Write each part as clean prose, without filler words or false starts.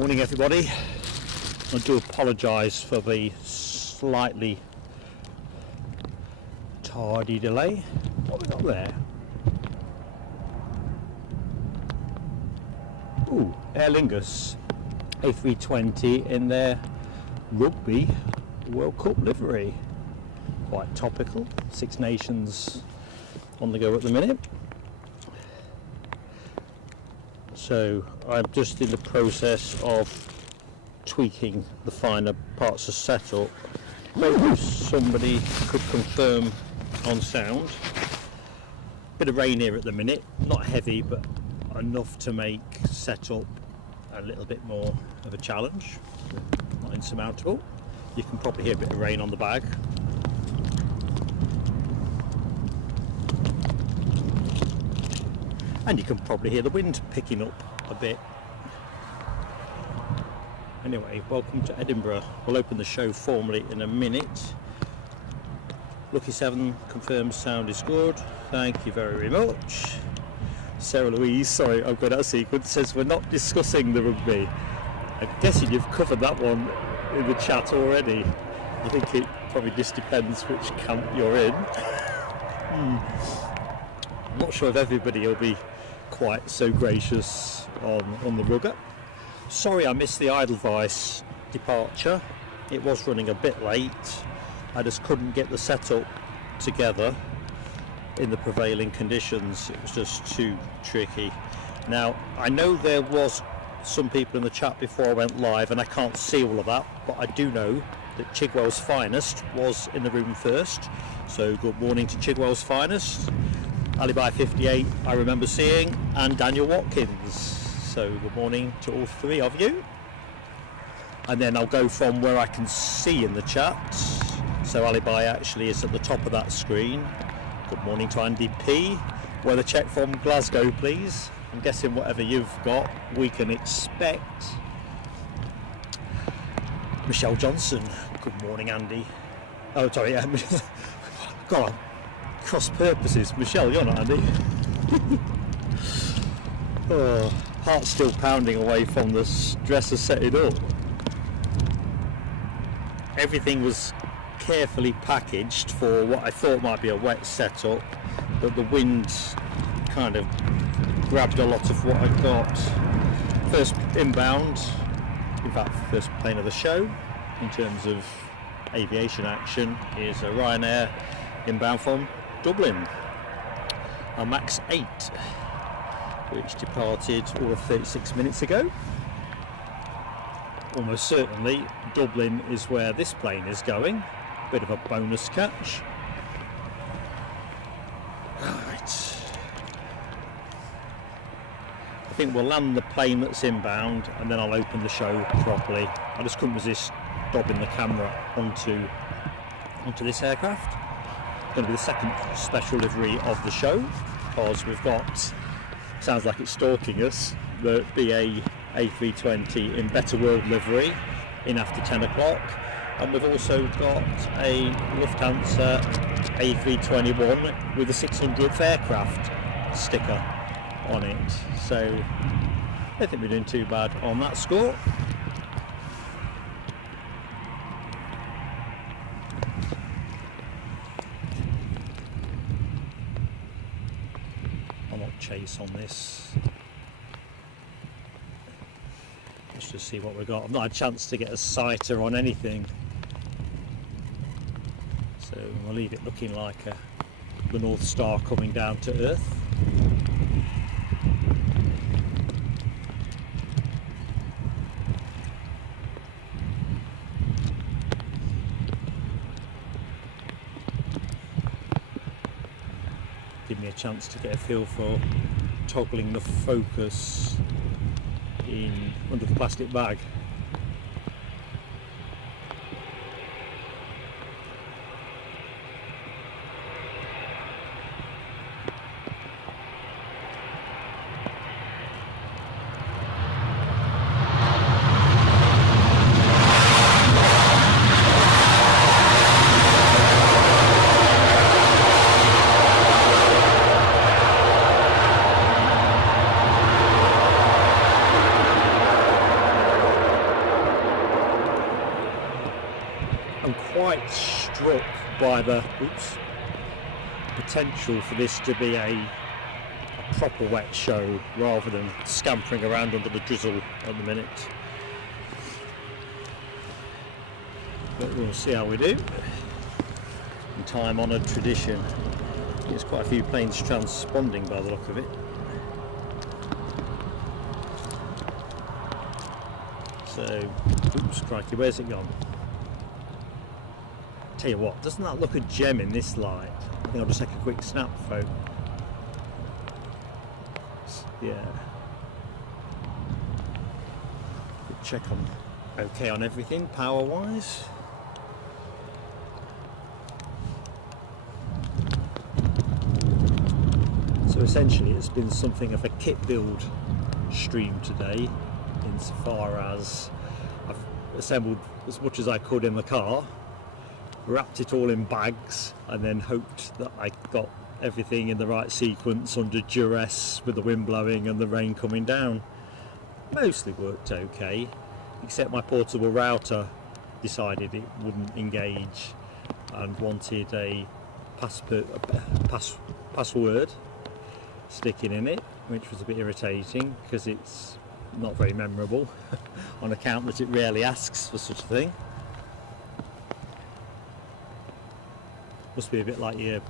Morning everybody. I do apologise for the slightly tardy delay. What have we got there? Ooh, Aer Lingus A320 in their Rugby World Cup livery. Quite topical. Six Nations on the go at the minute. So I'm just in the process of tweaking the finer parts of setup. Maybe somebody could confirm on sound. Bit of rain here at the minute, not heavy but enough to make setup a little bit more of a challenge, not insurmountable. You can probably hear a bit of rain on the bag. And you can probably hear the wind picking up a bit. Anyway, welcome to Edinburgh. We'll open the show formally in a minute. Lucky 7 confirms sound is good. Thank you very much. Sarah Louise, sorry, I've got that sequence, says we're not discussing the rugby. I'm guessing you've covered that one in the chat already. I think it probably just depends which camp you're in. I'm not sure if everybody will be quite so gracious on the rugger. Sorry I missed the Edelweiss departure. It was running a bit late. I just couldn't get the setup together in the prevailing conditions. It was just too tricky. Now I know there was some people in the chat before I went live and I can't see all of that, but I do know that Chigwell's Finest was in the room first. So good morning to Chigwell's Finest. Alibi 58 I remember seeing, and Daniel Watkins. So good morning to all three of you. And then I'll go from where I can see in the chat. So Alibi actually is at the top of that screen. Good morning to Andy P. Weather check from Glasgow please. I'm guessing whatever you've got we can expect. Michelle Johnson. Good morning Andy. Oh sorry, go on. Cross purposes. Michelle, you're not Andy. Oh, heart's still pounding away from the stress of setting up. Everything was carefully packaged for what I thought might be a wet setup, but the wind kind of grabbed a lot of what I got. First inbound, in fact first plane of the show in terms of aviation action, is a Ryanair inbound from Dublin, a Max 8, which departed all of 36 minutes ago. Almost certainly Dublin is where this plane is going. Bit of a bonus catch. Right. I think we'll land the plane that's inbound and then I'll open the show properly. I just couldn't resist dobbing the camera onto this aircraft. Going to be the second special livery of the show because we've got, sounds like it's stalking us, the BA A320 in Better World livery in after 10 o'clock, and we've also got a Lufthansa A321 with the 600th aircraft sticker on it, so I don't think we're doing too bad on that score. Chase on this. Let's just see what we've got. I've not had a chance to get a sighter on anything, so we'll leave it looking like the North Star coming down to Earth. Give me a chance to get a feel for toggling the focus in under the plastic bag. quite struck by the potential for this to be a proper wet show rather than scampering around under the drizzle at the minute. But we'll see how we do. In time-honoured tradition. There's quite a few planes transponding by the look of it. So, oops, crikey, where's it gone? Tell you what, doesn't that look a gem in this light? I think I'll just take a quick snap photo. Yeah. Check I'm okay on everything power wise. So essentially it's been something of a kit build stream today, insofar as I've assembled as much as I could in the car, wrapped it all in bags, and then hoped that I got everything in the right sequence under duress with the wind blowing and the rain coming down. Mostly worked okay, except my portable router decided it wouldn't engage and wanted a password sticking in it, which was a bit irritating because it's not very memorable on account that it rarely asks for such a thing. Must be a bit like your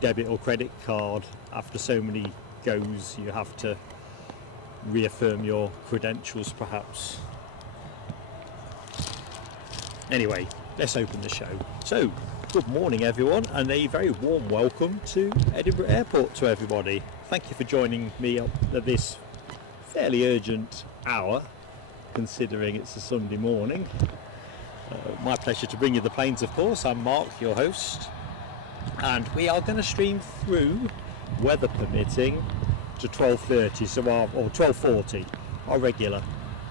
debit or credit card. After so many goes you have to reaffirm your credentials perhaps. Anyway, let's open the show. So, good morning everyone, and a very warm welcome to Edinburgh Airport to everybody. Thank you for joining me at this fairly urgent hour, considering it's a Sunday morning. My pleasure to bring you the planes, of course. I'm Mark, your host, and we are going to stream through, weather permitting, to 12:30, so or 12:40, our regular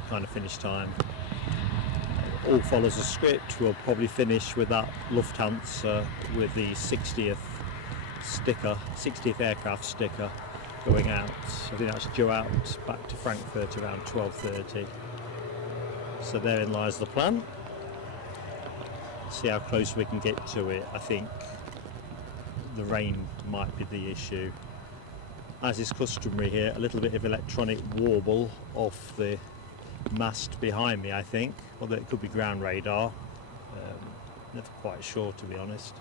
kind of finish time. All follows a script. We'll probably finish with that Lufthansa with the 60th aircraft sticker going out. I think that's due out back to Frankfurt around 12:30. So therein lies the plan. See how close we can get to it. I think the rain might be the issue. As is customary here, a little bit of electronic warble off the mast behind me, I think, although it could be ground radar. Never quite sure, to be honest.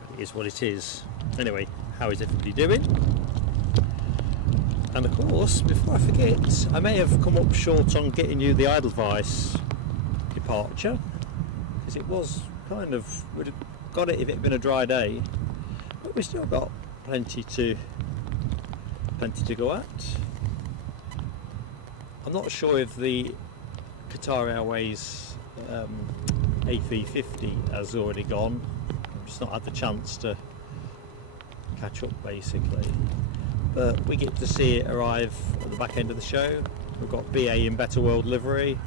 But it is what it is. Anyway, how is everybody doing? And of course, before I forget, I may have come up short on getting you the Edelweiss departure, because it was kind of, would have got it if it had been a dry day, but we still got plenty to go at. I'm not sure if the Qatar Airways A350 has already gone. I've just not had the chance to catch up basically. But we get to see it arrive at the back end of the show. We've got BA in Better World livery,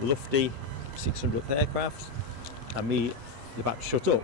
Lufty 600th aircraft, and me about to shut up.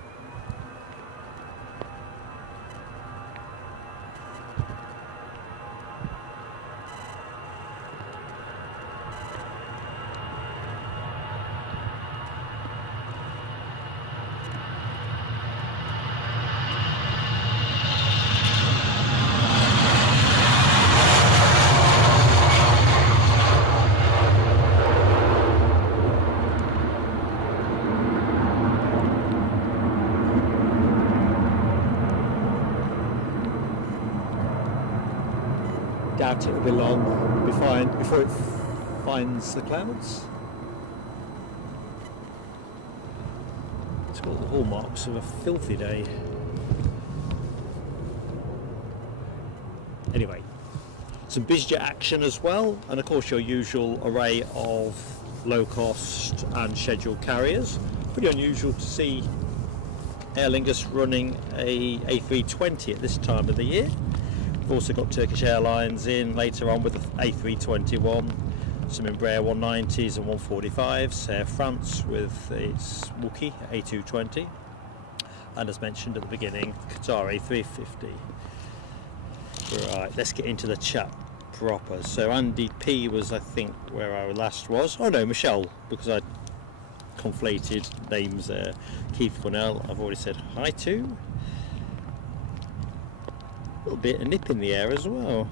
Doubt it'll be long before it finds the clouds. It's got the hallmarks of a filthy day. Anyway, some BizJet action as well, and of course your usual array of low cost and scheduled carriers. Pretty unusual to see Aer Lingus running a A320 at this time of the year. We've also got Turkish Airlines in later on with the A321, some Embraer 190s and 145s, Air France with its Wookie A220, and as mentioned at the beginning, Qatar A350. Right, let's get into the chat proper. So Andy P was, I think, where I last was. Oh no, Michelle, because I conflated names there. Keith Cornell, I've already said hi to. A little bit of nip in the air as well.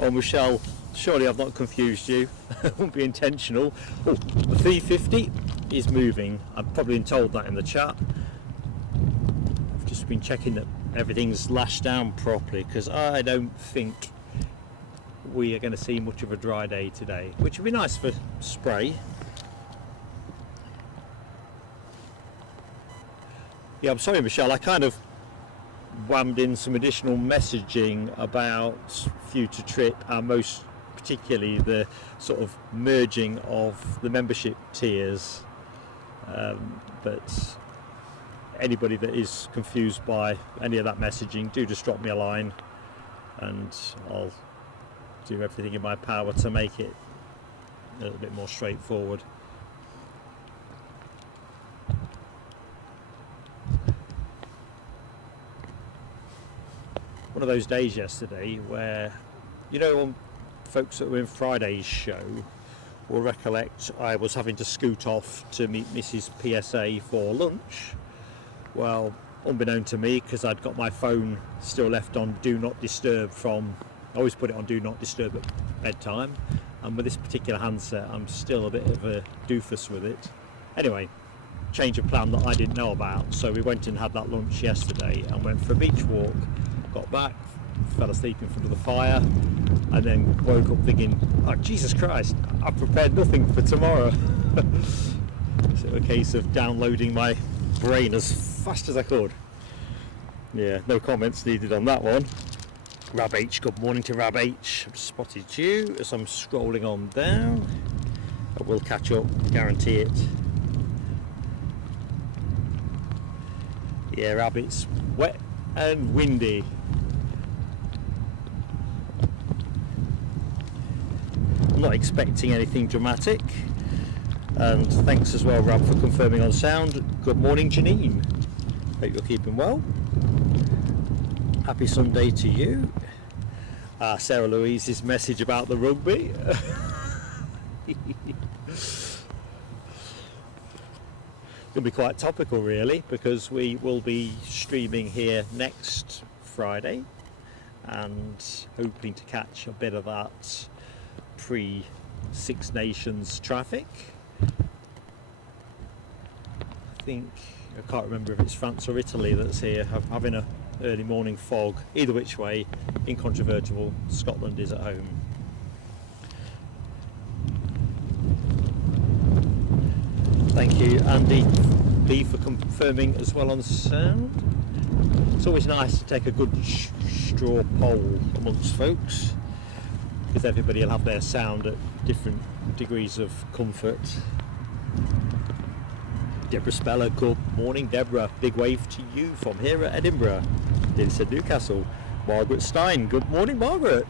Oh, Michelle, surely I've not confused you. It won't be intentional. Oh, the 350 is moving. I've probably been told that in the chat. I've just been checking that everything's lashed down properly, because I don't think we are going to see much of a dry day today, which would be nice for spray. Yeah, I'm sorry, Michelle, I kind of whammed in some additional messaging about future trip, and most particularly the sort of merging of the membership tiers, but anybody that is confused by any of that messaging, do just drop me a line and I'll do everything in my power to make it a little bit more straightforward. One of those days yesterday where, you know, folks that were in Friday's show will recollect I was having to scoot off to meet Mrs. PSA for lunch. Well, unbeknown to me, because I'd got my phone still left on Do Not Disturb from, I always put it on Do Not Disturb at bedtime, and with this particular handset I'm still a bit of a doofus with it. Anyway, change of plan that I didn't know about, so we went and had that lunch yesterday and went for a beach walk. Got back, fell asleep in front of the fire, and then woke up thinking, oh Jesus Christ, I've prepared nothing for tomorrow. So a case of downloading my brain as fast as I could. Yeah, no comments needed on that one. Rab H, good morning to Rab H. I've spotted you as I'm scrolling on down. I will catch up, guarantee it. Yeah, Rab, it's wet and windy. I'm not expecting anything dramatic, and thanks as well, Rob, for confirming on sound. Good morning, Janine, hope you're keeping well. Happy Sunday to you. Sarah Louise's message about the rugby. It'll be quite topical really, because we will be streaming here next Friday and hoping to catch a bit of that pre-Six Nations traffic. I think, I can't remember if it's France or Italy that's here having a early morning fog. Either which way, incontrovertible, Scotland is at home. Thank you, Andy B, for confirming as well on sound. It's always nice to take a good straw poll amongst folks, because everybody will have their sound at different degrees of comfort. Deborah Speller, good morning Deborah, big wave to you from here at Edinburgh. Lily said Newcastle. Margaret Stein, good morning Margaret.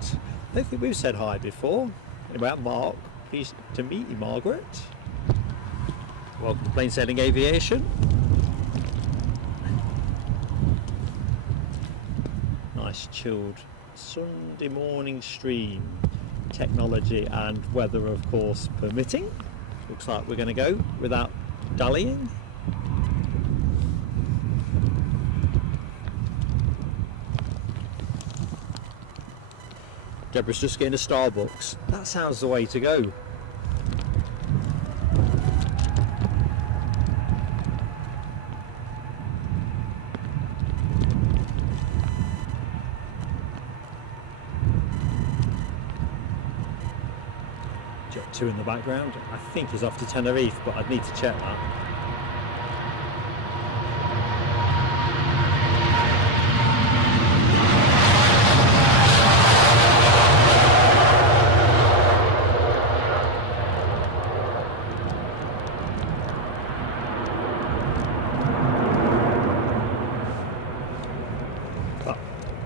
I don't think we've said hi before. Anyway, I'm Mark, pleased to meet you Margaret. Welcome to Plain Sailing Aviation. Nice chilled Sunday morning stream. Technology and weather of course permitting. Looks like we're going to go without dallying. Deborah's just getting a Starbucks. That sounds the way to go. Jet 2 in the background. I think he's off to Tenerife, but I'd need to check that.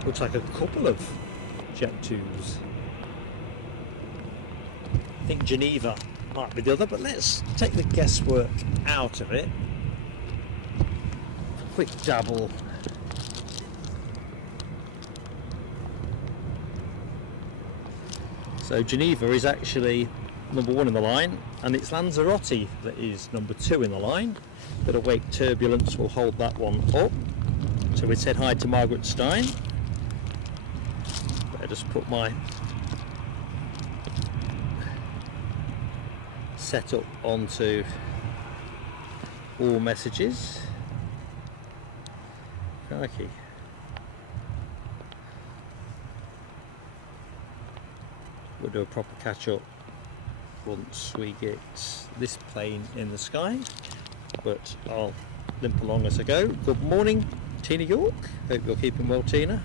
Looks like a couple of Jet 2s. think Geneva might be the other, but let's take the guesswork out of it. Quick dabble. So Geneva is actually number 1 in the line, and it's Lanzarote that is number 2 in the line. Bit of wake turbulence will hold that one up. So we said hi to Margaret Stein. Better just put my setup onto all messages. Crikey. We'll do a proper catch up once we get this plane in the sky, but I'll limp along as I go. Good morning, Tina York. Hope you're keeping well, Tina.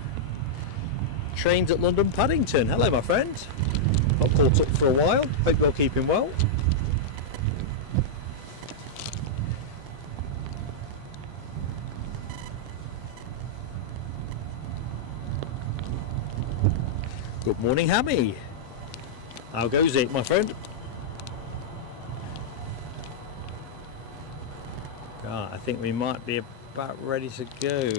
Trains at London Paddington. Hello, my friend. Not caught up for a while. Hope you're keeping well. Good morning, Hammy. How goes it, my friend? I think we might be about ready to go.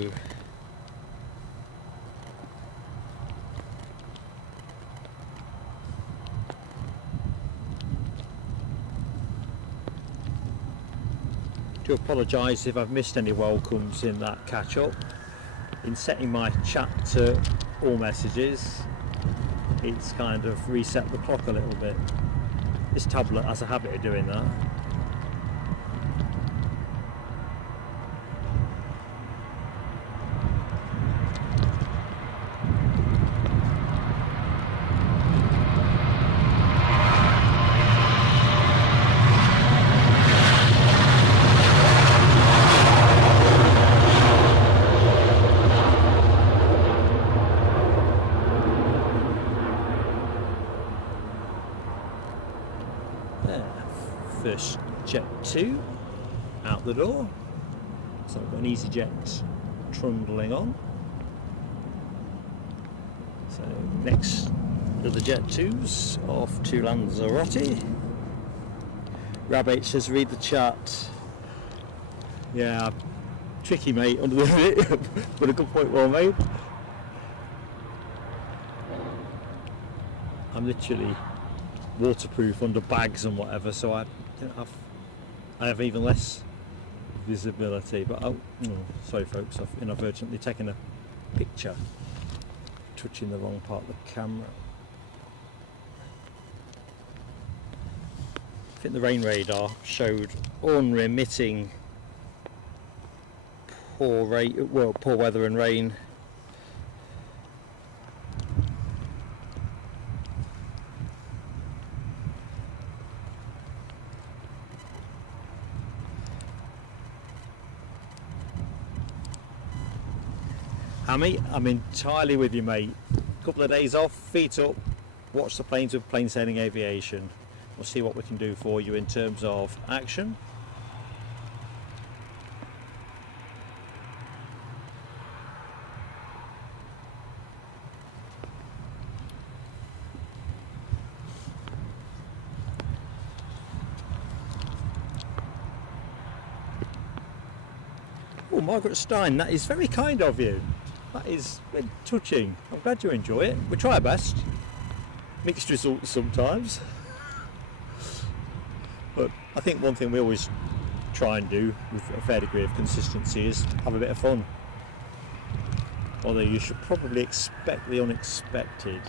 Do apologise if I've missed any welcomes in that catch up. In setting my chat to all messages, it's kind of reset the clock a little bit. This tablet has a habit of doing that. First jet 2 out the door, so I've got an EasyJet trundling on. So next are the jet 2s off to Lanzarote. Rabbit says read the chat. Yeah, tricky mate under the hood, but a good point well made. I'm literally waterproof under bags and whatever, so I have even less visibility. But oh, sorry folks, I've inadvertently taken a picture touching the wrong part of the camera. I think the rain radar showed unremitting poor weather and rain. Hammy, I'm entirely with you, mate. Couple of days off, feet up, watch the planes with Plain Sailing Aviation. We'll see what we can do for you in terms of action. Oh, Margaret Stein, that is very kind of you. That is touching. I'm glad you enjoy it. We try our best. Mixed results sometimes. But I think one thing we always try and do with a fair degree of consistency is have a bit of fun. Although you should probably expect the unexpected.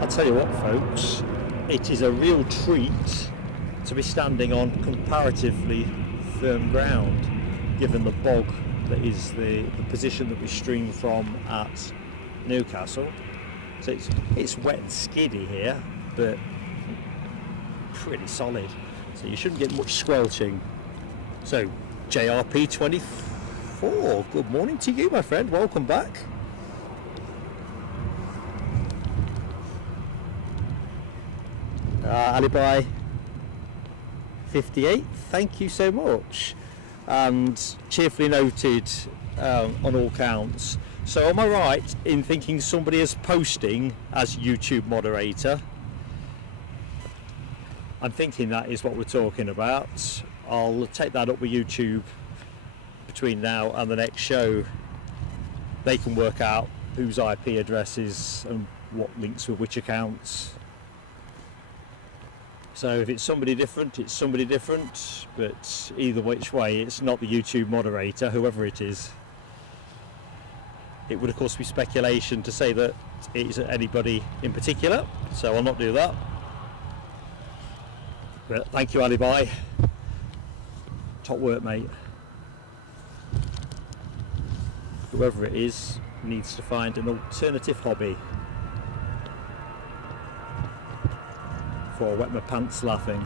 I'll tell you what folks, it is a real treat to be standing on comparatively firm ground given the bog that is the position that we stream from at Newcastle. So it's wet and skiddy here, but pretty solid. So you shouldn't get much squelching. So JRP24, good morning to you, my friend. Welcome back. Alibi 58, thank you so much. And cheerfully noted on all counts. So am I right in thinking somebody is posting as YouTube moderator? I'm thinking that is what we're talking about. I'll take that up with YouTube between now and the next show. They can work out whose IP addresses and what links with which accounts. So if it's somebody different, it's somebody different, but either which way, it's not the YouTube moderator, whoever it is. It would of course be speculation to say that it isn't anybody in particular, so I'll not do that. But thank you, Alibi. Top work, mate. Whoever it is needs to find an alternative hobby. Before I wet my pants laughing.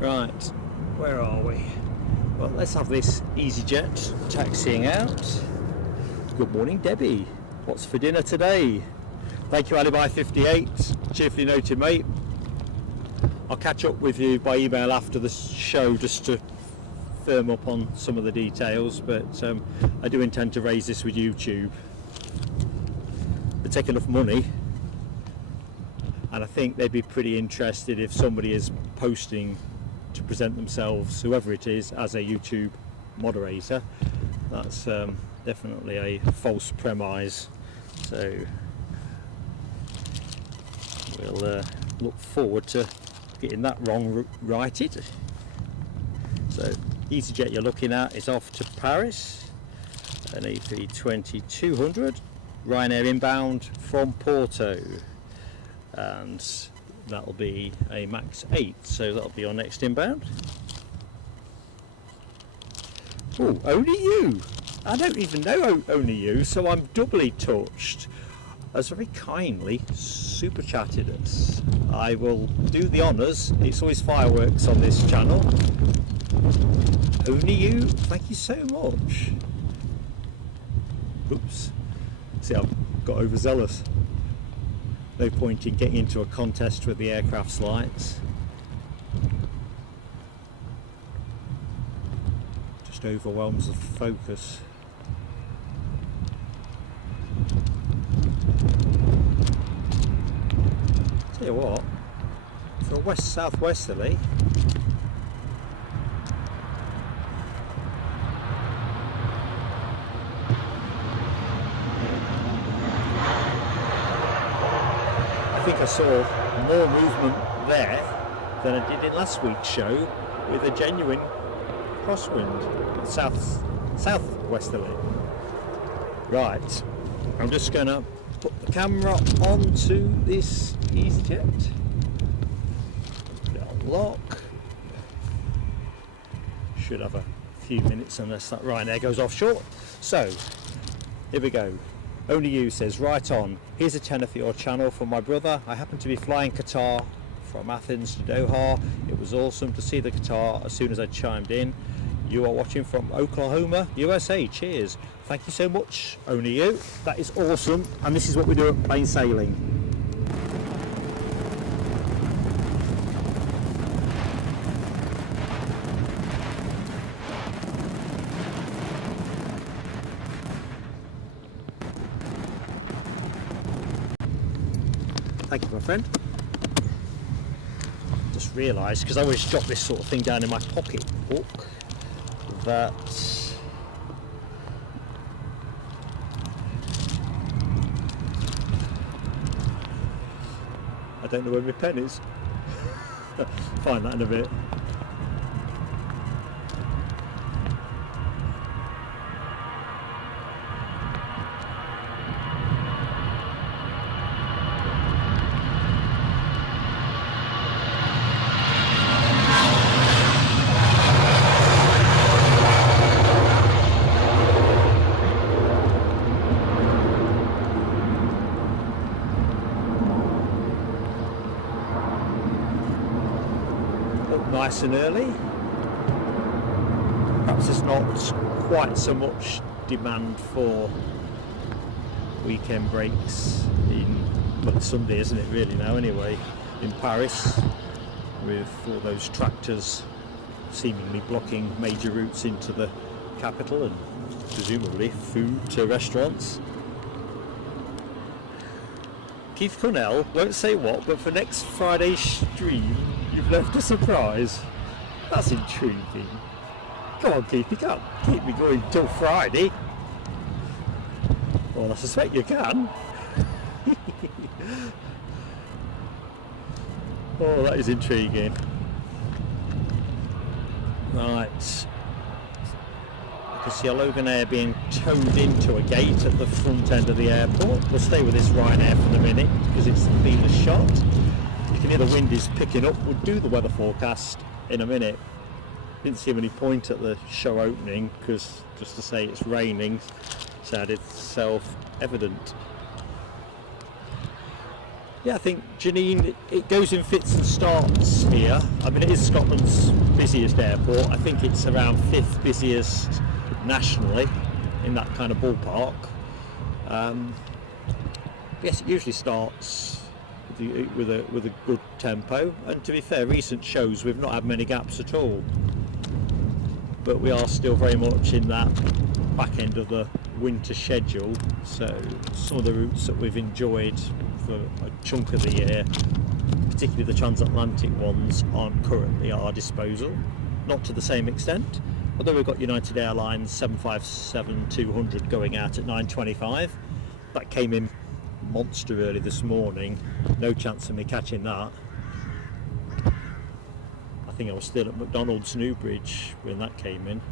Right, where are we? Well, let's have this EasyJet taxiing out. Good morning, Debbie. What's for dinner today? Thank you, Alibi 58. Cheerfully noted, mate. I'll catch up with you by email after the show just to firm up on some of the details, but I do intend to raise this with YouTube. They take enough money, and I think they'd be pretty interested if somebody is posting to present themselves, whoever it is, as a YouTube moderator. That's definitely a false premise, so we'll look forward to getting that wrong righted. So EasyJet you're looking at is off to Paris, an A320-200 Ryanair inbound from Porto, and that'll be a max 8, so that'll be our next inbound. Oh, only you! I don't even know only you, so I'm doubly touched. As very kindly super chatted us. I will do the honours. It's always fireworks on this channel. Only you, thank you so much. Oops. See, I've got overzealous. No point in getting into a contest with the aircraft's lights. Just overwhelms the focus. Tell you what, for a west-southwesterly, I think I saw more movement there than I did in last week's show with a genuine crosswind, southwesterly. Right, I'm just going to put the camera onto this EasyJet. Put it on lock. Should have a few minutes unless that Ryanair goes offshore. So, here we go. Only you says, right on. Here's a tenner for your channel from my brother. I happen to be flying Qatar from Athens to Doha. It was awesome to see the Qatar as soon as I chimed in. You are watching from Oklahoma, USA. Cheers. Thank you so much, only you. That is awesome. And this is what we do at Plain Sailing. Thank you, my friend. Just realised, because I always drop this sort of thing down in my pocket book, that don't know where my pen is. Find that in a bit. Nice and early. Perhaps there's not quite so much demand for weekend breaks well, it's Sunday, isn't it, really now anyway, in Paris, with all those tractors seemingly blocking major routes into the capital and presumably food to restaurants. Keith Cornell won't say what, but for next Friday's stream you've left a surprise. That's intriguing. Come on, Keith, you can't keep me going till Friday. Well, I suspect you can. Oh, that is intriguing. Right. I can see a Loganair being towed into a gate at the front end of the airport. We'll stay with this Ryanair for the minute because it's the feelers shot. You can hear the wind is picking up. We'll do the weather forecast in a minute. Didn't see any point at the show opening because just to say it's raining sounded self-evident. Yeah, I think Janine, it goes in fits and starts here. I mean, it is Scotland's busiest airport. I think it's around 5th busiest nationally, in that kind of ballpark. Yes, it usually starts with a good tempo, and to be fair, recent shows we've not had many gaps at all, but we are still very much in that back end of the winter schedule, so some of the routes that we've enjoyed for a chunk of the year, particularly the transatlantic ones, aren't currently at our disposal, not to the same extent, although we've got United Airlines 757-200 going out at 9:25. That came in monster early this morning, no chance of me catching that. I think I was still at McDonald's Newbridge when that came in.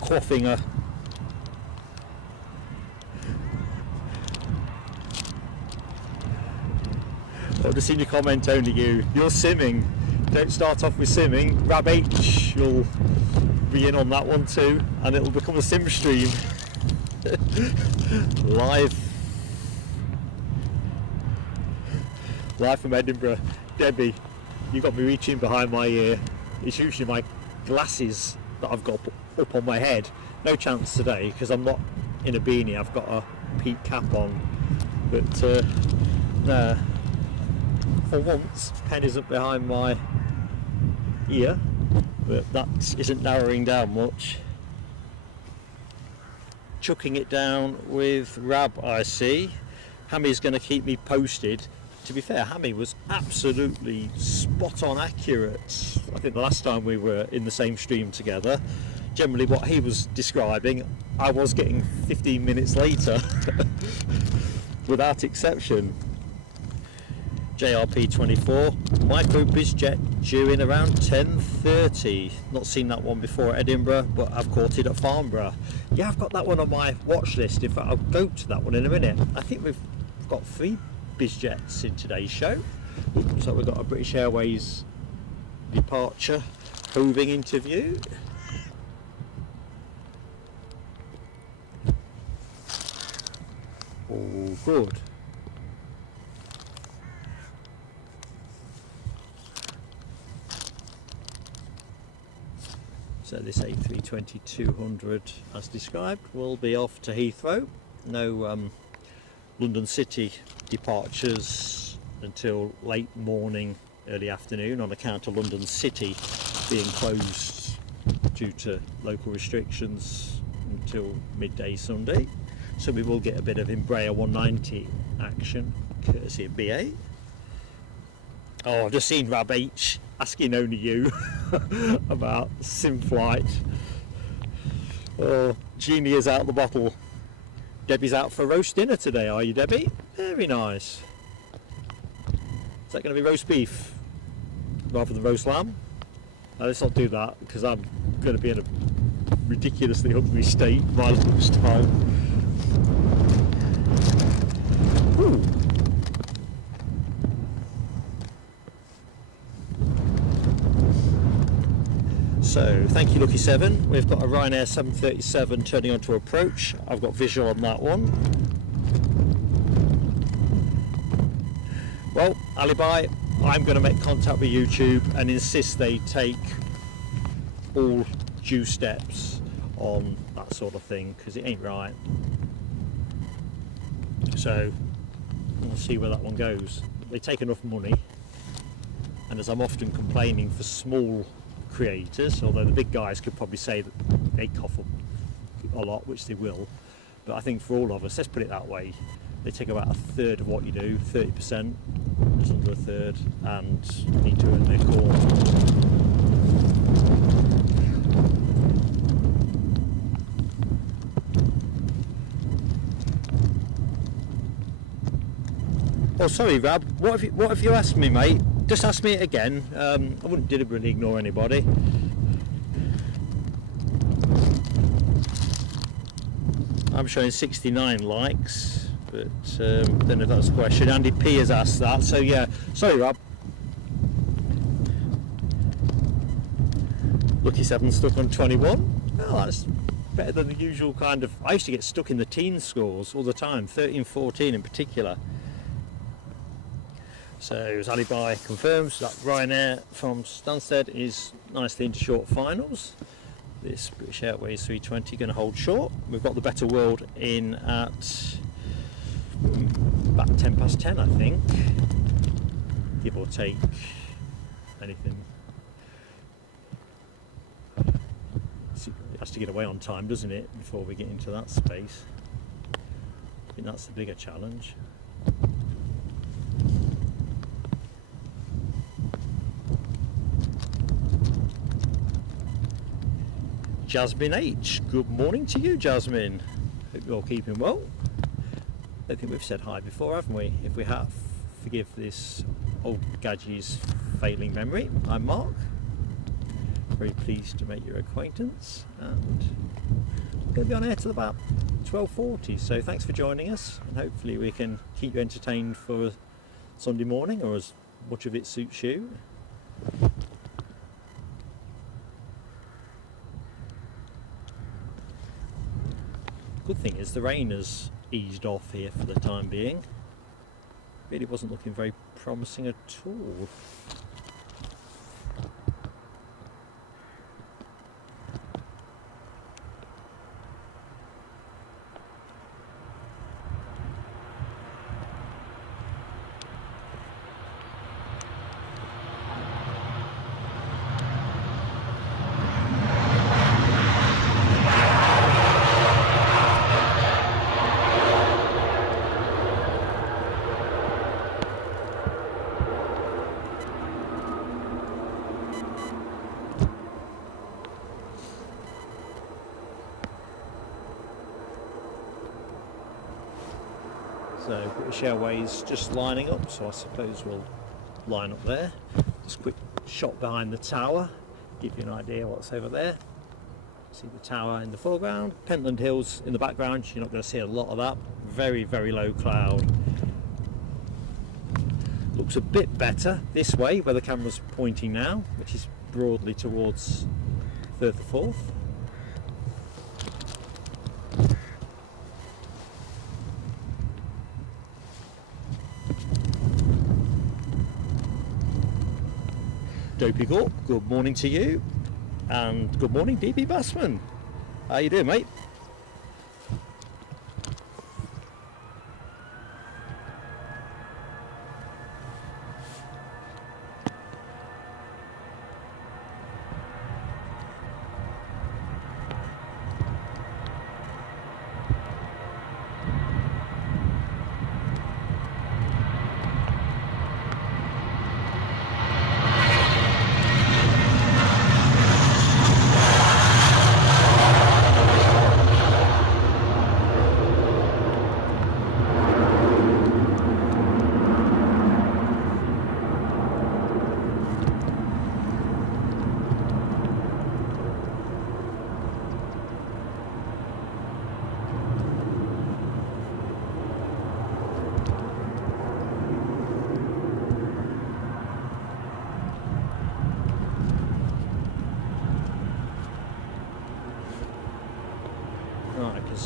Quaffing a I've just seen your comment, only you're simming. Don't start off with simming. Rab H will be in on that one too, and it'll become a sim stream. Live from Edinburgh. Debbie, you got me reaching behind my ear. It's usually my glasses that I've got up on my head. No chance today because I'm not in a beanie, I've got a peak cap on, but no, for once pen isn't behind my ear, but that isn't narrowing down much. Chucking it down with Rab, I see. Hammy's going to keep me posted. To be fair, Hammy was absolutely spot on accurate. I think the last time we were in the same stream together, generally what he was describing, I was getting 15 minutes later, without exception. JRP 24, micro bizjet due in around 10:30. Not seen that one before at Edinburgh, but I've caught it at Farnborough. Yeah, I've got that one on my watch list. In fact, I'll go to that one in a minute. I think we've got 3 bizjets in today's show. So we've got a British Airways departure hoving interview. Oh, good. So this A320-200, as described, will be off to Heathrow. No London City departures until late morning, early afternoon, on account of London City being closed due to local restrictions until midday Sunday. So we will get a bit of Embraer 190 action, courtesy of BA. Oh, I've just seen Rab H asking only you about sim flight. Oh, Genie is out the bottle. Debbie's out for roast dinner today, are you, Debbie? Very nice. Is that going to be roast beef rather than roast lamb? Let's not do that, because I'm going to be in a ridiculously hungry state by lunchtime. Ooh. So, thank you, Lucky 7. We've got a Ryanair 737 turning on to approach. I've got visual on that one. Well, Alibi, I'm going to make contact with YouTube and insist they take all due steps on that sort of thing, because it ain't right. So, we'll see where that one goes. They take enough money, and as I'm often complaining for small creators, although the big guys could probably say that they cough up a lot, which they will, but I think for all of us, let's put it that way, they take about a third of what you do, 30%, just under a third, and need to earn their core. Oh, sorry, Rab, what have you asked me, mate? Just ask me it again. I wouldn't deliberately ignore anybody. I'm showing 69 likes, but don't know if that's the question. Andy P has asked that, so yeah. Sorry, Rob. Lucky 7 stuck on 21. Oh, that's better than the usual kind of... I used to get stuck in the teen scores all the time, 13, 14 in particular. So, as Alibi confirms, that Ryanair from Stansted is nicely into short finals. This British Airways 320 going to hold short. We've got the Better World in at about 10 past 10, I think, give or take anything. It has to get away on time, doesn't it, before we get into that space. I think that's the bigger challenge. Jasmine H, good morning to you, Jasmine. Hope you're keeping well. I think we've said hi before, haven't we? If we have, forgive this old gadgey's failing memory. I'm Mark. Very pleased to make your acquaintance, and we're going to be on air till about 12:40. So thanks for joining us, and hopefully we can keep you entertained for Sunday morning, or as much of it suits you. Good thing is the rain has eased off here for the time being. Really wasn't looking very promising at all. So British Airways just lining up, so I suppose we'll line up there. Just a quick shot behind the tower, give you an idea what's over there. See the tower in the foreground, Pentland Hills in the background. You're not going to see a lot of that. Very, very low cloud. Looks a bit better this way where the camera's pointing now, which is broadly towards Firth of Forth. Dopey Gorp, good morning to you, and good morning DB Bassman. How you doing, mate?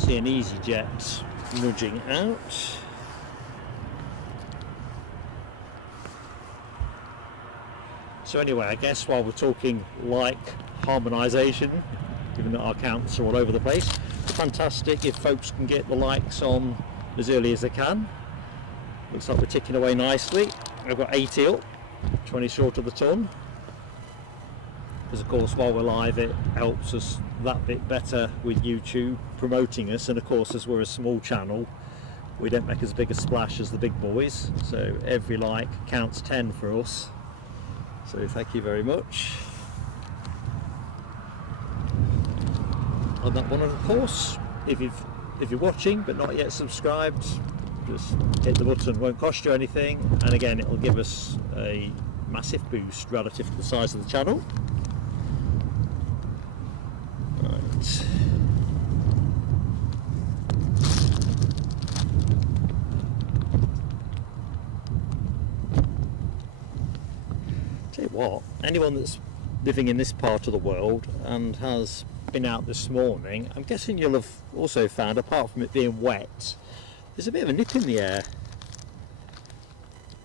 see an EasyJet nudging out. So anyway, I guess while we're talking like harmonisation, given that our counts are all over the place, it's fantastic if folks can get the likes on as early as they can. Looks like we're ticking away nicely. I've got 80 up, 20 short of the ton. Because of course while we're live it helps us that bit better with YouTube promoting us, and of course as we're a small channel we don't make as big a splash as the big boys, so every like counts 10 for us. So thank you very much on that one. And of course, if you're watching but not yet subscribed, just hit the button, won't cost you anything, and again it'll give us a massive boost relative to the size of the channel. Right. Tell you what, anyone that's living in this part of the world and has been out this morning, I'm guessing you'll have also found, apart from it being wet, there's a bit of a nip in the air.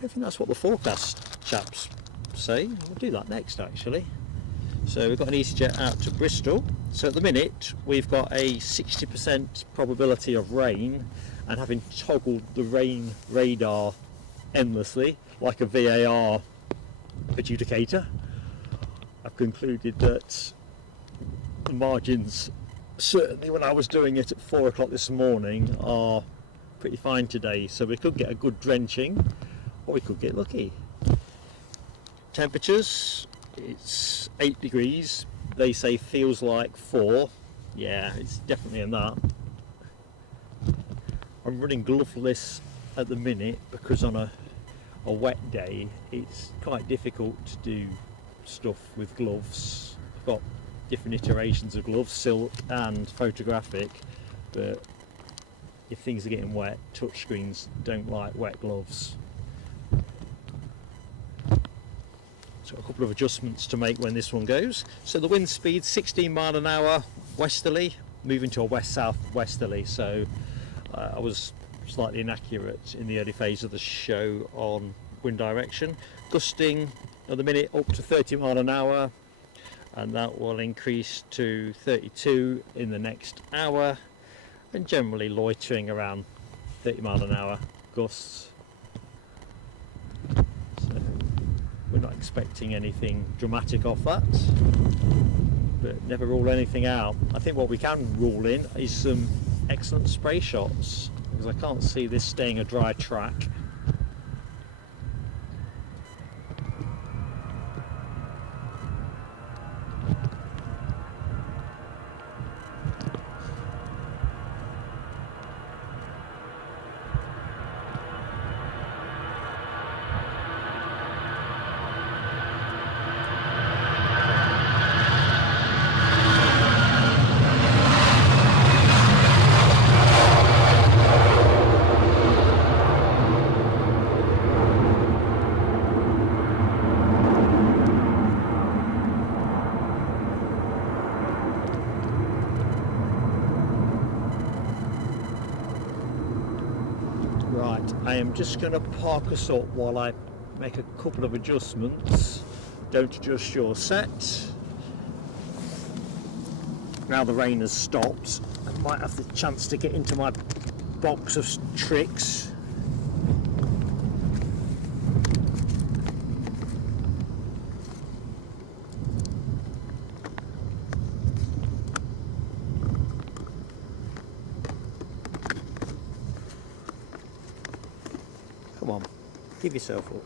I think that's what the forecast chaps say. We'll do that next actually. So we've got an EasyJet out to Bristol. So at the minute we've got a 60% probability of rain, and having toggled the rain radar endlessly like a VAR adjudicator, I've concluded that the margins, certainly when I was doing it at 4 o'clock this morning, are pretty fine today. So we could get a good drenching or we could get lucky. Temperatures, it's 8 degrees, they say feels like 4. Yeah, it's definitely in that. I'm running gloveless at the minute because on a wet day it's quite difficult to do stuff with gloves. I've got different iterations of gloves, silk and photographic, but if things are getting wet, touchscreens don't like wet gloves. So a couple of adjustments to make when this one goes. So the wind speed 16 mile an hour westerly, moving to a west-south westerly, so I was slightly inaccurate in the early phase of the show on wind direction. Gusting at the minute up to 30 mile an hour, and that will increase to 32 in the next hour, and generally loitering around 30 mile an hour gusts. So we're not expecting anything dramatic off that, but never rule anything out. I think what we can rule in is some excellent spray shots, because I can't see this staying a dry track. I am just going to park us up while I make a couple of adjustments. Don't adjust your set. Now the rain has stopped, I might have the chance to get into my box of tricks. Come on, give yourself up.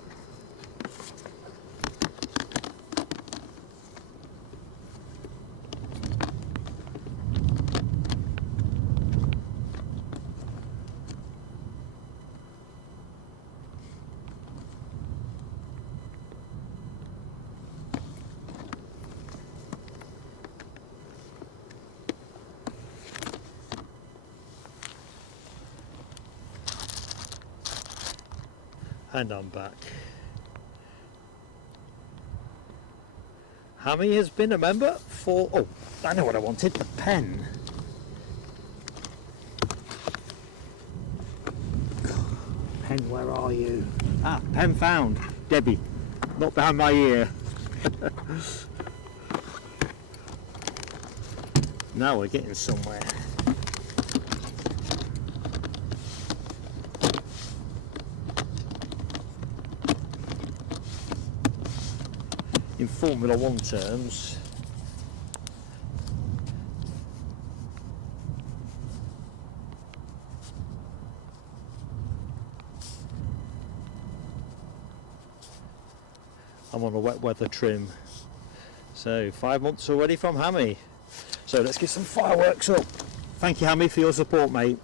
And I'm back. Hammy has been a member for... Oh, I know what I wanted, the pen. Pen, where are you? Ah, pen found. Debbie, not behind my ear. Now we're getting somewhere. In Formula One terms, I'm on a wet weather trim. So 5 months already from Hammy. So let's get some fireworks up. Thank you, Hammy, for your support, mate.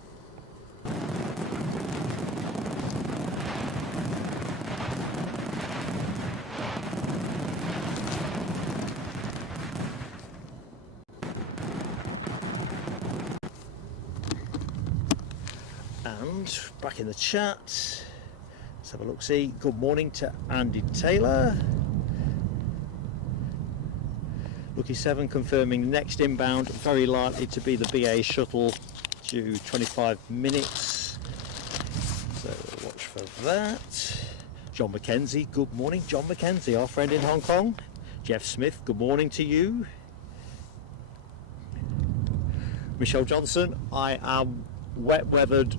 And back in the chat, let's have a look. See, good morning to Andy Taylor. Lucky 7 confirming next inbound very likely to be the BA shuttle, due 25 minutes. So watch for that. John Mackenzie, good morning. John Mackenzie, our friend in Hong Kong. Jeff Smith, good morning to you. Michelle Johnson, I am wet weathered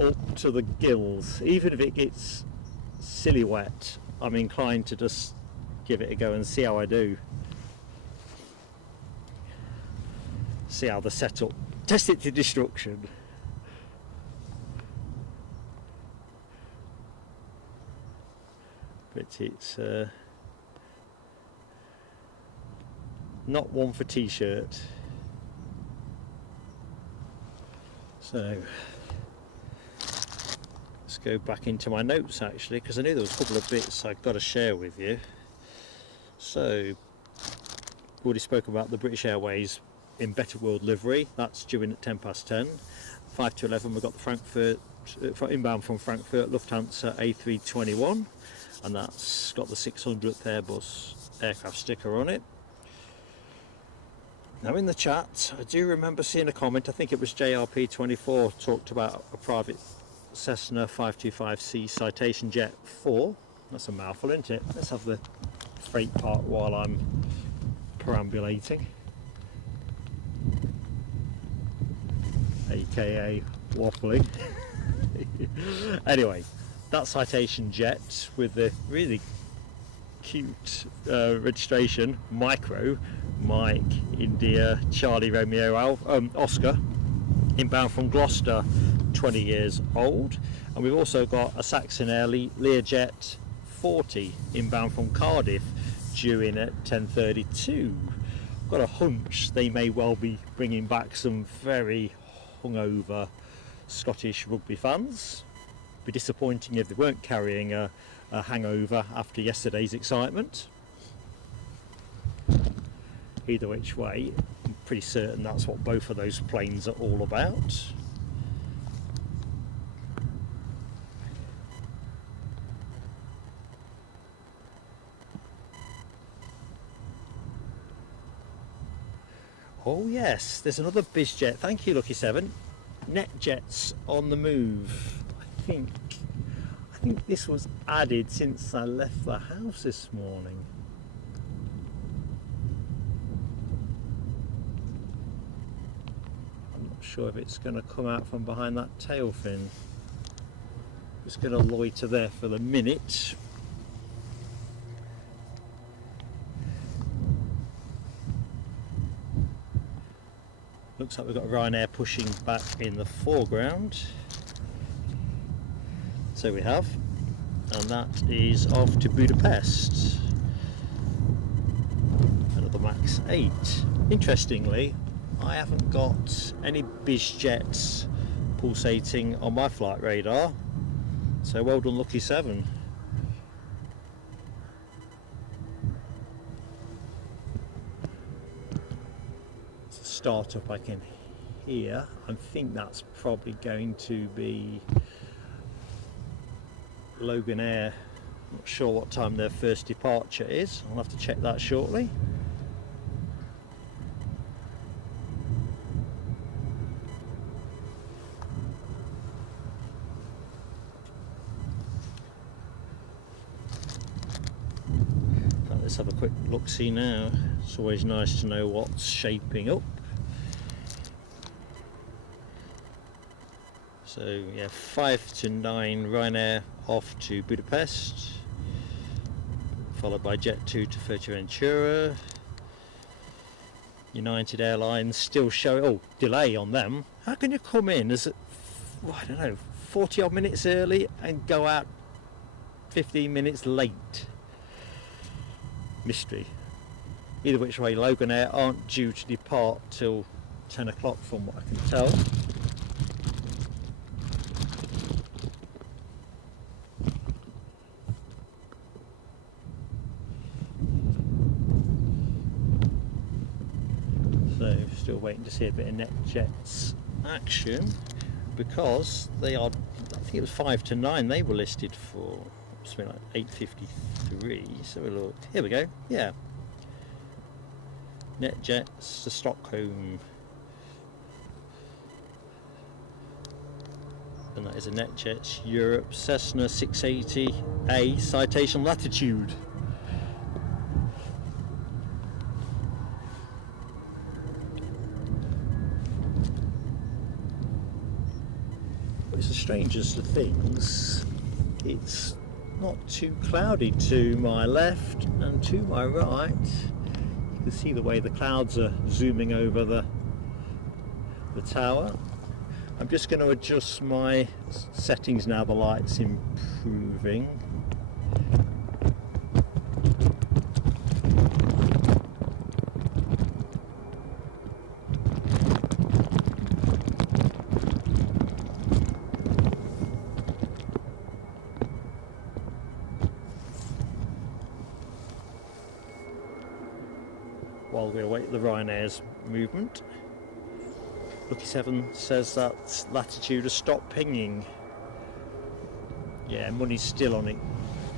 up to the gills. Even if it gets silly wet, I'm inclined to just give it a go and see how I do. See how the setup, test it to destruction. But it's not one for t-shirt. So let's go back into my notes actually, because I knew there was a couple of bits I've got to share with you. So already spoke about the British Airways in Better World livery. That's due in at 10:10. 5 to 11 we've got the Frankfurt inbound from Frankfurt Lufthansa A321, and that's got the 600th Airbus aircraft sticker on it. Now in the chat I do remember seeing a comment, I think it was JRP24, talked about a private Cessna 525C Citation Jet 4. That's a mouthful, isn't it? Let's have the freight part while I'm perambulating, aka waffling. Anyway, that Citation Jet with the really cute registration, Micro Mike India Charlie Romeo Oscar, inbound from Gloucester, 20 years old. And we've also got a Saxon Air Learjet 40 inbound from Cardiff, due in at 10:32. Got a hunch they may well be bringing back some very hungover Scottish rugby fans. Be disappointing if they weren't carrying a hangover after yesterday's excitement. Either which way, I'm pretty certain that's what both of those planes are all about. Oh yes, there's another BizJet. Thank you, Lucky 7. NetJets on the move. I think this was added since I left the house this morning. I'm not sure if it's going to come out from behind that tail fin. Just going to loiter there for the minute. Looks like we've got Ryanair pushing back in the foreground. So we have, and that is off to Budapest. Another Max 8. Interestingly, I haven't got any BizJets pulsating on my flight radar. So well done, Lucky 7. Start up I can hear. I think that's probably going to be Loganair. Not sure what time their first departure is. I'll have to check that shortly. let's have a quick look-see now. It's always nice to know what's shaping up. So yeah, 5 to 9 Ryanair off to Budapest, followed by Jet 2 to Fuerteventura. United Airlines still showing, oh, delay on them. How can you come in as, I don't know, 40 odd minutes early and go out 15 minutes late? Mystery. Either which way, Loganair aren't due to depart till 10 o'clock from what I can tell. So still waiting to see a bit of NetJets action, because they are, I think it was 5 to 9 they were listed for, something like 853. So we'll look, here we go, yeah, NetJets to Stockholm, and that is a NetJets Europe Cessna 680A citation latitude. It's the strangest of things, it's not too cloudy to my left and to my right. You can see the way the clouds are zooming over the tower. I'm just going to adjust my settings now, the light's improving. While we await the Ryanair's movement. Lucky 7 says that latitude has stopped pinging. Yeah, money's still on it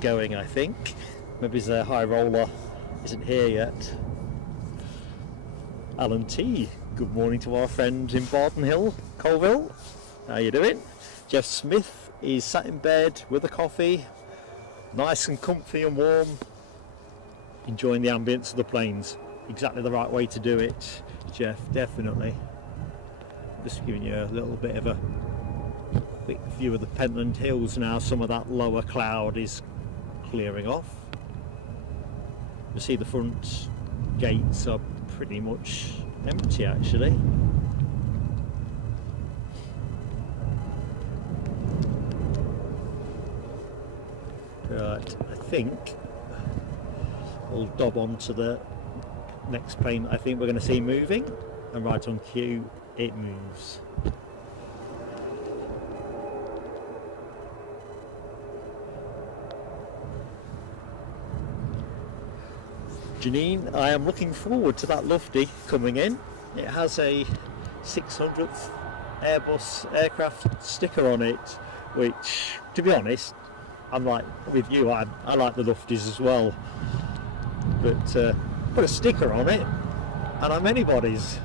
going, I think. Maybe their high roller isn't here yet. Alan T, good morning to our friend in Bardon Hill, Colville. How you doing? Jeff Smith is sat in bed with a coffee, nice and comfy and warm, enjoying the ambience of the planes. Exactly the right way to do it, Jeff, definitely. Just giving you a little bit of a quick view of the Pentland Hills now. Some of that lower cloud is clearing off. You see the front gates are pretty much empty actually. Right, I think we'll dob on to the next plane I think we're going to see moving, and right on cue it moves. Janine, I am looking forward to that Lufty coming in. It has a 600th Airbus aircraft sticker on it, which, to be honest, I'm like with you, I like the Lufties as well, but put a sticker on it and I'm anybody's.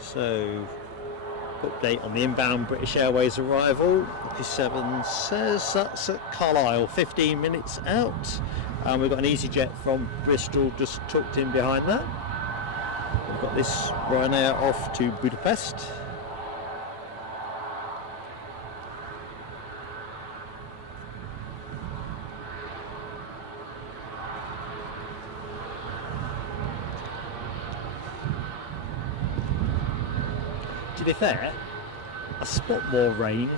So, update on the inbound British Airways arrival. Lucky 7 says that's at Carlisle, 15 minutes out. And we've got an EasyJet from Bristol just tucked in behind that. We've got this Ryanair off to Budapest. To be fair, a spot more rain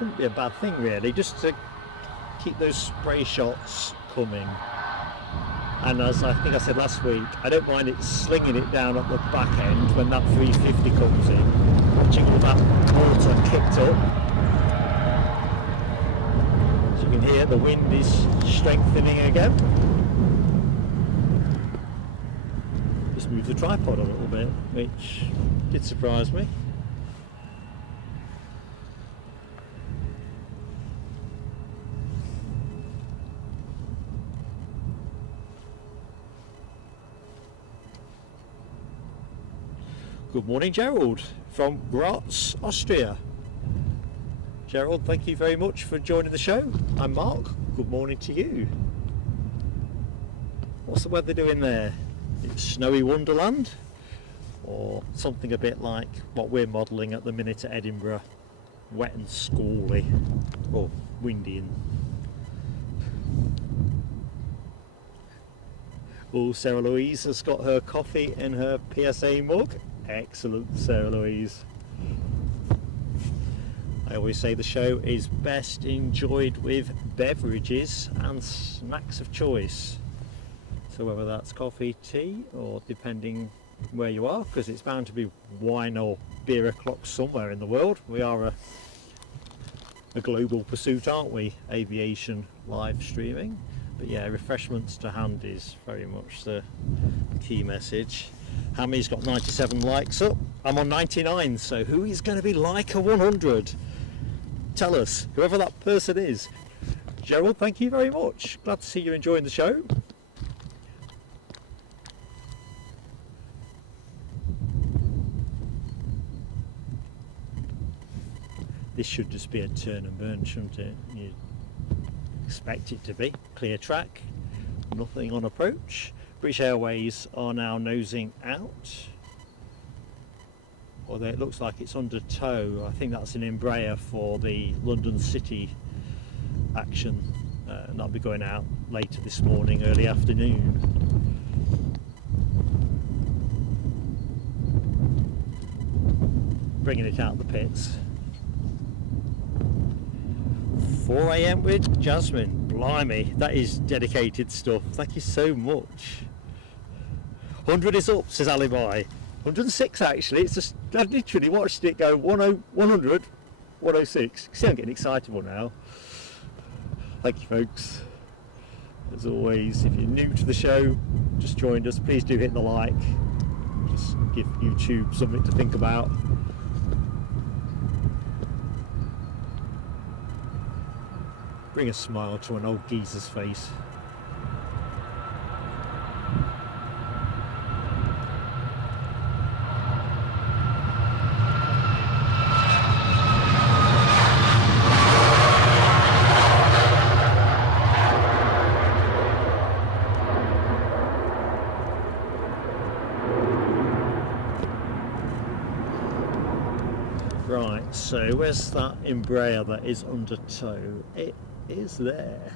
wouldn't be a bad thing really, just to keep those spray shots coming. And as I think I said last week, I don't mind it slinging it down at the back end when that 350 comes in, watching all that water kicked up. As you can hear, the wind is strengthening again. Just moved the tripod a little bit, which did surprise me. Good morning, Gerald from Graz, Austria. Gerald, thank you very much for joining the show. I'm Mark. Good morning to you. What's the weather doing there? It's snowy wonderland, or something a bit like what we're modelling at the minute at Edinburgh? Wet and squally, or windy and... Oh, Sarah Louise has got her coffee in her PSA mug. Excellent, Sarah Louise. I always say the show is best enjoyed with beverages and snacks of choice. So whether that's coffee, tea, or depending where you are, because it's bound to be wine or beer o'clock somewhere in the world. We are a global pursuit, aren't we? Aviation live streaming. But yeah, refreshments to hand is very much the key message. Hammy's got 97 likes up. I'm on 99, so who is going to be like a 100? Tell us, whoever that person is. Gerald, thank you very much. Glad to see you enjoying the show. This should just be a turn and burn, shouldn't it? You'd expect it to be. Clear track, nothing on approach. British Airways are now nosing out. Although it looks like it's under tow. I think that's an Embraer for the London City action. And that'll be going out later this morning, early afternoon. Bringing it out of the pits. 4 AM with Jasmine. Blimey, that is dedicated stuff. Thank you so much. 100 is up, says Alibi. 106 actually. It's just, I literally watched it go 100, 106. See, I'm getting excitable now. Thank you, folks. As always, if you're new to the show, just joined us, please do hit the like. Just give YouTube something to think about. Bring a smile to an old geezer's face. Right, so where's that Embraer that is under tow? It is there,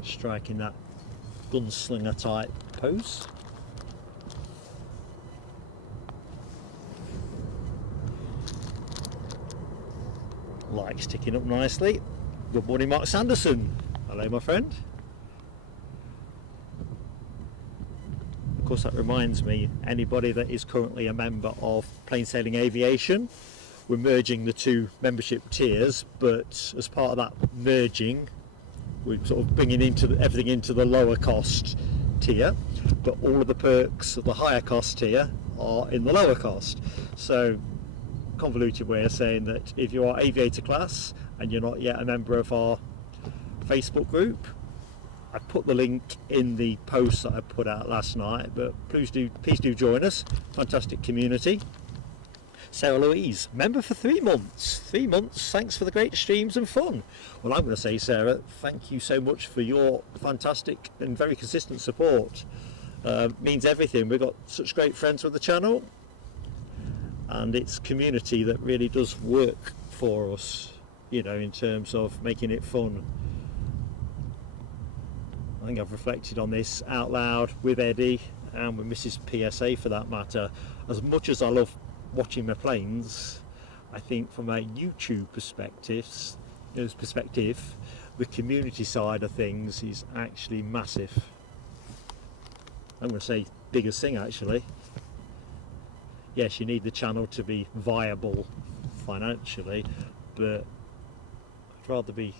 striking that gunslinger type pose. Lights ticking up nicely. Good morning, Mark Sanderson. Hello, my friend. Of course, that reminds me, anybody that is currently a member of Plain Sailing Aviation, we're merging the two membership tiers, but as part of that merging, we're sort of bringing everything into the lower cost tier, but all of the perks of the higher cost tier are in the lower cost. So, convoluted way of saying that if you are aviator class and you're not yet a member of our Facebook group, I put the link in the post that I put out last night, but please do join us. Fantastic community. Sarah Louise, member for 3 months. 3 months, thanks for the great streams and fun. Well, I'm going to say, Sarah, thank you so much for your fantastic and very consistent support. Means everything. We've got such great friends with the channel, and it's community that really does work for us, you know, in terms of making it fun. I think I've reflected on this out loud with Eddie and with Mrs. PSA for that matter. As much as I love watching my planes, I think from a YouTube perspective, the community side of things is actually massive. I'm going to say biggest thing actually. Yes, you need the channel to be viable financially, but I'd rather be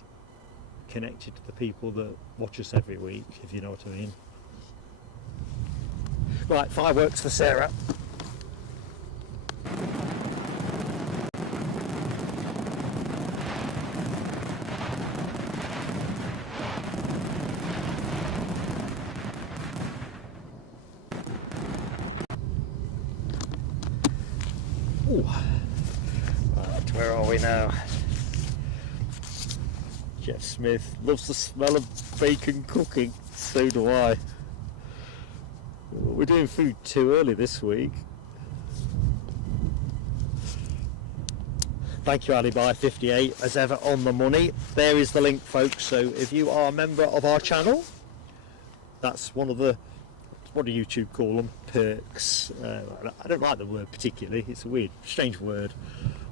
connected to the people that watch us every week, if you know what I mean. Right, fireworks for Sarah. Oh, right, where are we now? Jeff Smith loves the smell of bacon cooking. So do I. We're doing food too early this week. Thank you, Alibi58, as ever on the money. There is the link, folks. So if you are a member of our channel, that's one of the, what do YouTube call them? Perks. I don't like the word particularly. It's a weird, strange word.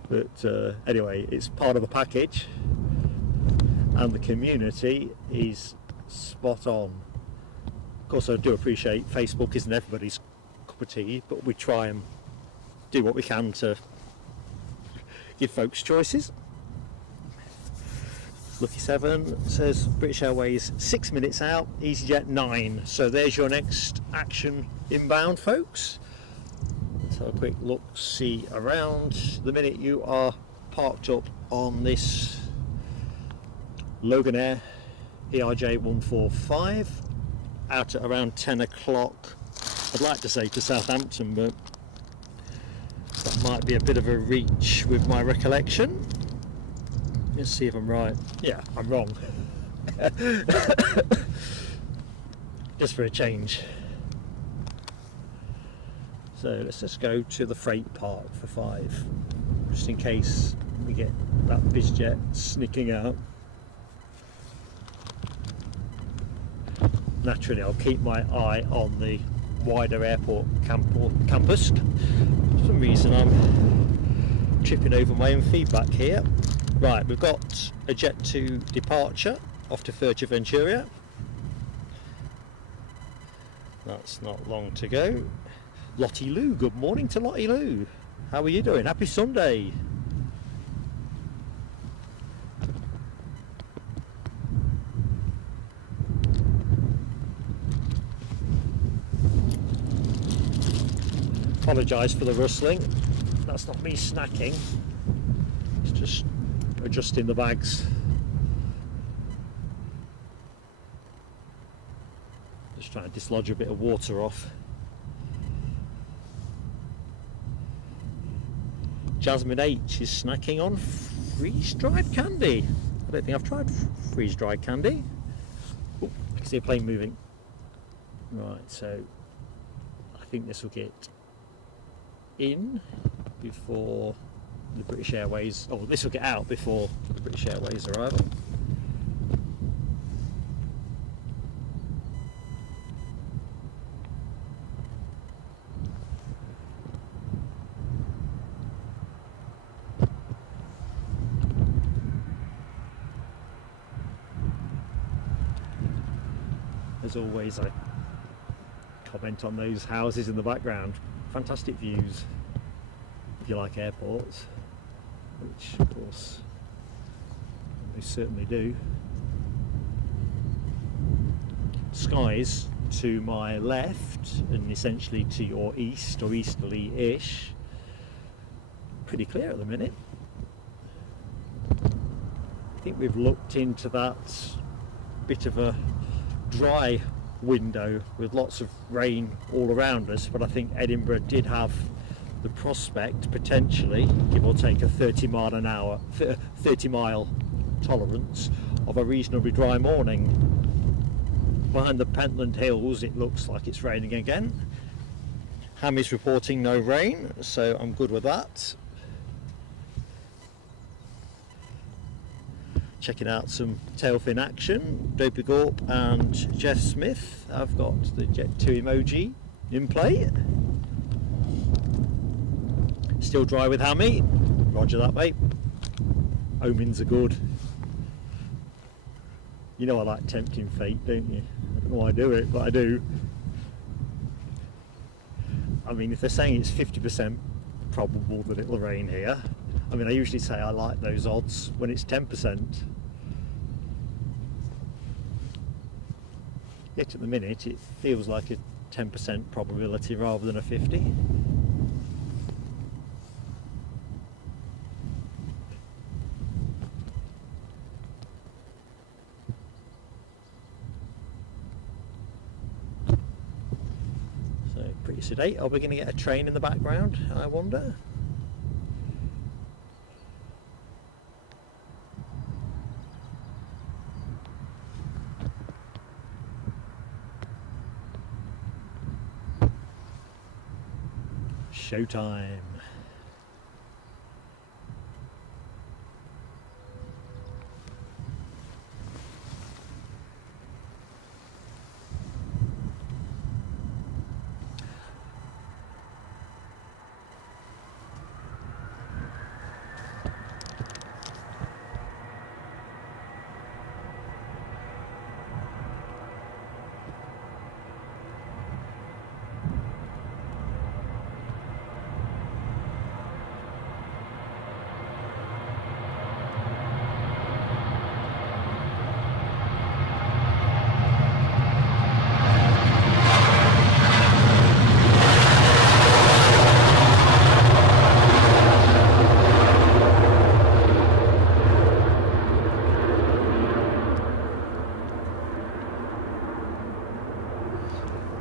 But anyway, it's part of the package. And the community is spot on. Of course, I do appreciate Facebook isn't everybody's cup of tea, but we try and do what we can to give folks choices. Lucky 7 says British Airways 6 minutes out, EasyJet 9. So there's your next action inbound, folks. Let's have a quick look, see around. The minute you are parked up on this Loganair ERJ 145, out at around 10 o'clock. I'd like to say to Southampton, but that might be a bit of a reach with my recollection. Let's see if I'm right. Yeah, I'm wrong. Just for a change. So let's just go to the freight park for 5, just in case we get that BizJet sneaking out. Naturally, I'll keep my eye on the wider airport campus. For some reason I'm tripping over my own feedback here. Right, we've got a Jet 2 departure off to Fuerteventura. That's not long to go. Lottie Lou, good morning to Lottie Lou. How are you doing? Happy Sunday. Apologise for the rustling. That's not me snacking. It's just adjusting the bags. Just trying to dislodge a bit of water off. Jasmine H is snacking on freeze-dried candy. I don't think I've tried freeze-dried candy. Oh, I can see a plane moving. Right, so I think this will get in before the British Airways, oh, this will get out before the British Airways arrival. As always, I comment on those houses in the background. Fantastic views if you like airports, which of course they certainly do. Skies to my left and essentially to your east or easterly-ish, pretty clear at the minute. I think we've looked into that bit of a dry window with lots of rain all around us, but I think Edinburgh did have the prospect potentially, give or take a 30 mile tolerance of a reasonably dry morning. Behind the Pentland Hills it looks like it's raining again. Ham is reporting no rain, so I'm good with that. Checking out some tailfin action. Dopey Gorp and Jeff Smith. I've got the Jet 2 emoji in play. Still dry with Hammy. Roger that, mate. Omens are good. You know I like tempting fate, don't you? I don't know why I do it, but I do. I mean, if they're saying it's 50% probable that it'll rain here, I mean, I usually say I like those odds when it's 10%. Yet at the minute it feels like a 10% probability rather than a 50. So pretty sedate. Are we going to get a train in the background, I wonder? showtime.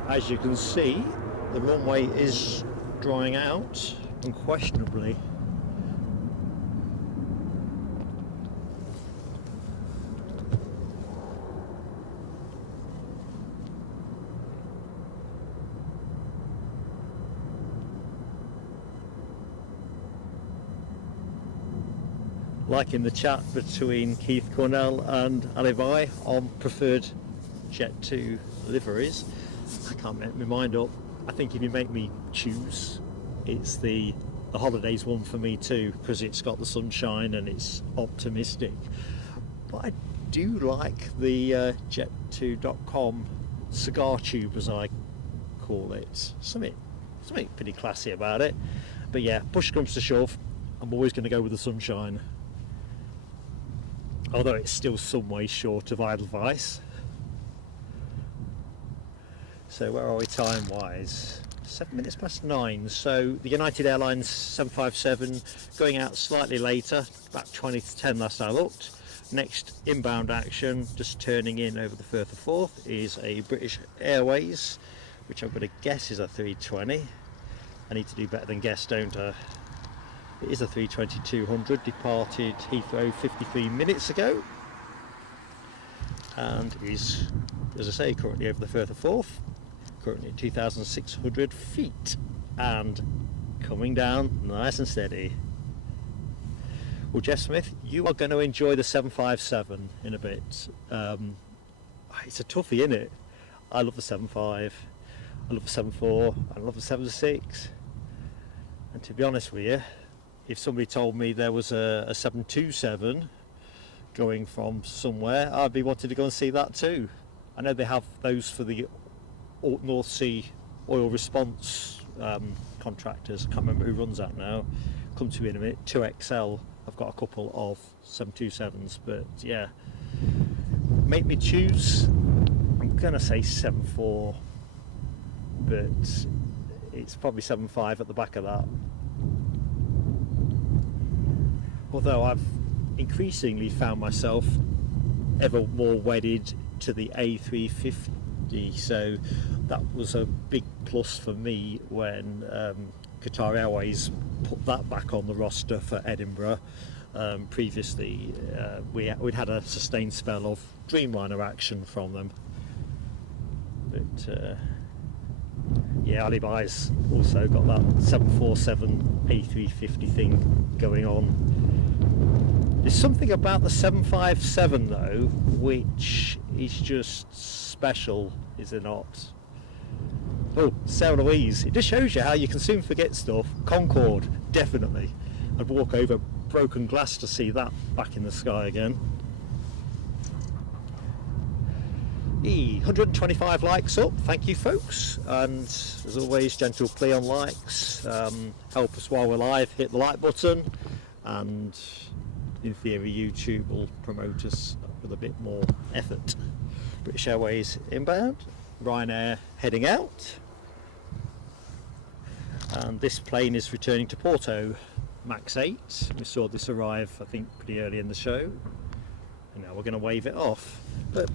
As you can see, the runway is drying out unquestionably. Like in the chat between Keith Cornell and Ali on preferred Jet 2 liveries, I can't make my mind up. I think if you make me choose, it's the holidays one for me too, because it's got the sunshine and it's optimistic. But I do like the jet2.com cigar tube, as I call it. Something pretty classy about it. But yeah, push comes to shove, I'm always going to go with the sunshine. Although it's still some way short of Edelweiss. So where are we time wise? 7 minutes past 9. So the United Airlines 757 going out slightly later, about 20 to 10 last I looked. Next inbound action, just turning in over the Firth of Forth, is a British Airways, which I'm going to guess is a 320. I need to do better than guess, don't I? It is a 320-200, departed Heathrow 53 minutes ago, and is, as I say, currently over the Firth of Forth. Currently at 2,600 feet and coming down nice and steady. Well, Jeff Smith, you are going to enjoy the 757 in a bit. It's a toughie, isn't it? I love the 75, I love the 74, I love the 76. And to be honest with you, if somebody told me there was a 727 going from somewhere, I'd be wanting to go and see that too. I know they have those for the North Sea oil response contractors. I can't remember who runs that now. Come to me in a minute. 2XL. I've got a couple of 727s, but yeah. Make me choose. I'm gonna say 74, but it's probably 75 at the back of that. Although I've increasingly found myself ever more wedded to the A350, so that was a big plus for me when Qatar Airways put that back on the roster for Edinburgh. Previously we'd had a sustained spell of Dreamliner action from them, but yeah, Alibi's also got that 747 A350 thing going on. There's something about the 757 though which is just special, is it not? Oh, Sarah Louise, it just shows you how you can soon forget stuff. Concorde, definitely. I'd walk over broken glass to see that back in the sky again. 125 likes up, thank you folks, and as always, gentle plea on likes. Help us while we're live, hit the like button, and in theory YouTube will promote us with a bit more effort. British Airways inbound, Ryanair heading out, and this plane is returning to Porto, Max 8. We saw this arrive I think pretty early in the show, and now we're going to wave it off, but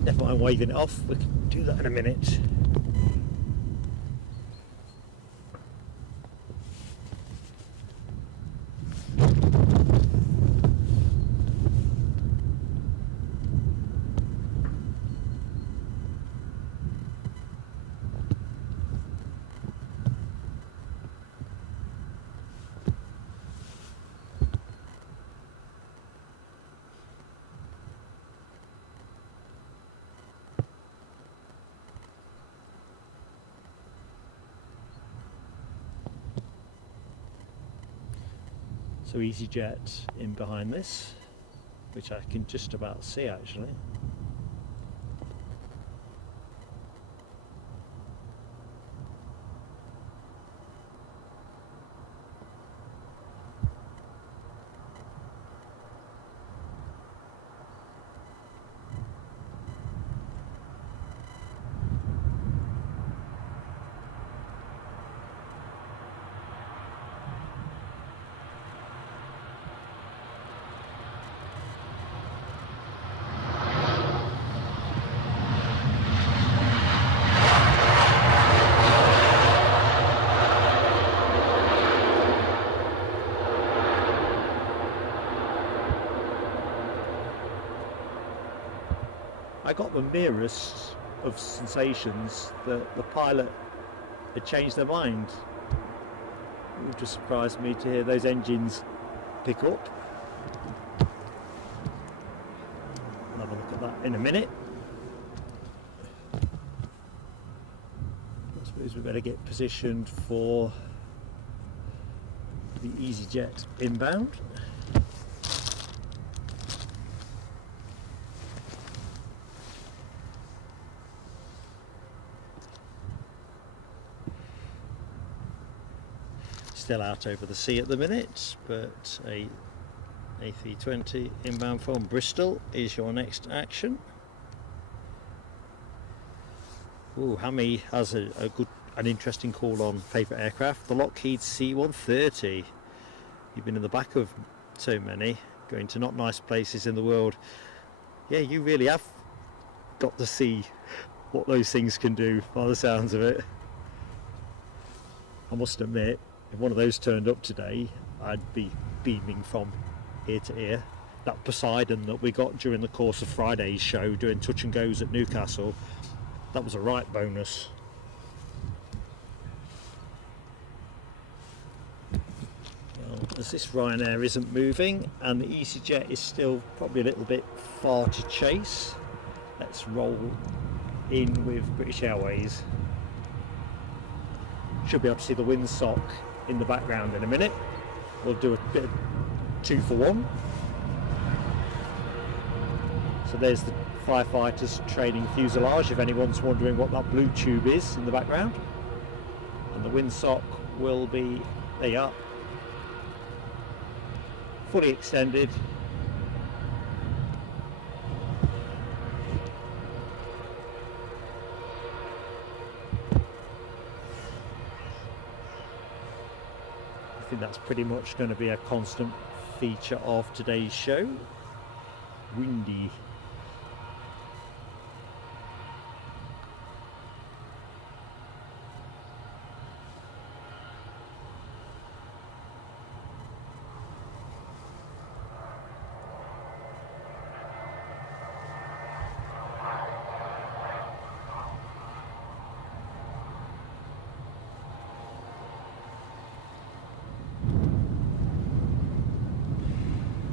never mind waving it off, we can do that in a minute. So EasyJet in behind this, which I can just about see actually. I got the merest of sensations that the pilot had changed their mind. It would just surprised me to hear those engines pick up. I'll have a look at that in a minute. I suppose we better get positioned for the EasyJet inbound. Still out over the sea at the minute, but a A320 inbound from Bristol is your next action. Ooh, Hammy has an interesting call on favourite aircraft, the Lockheed C-130. You've been in the back of so many, going to not nice places in the world. Yeah, you really have got to see what those things can do by the sounds of it. I must admit, if one of those turned up today, I'd be beaming from ear to ear. That Poseidon that we got during the course of Friday's show doing touch and goes at Newcastle, that was a right bonus. Well, as this Ryanair isn't moving and the EasyJet is still probably a little bit far to chase, let's roll in with British Airways. Should be able to see the windsock in the background in a minute. We'll do a bit of 2 for 1. So there's the firefighters training fuselage, if anyone's wondering what that blue tube is in the background. And the windsock will be, there you are, fully extended. I think that's pretty much going to be a constant feature of today's show. Windy.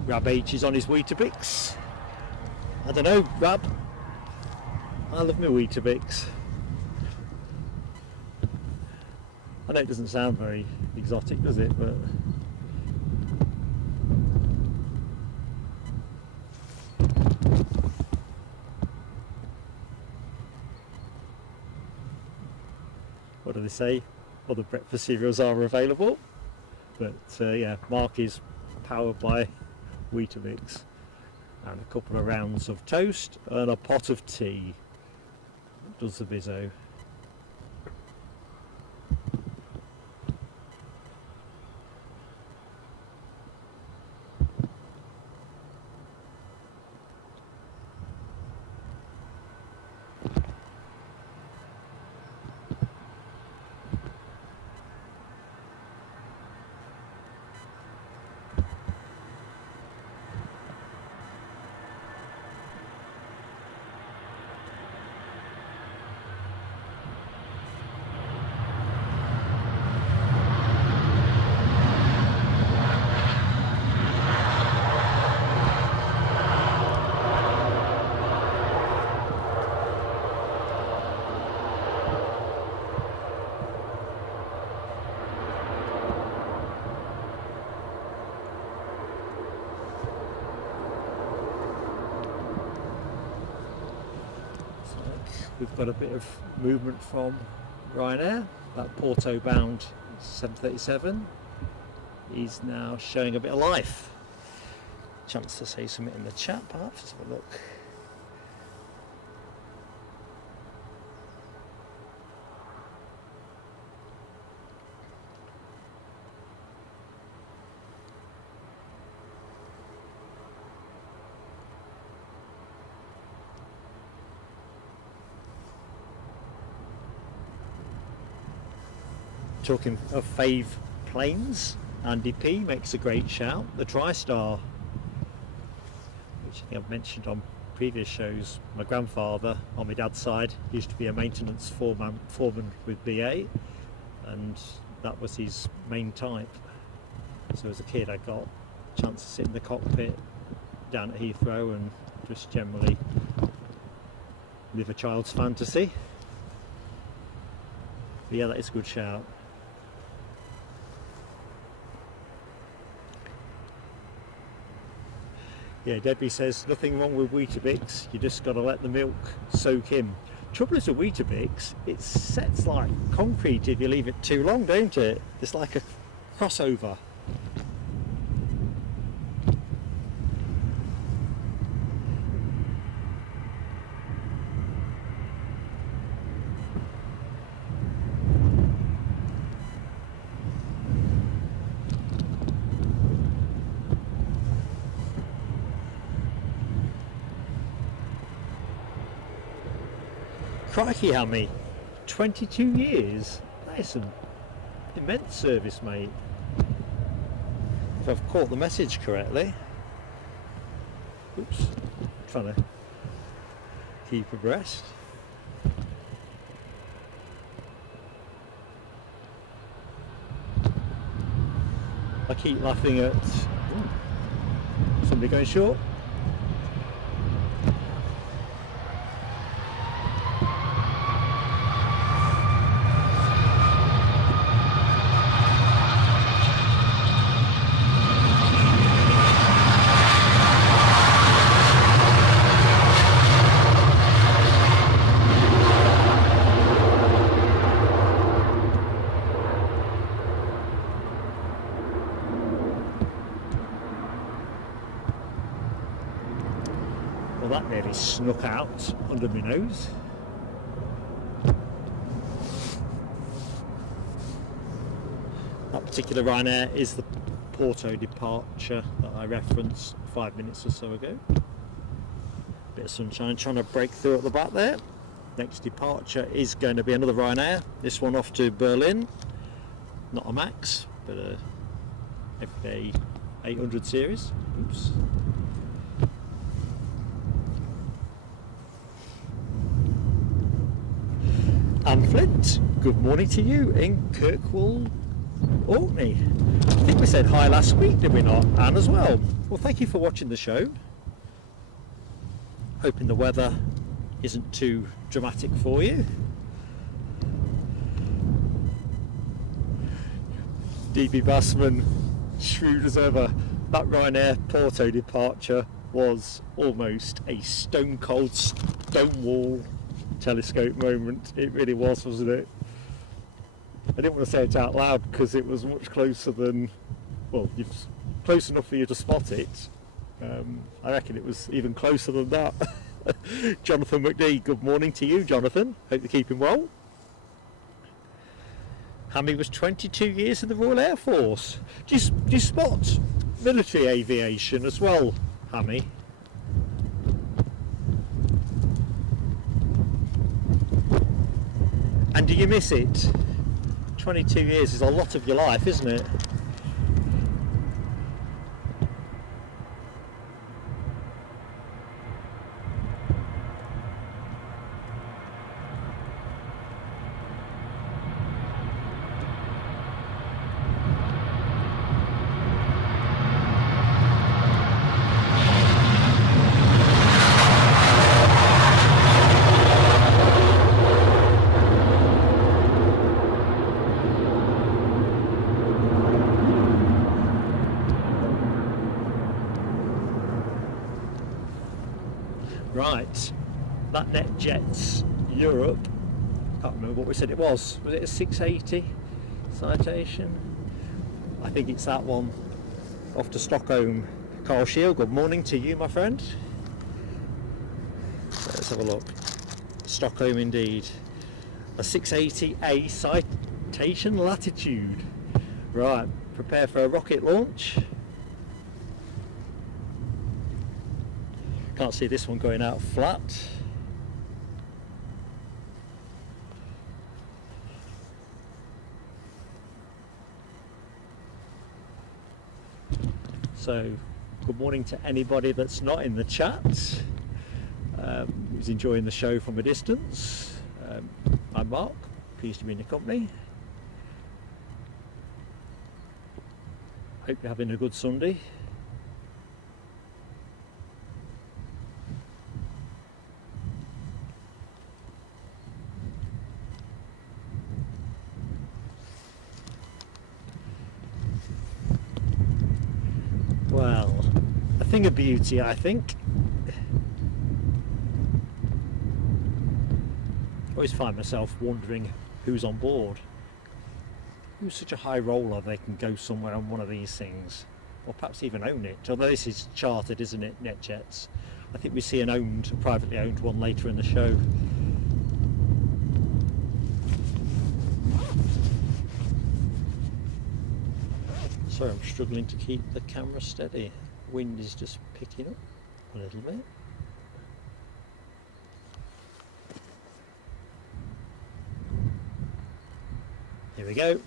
Rab H is on his Weetabix. I don't know, Rab. I love my Weetabix. I know it doesn't sound very exotic, does it? But what do they say? Other breakfast cereals are available. But yeah, Mark is powered by Weetabix and a couple of rounds of toast and a pot of tea. Does the bizzo. we've got a bit of movement from Ryanair. That Porto bound 737 is now showing a bit of life. Chance to say something in the chat perhaps. Let's have a look. Talking of fave planes, Andy P makes a great shout. The TriStar, which I think I've mentioned on previous shows. My grandfather on my dad's side used to be a maintenance foreman with BA, and that was his main type. So as a kid I got a chance to sit in the cockpit down at Heathrow and just generally live a child's fantasy. But yeah, that is a good shout. Yeah, Debbie says nothing wrong with Weetabix, you just got to let the milk soak in. Trouble is with Weetabix, it sets like concrete if you leave it too long, don't it? It's like a crossover. Crikey, Hammy, 22 years? That is some immense service, mate. If I've caught the message correctly. Oops, trying to keep abreast. I keep laughing at somebody going short. That nearly snuck out under my nose. That particular Ryanair is the Porto departure that I referenced 5 minutes or so ago. Bit of sunshine trying to break through at the back there. Next departure is going to be another Ryanair. This one off to Berlin. Not a Max, but a everyday 800 series. Oops. Anne Flint, good morning to you in Kirkwall, Orkney. I think we said hi last week, did we not, Anne, as well? Well, thank you for watching the show. Hoping the weather isn't too dramatic for you. DB Bassman, shrewd as ever. That Ryanair Porto departure was almost a stone cold Stonewall telescope moment. It really was, wasn't it? I didn't want to say it out loud because it was much closer than, well, it's close enough for you to spot it. I reckon it was even closer than that. Jonathan McD, good morning to you, Jonathan. Hope you're keeping well. Hammy was 22 years in the Royal Air Force. Do you spot military aviation as well, Hammy? And do you miss it? 22 years is a lot of your life, isn't it? Right, that NetJets Europe. Can't remember what we said it was. Was it a 680 citation? I think it's that one. Off to Stockholm. Carl Shield, good morning to you, my friend. So let's have a look. Stockholm indeed. A 680A citation latitude. Right, prepare for a rocket launch. Can't see this one going out flat. So, good morning to anybody that's not in the chat, who's enjoying the show from a distance. I'm Mark, pleased to be in your company. Hope you're having a good Sunday. Well, a thing of beauty, I think. I always find myself wondering who's on board. Who's such a high roller they can go somewhere on one of these things, or perhaps even own it. Although this is chartered, isn't it, NetJets? I think we see a privately owned one later in the show. Sorry, I'm struggling to keep the camera steady. Wind is just picking up a little bit. Here we go.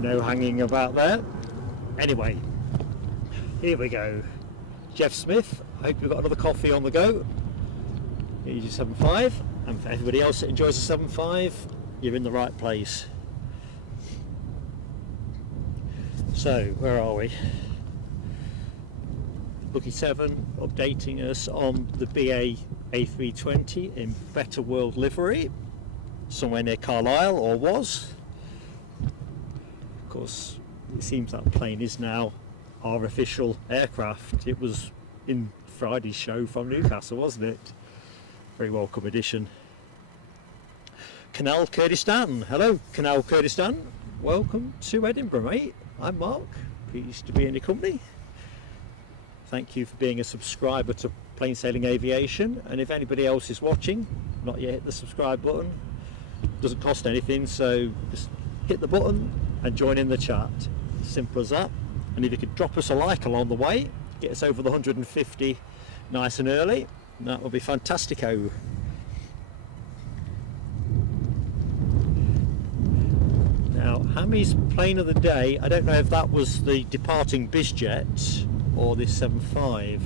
No hanging about there. Anyway, here we go. Jeff Smith, I hope you've got another coffee on the go. Here's your 7.5, and for everybody else that enjoys the 7.5, you're in the right place. So, where are we? Lucky 7 updating us on the BA A320 in Better World livery, somewhere near Carlisle, or was. Of course, it seems that plane is now our official aircraft. It was in Friday's show from Newcastle, wasn't it? Very welcome addition. Canal Kurdistan. Hello, Canal Kurdistan. Welcome to Edinburgh, mate. I'm Mark. Pleased to be in your company. Thank you for being a subscriber to Plain Sailing Aviation. And if anybody else is watching, not yet hit the subscribe button. Doesn't cost anything, so just hit the button and join in the chat. Simple as that. And if you could drop us a like along the way, get us over the 150 nice and early, that would be fantastico. Now, Hammy's plane of the day, I don't know if that was the departing BizJet or this 7.5.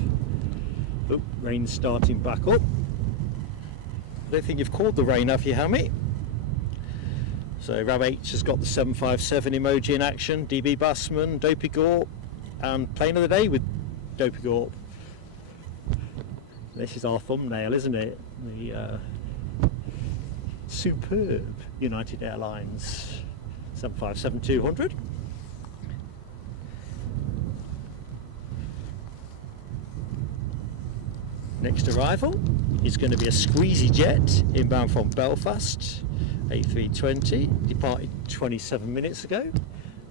Oh, rain's starting back up. I don't think you've called the rain, have you, Hammy? So Rab H has got the 757 emoji in action, DB Bassman, Dopey Gorp, and plane of the day with Dopey Gorp. This is our thumbnail, isn't it? The superb United Airlines 757-200. Next arrival is going to be a squeezy jet inbound from Belfast. A320, departed 27 minutes ago.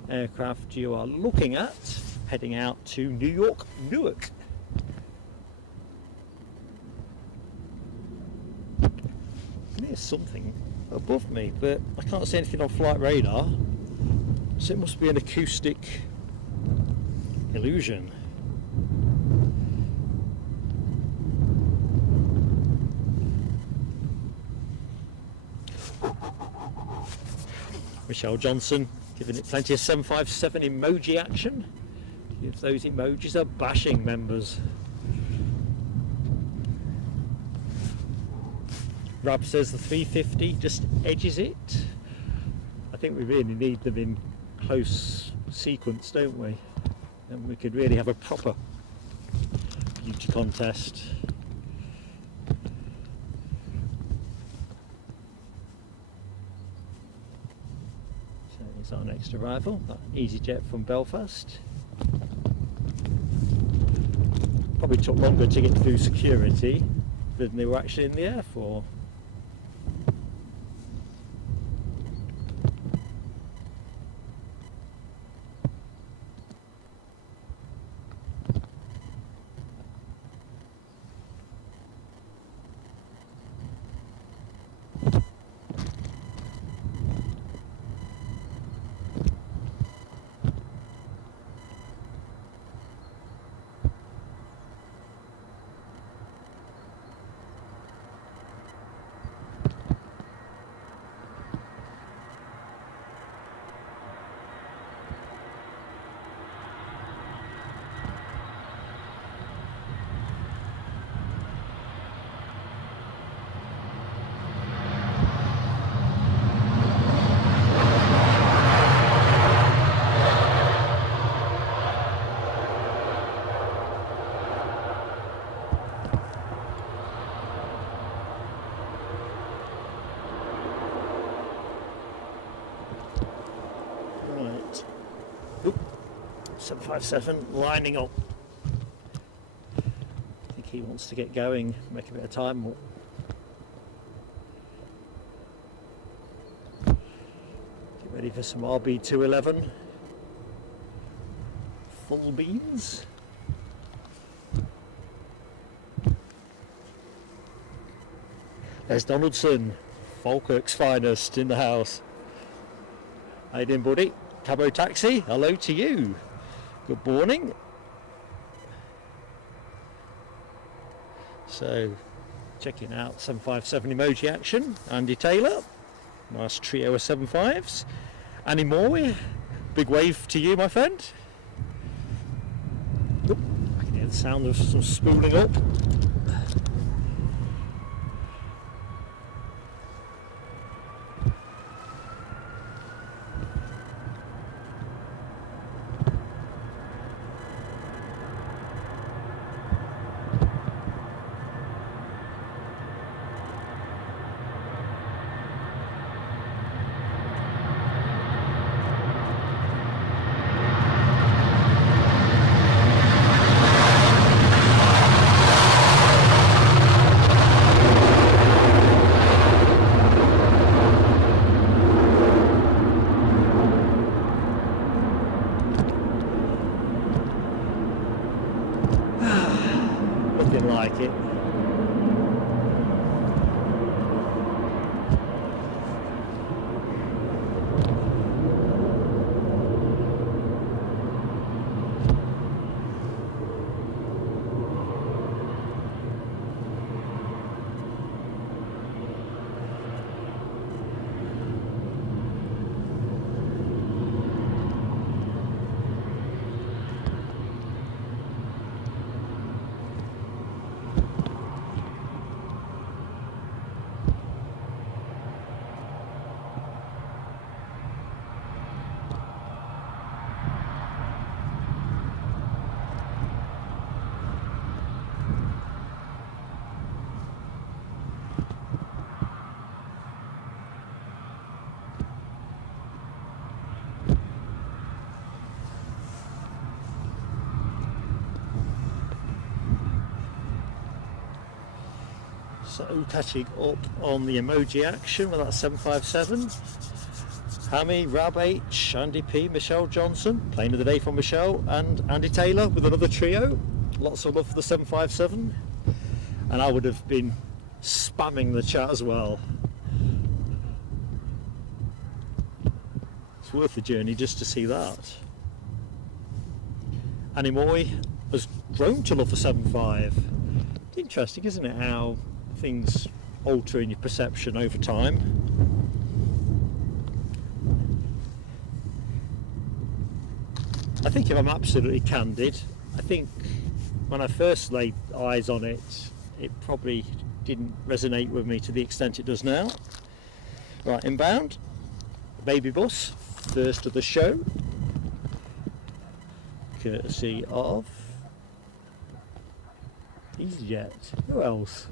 Aircraft you are looking at heading out to New York, Newark. There's something above me, but I can't see anything on flight radar, so it must be an acoustic illusion. Michelle Johnson, Giving it plenty of 757 emoji action. If those emojis are bashing members. Rab says the 350 just edges it. I think we really need them in close sequence, don't we? And we could really have a proper beauty contest. So here's our next arrival, that EasyJet from Belfast. Probably took longer to get through security than they were actually in the air for. Right. Oop. 757 lining up. I think he wants to get going, make a bit of time. Get ready for some RB211. Full beans. There's Donaldson, Falkirk's finest, in the house. How you doing, buddy? Cabo Taxi, hello to you. Good morning. So, checking out 757 emoji action. Andy Taylor, nice trio of 75s. Annie Moore, big wave to you, my friend. Oop, I can hear the sound of some spooling up. Like it. So catching up on the emoji action with that 757. Hammy, Rab H, Andy P, Michelle Johnson, plane of the day from Michelle, and Andy Taylor with another trio. Lots of love for the 757. And I would have been spamming the chat as well. It's worth the journey just to see that. Annie Moy has grown to love the 75. Interesting, isn't it, how things alter in your perception over time. think if I'm absolutely candid, I think when I first laid eyes on it, it probably didn't resonate with me to the extent it does now. Right, inbound, baby bus, first of the show, courtesy of EasyJet. Who else?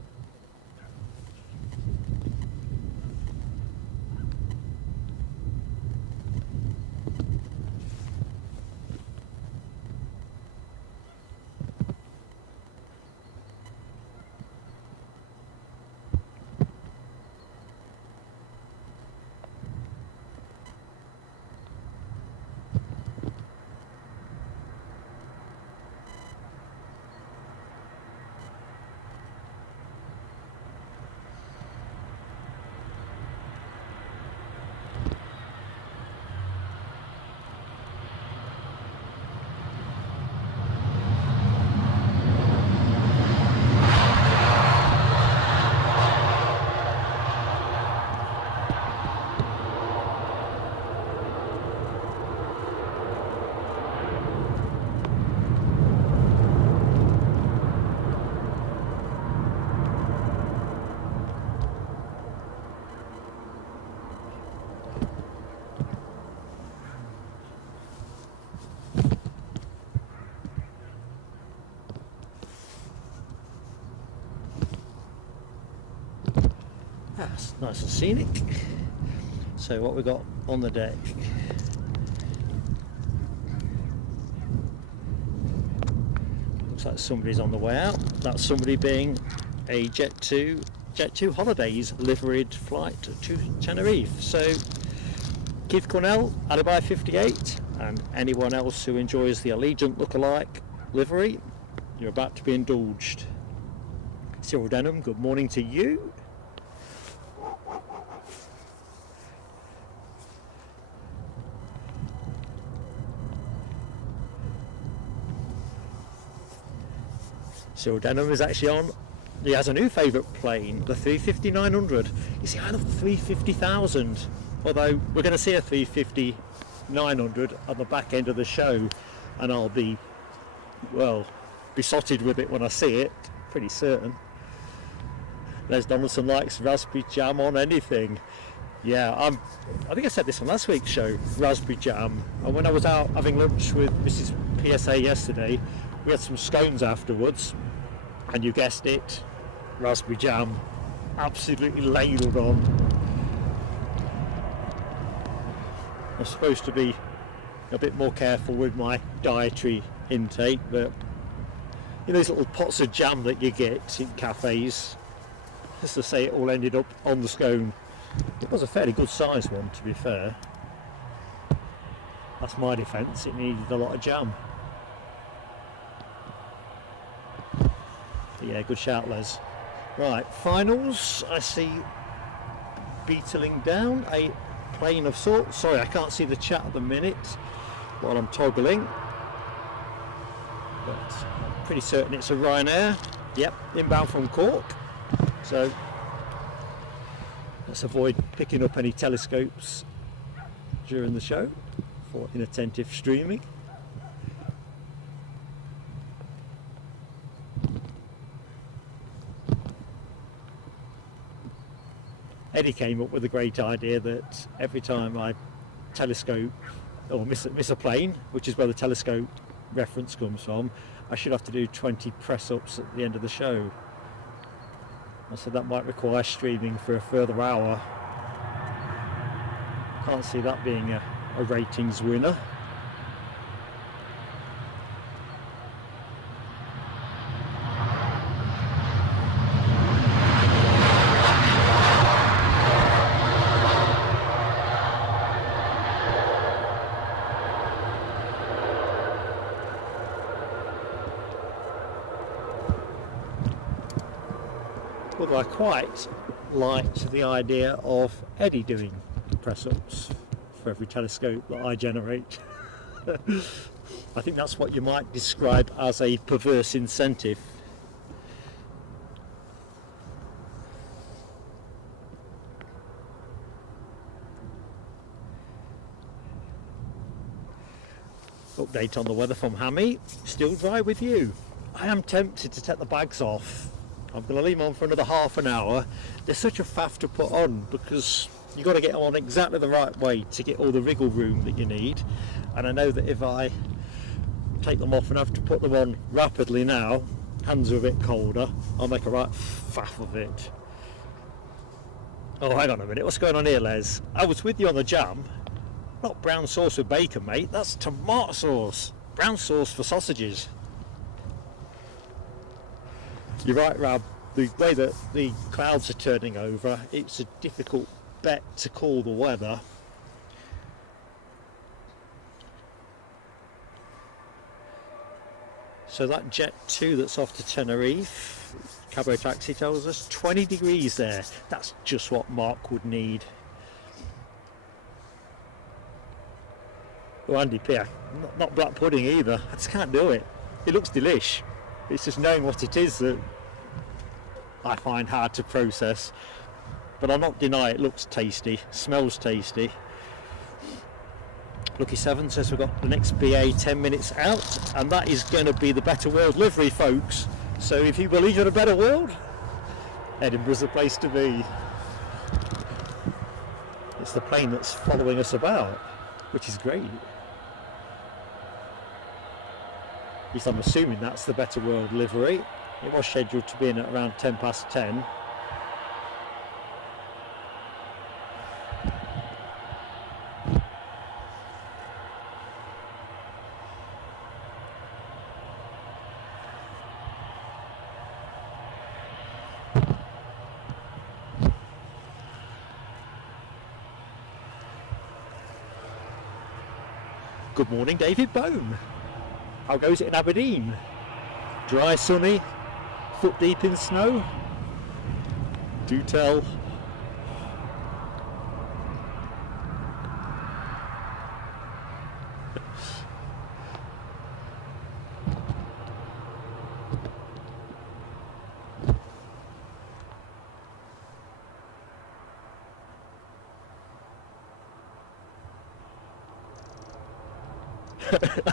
That's nice and scenic. So what we got on the deck? Looks like somebody's on the way out. That's somebody being a Jet2 Holidays liveried flight to Tenerife. So Keith Cornell, Alibi 58, and anyone else who enjoys the Allegiant lookalike livery, you're about to be indulged. Cyril Denham, good morning to you. Cyril Denham is actually on, he has a new favourite plane, the 350-900. You see, I love the 350,000, although we're going to see a 350-900 on the back end of the show, and I'll be, well, besotted with it when I see it, pretty certain. Les Donaldson likes raspberry jam on anything. Yeah, I think I said this on last week's show, raspberry jam, and when I was out having lunch with Mrs. PSA yesterday, we had some scones afterwards, and you guessed it, raspberry jam, absolutely ladled on. I'm supposed to be a bit more careful with my dietary intake, but you know, these little pots of jam that you get in cafes, just to say it all ended up on the scone. It was a fairly good sized one, to be fair. That's my defence, it needed a lot of jam. Yeah, good shout, Les. Right, finals. I see beetling down a plane of sorts. Sorry, I can't see the chat at the minute while I'm toggling, but I'm pretty certain it's a Ryanair. Yep, inbound from Cork. So let's avoid picking up any telescopes during the show for inattentive streaming. Eddie came up with a great idea that every time I telescope or miss a plane, which is where the telescope reference comes from, I should have to do 20 press-ups at the end of the show. I said that might require streaming for a further hour. Can't see that being a ratings winner. Although I quite liked the idea of Eddie doing press-ups for every telescope that I generate. I think that's what you might describe as a perverse incentive. Update on the weather from Hammy. Still dry with you. I am tempted to take the bags off. I'm going to leave them on for another half an hour. They're such a faff to put on because you've got to get them on exactly the right way to get all the wriggle room that you need. And I know that if I take them off and have to put them on rapidly now, hands are a bit colder, I'll make a right faff of it. Oh, hang on a minute, what's going on here, Les? I was with you on the jam. Not brown sauce with bacon, mate, that's tomato sauce. Brown sauce for sausages. You're right, Rab, the way that the clouds are turning over, it's a difficult bet to call the weather. So that Jet 2 that's off to Tenerife, Cabo Taxi tells us, 20 degrees there. That's just what Mark would need. Oh, Andy Pierre, not black pudding either. I just can't do it. It looks delish. It's just knowing what it is that I find hard to process. But I'll not deny it looks tasty, smells tasty. Lucky 7 says we've got the next BA 10 minutes out, and that is going to be the Better World livery, folks. So if you believe in a better world, Edinburgh's the place to be. It's the plane that's following us about, which is great. At least I'm assuming that's the Better World livery. It was scheduled to be in at around 10 past 10. Good morning, David Bone. How goes it in Aberdeen? Dry, sunny, foot deep in snow? Do tell.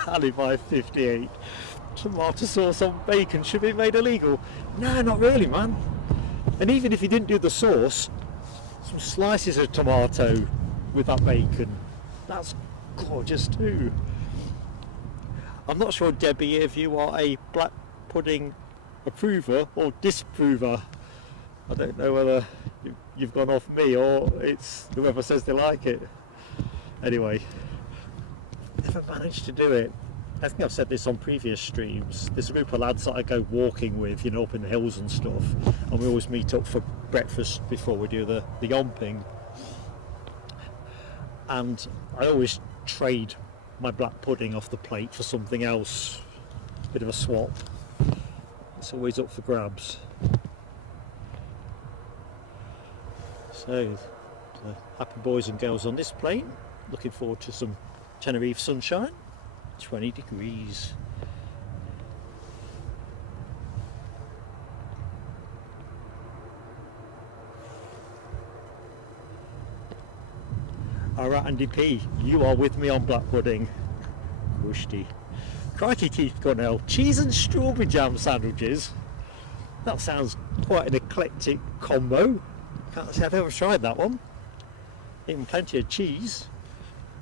Alibi 58. Tomato sauce on bacon should be made illegal. No, not really, man. And even if you didn't do the sauce, some slices of tomato with that bacon, that's gorgeous too. I'm not sure, Debbie, if you are a black pudding approver or disapprover. I don't know whether you've gone off me or it's whoever says they like it. Anyway, never managed to do it. I think I've said this on previous streams. There's a group of lads that I go walking with, you know, up in the hills and stuff, and we always meet up for breakfast before we do the yomping. And I always trade my black pudding off the plate for something else. Bit of a swap. It's always up for grabs. So, happy boys and girls on this plane. Looking forward to some Tenerife sunshine. 20 degrees. Alright, Andy P, you are with me on black pudding. Rusty. Crikey, Keith Cornell. Cheese and strawberry jam sandwiches. That sounds quite an eclectic combo. Can't say I've ever tried that one. Eating plenty of cheese.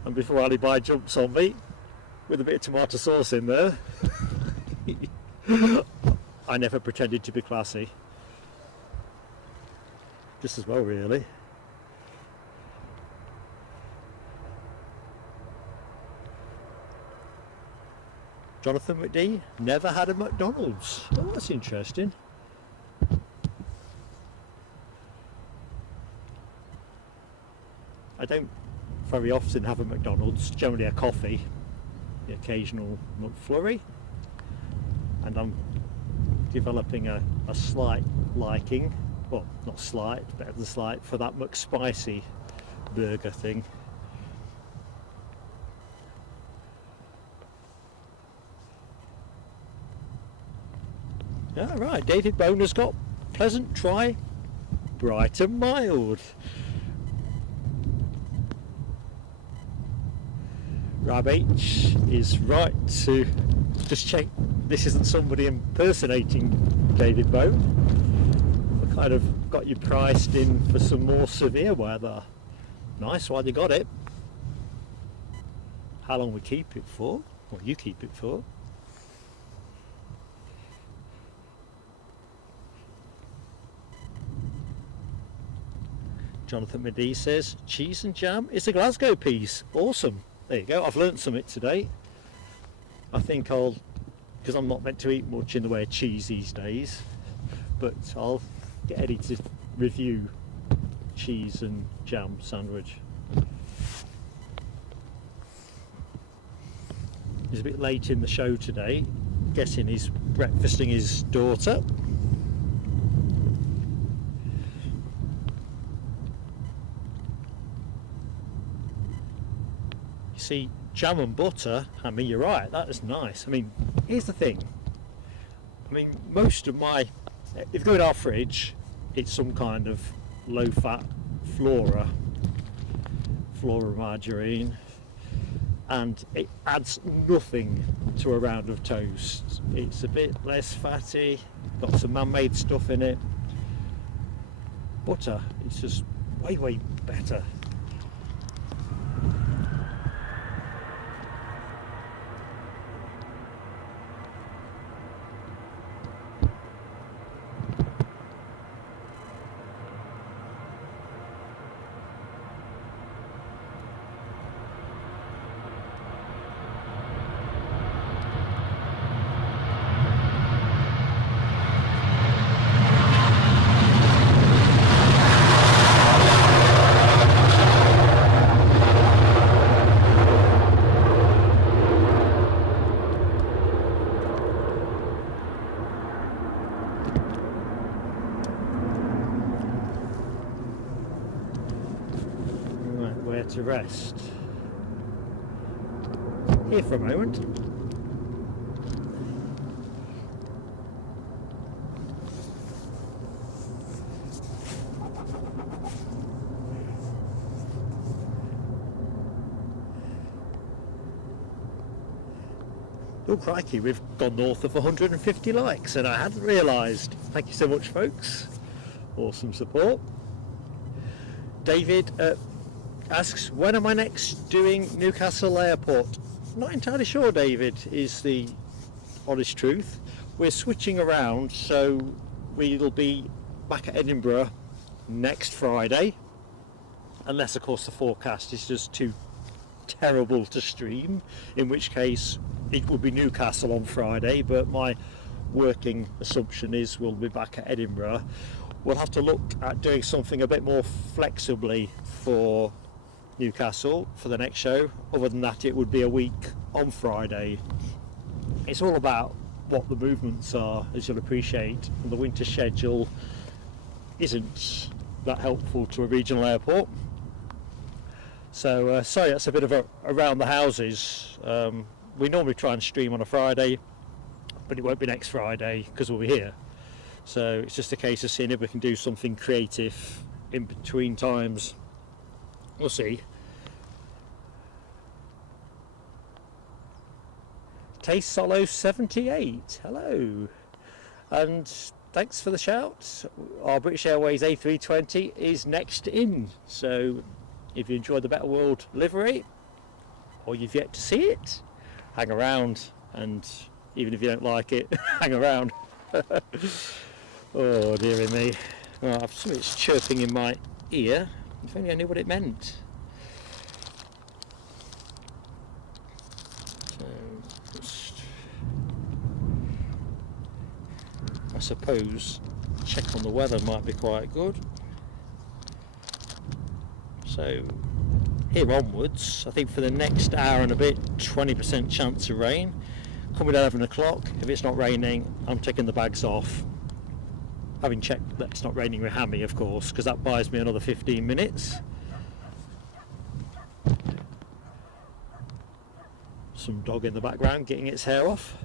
And before Alibi jumps on me with a bit of tomato sauce in there. I never pretended to be classy. Just as well, really. Jonathan McD, never had a McDonald's. Oh, that's interesting. I don't very often have a McDonald's, generally a coffee, the occasional McFlurry, and I'm developing a slight liking, well, not slight, better than slight, for that McSpicy burger thing. All right, David Boner's got pleasant, dry, bright and mild. Rab H is right to just check this isn't somebody impersonating David Bow. We kind of got you priced in for some more severe weather. Nice while you got it. How long we keep it for, or you keep it for. Jonathan Medee says, cheese and jam is a Glasgow piece. Awesome. There you go. I've learnt something today. I think I'll, because I'm not meant to eat much in the way of cheese these days, but I'll get Eddie to review cheese and jam sandwich. He's a bit late in the show today. Guessing he's breakfasting his daughter. See, jam and butter, I mean, you're right, that is nice. I mean, here's the thing. I mean, most of my, if you go in our fridge, it's some kind of low-fat flora margarine, and it adds nothing to a round of toast. It's a bit less fatty, got some man-made stuff in it. Butter, it's just way better. To rest here for a moment. Oh crikey, we've gone north of 150 likes and I hadn't realised. Thank you so much folks, awesome support. David asks, when am I next doing Newcastle Airport? Not entirely sure, David, is the honest truth. We're switching around, so we'll be back at Edinburgh next Friday, unless of course the forecast is just too terrible to stream, in which case it will be Newcastle on Friday, but my working assumption is we'll be back at Edinburgh. We'll have to look at doing something a bit more flexibly for Newcastle for the next show. Other than that, it would be a week on Friday. It's all about what the movements are, as you'll appreciate, and the winter schedule isn't that helpful to a regional airport. So sorry, that's a bit of a around the houses. We normally try and stream on a Friday, but it won't be next Friday because we'll be here. So it's just a case of seeing if we can do something creative in between times. We'll see. Taste Solo 78, hello, and thanks for the shout. Our British Airways A320 is next in, so if you enjoyed the Better World livery or you've yet to see it, hang around, and even if you don't like it, hang around. Oh dearie me. Oh, something's chirping in my ear. If only I knew what it meant. So, just, I suppose check on the weather might be quite good. So here onwards, I think for the next hour and a bit, 20% chance of rain. Coming at 11 o'clock, if it's not raining, I'm taking the bags off. Having checked that it's not raining with Hammy, of course, because that buys me another 15 minutes. Some dog in the background getting its hair off.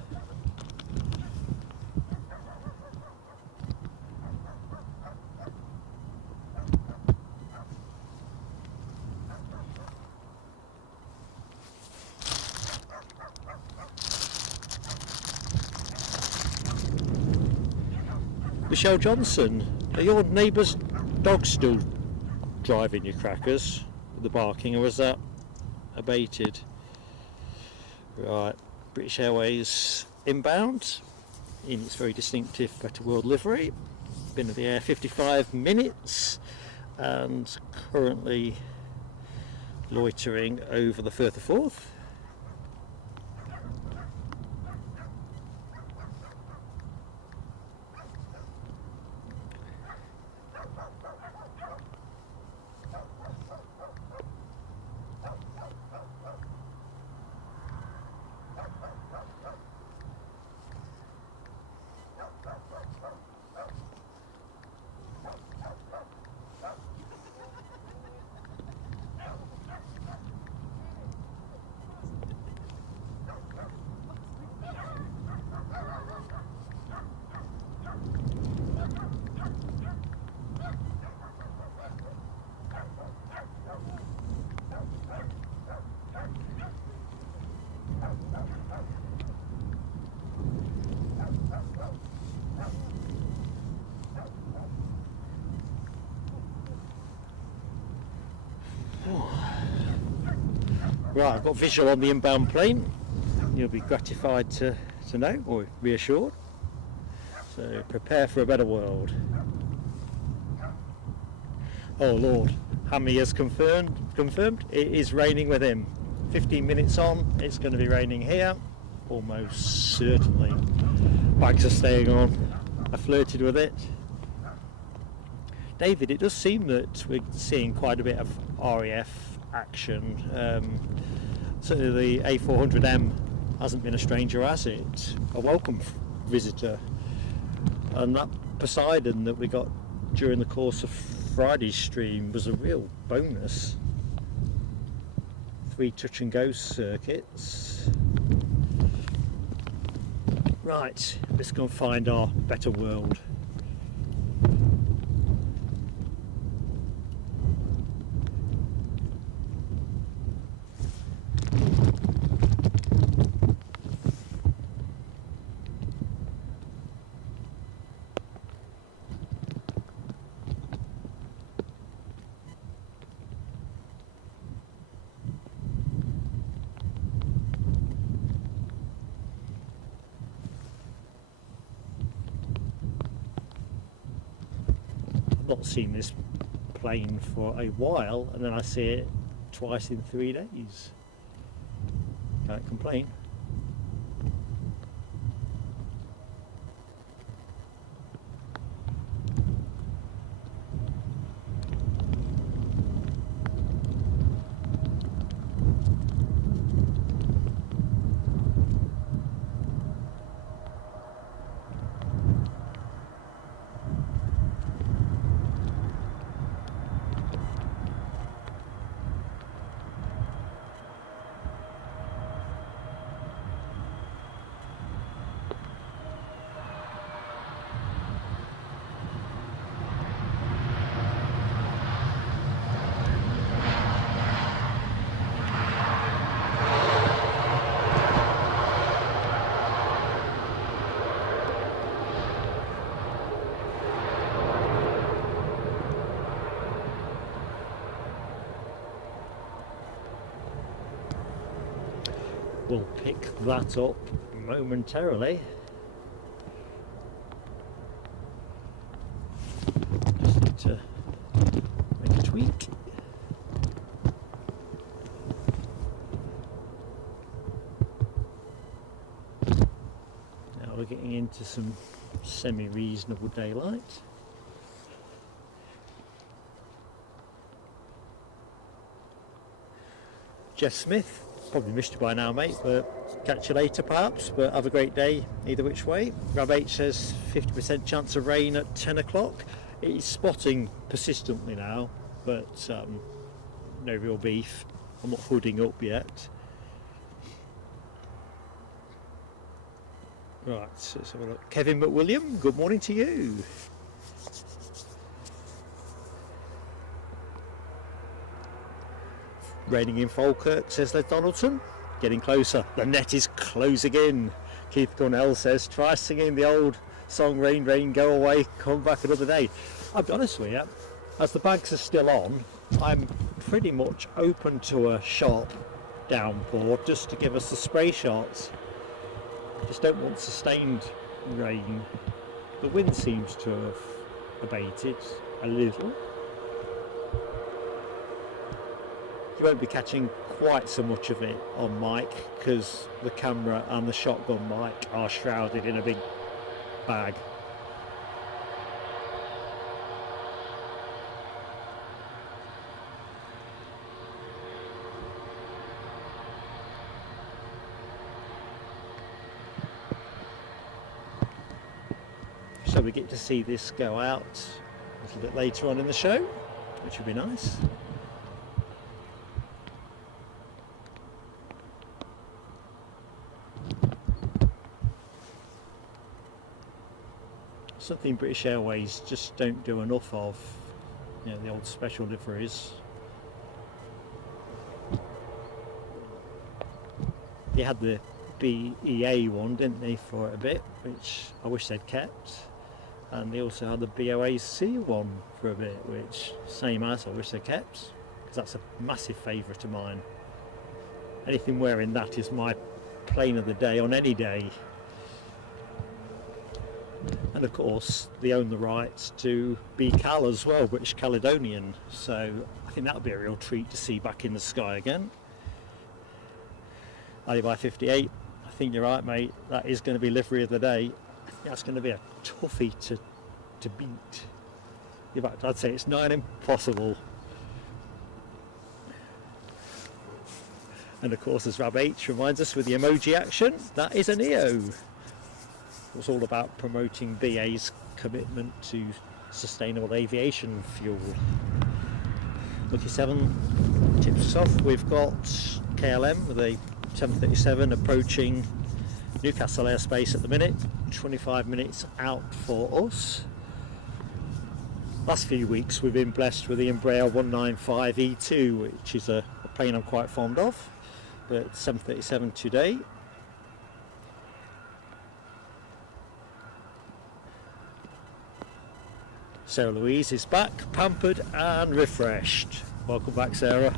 Michelle Johnson, are your neighbour's dogs still driving your crackers with the barking, or is that abated? Right, British Airways inbound in its very distinctive Better World livery. Been at the air 55 minutes and currently loitering over the Firth of Forth. Right, I've got visual on the inbound plane. You'll be gratified to know, or reassured. So prepare for a better world. Oh Lord, Hammy has confirmed it is raining with him. 15 minutes on, it's going to be raining here, almost certainly. Bags are staying on. I flirted with it. David, it does seem that we're seeing quite a bit of RAF action. Certainly the A400M hasn't been a stranger, has it? A welcome visitor. And that Poseidon that we got during the course of Friday's stream was a real bonus. 3 touch and go circuits. Right, let's go and find our better world. Not seen this plane for a while, and then I see it twice in 3 days. Can't complain. We'll pick that up momentarily. Just need to make a tweak. Now we're getting into some semi-reasonable daylight. Jeff Smith, probably missed you by now, mate, but catch you later perhaps, but have a great day either which way. Grab H says 50% chance of rain at 10 o'clock. It's spotting persistently now, but no real beef. I'm not hooding up yet. Right, so let's have a look. Kevin McWilliam, good morning to you. Raining in Falkirk, says Les Donaldson. Getting closer. The net is closing in. Keith Cornell says, try singing the old Song rain, rain, go away, come back another day. I'll be honest with you, as the bags are still on, I'm pretty much open to a sharp downpour just to give us the spray shots. Just don't want sustained rain. The wind seems to have abated a little. You won't be catching quite so much of it on mic because the camera and the shotgun mic are shrouded in a big bag. So we get to see this go out a little bit later on in the show, which would be nice. Something British Airways just don't do enough of, you know, the old special liveries. They had the BEA one, didn't they, for a bit, which I wish they'd kept. And they also had the BOAC one for a bit, which, same as, I wish they kept, because that's a massive favourite of mine. Anything wearing that is my plane of the day on any day. And of course they own the rights to BCAL as well, British Caledonian, so I think that would be a real treat to see back in the sky again. Ali 58, I think you're right, mate, that is going to be livery of the day. I think that's going to be a toughie to beat. In fact, I'd say it's not impossible. And of course, as Rab H reminds us with the emoji action, that is a Neo. It's all about promoting BA's commitment to sustainable aviation fuel. Lucky 7 tips us off. We've got KLM with a 737 approaching Newcastle airspace at the minute, 25 minutes out for us. Last few weeks we've been blessed with the Embraer 195E2, which is a plane I'm quite fond of, but 737 today. Sarah Louise is back, pampered and refreshed. Welcome back, Sarah.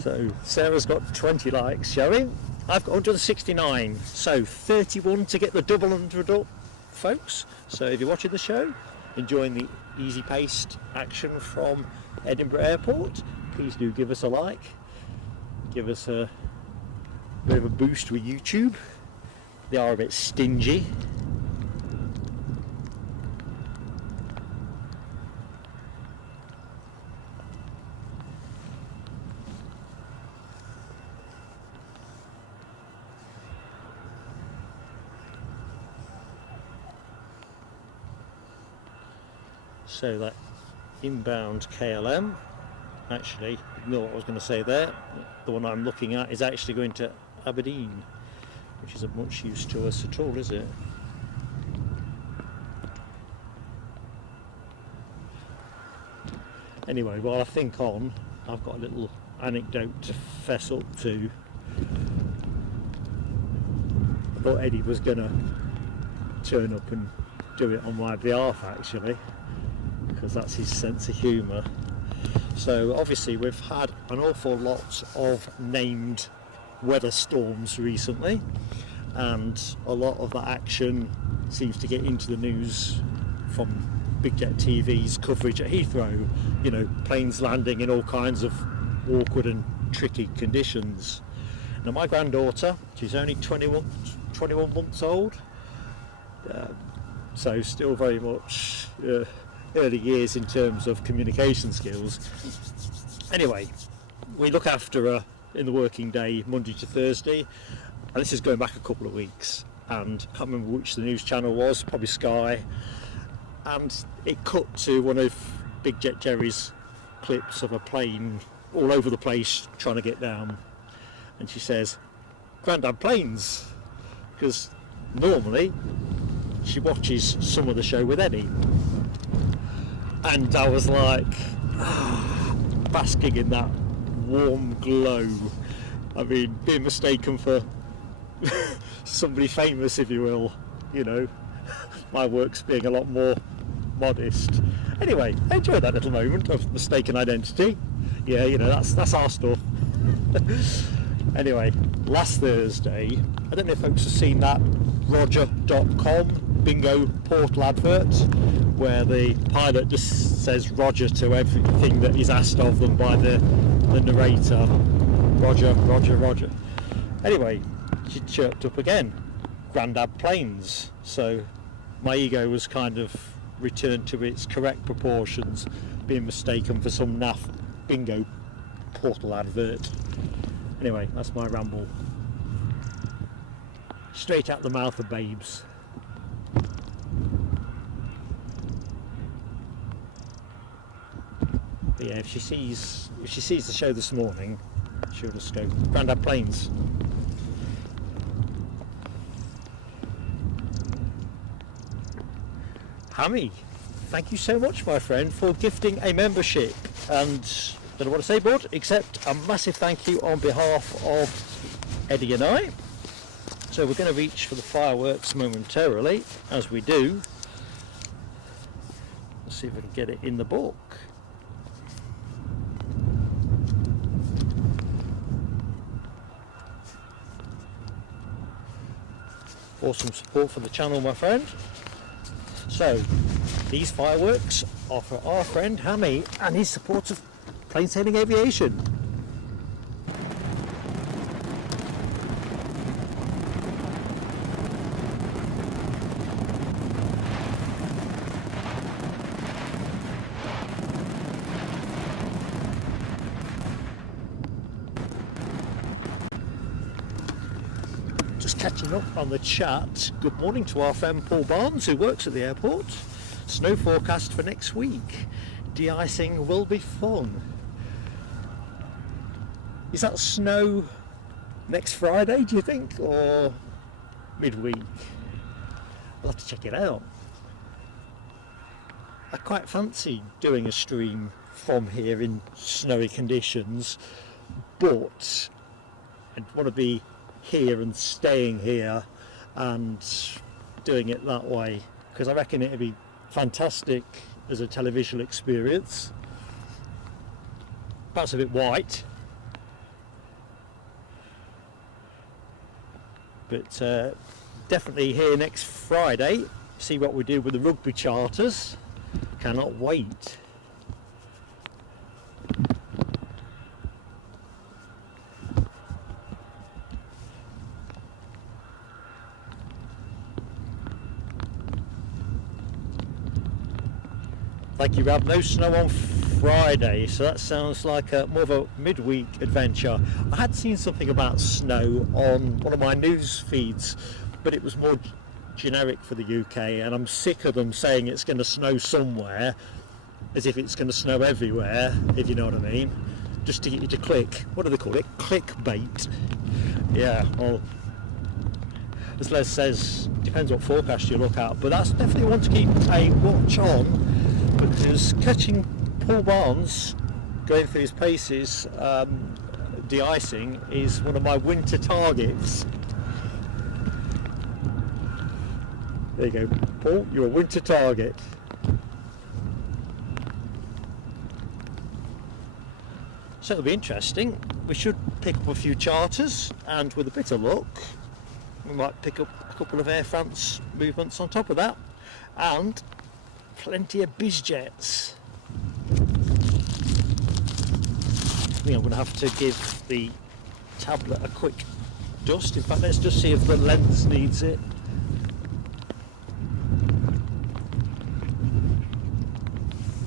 So Sarah's got 20 likes showing. I've got 169, so 31 to get the double 100 up, folks. So if you're watching the show, enjoying the easy-paced action from Edinburgh Airport, please do give us a like. Give us a bit of a boost with YouTube. They are a bit stingy. So that inbound KLM, actually, ignore what I was going to say there, the one I'm looking at is actually going to Aberdeen, which isn't much use to us at all, is it? Anyway, while I think on, I've got a little anecdote to fess up to. I thought Eddie was going to turn up and do it on my behalf, actually, because that's his sense of humour. So obviously we've had an awful lot of named weather storms recently, and a lot of that action seems to get into the news from Big Jet TV's coverage at Heathrow, you know, planes landing in all kinds of awkward and tricky conditions. Now my granddaughter, she's only 21 months old, so still very much early years in terms of communication skills. Anyway, we look after her in the working day, Monday to Thursday, and this is going back a couple of weeks, and I can't remember which the news channel was, probably Sky, and it cut to one of Big Jet Jerry's clips of a plane all over the place trying to get down, and she says, "Grandad, planes," because normally she watches some of the show with Eddie, and I was like basking in that warm glow. I mean, being mistaken for somebody famous, if you will. You know, my work's being a lot more modest. Anyway, I enjoy that little moment of mistaken identity. Yeah, you know, that's our stuff. Anyway, last Thursday, I don't know if folks have seen that Roger.com bingo portal advert where the pilot just says Roger to everything that is asked of them by the narrator. Roger, Roger, Roger. Anyway, she chirped up again. Grandad planes. So my ego was kind of returned to its correct proportions, being mistaken for some naff bingo portal advert. Anyway, that's my ramble. Straight out the mouth of babes. But yeah, if she sees the show this morning, she'll just go, Grandad planes. Hammy, thank you so much, my friend, for gifting a membership. And don't know what to say, bud, except a massive thank you on behalf of Eddie and I. So we're going to reach for the fireworks momentarily, as we do. Let's see if I can get it in the book. Awesome support for the channel, my friend. So, these fireworks are for our friend Hammy and his support of plain sailing aviation. Just catching up on the chat. Good morning to our friend Paul Barnes, who works at the airport. Snow forecast for next week. De-icing will be fun. Is that snow next Friday, do you think, or midweek? I'll have to check it out. I quite fancy doing a stream from here in snowy conditions, but I'd want to be here and staying here and doing it that way, because I reckon it'd be fantastic as a television experience. Perhaps a bit white, but definitely here next Friday. See what we do with the rugby charters. Cannot wait. Thank you, Rob. No snow on Friday, so that sounds like more of a midweek adventure. I had seen something about snow on one of my news feeds, but it was more generic for the UK, and I'm sick of them saying it's going to snow somewhere as if it's going to snow everywhere, if you know what I mean, just to get you to click. What do they call it? Clickbait. Yeah, well, as Les says, depends what forecast you look at, but that's definitely one to keep a watch on. Because catching Paul Barnes going through his paces, de-icing, is one of my winter targets. There you go, Paul, you're a winter target. So it'll be interesting. We should pick up a few charters, and with a bit of luck, we might pick up a couple of Air France movements on top of that, and plenty of biz jets. I think I'm going to have to give the tablet a quick dust. In fact, let's just see if the lens needs it.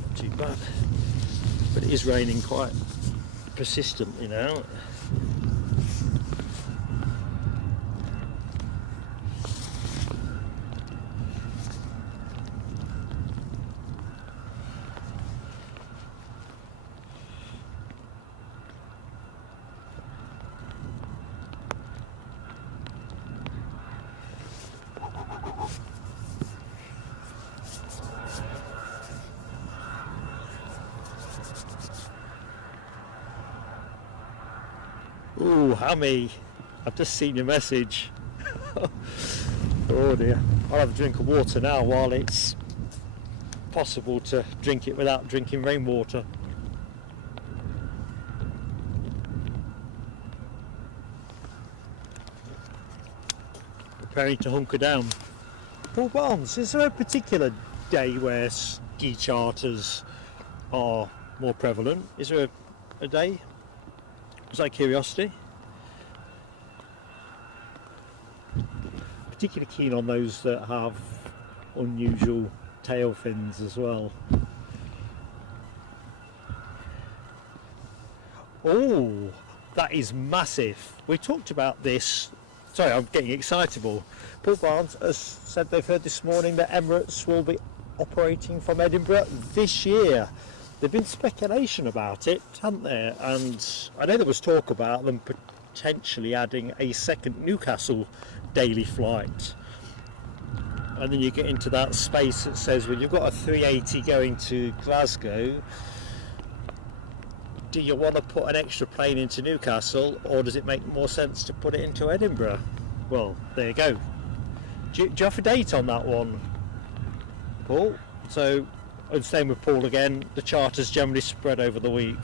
Not too bad, but it is raining quite persistently now. Ooh, Hammy, I've just seen your message. Oh dear, I'll have a drink of water now while it's possible to drink it without drinking rainwater. Preparing to hunker down. Paul Barnes, is there a particular day where ski charters are more prevalent? Is there a day? Was that curiosity? Particularly keen on those that have unusual tail fins as well. Oh, that is massive. We talked about this. Sorry, I'm getting excitable. Paul Barnes has said they've heard this morning that Emirates will be operating from Edinburgh this year. There's been speculation about it, hasn't there? And I know there was talk about them potentially adding a second Newcastle daily flight. And then you get into that space that says, well, you've got a 380 going to Glasgow. Do you want to put an extra plane into Newcastle, or does it make more sense to put it into Edinburgh? Well, there you go. Do you have a date on that one, Paul? So, and same with Paul again, the charters generally spread over the week.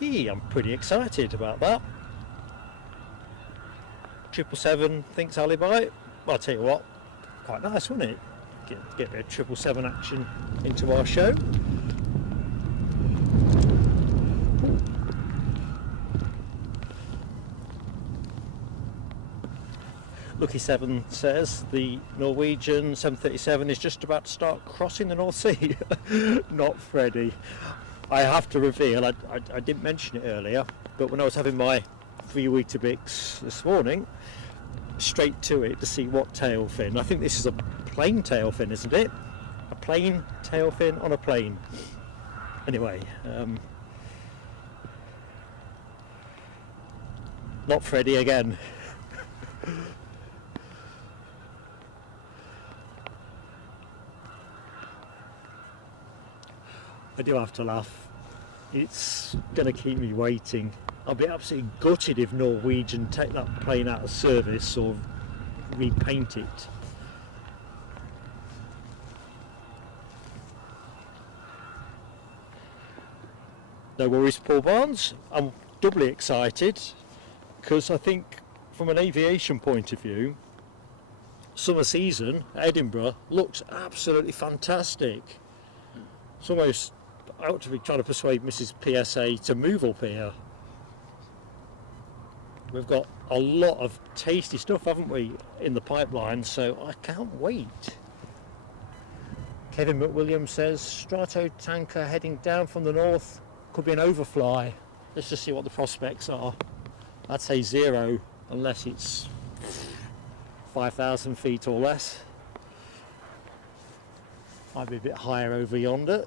I'm pretty excited about that. 777 thinks alibi. Well, I'll tell you what, quite nice, wouldn't it? Get a bit of 777 action into our show. Lucky Seven says the Norwegian 737 is just about to start crossing the North Sea. Not Freddie. I have to reveal, I didn't mention it earlier, but when I was having my 3 Weetabix this morning, straight to it to see what tail fin. I think this is a plain tail fin, isn't it? A plain tail fin on a plane. Anyway, not Freddie again. I do have to laugh. It's going to keep me waiting. I'll be absolutely gutted if Norwegian take that plane out of service or repaint it. No worries, Paul Barnes. I'm doubly excited because I think from an aviation point of view, summer season at Edinburgh looks absolutely fantastic. It's almost, I ought to be trying to persuade Mrs. PSA to move up here. We've got a lot of tasty stuff, haven't we, in the pipeline, so I can't wait. Kevin McWilliams says, Strato tanker heading down from the north, could be an overfly. Let's just see what the prospects are. I'd say 0, unless it's 5,000 feet or less. Might be a bit higher over yonder.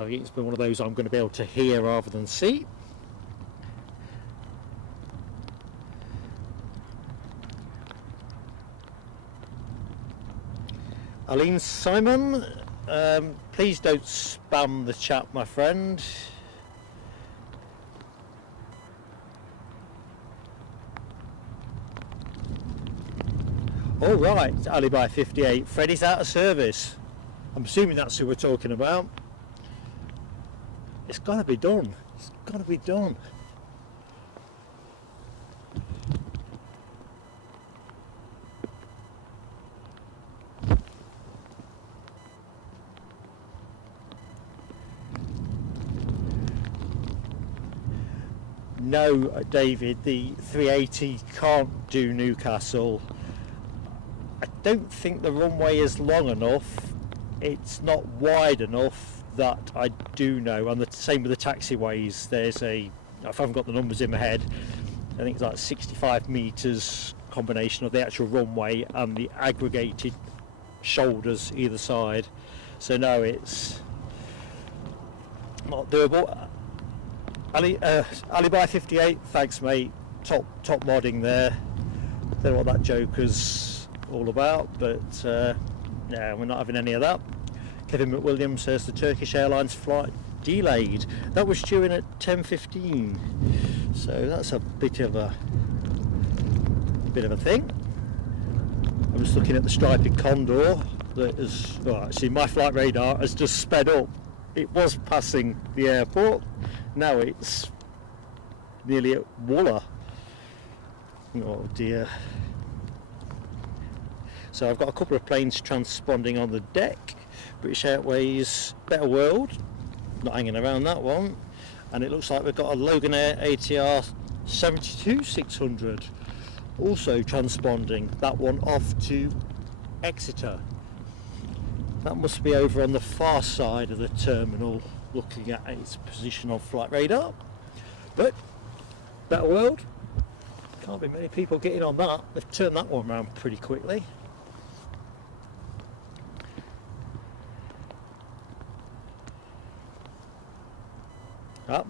I think it's been one of those I'm going to be able to hear rather than see. Aline Simon, please don't spam the chat, my friend. All right, Alibi 58. Freddie's out of service. I'm assuming that's who we're talking about. It's got to be done. It's got to be done. No, David, the 380 can't do Newcastle. I don't think the runway is long enough. It's not wide enough. That I do know, and the same with the taxiways. There's a, if I haven't got the numbers in my head, I think it's like 65 metres combination of the actual runway and the aggregated shoulders either side. So no, it's not doable. Alibi 58, thanks mate. Top modding there. Don't know what that joker's all about, but yeah, we're not having any of that. Kevin McWilliams says the Turkish Airlines flight delayed. That was due in at 10:15. So that's a bit of a thing. I'm just looking at the striped condor that is, well, actually my flight radar has just sped up. It was passing the airport, now it's nearly at Wooler. Oh dear. So I've got a couple of planes transponding on the deck. British Airways Better World, not hanging around that one, and it looks like we've got a Loganair ATR 72-600 also transponding, that one off to Exeter. That must be over on the far side of the terminal, looking at its position on flight radar. But Better World, can't be many people getting on that. They've turned that one around pretty quickly.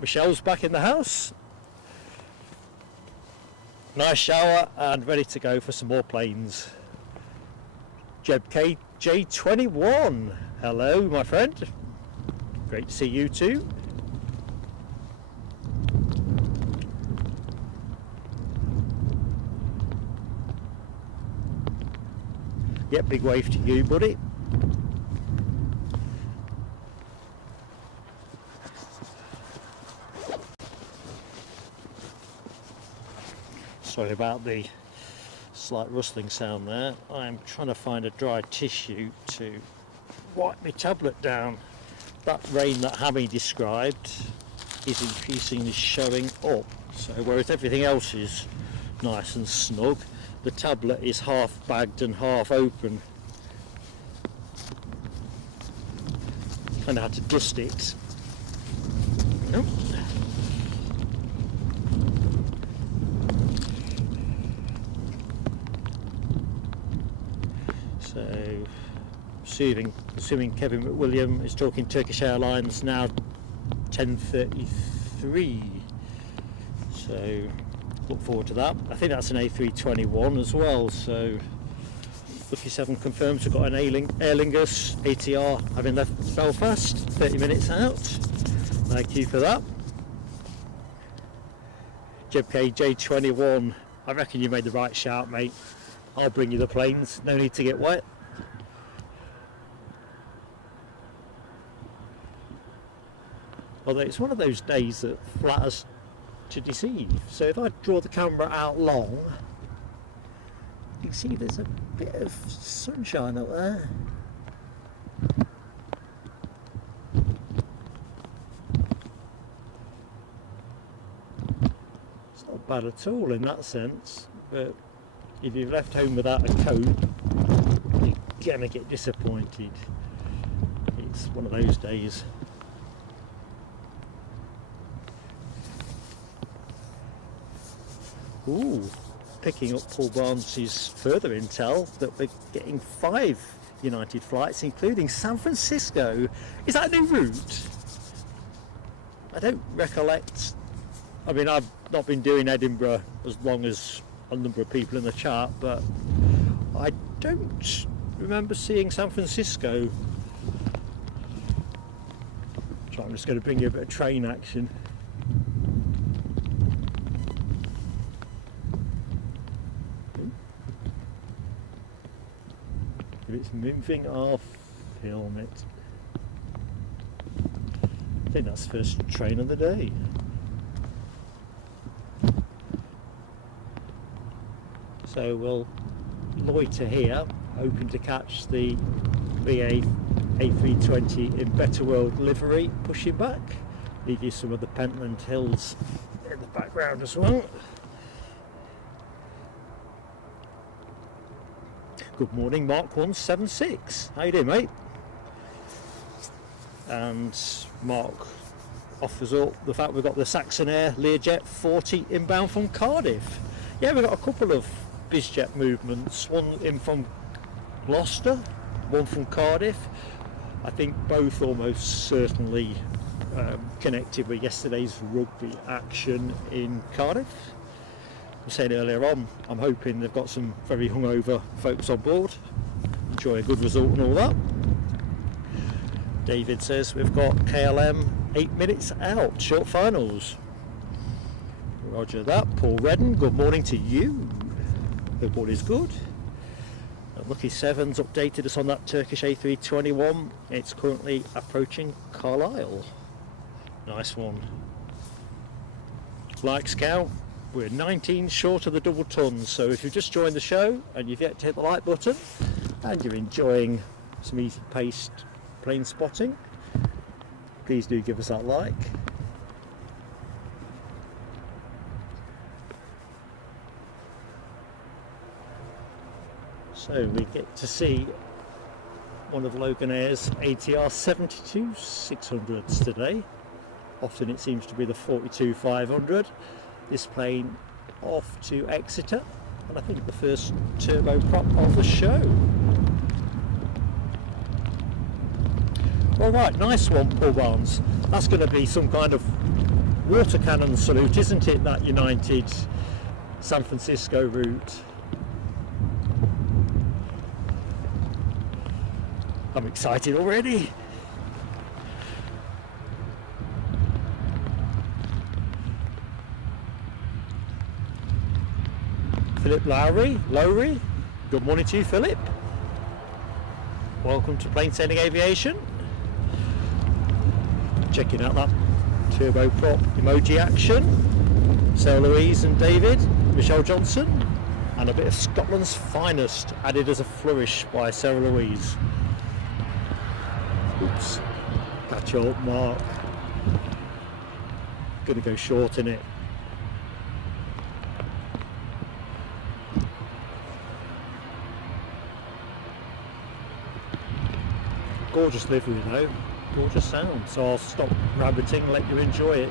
Michelle's back in the house. Nice shower and ready to go for some more planes. Jeb KJ21, hello my friend. Great to see you too. Yep, big wave to you, buddy. Sorry about the slight rustling sound there. I'm trying to find a dry tissue to wipe my tablet down. That rain that Hammy described is increasingly showing up. So whereas everything else is nice and snug, the tablet is half bagged and half open. Kind of had to dust it. Nope. So, assuming Kevin McWilliam is talking Turkish Airlines now 10:33. So, look forward to that. I think that's an A321 as well. So, Lucky 7 confirms we've got an Aer Lingus ATR having left Belfast, 30 minutes out. Thank you for that. Jeb KJ21, I reckon you made the right shout, mate. I'll bring you the planes, no need to get wet. Although it's one of those days that flatters to deceive. So if I draw the camera out long, you can see there's a bit of sunshine up there. It's not bad at all in that sense, but if you've left home without a coat, you're gonna get disappointed. It's one of those days. Ooh, picking up Paul Barnes' further intel that we're getting 5 United flights, including San Francisco. Is that a new route? I don't recollect. I mean, I've not been doing Edinburgh as long as a number of people in the chat, but I don't remember seeing San Francisco. So I'm just going to bring you a bit of train action. If it's moving, I'll film it. I think that's the first train of the day. So we'll loiter here, hoping to catch the BA A320 in Better World livery pushing back. Leave you some of the Pentland Hills in the background as well. Good morning, Mark 176. How you doing, mate? And Mark offers up the fact we've got the Saxon Air Learjet 40 inbound from Cardiff. Yeah, we've got a couple of BizJet movements, one in from Gloucester, one from Cardiff. I think both almost certainly connected with yesterday's rugby action in Cardiff. I was saying earlier on, I'm hoping they've got some very hungover folks on board, enjoy a good result and all that. David says we've got KLM 8 minutes out, short finals. Roger that. Paul Redden, good morning to you. Hope all is good. Lucky Sevens updated us on that Turkish A321. It's currently approaching Carlisle. Nice one. Like Scout, we're 19 short of the double tons, so if you've just joined the show and you've yet to hit the like button and you're enjoying some easy paced plane spotting, please do give us that like. So we get to see one of Loganair's ATR 72-600s today. Often it seems to be the 42-500. This plane off to Exeter, and I think the first turboprop of the show. Alright, nice one, Paul Barnes. That's going to be some kind of water cannon salute, isn't it, that United San Francisco route? I'm excited already. Philip Lowry, good morning to you, Philip. Welcome to Plain Sailing Aviation. Checking out that turboprop emoji action. Sarah Louise and David, Michelle Johnson, and a bit of Scotland's finest added as a flourish by Sarah Louise. Oops, catch up, Mark. Gonna go short in it. Gorgeous livery though, gorgeous sound. So I'll stop rabbiting and let you enjoy it.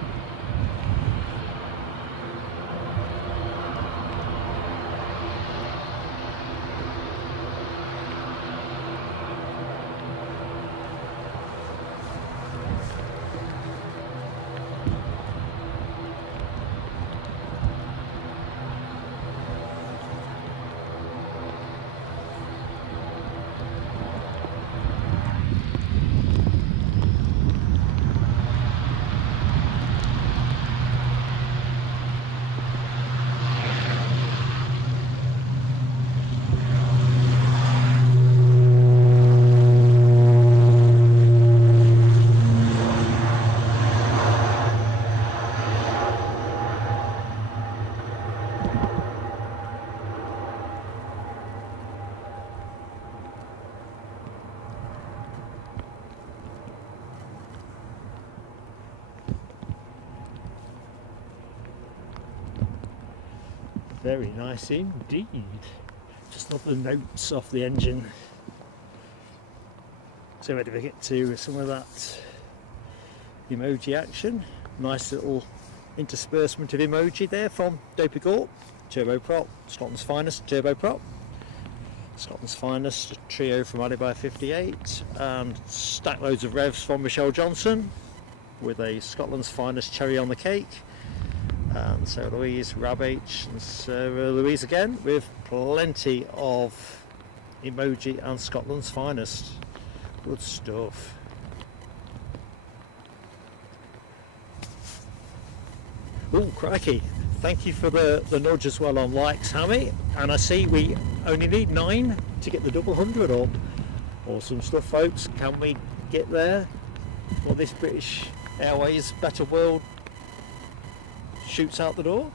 Very nice indeed. Just love the notes off the engine. So ready to get to some of that emoji action. Nice little interspersement of emoji there from Dopey Gorp. Turboprop, Scotland's finest turboprop. Scotland's finest, a trio from Edinburgh 58, and stack loads of revs from Michelle Johnson with a Scotland's finest cherry on the cake. And Sarah Louise, Rab H and Sarah Louise again with plenty of emoji and Scotland's finest. Good stuff. Oh crikey, thank you for the nudge as well on likes, Hammy. And I see we only need 9 to get the double 100 up. Awesome stuff folks, can we get there for this British Airways Better World shoots out the door?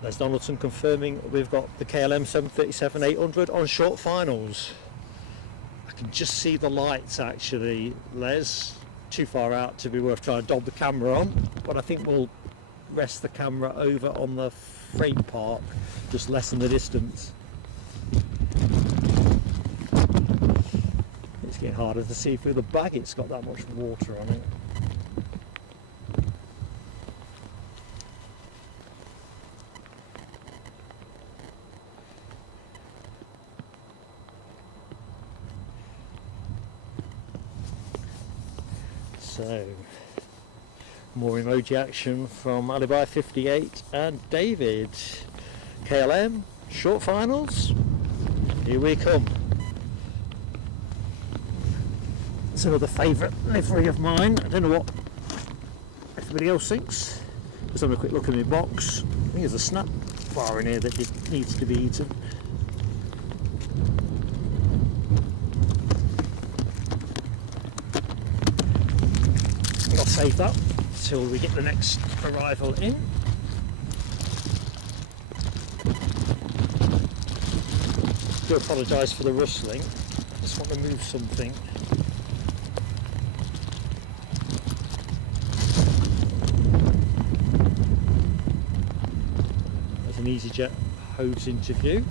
There's Donaldson confirming we've got the KLM 737-800 on short finals. I can just see the lights actually, Les. Too far out to be worth trying to dob the camera on, but I think we'll rest the camera over on the freight park, just lessen the distance. It's getting harder to see through the bag, it's got that much water on it. So, more emoji action from Alibi 58 and David. KLM, short finals, here we come. It's another favourite livery of mine. I don't know what everybody else thinks. Let's have a quick look in the box. I think there's a snap bar in here that needs to be eaten. I'll save that till we get the next arrival in. I do apologise for the rustling. I just want to move something. There's an EasyJet hose into view.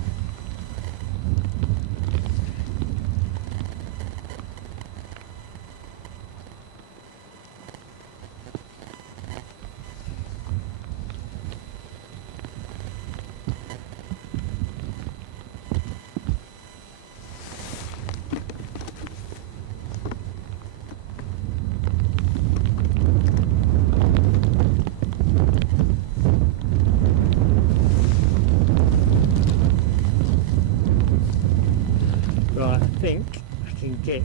Right, I think I can get,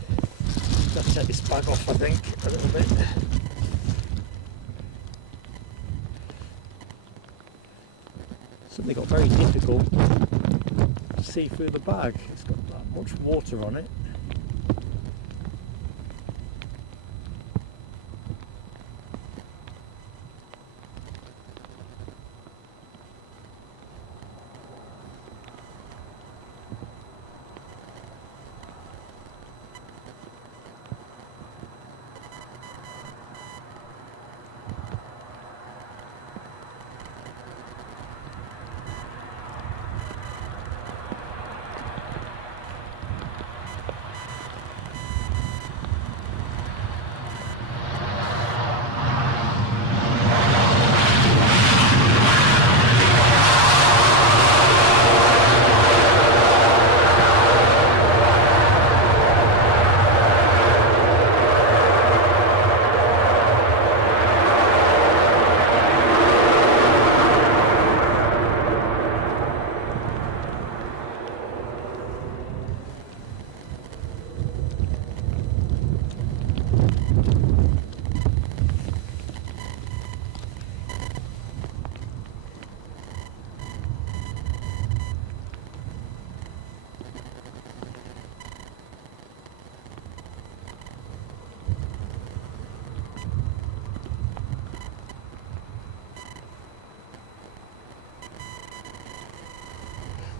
I've got to take this bag off I think a little bit. Suddenly got very difficult to see through the bag, it's got that much water on it.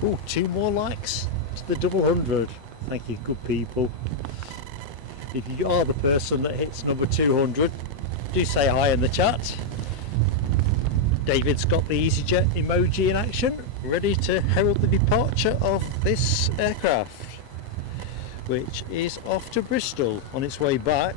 Oh, 2 more likes to the double 100. Thank you, good people. If you are the person that hits number 200, do say hi in the chat. David's got the EasyJet emoji in action, ready to herald the departure of this aircraft, which is off to Bristol on its way back.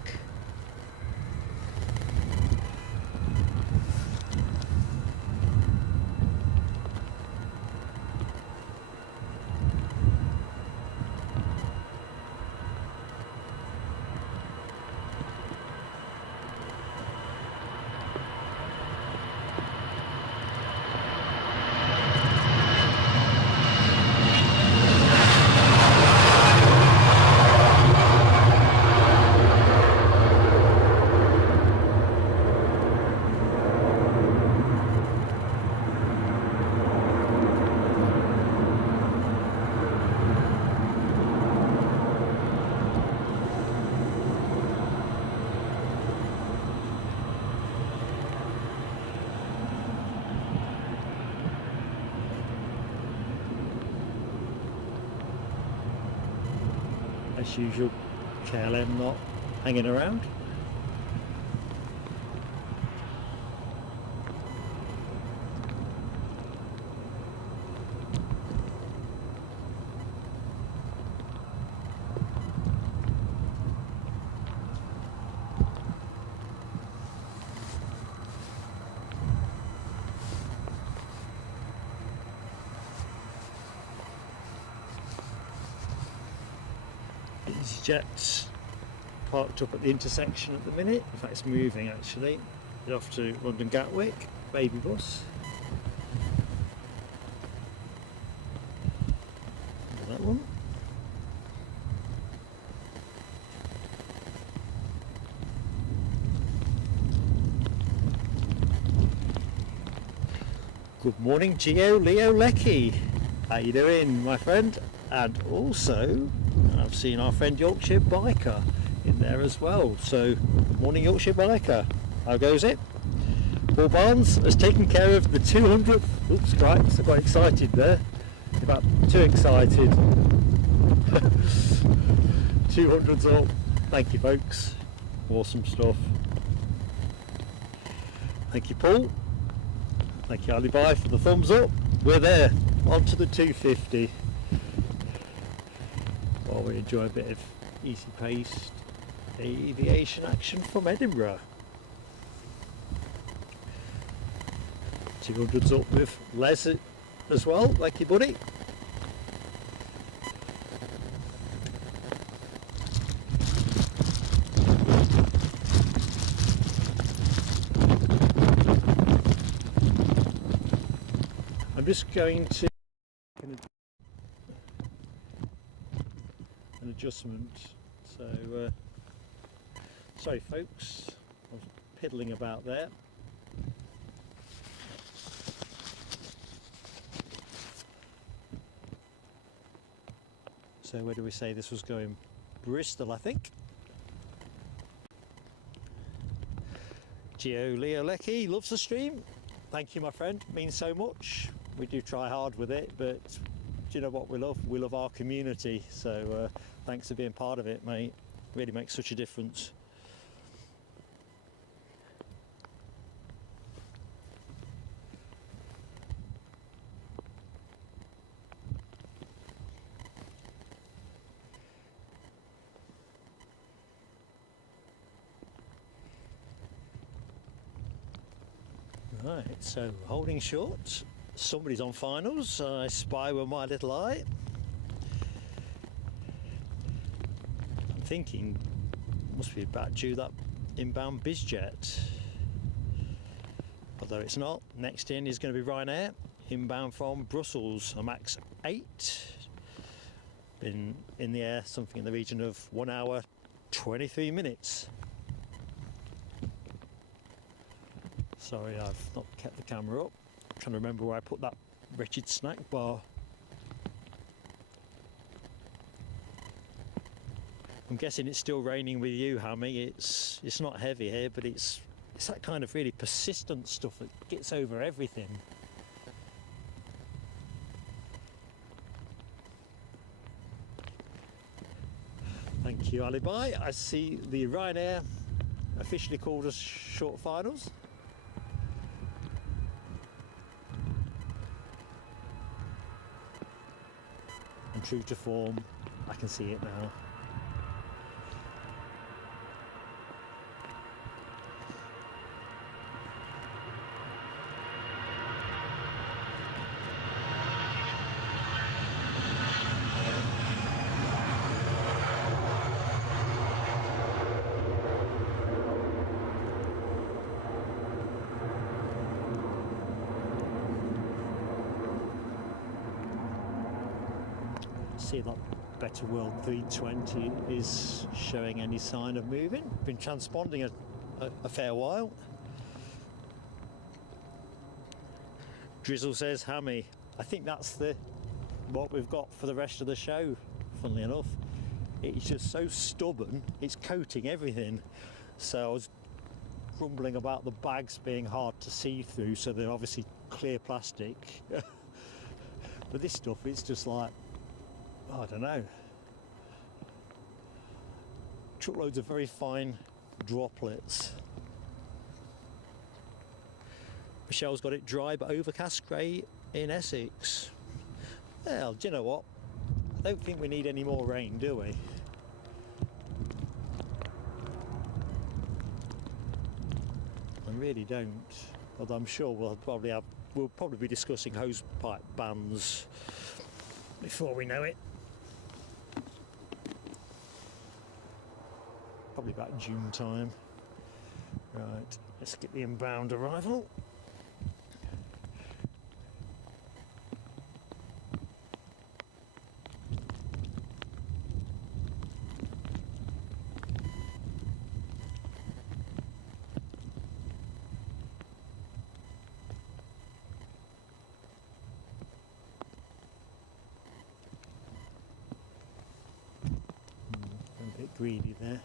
As usual, KLM not hanging around. EasyJet's parked up at the intersection at the minute. In fact, it's moving actually. They're off to London Gatwick, baby bus. That one. Good morning, Geo Leo Lecky. How you doing, my friend? And also, I've seen our friend Yorkshire Biker in there as well. So, good morning, Yorkshire Biker. How goes it? Paul Barnes has taken care of the 200th. Oops, right, so got excited there. About too excited. 200's up. Thank you, folks. Awesome stuff. Thank you, Paul. Thank you, Alibi, for the thumbs up. We're there. On to the 250. While we enjoy a bit of easy-paced aviation action from Edinburgh. 200's up with Les as well. Thank you, buddy. I'm just going to an adjustment. So sorry folks, I was piddling about there. So where do we say this was going? Bristol, I think. Geo Leo Lecky loves the stream. Thank you, my friend, means so much. We do try hard with it, but do you know what we love? We love our community, so thanks for being part of it, mate. Really makes such a difference. Right, so holding short. Somebody's on finals. I spy with my little eye. I'm thinking must be about due that inbound bizjet. Although it's not. Next in is going to be Ryanair, inbound from Brussels, a max 8. Been in the air something in the region of 1 hour 23 minutes. Sorry, I've not kept the camera up. I'm trying to remember where I put that wretched snack bar. I'm guessing it's still raining with you, Hammy. It's not heavy here, but it's that kind of really persistent stuff that gets over everything. Thank you, Alibi. I see the Ryanair officially called us short finals. And true to form, I can see it now. See that Better World 320 is showing any sign of moving. Been transponding a fair while. Drizzle says, Hammy, I think that's what we've got for the rest of the show, funnily enough. It's just so stubborn, it's coating everything. So I was grumbling about the bags being hard to see through, so they're obviously clear plastic. But this stuff, it's just like, I don't know. Truckloads of very fine droplets. Michelle's got it dry but overcast grey in Essex. Well, do you know what? I don't think we need any more rain, do we? I really don't. Although I'm sure we'll probably be discussing hose pipe bans before we know it. Probably about June time. Right, let's get the inbound arrival. greeny there.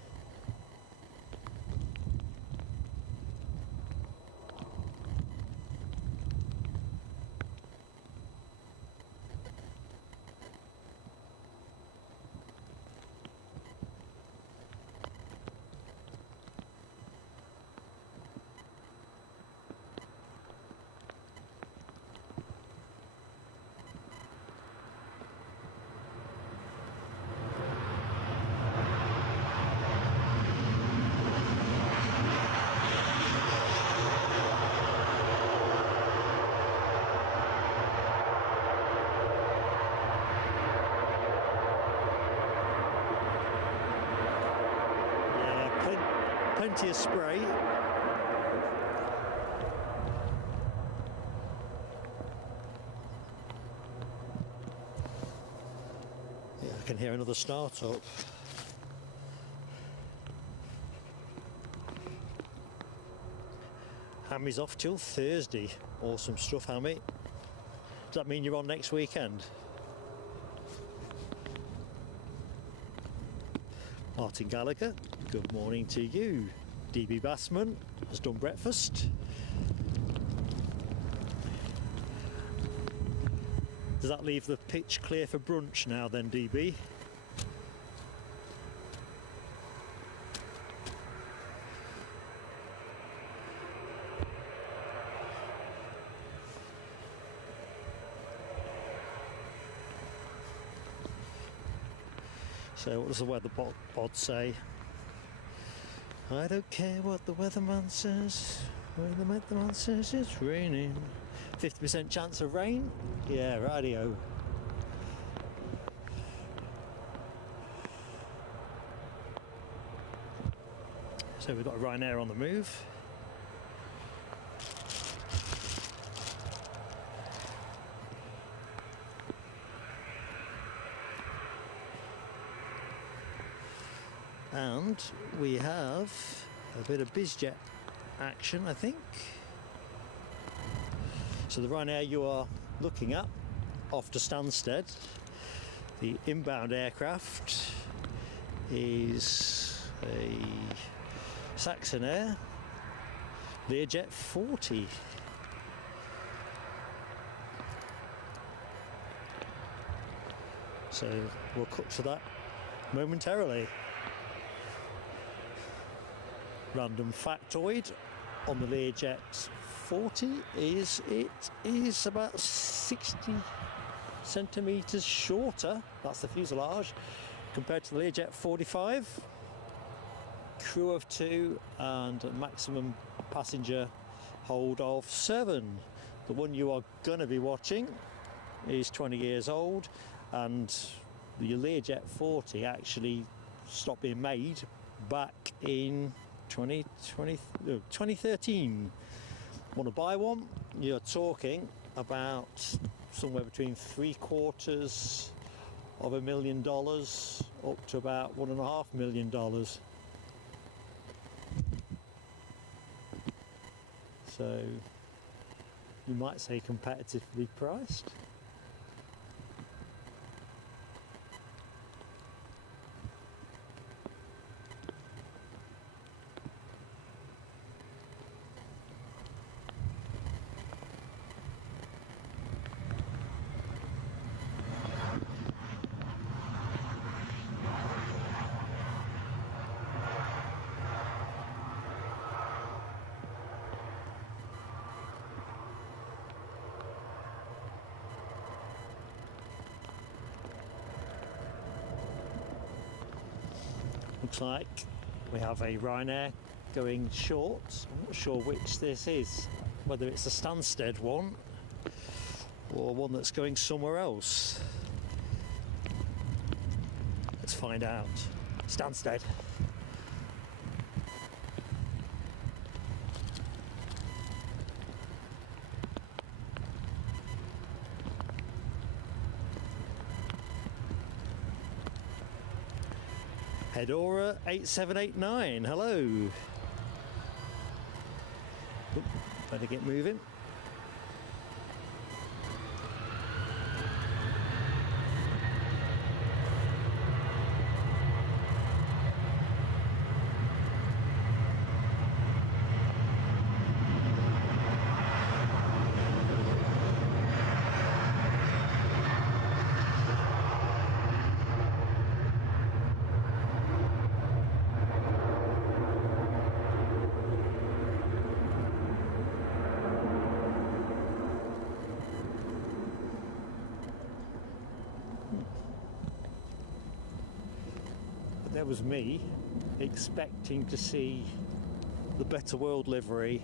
Plenty of spray. Yeah, I can hear another start up. Hammy's off till Thursday. Awesome stuff, Hammy. Does that mean you're on next weekend? Martin Gallagher, good morning to you. DB Bassman has done breakfast. Does that leave the pitch clear for brunch now then, DB? So what does the weather pod say? I don't care what the weatherman says. When the weatherman says it's raining. 50% chance of rain? Yeah, radio. So we've got a Ryanair on the move. And we have a bit of bizjet action, I think. So the Ryanair you are looking at, off to Stansted, the inbound aircraft is a Saxon Air Learjet 40. So we'll cut to that momentarily. Random factoid on the Learjet 40 is it is about 60 centimetres shorter, that's the fuselage, compared to the Learjet 45. Crew of 2 and a maximum passenger hold of 7. The one you are going to be watching is 20 years old, and the Learjet 40 actually stopped being made back in 2013. Want to buy one? You're talking about somewhere between $750,000 up to about $1.5 million. So you might say competitively priced. Looks like we have a Ryanair going short. I'm not sure which this is, whether it's a Stansted one or one that's going somewhere else. Let's find out. Stansted. Hedora 8789, hello. Oop, better get moving. there was me expecting to see the Better World livery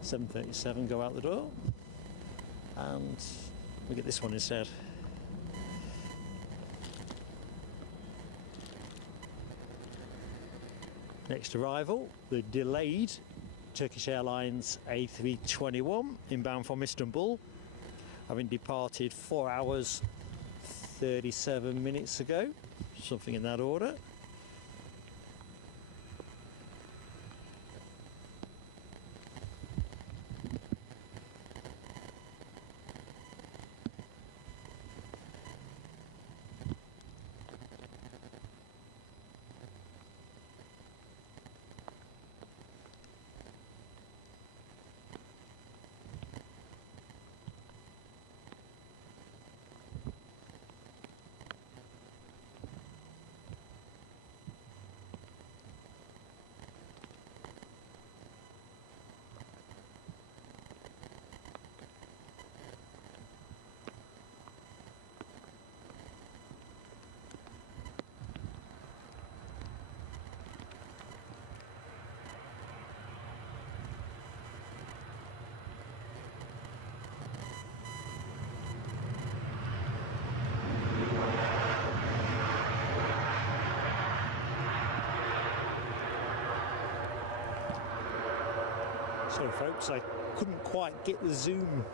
737 go out the door, and we get this one instead. Next arrival, the delayed Turkish Airlines A321 inbound from Istanbul, having departed 4 hours 37 minutes ago, something in that order. So folks, I couldn't quite get the zoom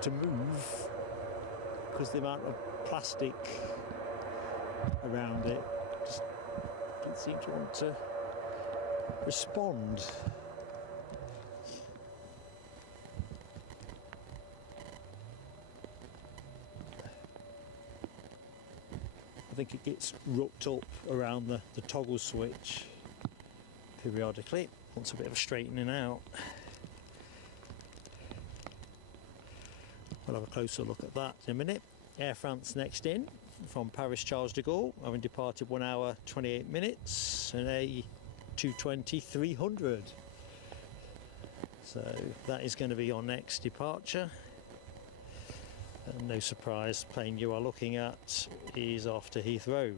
to move because the amount of plastic around it just didn't seem to want to respond. I think it gets rooked up around the toggle switch periodically. Wants a bit of a straightening out. We'll have a closer look at that in a minute. Air France next in from Paris Charles de Gaulle, having departed 1 hour 28 minutes, an A220-300. So that is going to be our next departure. And no surprise, the plane you are looking at is off to Heathrow.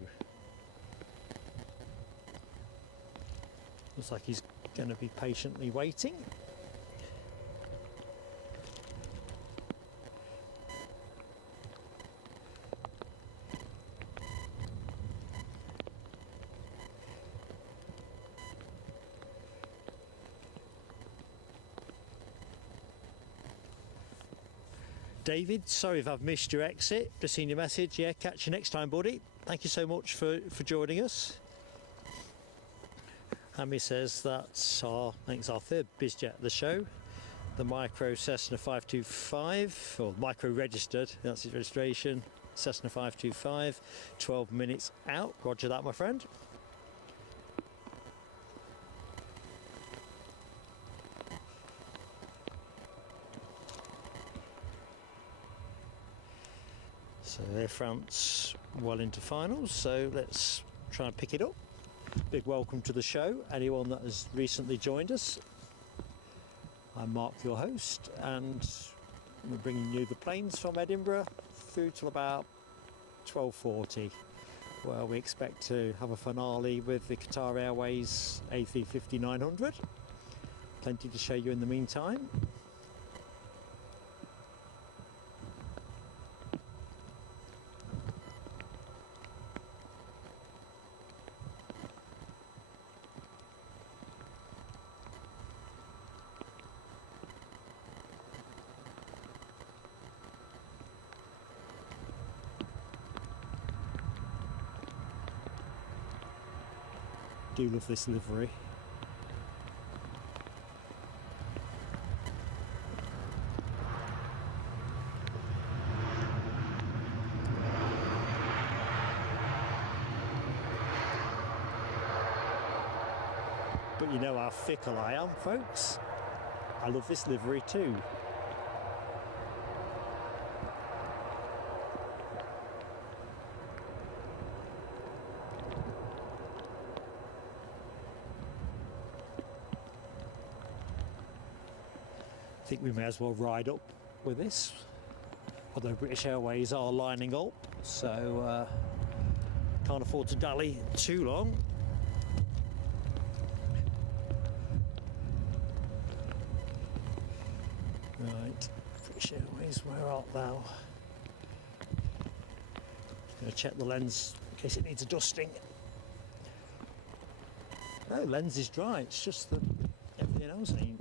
Looks like he's going to be patiently waiting. David, sorry if I've missed your exit. Just seen your message. Yeah, catch you next time, buddy. Thank you so much for joining us. Amy says that's I think it's our third bizjet of the show. The micro Cessna 525, or micro registered, that's its registration. Cessna 525, 12 minutes out. Roger that, my friend. So Air France well into finals, so let's try and pick it up. Big welcome to the show, anyone that has recently joined us. I'm Mark, your host, and we're bringing you the planes from Edinburgh through till about 12:40, where we expect to have a finale with the Qatar Airways A350 900. Plenty to show you in the meantime. Do love this livery. But you know how fickle I am, folks. I love this livery too. I think we may as well ride up with this, although British Airways are lining up, so can't afford to dally too long. now. Just going to check the lens in case it needs a dusting. No, lens is dry, it's just that everything else ain't.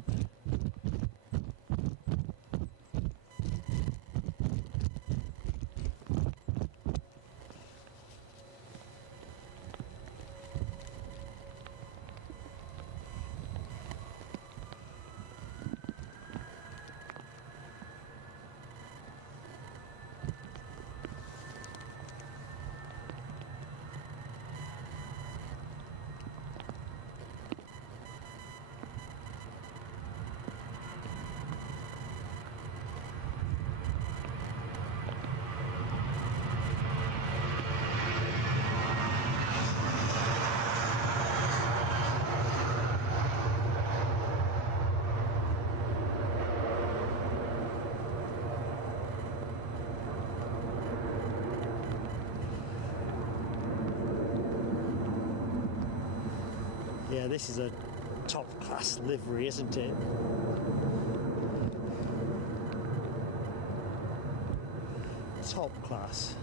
Yeah, this is a top class livery, isn't it? Top class.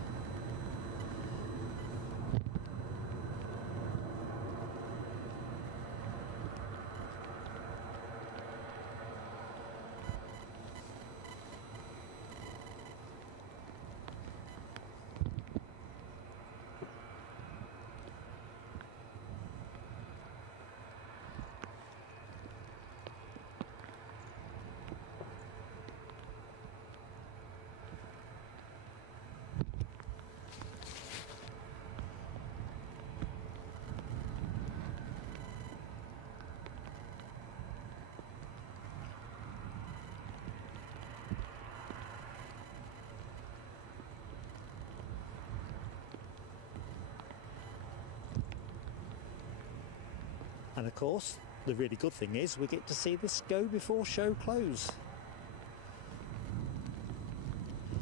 And of course, the really good thing is we get to see this go before show close.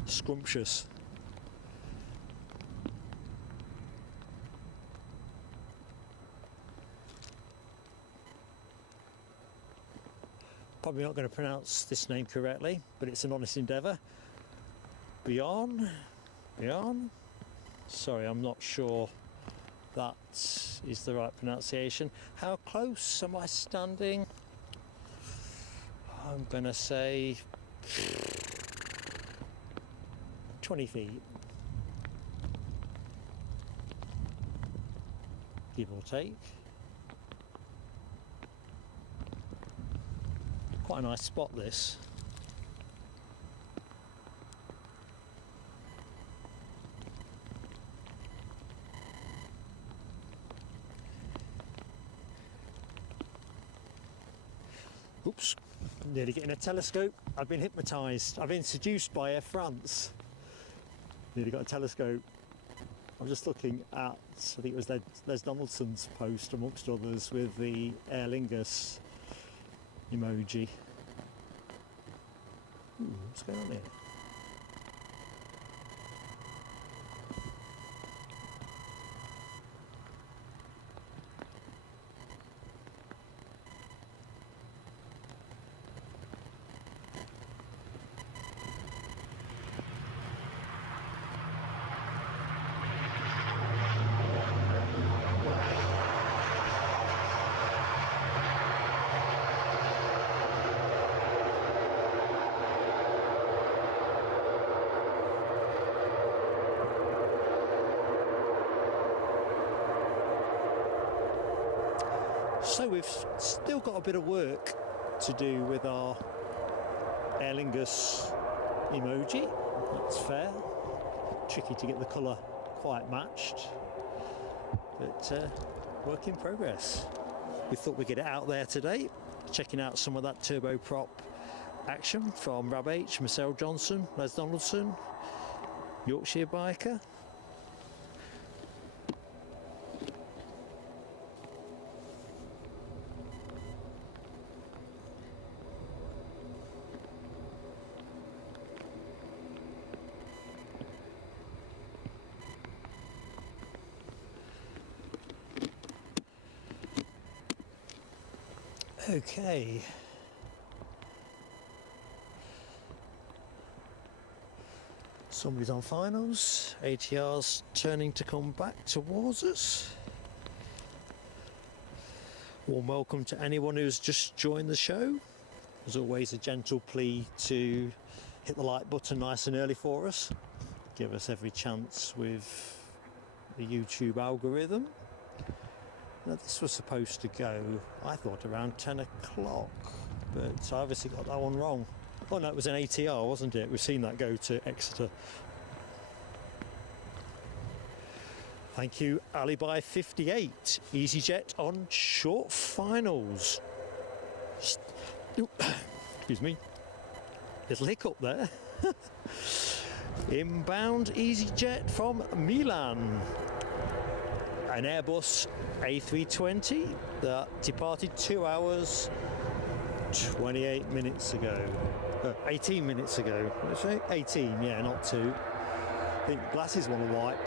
Scrumptious. Probably not going to pronounce this name correctly, but it's an honest endeavour. Bjorn? Sorry, I'm not sure that is the right pronunciation. How close am I standing? I'm going to say 20 feet, give or take. Quite a nice spot, this. Oops, nearly getting a telescope. I've been hypnotised. I've been seduced by Air France. Nearly got a telescope. I'm just looking at, I think it was Les Donaldson's post amongst others with the Aer Lingus emoji. What's going on here? So we've still got a bit of work to do with our Aer Lingus emoji, that's fair. Tricky to get the colour quite matched, but work in progress. We thought we'd get it out there today, checking out some of that turboprop action from Rab H, Marcel Johnson, Les Donaldson, Yorkshire Biker. Okay. Somebody's on finals. ATR's turning to come back towards us. Warm welcome to anyone who's just joined the show. As always, a gentle plea to hit the like button nice and early for us. Give us every chance with the YouTube algorithm. Now, this was supposed to go, I thought, around 10 o'clock, but I obviously got that one wrong. Oh no, it was an ATR, wasn't it? We've seen that go to Exeter. Thank you, Alibi 58. EasyJet on short finals. Excuse me. Little hiccup there. Inbound EasyJet from Milan. An Airbus A320 that departed 2 hours 28 minutes ago. 18 minutes ago. What did I say? 18, yeah, not 2. I think glasses want to wipe.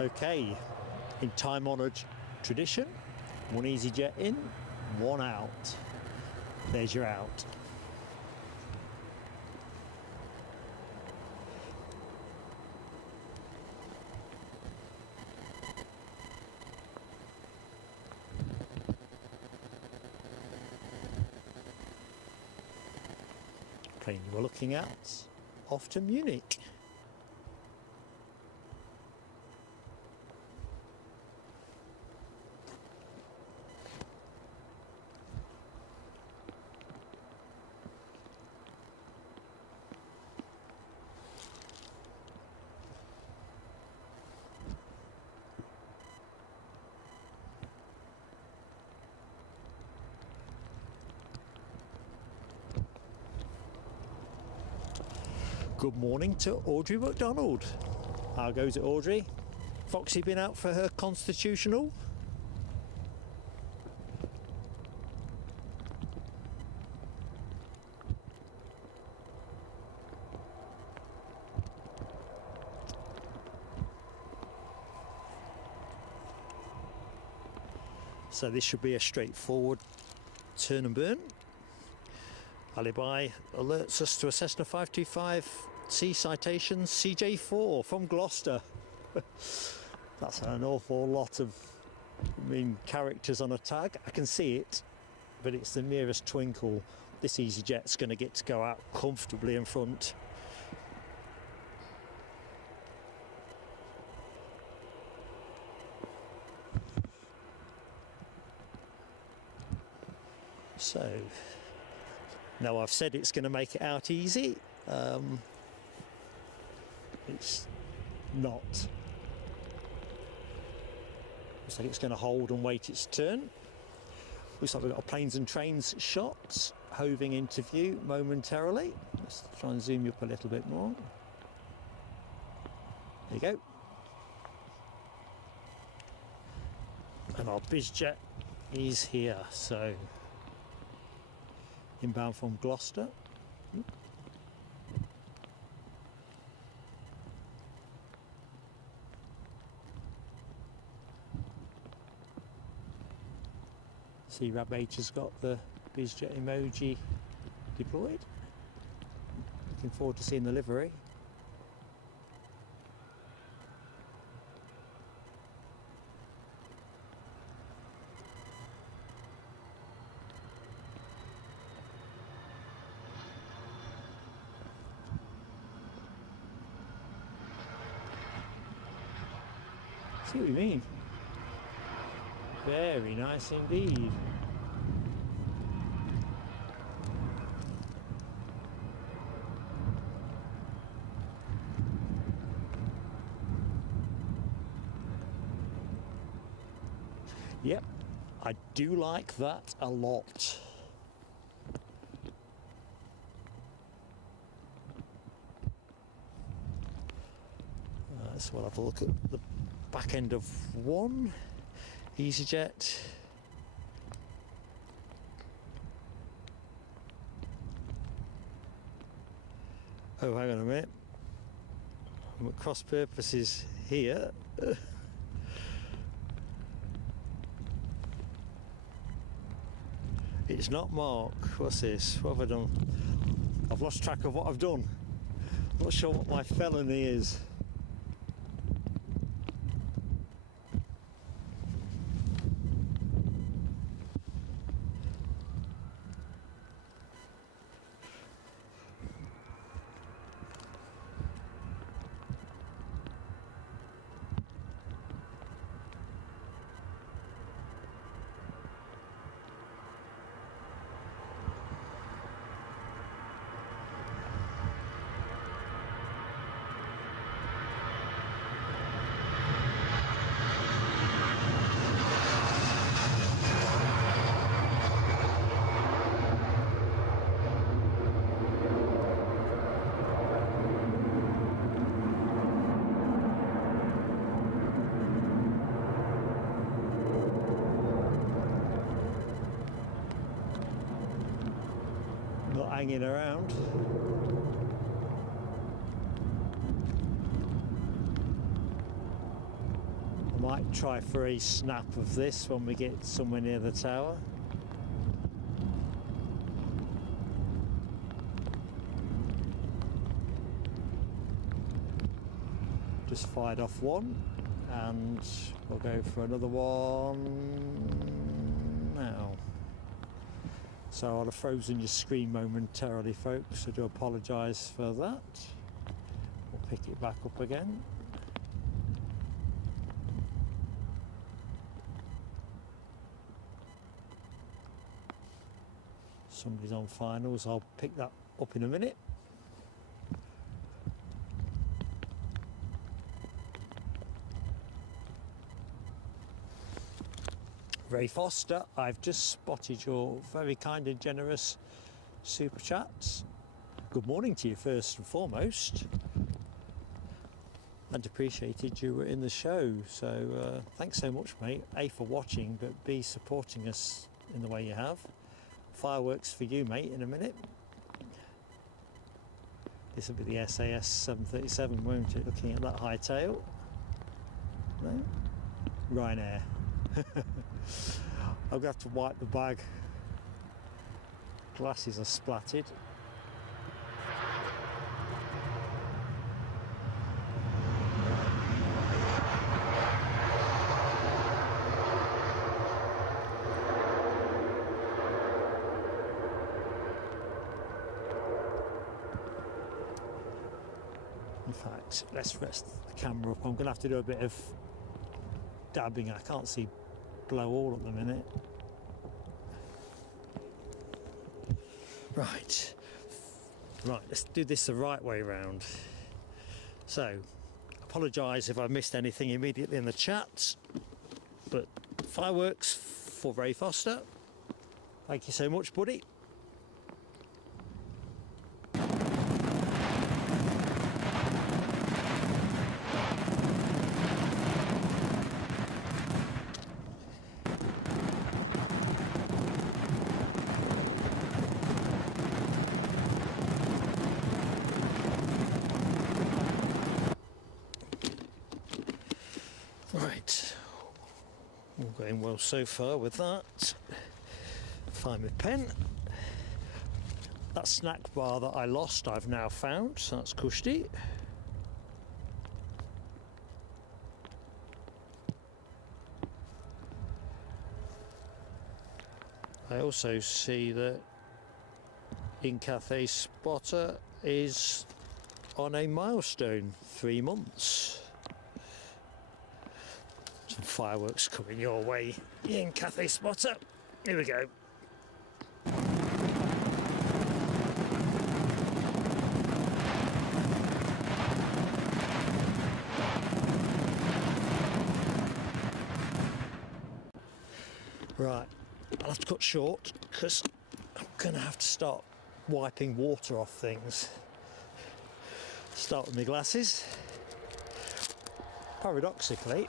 Okay, in time-honoured tradition, one EasyJet in, one out. There's your out. Plane you were looking at, off to Munich. Good morning to Audrey McDonald. How goes it, Audrey? Foxy been out for her constitutional? So this should be a straightforward turn and burn. Alibi alerts us to a Cessna 525C citation CJ4 from Gloucester. That's an awful lot of characters on a tag. I can see it, but it's the merest twinkle. This EasyJet's going to get to go out comfortably in front. So, now I've said it's going to make it out easy. It's not. Looks like it's going to hold and wait its turn. Looks like we've got a planes and trains shot hoving into view momentarily. Let's try and zoom you up a little bit more. There you go. And our BizJet is here, so inbound from Gloucester. See, Rab8 has got the BizJet emoji deployed. Looking forward to seeing the livery. see what you mean. Very nice indeed. Yep, I do like that a lot. So we'll have a look at the back end of one EasyJet. Oh, hang on a minute. I'm at cross purposes here. It's not Mark. What's this? What have I done? I've lost track of what I've done. I'm not sure what my felony is. Not hanging around. I might try for a snap of this when we get somewhere near the tower. Just fired off one and we'll go for another one now. So I'll have frozen your screen momentarily, folks. I do apologise for that. We'll pick it back up again. Somebody's on finals. I'll pick that up in a minute. Ray Foster, I've just spotted your very kind and generous super chats. Good morning to you first and foremost, and appreciated you were in the show, so thanks so much, mate. A, for watching, but B, supporting us in the way you have. Fireworks for you, mate, in a minute. This will be the SAS 737, won't it, looking at that high tail? No? Ryanair. I'm going to have to wipe the bag. Glasses are splattered. In fact, let's rest the camera up. I'm going to have to do a bit of dabbing. I can't see blow all at the minute. Right, let's do this the right way round. So, apologise if I missed anything immediately in the chat, but fireworks for Ray Foster. Thank you so much, buddy. Right, all going well so far with that. Find my pen. That snack bar that I lost I've now found, so that's cushy. I also see that In Cafe Spotter is on a milestone, 3 months. Fireworks coming your way in Cathay Spotter. Here we go. Right, I'll have to cut short because I'm going to have to start wiping water off things. Start with my glasses. Paradoxically,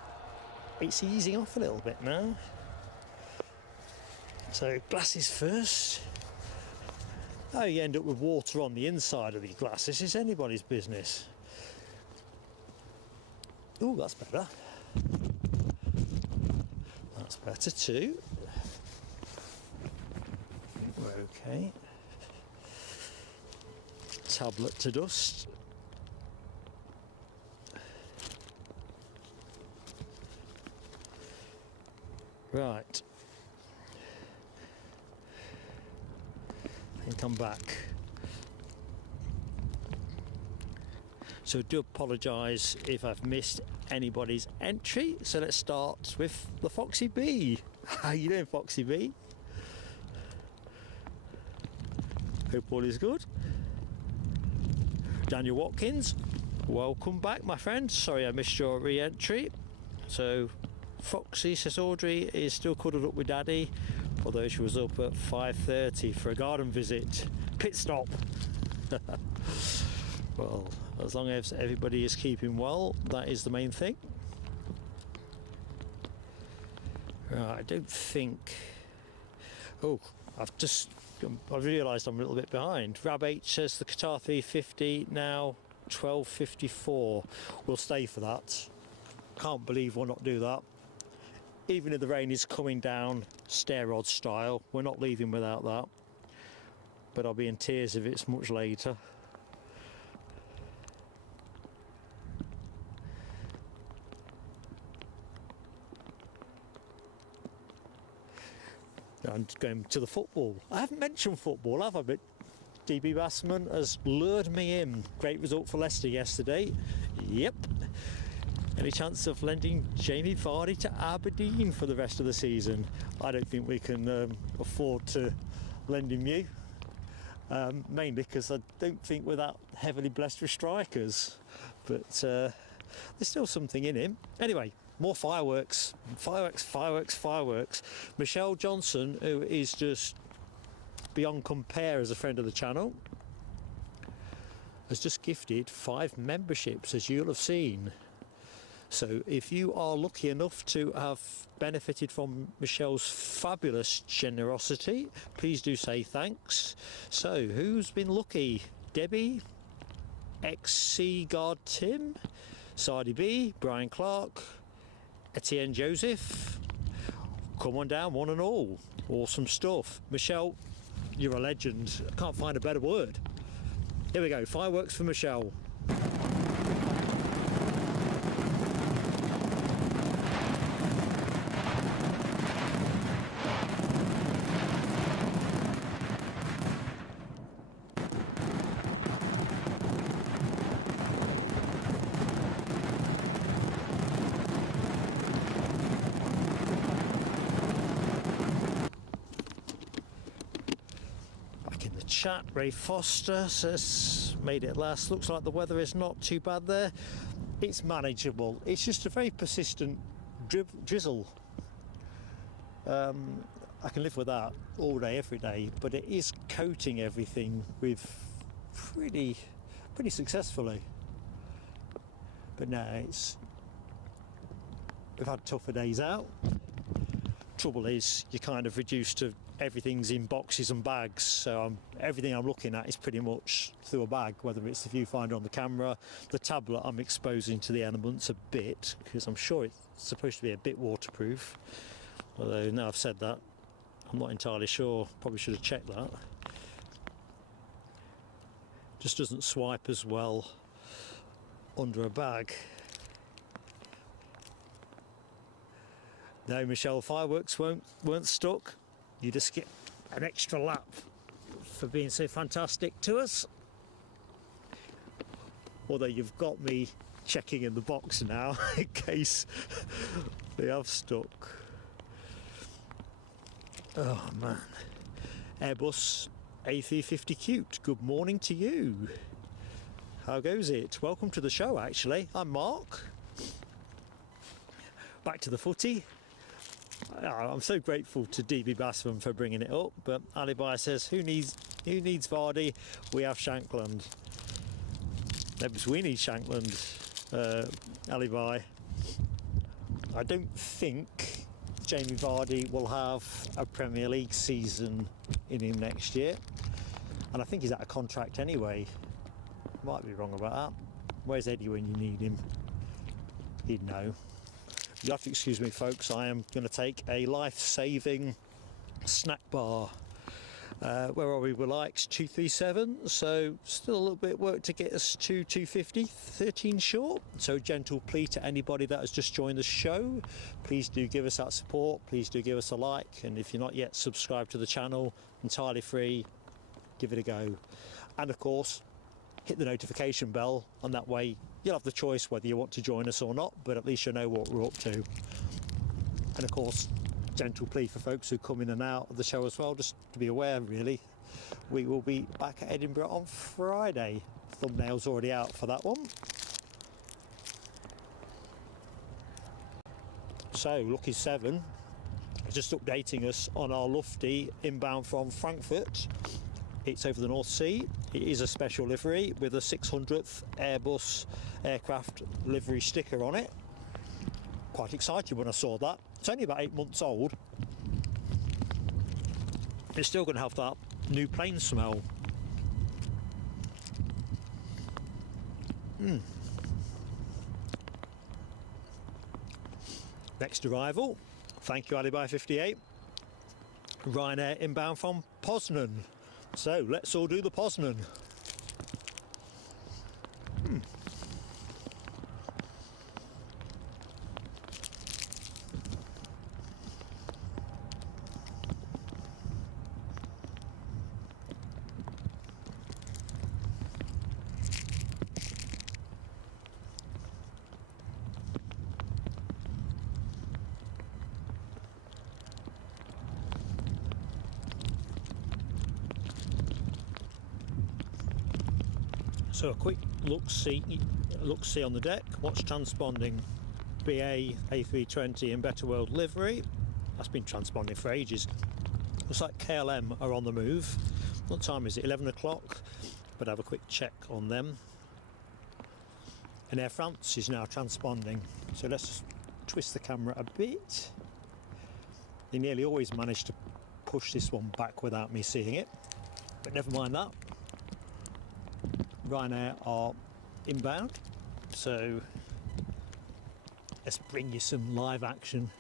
it's easing off a little bit now. So glasses first. How you end up with water on the inside of your glasses is anybody's business. Oh, that's better. That's better too. Okay. Tablet to dust. Right. And come back. So I do apologise if I've missed anybody's entry. So let's start with the Foxy B. How you doing, Foxy B? Hope all is good. Daniel Watkins, welcome back, my friend. Sorry I missed your re-entry. So Foxy, says Audrey, is still cuddled up with Daddy, although she was up at 5:30 for a garden visit. Pit stop. Well, as long as everybody is keeping well, that is the main thing. Right, I don't think... Oh, I've realised I'm a little bit behind. Rab H says the Qatar 350 now 12:54. We'll stay for that. Can't believe we'll not do that. Even if the rain is coming down stair rod style, we're not leaving without that. But I'll be in tears if it's much later. And going to the football. I haven't mentioned football, have I? But DB Bassman has lured me in. Great result for Leicester yesterday. Yep. Any chance of lending Jamie Vardy to Aberdeen for the rest of the season? I don't think we can afford to lend him you. Mainly because I don't think we're that heavily blessed with strikers. But there's still something in him. Anyway, more fireworks. Fireworks. Michelle Johnson, who is just beyond compare as a friend of the channel, has just gifted 5 memberships, as you'll have seen. So if you are lucky enough to have benefited from Michelle's fabulous generosity, please do say thanks. So who's been lucky? Debbie, XC Guard Tim, Sardi B, Brian Clark, Etienne Joseph. Come on down, one and all. Awesome stuff. Michelle, you're a legend. I can't find a better word. Here we go, fireworks for Michelle. Chat, Ray Foster says made it last. Looks like the weather is not too bad there. It's manageable. It's just a very persistent drizzle. I can live with that all day, every day, but it is coating everything with pretty successfully. But no, we've had tougher days out. Trouble is, you're kind of reduced to everything's in boxes and bags, so everything I'm looking at is pretty much through a bag, whether it's the viewfinder on the camera, the tablet I'm exposing to the elements a bit, because I'm sure it's supposed to be a bit waterproof, although now I've said that, I'm not entirely sure. Probably should have checked that. Just doesn't swipe as well under a bag. No, Michelle, fireworks weren't stuck. You just get an extra lap for being so fantastic to us. Although you've got me checking in the box now in case They have stuck. Oh man. Airbus A350 Cute, good morning to you. How goes it? Welcome to the show actually. I'm Mark. Back to the footy. I'm so grateful to DB Bassman for bringing it up, but Alibi says, who needs Vardy? We have Shankland. Maybe we need Shankland, Alibi. I don't think Jamie Vardy will have a Premier League season in him next year, and I think he's out of contract anyway. Might be wrong about that. Where's Eddie when you need him? He'd know. You have to excuse me, folks. I am going to take a life-saving snack bar. Where are we? We're like 237, so still a little bit of work to get us to 250, 13 short. So gentle plea to anybody that has just joined the show, please do give us that support, please do give us a like, and if you're not yet subscribed to the channel, entirely free, give it a go. And of course, hit the notification bell, and that way you'll have the choice whether you want to join us or not, but at least you know what we're up to. And of course, gentle plea for folks who come in and out of the show as well, just to be aware really, we will be back at Edinburgh on Friday. Thumbnail's already out for that one. So Lucky 7 just updating us on our Lufty inbound from Frankfurt. It's over the North Sea. It is a special livery with a 600th Airbus aircraft livery sticker on it. Quite excited when I saw that. It's only about 8 months old. It's still going to have that new plane smell. Next arrival, thank you Alibi 58, Ryanair inbound from Poznan. So let's all do the Poznan. So a quick look-see on the deck. What's transponding? BA A320 in Better World livery. That's been transponding for ages. Looks like KLM are on the move. What time is it? 11 o'clock. But have a quick check on them. And Air France is now transponding. So let's twist the camera a bit. They nearly always manage to push this one back without me seeing it. But never mind that. Ryanair are inbound, so let's bring you some live action.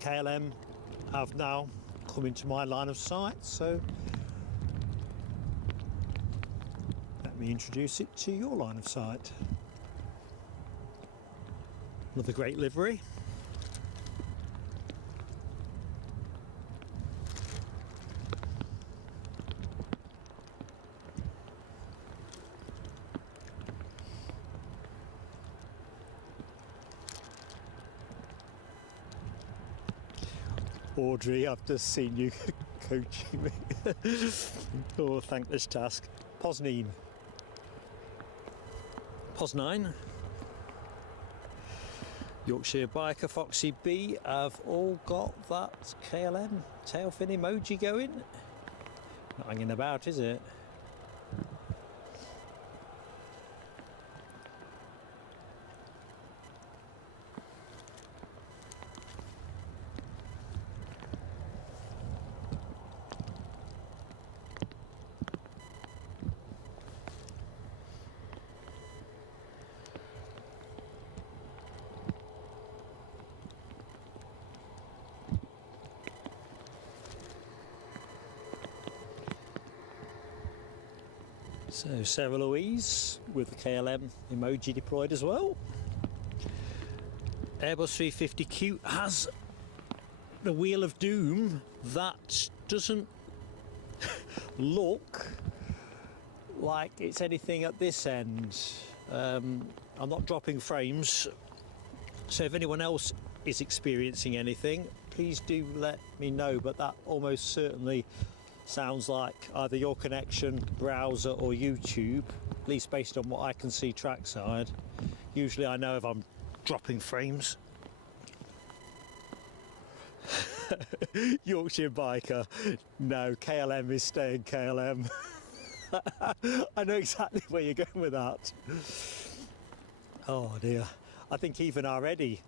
KLM have now come into my line of sight, so let me introduce it to your line of sight. Another great livery. Audrey, I've just seen you coaching me. Oh, thankless task. Poznine. Yorkshire Biker, Foxy B have all got that KLM tail fin emoji going. Not hanging about, is it? So Sarah Louise with the KLM emoji deployed as well. Airbus 350Q has the Wheel of Doom that doesn't look like it's anything at this end. I'm not dropping frames, so if anyone else is experiencing anything, please do let me know, but that almost certainly sounds like either your connection, browser or YouTube, at least based on what I can see trackside. Usually I know if I'm dropping frames. Yorkshire Biker, no, KLM is staying KLM. I know exactly where you're going with that. Oh dear. I think even our Eddie,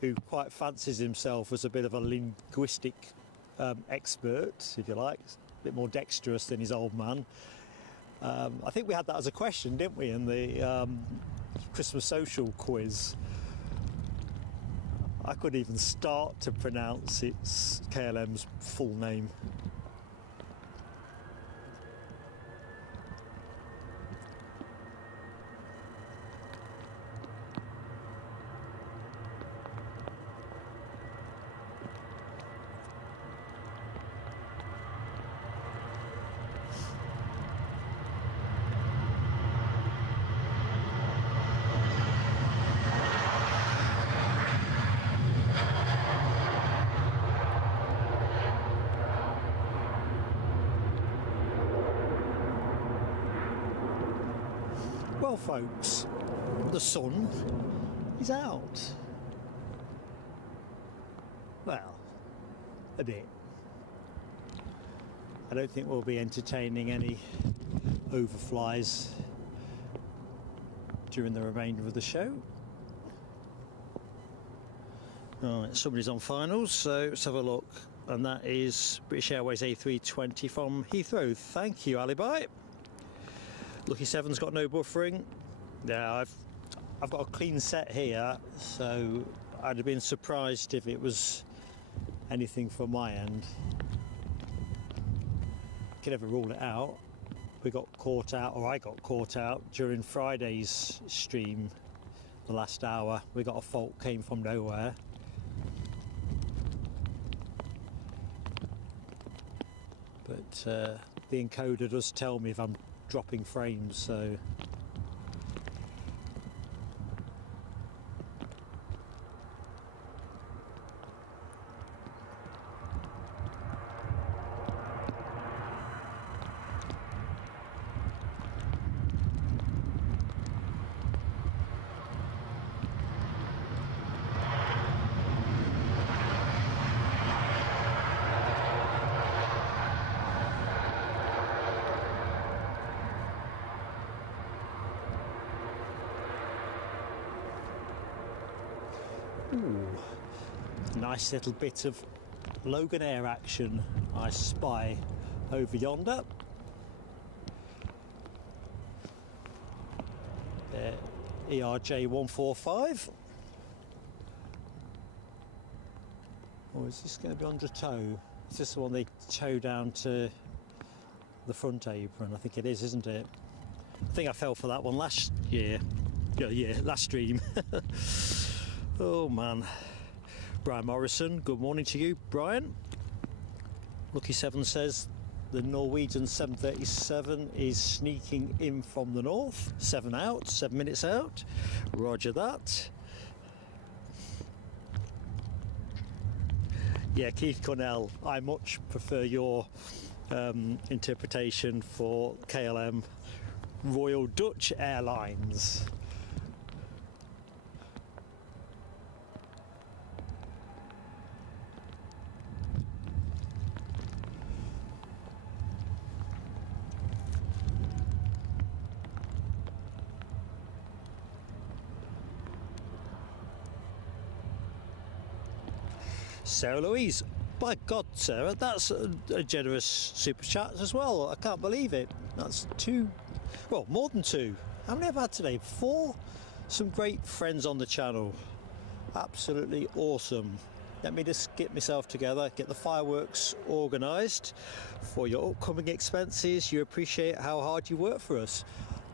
who quite fancies himself as a bit of a linguistic expert, if you like, a bit more dexterous than his old man. I think we had that as a question, didn't we, in the Christmas social quiz. I couldn't even start to pronounce its KLM's full name. Well, folks, the sun is out. Well, a bit. I don't think we'll be entertaining any overflies during the remainder of the show. Alright, somebody's on finals, so let's have a look. And that is British Airways A320 from Heathrow. Thank you, Alibi. Lucky 7's got no buffering. Yeah, I've got a clean set here, so I'd have been surprised if it was anything from my end. Could never rule it out. We got caught out, or I got caught out during Friday's stream. The last hour, we got a fault, came from nowhere. But the encoder does tell me if I'm dropping frames, so nice little bit of Loganair action I spy over yonder. ERJ 145. Or is this going to be under tow? Is this the one they tow down to the front apron? I think it is, isn't it? I think I fell for that one last year. Yeah, last stream. Oh man. Brian Morrison, good morning to you, Brian. Lucky 7 says the Norwegian 737 is sneaking in from the north. 7 minutes out. Roger that. Yeah, Keith Cornell, I much prefer your interpretation for KLM Royal Dutch Airlines. Sarah Louise, by God, Sarah, that's a generous super chat as well. I can't believe it. That's two, well, more than two. How many have I had today? 4. Some great friends on the channel. Absolutely awesome. Let me just get myself together, get the fireworks organised for your upcoming expenses. You appreciate how hard you work for us.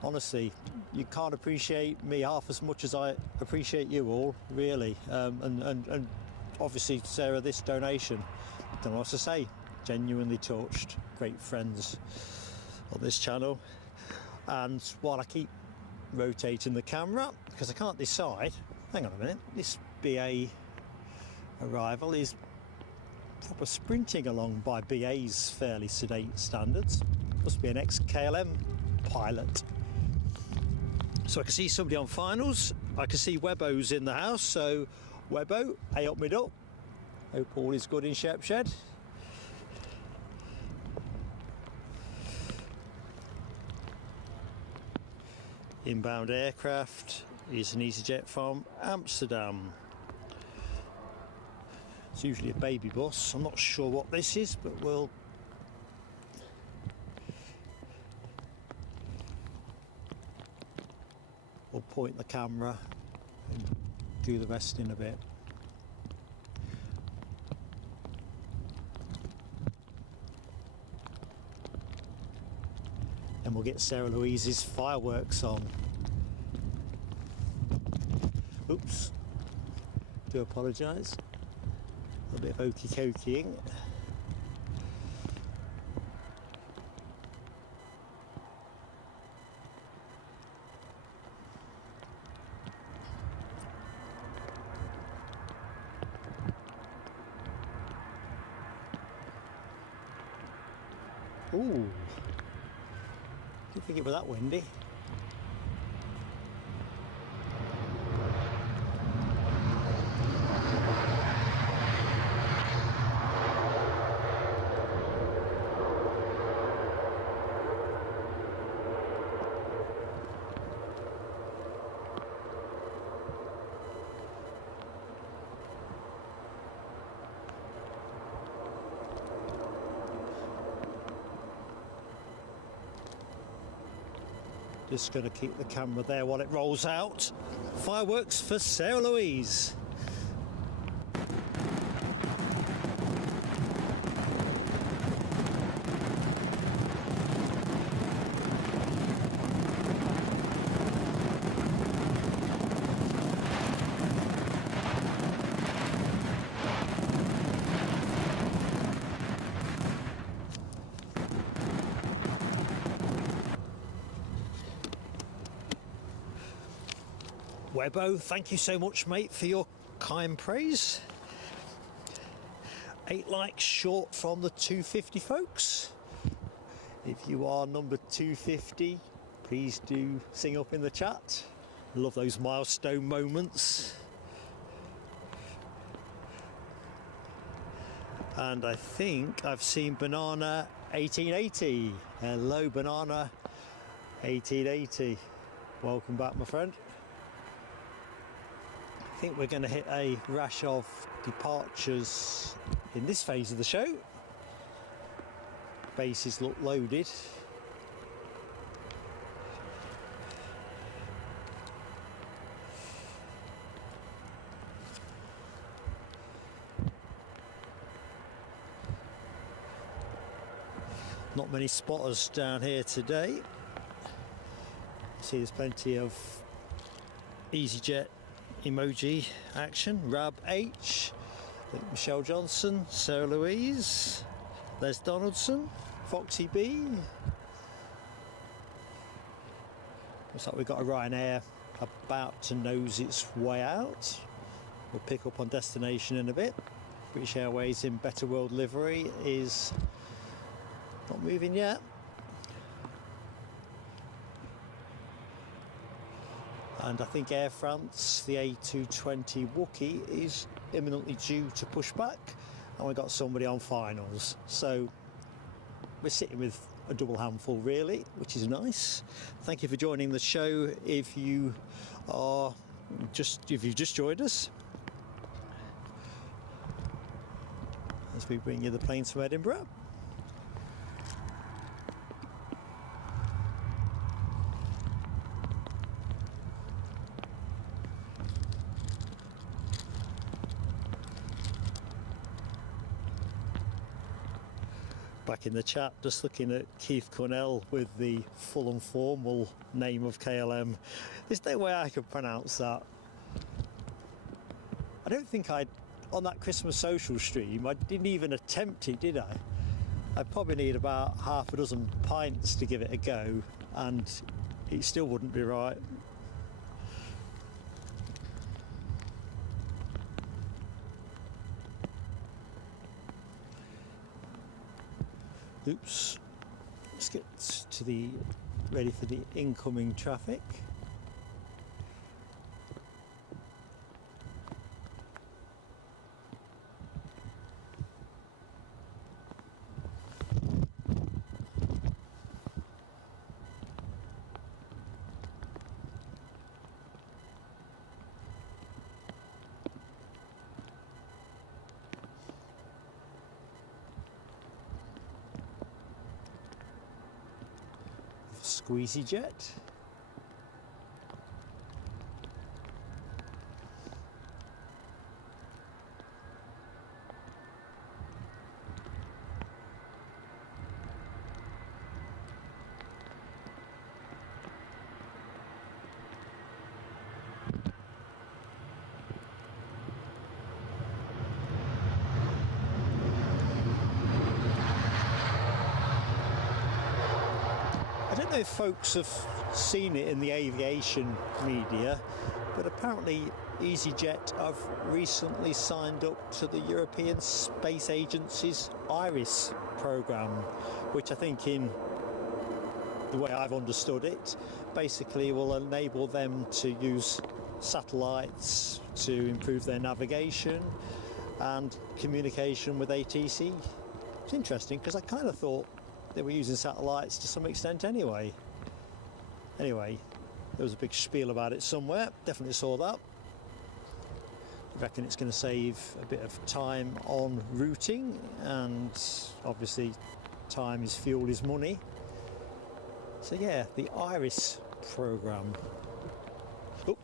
Honestly, you can't appreciate me half as much as I appreciate you all, really. And obviously, Sarah, this donation, I don't know what to say, genuinely touched. Great friends on this channel. And while I keep rotating the camera, because I can't decide, hang on a minute, this BA arrival is proper sprinting along by BA's fairly sedate standards. Must be an ex-KLM pilot. So I can see somebody on finals. I can see Webbo's in the house, so Webbo, hey up mid up. Hope all is good in Shep Shed. Inbound aircraft is an EasyJet from Amsterdam. It's usually a baby bus. I'm not sure what this is, but we'll point the camera and do the rest in a bit. And we'll get Sarah Louise's fireworks on. Oops, do apologise. A bit of okey cokying. Ooh, didn't think it was that windy. Just going to keep the camera there while it rolls out. Fireworks for Sarah Louise. Webbo, thank you so much, mate, for your kind praise. 8 likes short from the 250, folks. If you are number 250, please do sing up in the chat. Love those milestone moments. And I think I've seen Banana 1880. Hello, Banana 1880. Welcome back, my friend. I think we're going to hit a rash of departures in this phase of the show. Bases look loaded. Not many spotters down here today. See, there's plenty of EasyJet emoji action. Rab H, Michelle Johnson, Sarah Louise, Les Donaldson, Foxy B. Looks like we've got a Ryanair about to nose its way out. We'll pick up on destination in a bit. British Airways in Better World livery is not moving yet. And I think Air France, the A220 Wookie, is imminently due to push back, and we've got somebody on finals. So we're sitting with a double handful really, which is nice. Thank you for joining the show. If you've just joined us, as we bring you the planes from Edinburgh. Back in the chat, just looking at Keith Cornell with the full and formal name of KLM. There's no way I could pronounce that. I don't think on that Christmas social stream, I didn't even attempt it, did I? I'd probably need about half a dozen pints to give it a go, and it still wouldn't be right. Oops, let's get to ready for the incoming traffic. Squeezy jet. I don't know if folks have seen it in the aviation media, but apparently EasyJet have recently signed up to the European Space Agency's Iris program, which I think, in the way I've understood it, basically will enable them to use satellites to improve their navigation and communication with ATC. It's interesting because I kind of thought they were using satellites to some extent anyway. Anyway, there was a big spiel about it somewhere. Definitely saw that. I reckon it's going to save a bit of time on routing, and obviously time is fuel is money. So yeah, the Iris program. Oh,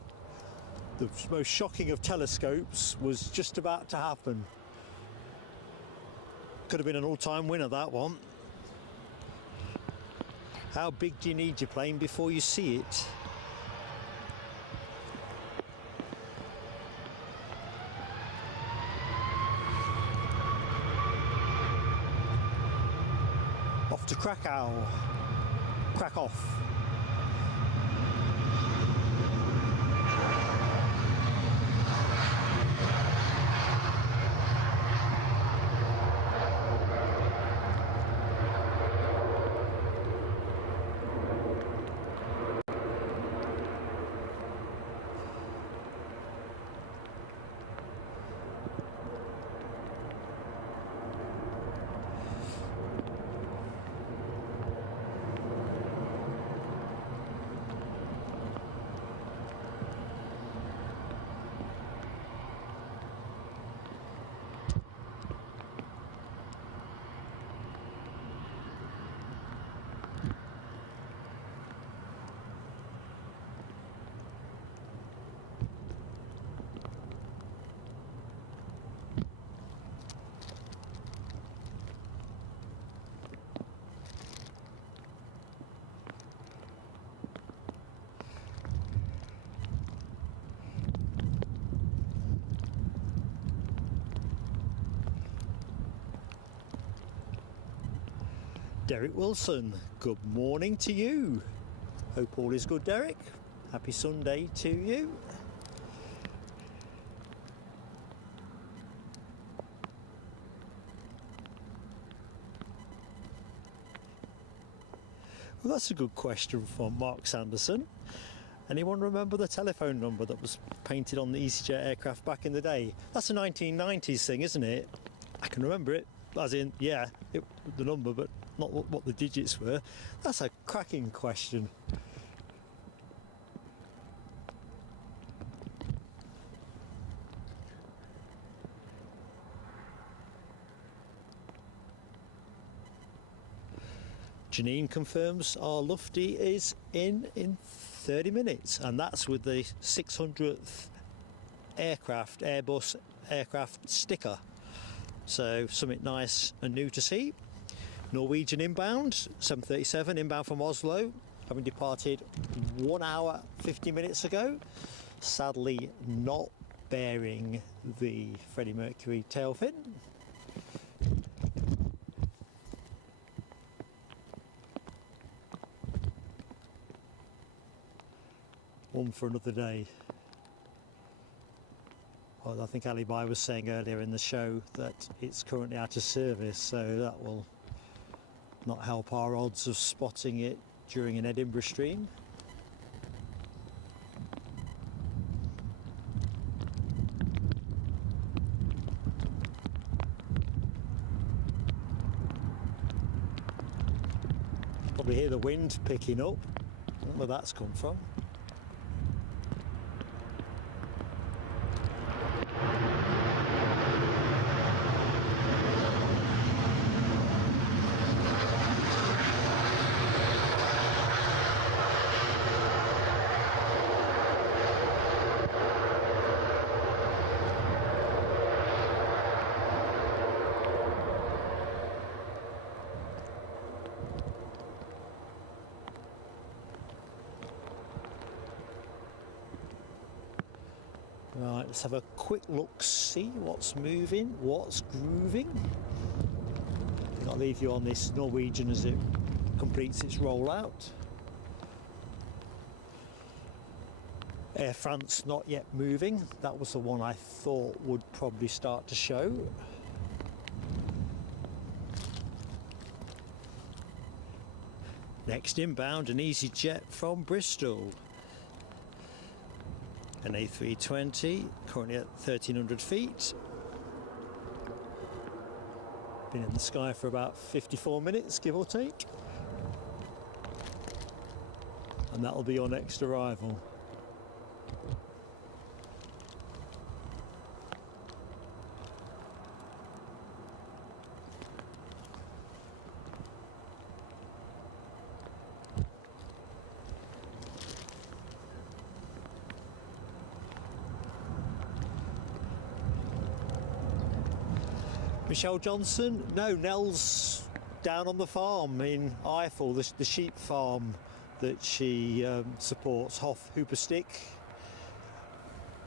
the most shocking of telescopes was just about to happen. Could have been an all-time winner, that one. How big do you need your plane before you see it? Off to Krakow. Krakow. Derek Wilson, good morning to you. Hope all is good, Derek. Happy Sunday to you. Well, that's a good question from Mark Sanderson. Anyone remember the telephone number that was painted on the EasyJet aircraft back in the day? That's a 1990s thing, isn't it? I can remember it, as in, yeah, the number, but not what the digits were. That's a cracking question. Janine confirms our Lufty is in 30 minutes, and that's with the 600th Airbus aircraft sticker. So something nice and new to see. Norwegian inbound, 737 inbound from Oslo, having departed 1 hour 50 minutes ago. Sadly not bearing the Freddie Mercury tail fin. One for another day. Well, I think Ali Bai was saying earlier in the show that it's currently out of service, so that will not help our odds of spotting it during an Edinburgh stream. Probably hear the wind picking up. I don't know where that's come from. Right, let's have a quick look, see what's moving, what's grooving. I'll leave you on this Norwegian as it completes its rollout. Air France not yet moving. That was the one I thought would probably start to show. Next inbound, an EasyJet from Bristol. An A320, currently at 1300 feet. Been in the sky for about 54 minutes, give or take. And that'll be your next arrival. Michelle Johnson, no, Nell's down on the farm in Eiffel, the sheep farm that she supports, Hof Hooperstick,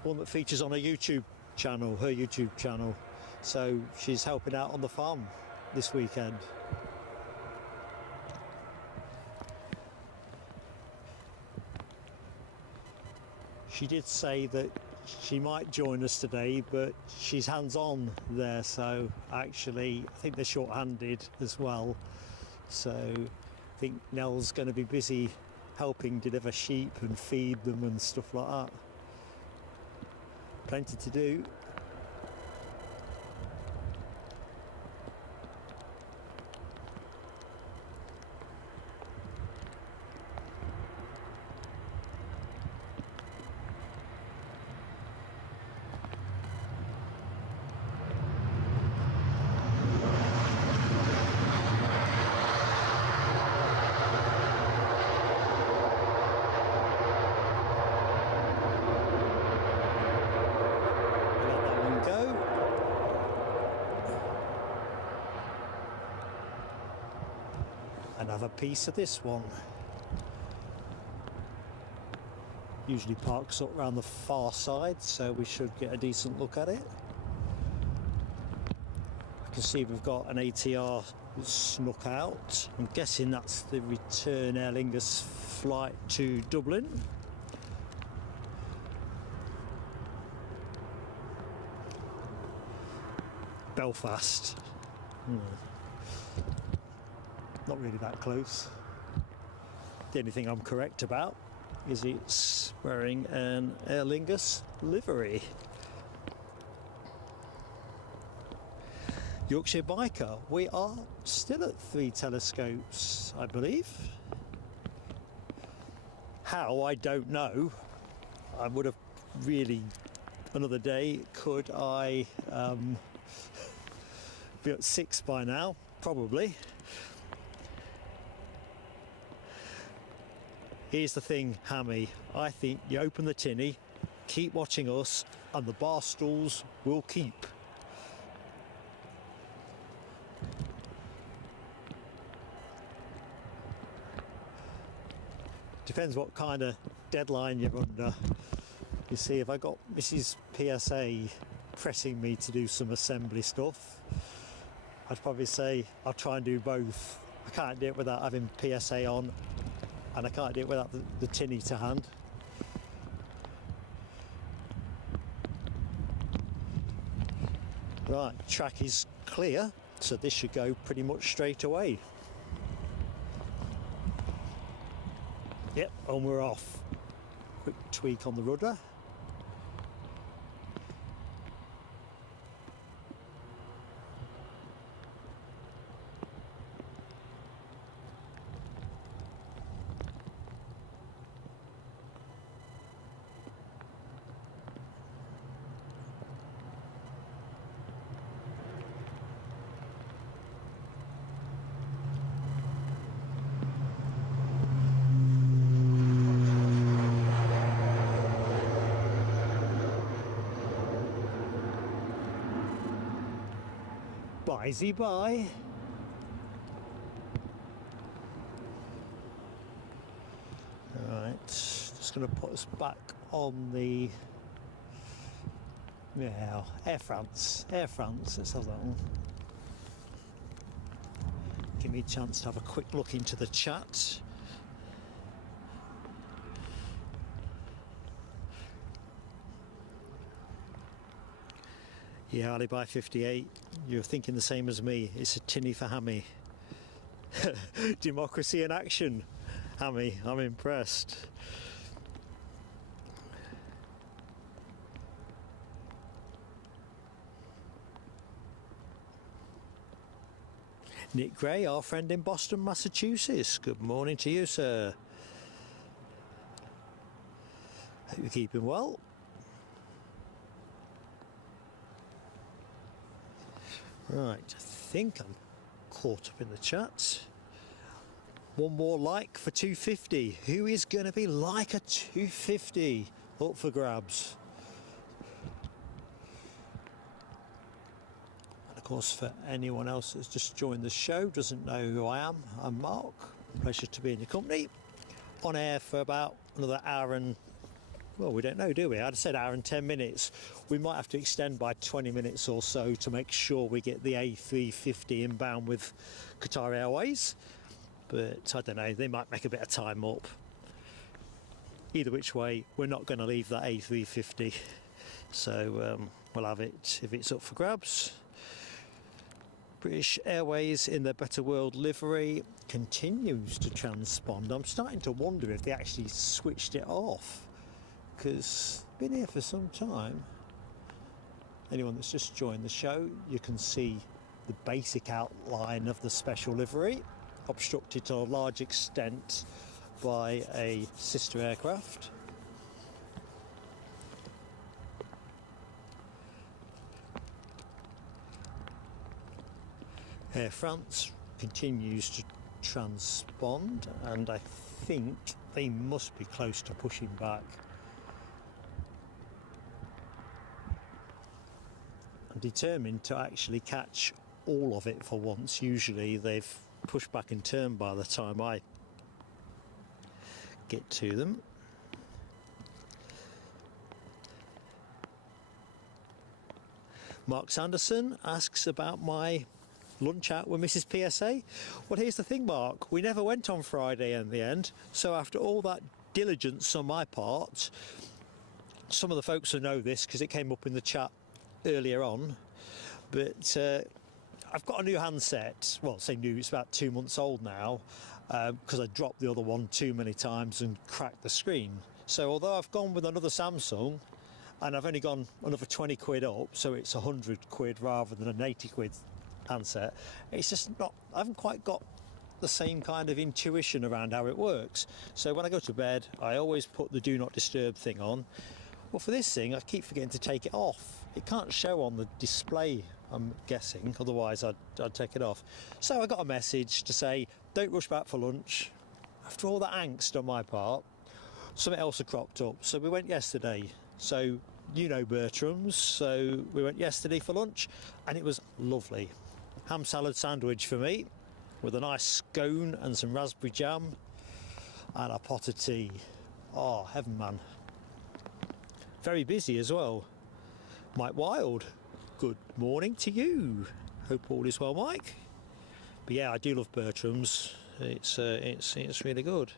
one that features on her YouTube channel. So she's helping out on the farm this weekend. She did say that she might join us today, but she's hands-on there, so actually I think they're short-handed as well. So I think Nell's going to be busy helping deliver sheep and feed them and stuff like that. Plenty to do. Another piece of this one. Usually parks up around the far side, so we should get a decent look at it. I can see we've got an ATR snuck out. I'm guessing that's the return Aer Lingus flight to Dublin. Belfast. Not really that close. The only thing I'm correct about is it's wearing an Aer Lingus livery. Yorkshire Biker, we are still at 3 telescopes, I believe. How, I don't know. I would have really, another day, could I be at 6 by now? Probably. Here's the thing, Hammy, I think you open the tinny, keep watching us, and the bar stools will keep. Depends what kind of deadline you're under. You see, if I got Mrs. PSA pressing me to do some assembly stuff, I'd probably say I'll try and do both. I can't do it without having PSA on, and I can't do it without the tinny to hand. Right, track is clear, so this should go pretty much straight away. Yep, and we're off. Quick tweak on the rudder. Bye-zy bye. Right, just going to put us back on the Air France. Air France, let's have that one. Give me a chance to have a quick look into the chat. Yeah, Alibi 58, you're thinking the same as me. It's a tinny for Hammy. Democracy in action, Hammy. I'm impressed. Nick Gray, our friend in Boston, Massachusetts. Good morning to you, sir. Hope you're keeping well. Right, I think I'm caught up in the chat. One more like for 250. Who is going to be like a 250? Up for grabs. And of course, for anyone else that's just joined the show, doesn't know who I am, I'm Mark. Pleasure to be in your company. On air for about another hour and, well, we don't know, do we? I'd said hour and 10 minutes. We might have to extend by 20 minutes or so to make sure we get the A350 inbound with Qatar Airways. But I don't know, they might make a bit of time up. Either which way, we're not going to leave that A350. So we'll have it if it's up for grabs. British Airways in their Better World livery continues to transpond. I'm starting to wonder if they actually switched it off, because it's been here for some time. Anyone that's just joined the show, you can see the basic outline of the special livery, obstructed to a large extent by a sister aircraft. Air France continues to transpond, and I think they must be close to pushing back. I'm determined to actually catch all of it for once. Usually they've pushed back in turn by the time I get to them. Mark Sanderson asks about my lunch out with Mrs. PSA. Well, here's the thing, Mark, we never went on Friday in the end, so after all that diligence on my part, some of the folks will know this because it came up in the chat earlier on, but I've got a new handset. Well, say new, it's about 2 months old now, because I dropped the other one too many times and cracked the screen. So although I've gone with another Samsung and I've only gone another 20 quid up, so it's 100 quid rather than an 80 quid handset, it's just not, I haven't quite got the same kind of intuition around how it works. So when I go to bed, I always put the do not disturb thing on. Well, for this thing, I keep forgetting to take it off. It can't show on the display, I'm guessing, otherwise I'd take it off. So I got a message to say, don't rush back for lunch. After all that angst on my part, something else had cropped up. So we went yesterday. So, you know Bertram's, so we went yesterday for lunch and it was lovely. Ham salad sandwich for me, with a nice scone and some raspberry jam and a pot of tea. Oh, heaven, man. Very busy as well. Mike Wild, good morning to you. Hope all is well, Mike. But yeah, I do love Bertram's. It's really good.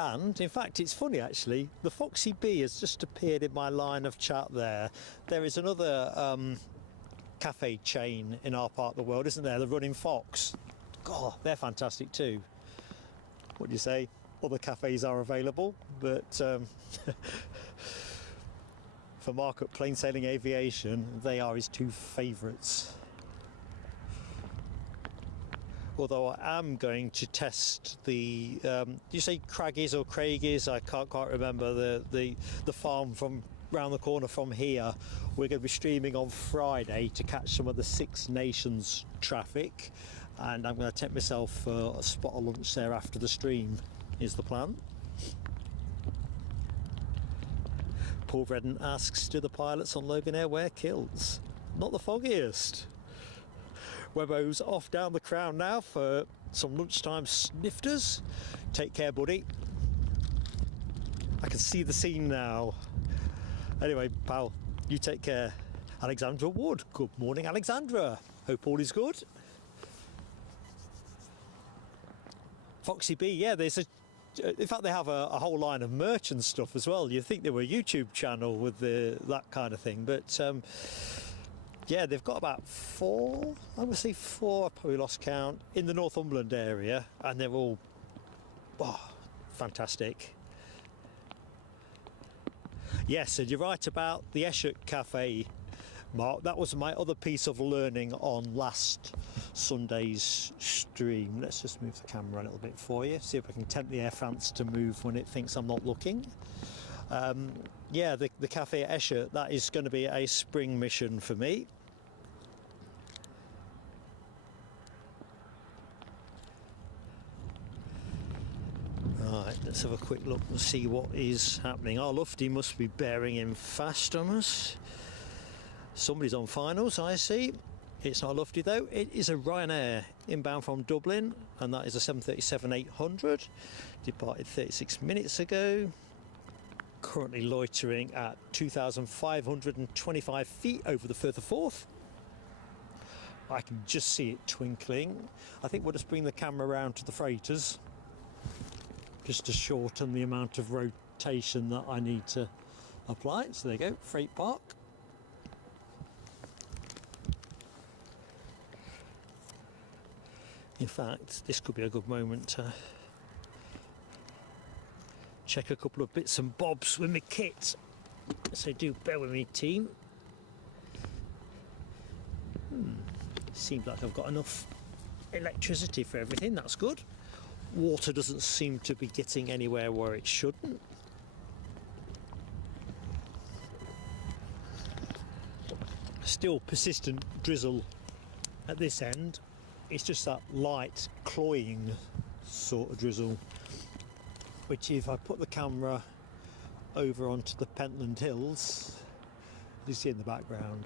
And in fact, it's funny actually, the Foxy Bee has just appeared in my line of chat there. There is another cafe chain in our part of the world, isn't there? The Running Fox. God, they're fantastic too. What do you say? Other cafes are available, but for Mark at Plain Sailing Aviation, they are his two favourites. Although I am going to test the, do you say Craggies or Craigies? I can't quite remember the farm from round the corner from here. We're going to be streaming on Friday to catch some of the Six Nations traffic, and I'm going to take myself a spot of lunch there after the stream, is the plan. Paul Redden asks, do the pilots on Loganair wear kilts? Not the foggiest. Webbo's off down the Crown now for some lunchtime snifters. Take care, buddy. I can see the scene now. Anyway, pal, you take care. Alexandra Wood, good morning, Alexandra. Hope all is good. Foxy B, yeah, there's in fact they have a whole line of merch and stuff as well. You'd think they were a YouTube channel with that kind of thing, but yeah, they've got about four, I would say four, I probably lost count, in the Northumberland area, and they're all fantastic. Yes, and you're right about the Esher Cafe, Mark. That was my other piece of learning on last Sunday's stream. Let's just move the camera a little bit for you, see if I can tempt the Air France to move when it thinks I'm not looking. Yeah, the cafe at Esher, that is going to be a spring mission for me. Right, let's have a quick look and see what is happening. Our Lufty must be bearing in fast on us. Somebody's on finals, I see. It's not a Lufty though, it is a Ryanair inbound from Dublin, and that is a 737-800. Departed 36 minutes ago. Currently loitering at 2,525 feet over the Firth of Forth. I can just see it twinkling. I think we'll just bring the camera around to the freighters, just to shorten the amount of rotation that I need to apply. So there you go, freight park. In fact, this could be a good moment to check a couple of bits and bobs with my kit. So do bear with me, team. Seems like I've got enough electricity for everything, that's good. Water doesn't seem to be getting anywhere where it shouldn't. Still persistent drizzle at this end. It's just that light, cloying sort of drizzle, which if I put the camera over onto the Pentland Hills, you see in the background,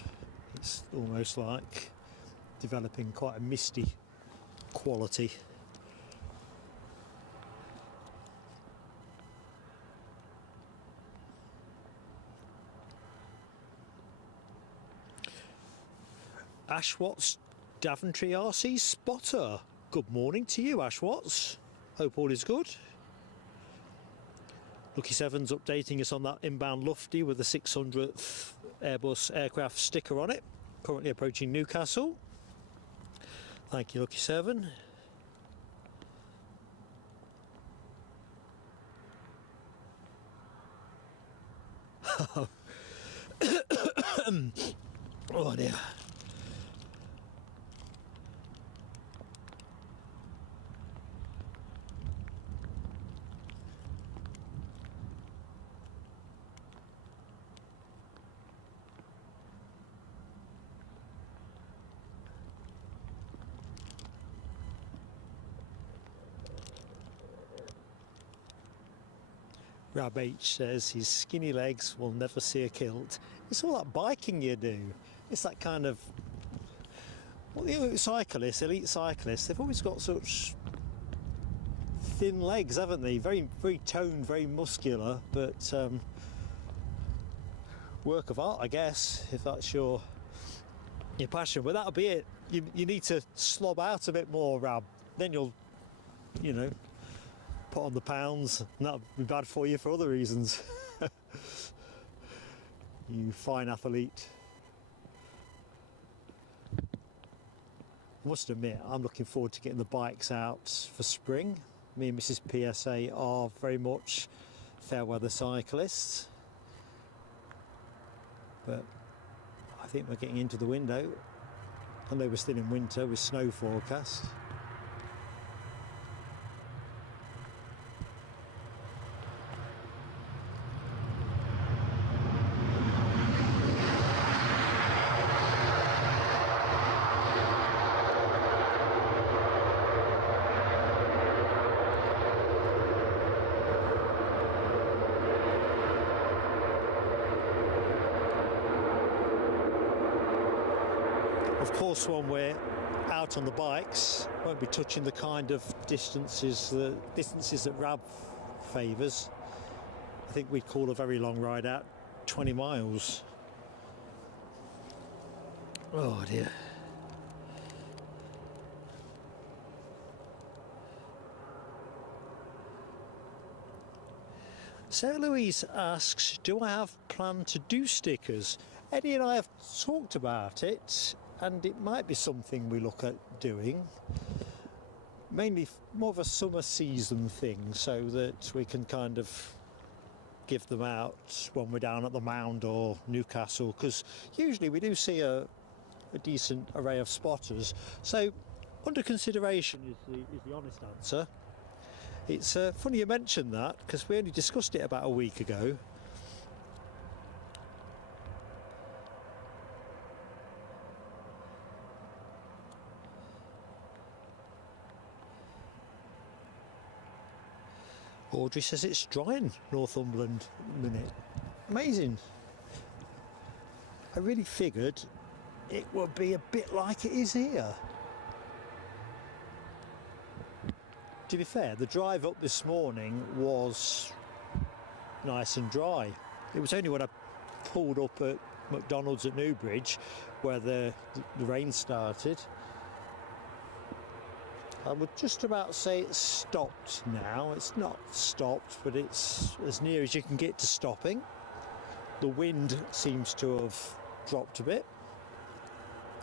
it's almost like developing quite a misty quality. Ash Watts, Daventry RC Spotter. Good morning to you, Ash Watts. Hope all is good. Lucky Sevens updating us on that inbound Lufty with the 600th Airbus aircraft sticker on it. Currently approaching Newcastle. Thank you, Lucky Seven. Oh dear. Rab H says his skinny legs will never see a kilt. It's all that biking you do. It's that kind of... Well, the elite cyclists, they've always got such thin legs, haven't they? Very, very toned, very muscular, but work of art, I guess, if that's your passion. But that'll be it. You need to slob out a bit more, Rab. Then you'll, you know, put on the pounds, and that'll be bad for you for other reasons. You fine athlete. I must admit, I'm looking forward to getting the bikes out for spring. Me and Mrs. PSA are very much fair weather cyclists, but I think we're getting into the window. I know we're still in winter with snow forecast. Of course, when we're out on the bikes, won't be touching the kind of distances that Rab favours. I think we'd call a very long ride out 20 miles. Oh dear. Sarah Louise asks, do I have planned to do stickers? Eddie and I have talked about it, and it might be something we look at doing. Mainly more of a summer season thing, so that we can kind of give them out when we're down at the Mound or Newcastle, because usually we do see a decent array of spotters. So under consideration is the honest answer. It's funny you mentioned that, because we only discussed it about a week ago. Audrey says it's dry in Northumberland at the minute. Amazing. I really figured it would be a bit like it is here. To be fair, the drive up this morning was nice and dry. It was only when I pulled up at McDonald's at Newbridge where the rain started. I would just about say it's stopped now. It's not stopped, but it's as near as you can get to stopping. The wind seems to have dropped a bit,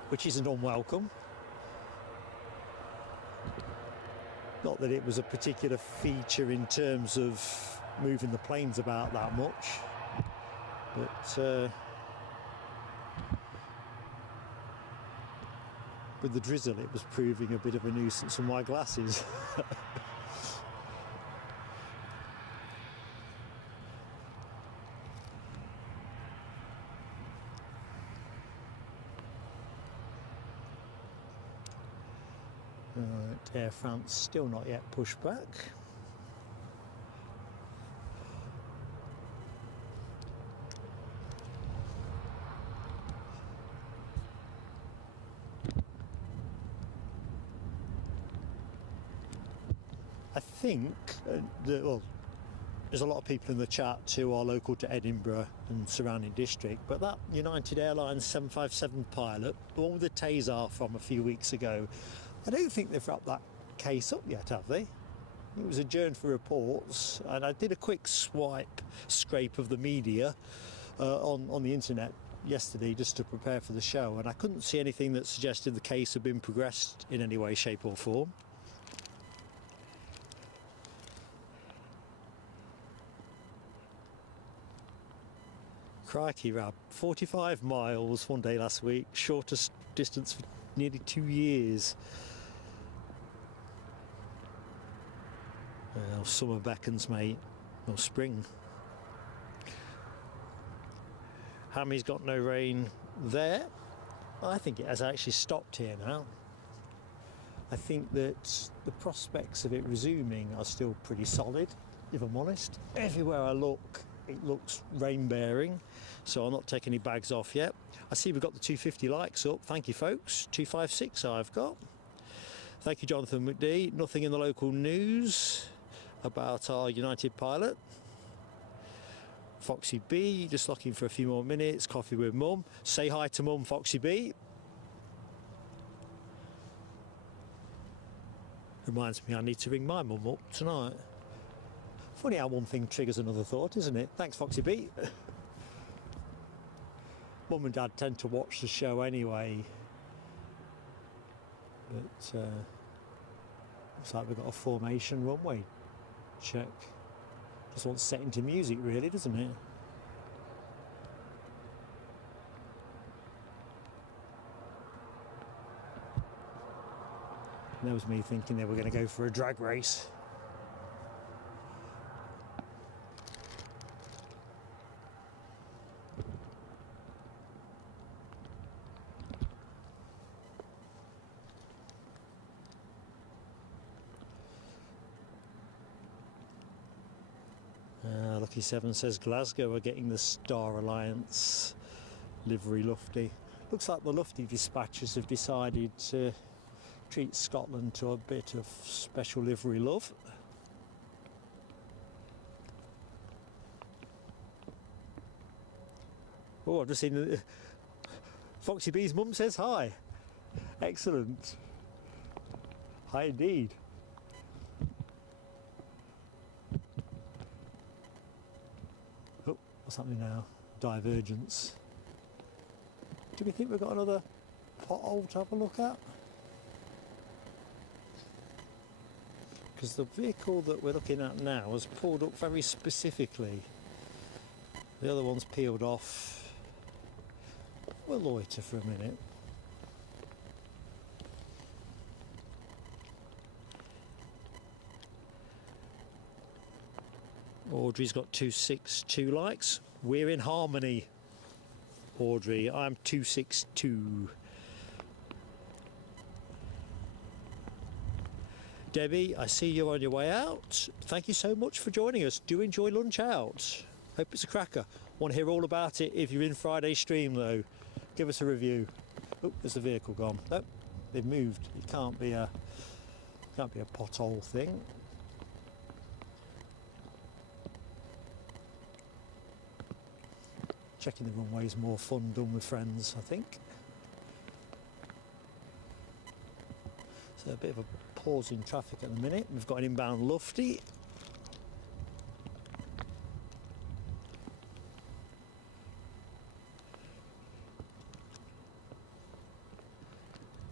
which isn't unwelcome. Not that it was a particular feature in terms of moving the planes about that much, but with the drizzle it was proving a bit of a nuisance for my glasses. Right, Air France still not yet pushed back. I think there's a lot of people in the chat who are local to Edinburgh and surrounding district, but that United Airlines 757 pilot, the one with the Tazar from a few weeks ago, I don't think they've wrapped that case up yet, have they? It was adjourned for reports, and I did a quick scrape of the media on the internet yesterday just to prepare for the show, and I couldn't see anything that suggested the case had been progressed in any way, shape or form. Crikey, Rab, 45 miles one day last week, shortest distance for nearly 2 years. Well, summer beckons, mate, or spring. Hammy's got no rain there. I think it has actually stopped here now. I think that the prospects of it resuming are still pretty solid, if I'm honest. Everywhere I look, it looks rain bearing, so I'll not take any bags off yet. I see we've got the 250 likes up. Thank you, folks. 256 I've got. Thank you, Jonathan McD. Nothing in the local news about our United pilot. Foxy B, just looking for a few more minutes. Coffee with Mum. Say hi to Mum, Foxy B. Reminds me I need to ring my mum up tonight. Funny how one thing triggers another thought, isn't it? Thanks, Foxy B. Mum and Dad tend to watch the show anyway. But looks like we've got a formation runway check. Just wants setting to music, really, doesn't it? And that was me thinking they were going to go for a drag race. Lucky 7 says Glasgow are getting the Star Alliance livery Lufty. Looks like the Lufty dispatchers have decided to treat Scotland to a bit of special livery love. Oh, I've just seen Foxy B's mum says hi. Excellent. Hi indeed. Oh, what's happening now? Divergence. Do we think we've got another pothole to have a look at? Because the vehicle that we're looking at now has pulled up very specifically. The other one's peeled off. We'll loiter for a minute. Audrey's got 262 likes. We're in harmony, Audrey. I'm 262. Debbie, I see you're on your way out. Thank you so much for joining us. Do enjoy lunch out. Hope it's a cracker. Want to hear all about it if you're in Friday's stream though. Give us a review. Oh, there's the vehicle gone. Nope, they've moved. It can't be a pothole thing. Checking the runway is more fun done with friends, I think. So a bit of a pause in traffic at the minute. We've got an inbound Lufty.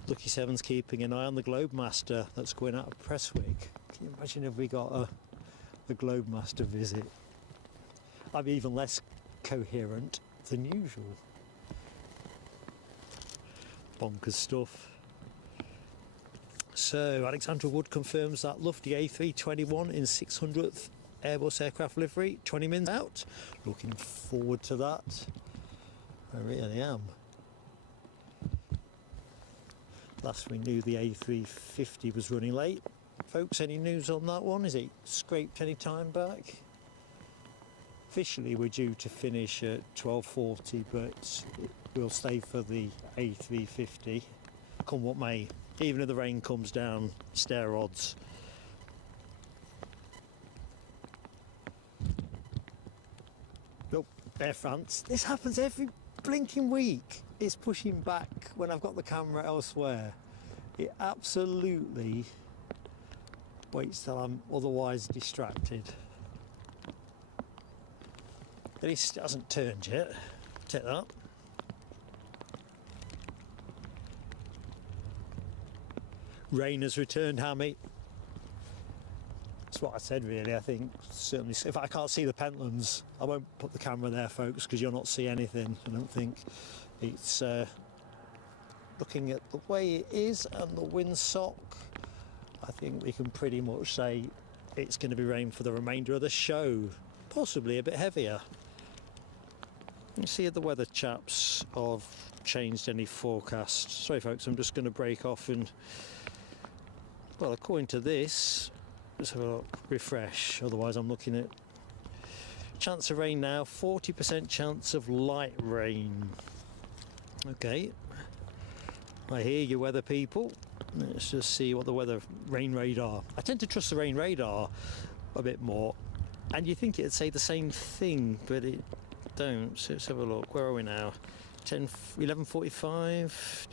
Lucky 7's keeping an eye on the Globemaster that's going out of Prestwick. Can you imagine if we got a Globemaster visit? I'd be even less coherent than usual. Bonkers stuff. So Alexandra Wood confirms that Lufty A321 in 600th Airbus aircraft livery, 20 minutes out. Looking forward to that. I really am. Last we knew the A350 was running late. Folks, any news on that one? Is it scraped any time back? Officially we're due to finish at 12:40, but we'll stay for the A350 come what may. Even if the rain comes down, stair odds. Oh, Air France. This happens every blinking week. It's pushing back when I've got the camera elsewhere. It absolutely Wait till I'm otherwise distracted. At least it hasn't turned yet. Take that. Rain has returned, Hammy. That's what I said, really. I think certainly if I can't see the Pentlands, I won't put the camera there, folks, because you'll not see anything. I don't think it's looking at the way it is and the windsock. I think we can pretty much say it's going to be rain for the remainder of the show, possibly a bit heavier. You see if the weather chaps have changed any forecasts. Sorry folks, I'm just going to break off and, well, according to this, let's have a look, refresh, otherwise I'm looking at chance of rain now, 40% chance of light rain. Okay, I hear you, weather people. Let's just see what the weather rain radar. I tend to trust the rain radar a bit more, and you think it'd say the same thing, but it don't. So let's have a look. Where are we now? 11:45.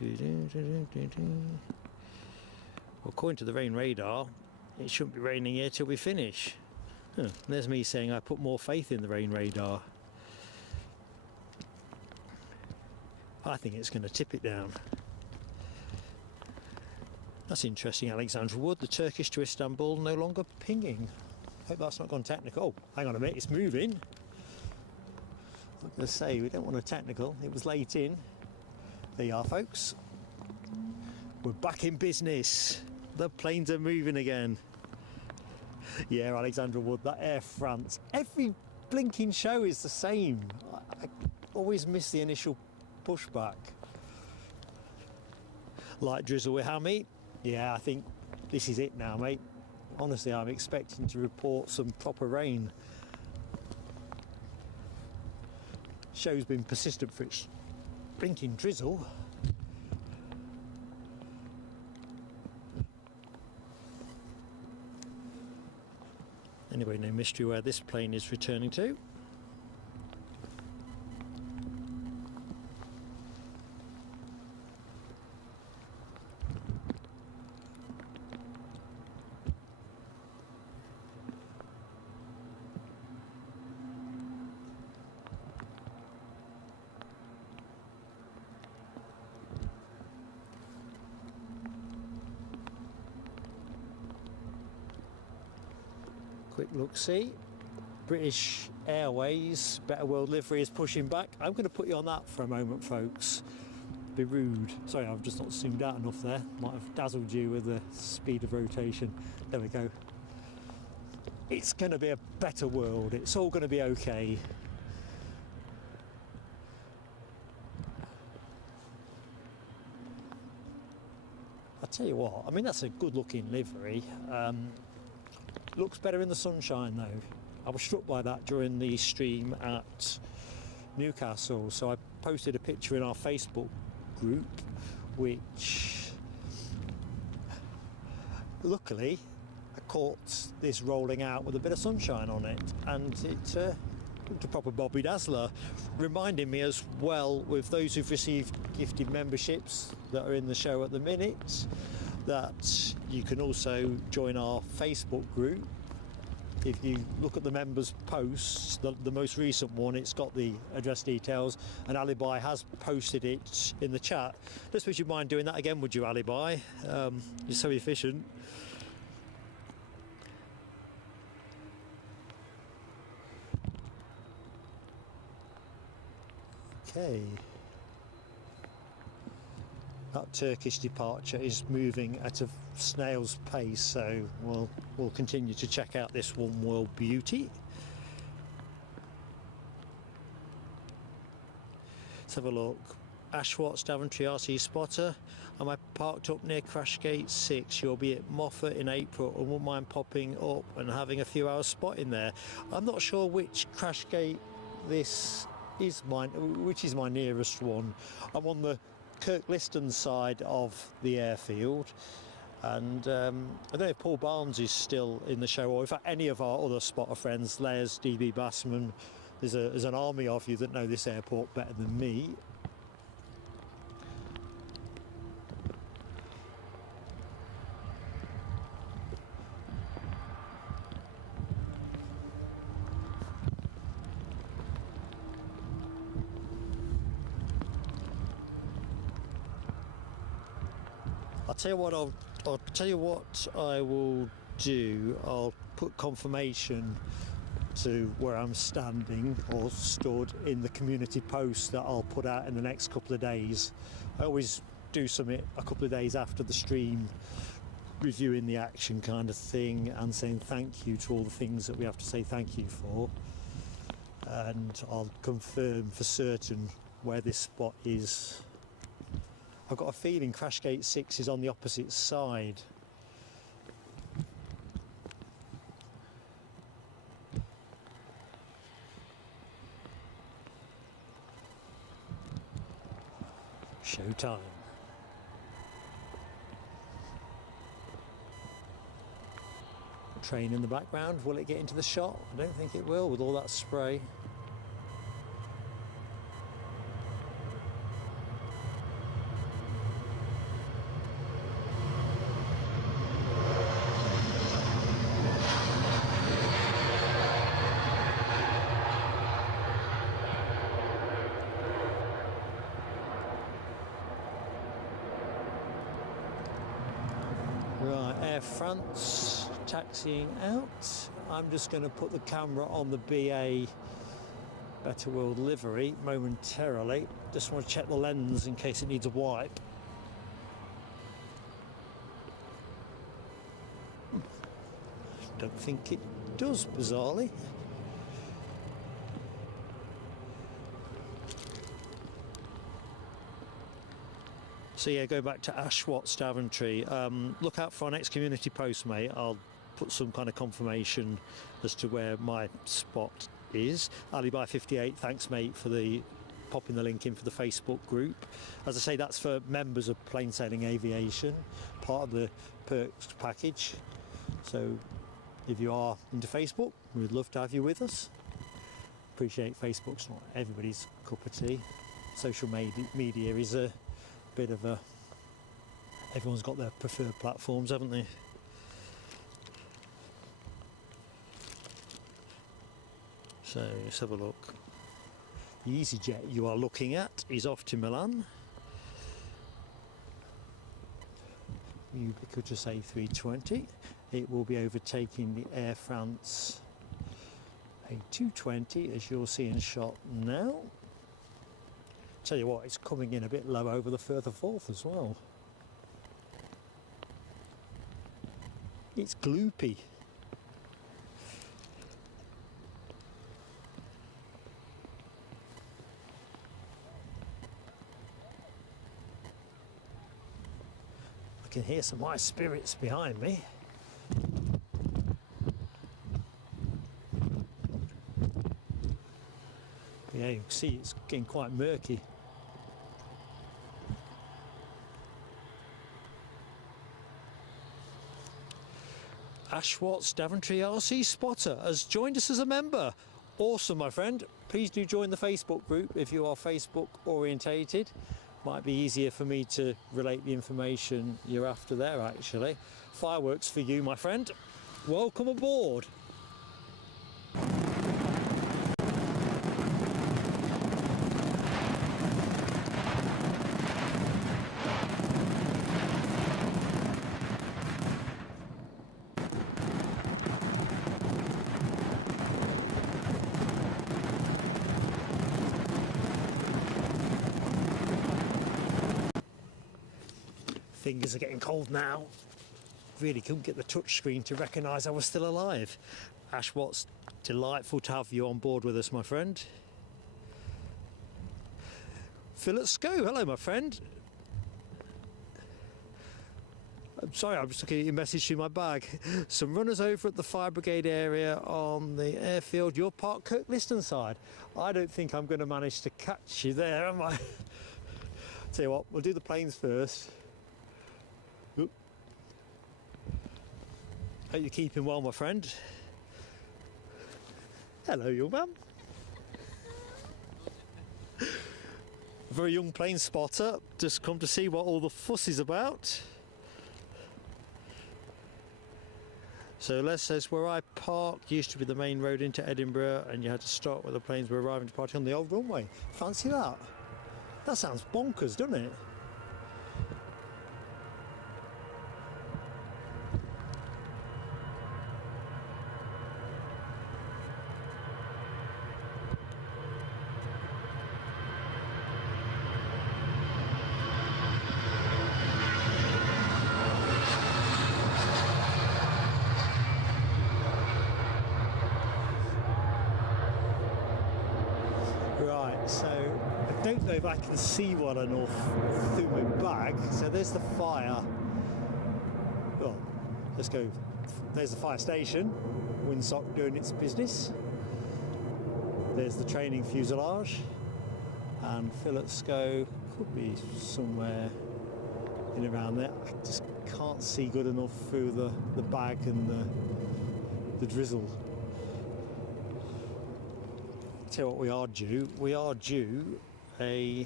Well, according to the rain radar, it shouldn't be raining here till we finish. There's me saying I put more faith in the rain radar. I think it's going to tip it down. That's interesting, Alexandra Wood. The Turkish to Istanbul no longer pinging. Hope that's not gone technical. Oh, hang on a minute, it's moving. I was going to say, we don't want a technical. It was late in. There you are, folks. We're back in business. The planes are moving again. Yeah, Alexandra Wood, that Air France. Every blinking show is the same. I always miss the initial pushback. Light drizzle with Hammy. Yeah, I think this is it now, mate. Honestly, I'm expecting to report some proper rain. Show's been persistent for its blinking drizzle. Anyway, no mystery where this plane is returning to. Quick look-see. British Airways, Better World livery is pushing back. I'm going to put you on that for a moment, folks. Be rude. Sorry, I've just not zoomed out enough there. Might have dazzled you with the speed of rotation. There we go. It's going to be a better world. It's all going to be okay. I'll tell you what, I mean, that's a good-looking livery. Looks better in the sunshine though. I was struck by that during the stream at Newcastle, so I posted a picture in our Facebook group, which luckily I caught this rolling out with a bit of sunshine on it, and it looked a proper Bobby Dazzler, reminding me as well, with those who've received gifted memberships that are in the show at the minute, that you can also join our Facebook group. If you look at the members' posts, the most recent one, it's got the address details, and Alibi has posted it in the chat. Don't suppose you'd mind doing that again, would you, Alibi? You're so efficient. Okay. That Turkish departure is moving at a snail's pace, so we'll continue to check out this One World beauty. Let's have a look. Ashwat's Daventry RC Spotter. Am I parked up near Crash Gate 6? You'll be at Moffat in April and won't mind popping up and having a few hours spotting there. I'm not sure which Crash Gate this is which is my nearest one. I'm on the Kirkliston side of the airfield, and I don't know if Paul Barnes is still in the show, or if any of our other spotter friends, Les, DB Bassman. There's an army of you that know this airport better than me. tell you what, I'll tell you what I will do. I'll put confirmation to where I'm standing or stood in the community post that I'll put out in the next couple of days. I always do something a couple of days after the stream, reviewing the action kind of thing and saying thank you to all the things that we have to say thank you for, and I'll confirm for certain where this spot is. I've got a feeling crash gate 6 is on the opposite side. Showtime. Train in the background, will it get into the shot? I don't think it will with all that spray. Right, Air France taxiing out. I'm just going to put the camera on the BA Better World livery momentarily. Just want to check the lens in case it needs a wipe. Don't think it does, bizarrely. So yeah, go back to Ashwat's Daventry. Look out for our next community post, mate. I'll put some kind of confirmation as to where my spot is. Alibi58, thanks mate for the popping the link in for the Facebook group. As I say, that's for members of Plain Sailing Aviation, part of the perks package. So if you are into Facebook, we'd love to have you with us. Appreciate Facebook's not everybody's cup of tea. Social media is a bit of a... everyone's got their preferred platforms, haven't they? So let's have a look. The EasyJet you are looking at is off to Milan. Ubiquitous A320. It will be overtaking the Air France A220 as you'll see in shot now. Tell you what, it's coming in a bit low over the further fourth as well. It's gloopy. I can hear some high spirits behind me. Yeah, you can see it's getting quite murky. Ashwat's Daventry RC Spotter has joined us as a member. Awesome, my friend. Please do join the Facebook group if you are Facebook orientated. Might be easier for me to relate the information you're after there, actually. Fireworks for you, my friend. Welcome aboard. Fingers are getting cold now. Really couldn't get the touch screen to recognise I was still alive. Ashwat's, delightful to have you on board with us, my friend. Philip Sco, hello, my friend. I'm sorry, I'm just looking at your message through my bag. Some runners over at the fire brigade area on the airfield. You're parked Kirkliston side. I don't think I'm going to manage to catch you there, am I? Tell you what, we'll do the planes first. Oop. Hope you're keeping well, my friend. Hello, young man. A very young plane spotter, just come to see what all the fuss is about. So Les says, where I parked used to be the main road into Edinburgh and you had to stop where the planes were arriving to party on the old runway. Fancy that? That sounds bonkers, doesn't it? Right, so I don't know if I can see well enough through my bag. So there's the fire. Well, let's go. There's the fire station. Windsock doing its business. There's the training fuselage. And fillets go, could be somewhere in around there. I just can't see good enough through the bag and the drizzle. Tell you what we are due. We are due a...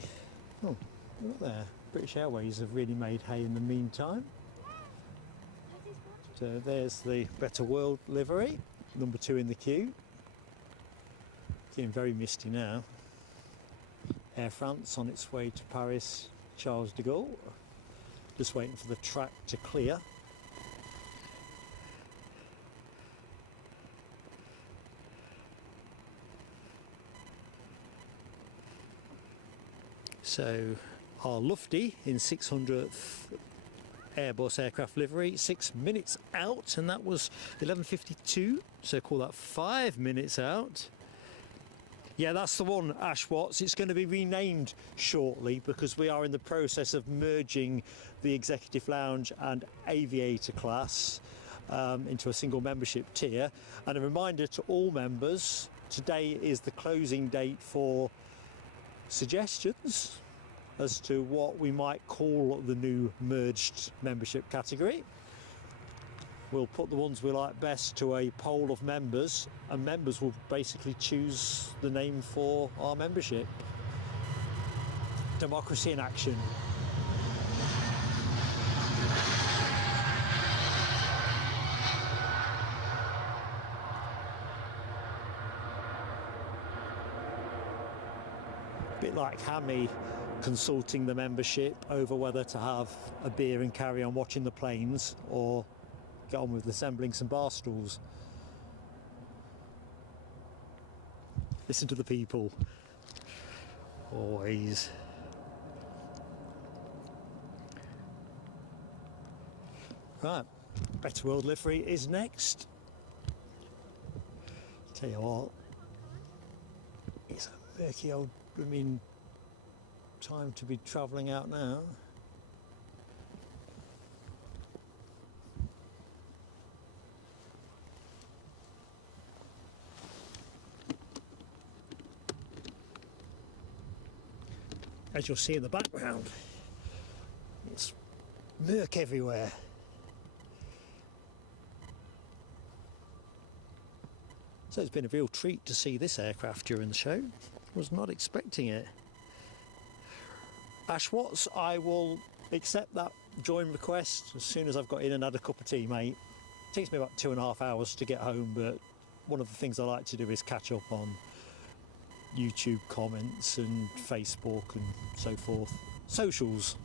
Oh, look there. British Airways have really made hay in the meantime. So there's the Better World livery, number 2 in the queue. Getting very misty now. Air France on its way to Paris, Charles de Gaulle. Just waiting for the track to clear. So our Lufty in 600th Airbus aircraft livery, 6 minutes out, and that was 11:52, so call that 5 minutes out. Yeah, that's the one, Ash Watts. It's going to be renamed shortly because we are in the process of merging the Executive Lounge and Aviator class into a single membership tier. And a reminder to all members, today is the closing date for suggestions as to what we might call the new merged membership category. We'll put the ones we like best to a poll of members, and members will basically choose the name for our membership. Democracy in action. A bit like Hammy consulting the membership over whether to have a beer and carry on watching the planes or get on with assembling some bar stools. Listen to the people. Always. Right, Better World livery is next. Tell you what, it's a murky old, time to be travelling out now. As you'll see in the background, it's murk everywhere. So it's been a real treat to see this aircraft during the show. Was not expecting it. Ash Watts, I will accept that join request as soon as I've got in and had a cup of tea, mate. It takes me about 2.5 hours to get home, but one of the things I like to do is catch up on YouTube comments and Facebook and so forth. Socials.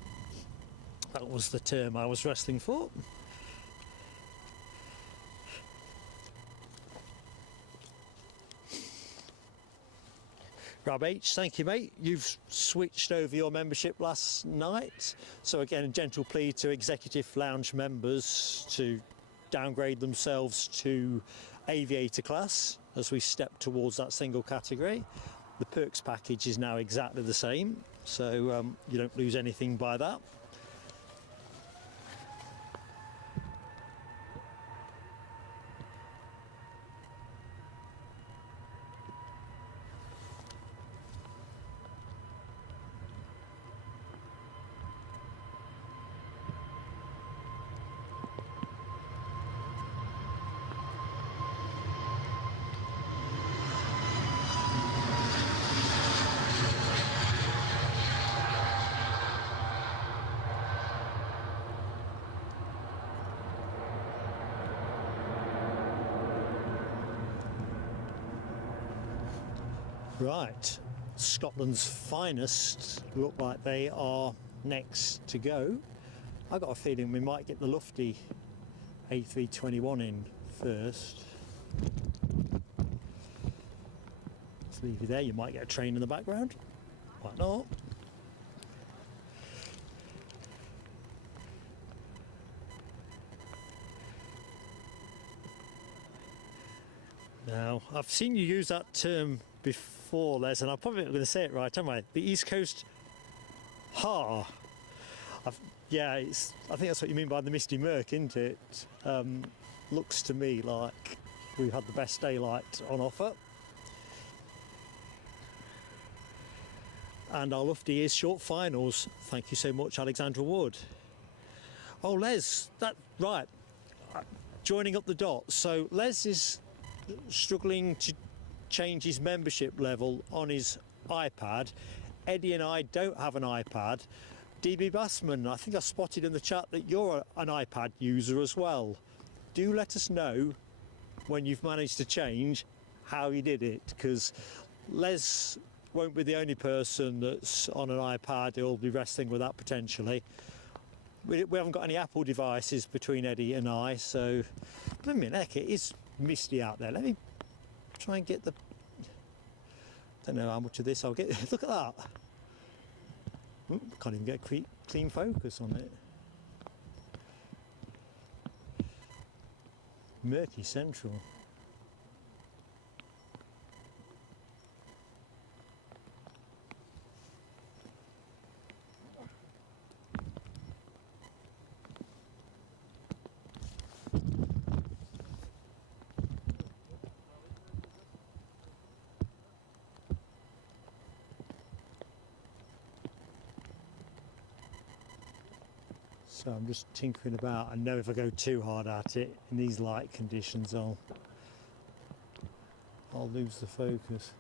That was the term I was wrestling for. Rob H, thank you, mate. You've switched over your membership last night. So again, a gentle plea to Executive Lounge members to downgrade themselves to Aviator class as we step towards that single category. The perks package is now exactly the same, so you don't lose anything by that. Right, Scotland's finest look like they are next to go. I got a feeling we might get the lofty A321 in first. Let's leave you there, you might get a train in the background. Why not? Now, I've seen you use that term before, Les, and I'm probably not going to say it right, am I? The East Coast Ha. Yeah, I think that's what you mean by the misty murk, isn't it? Looks to me like we've had the best daylight on offer. And our lofty is short finals. Thank you so much, Alexandra Wood. Oh, Les, right. Joining up the dots. So Les is struggling to change his membership level on his iPad. Eddie and I don't have an iPad. DB Bassman, I think I spotted in the chat that you're an iPad user as well. Do let us know when you've managed to change how you did it, because Les won't be the only person that's on an iPad who'll be wrestling with that potentially. We haven't got any Apple devices between Eddie and I, so let me heck, it is misty out there. Let me try and get the, don't know how much of this I'll get. Look at that. Ooh, can't even get a clean focus on it. Murky Central. So I'm just tinkering about. I know if I go too hard at it in these light conditions, I'll lose the focus.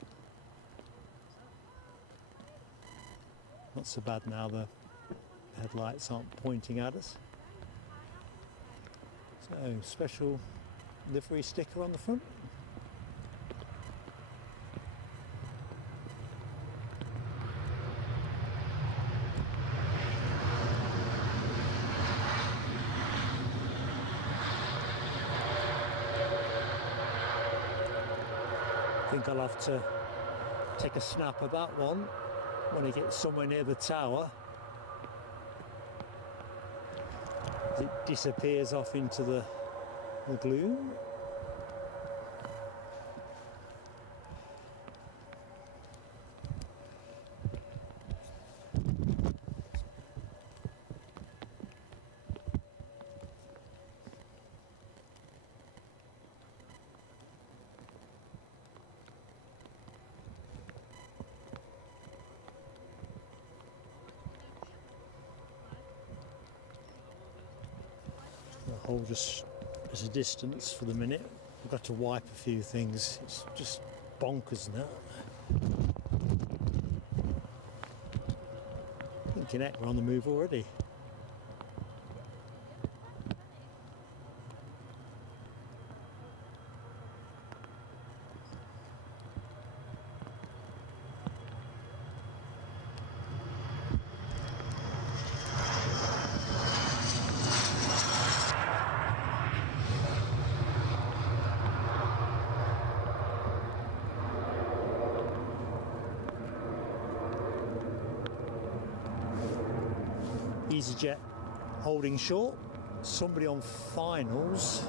Not so bad now, the headlights aren't pointing at us. So, special livery sticker on the front. I think I'll have to take a snap of that one when I get somewhere near the tower. As it disappears off into the gloom. Hold just as a distance for the minute. I've got to wipe a few things. It's just bonkers now. Thinking heck, we're on the move already. EasyJet holding short, somebody on finals,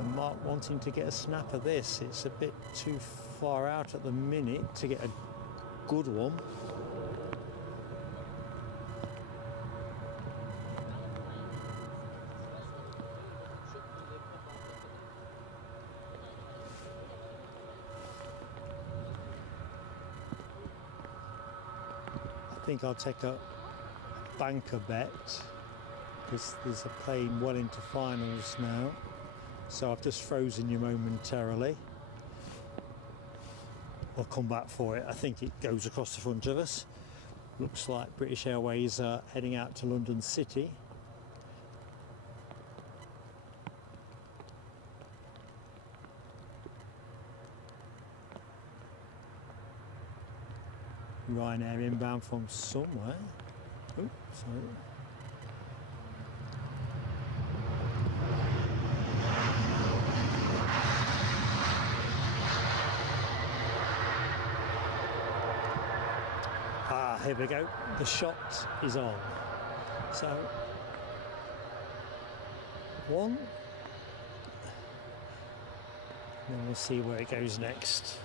and Mark wanting to get a snap of this. It's a bit too far out at the minute to get a good one. I think I'll take a banker bet because there's a plane well into finals now, so I've just frozen you momentarily. I'll come back for it. I think it goes across the front of us. Looks like British Airways are heading out to London City. Ryanair inbound from somewhere. Oh, sorry. Ah, here we go. The shot is on. So, one. Then we'll see where it goes next.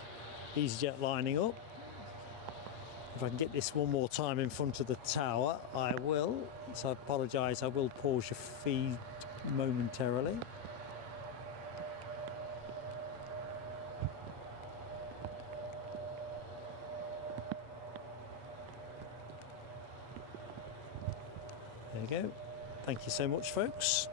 EasyJet lining up. If I can get this one more time in front of the tower, I will. So I apologise, I will pause your feed momentarily. There you go. Thank you so much, folks.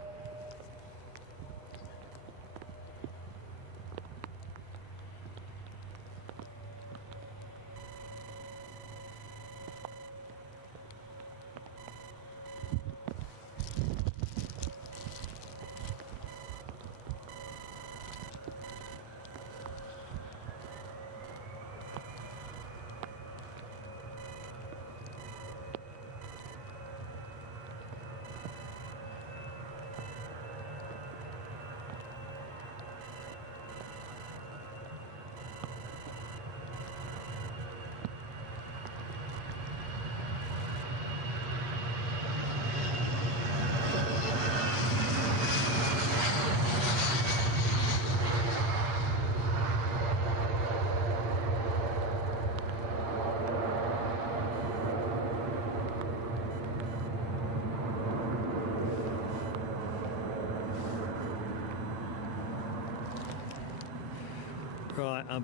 Right, I've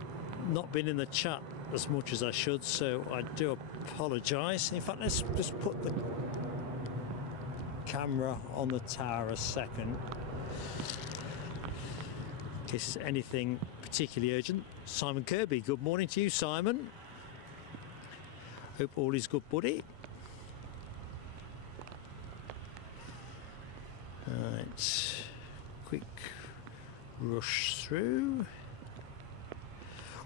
not been in the chat as much as I should, so I do apologise. In fact, let's just put the camera on the tower a second, in case there's anything particularly urgent. Simon Kirby, good morning to you, Simon. Hope all is good, buddy. Right, quick rush through.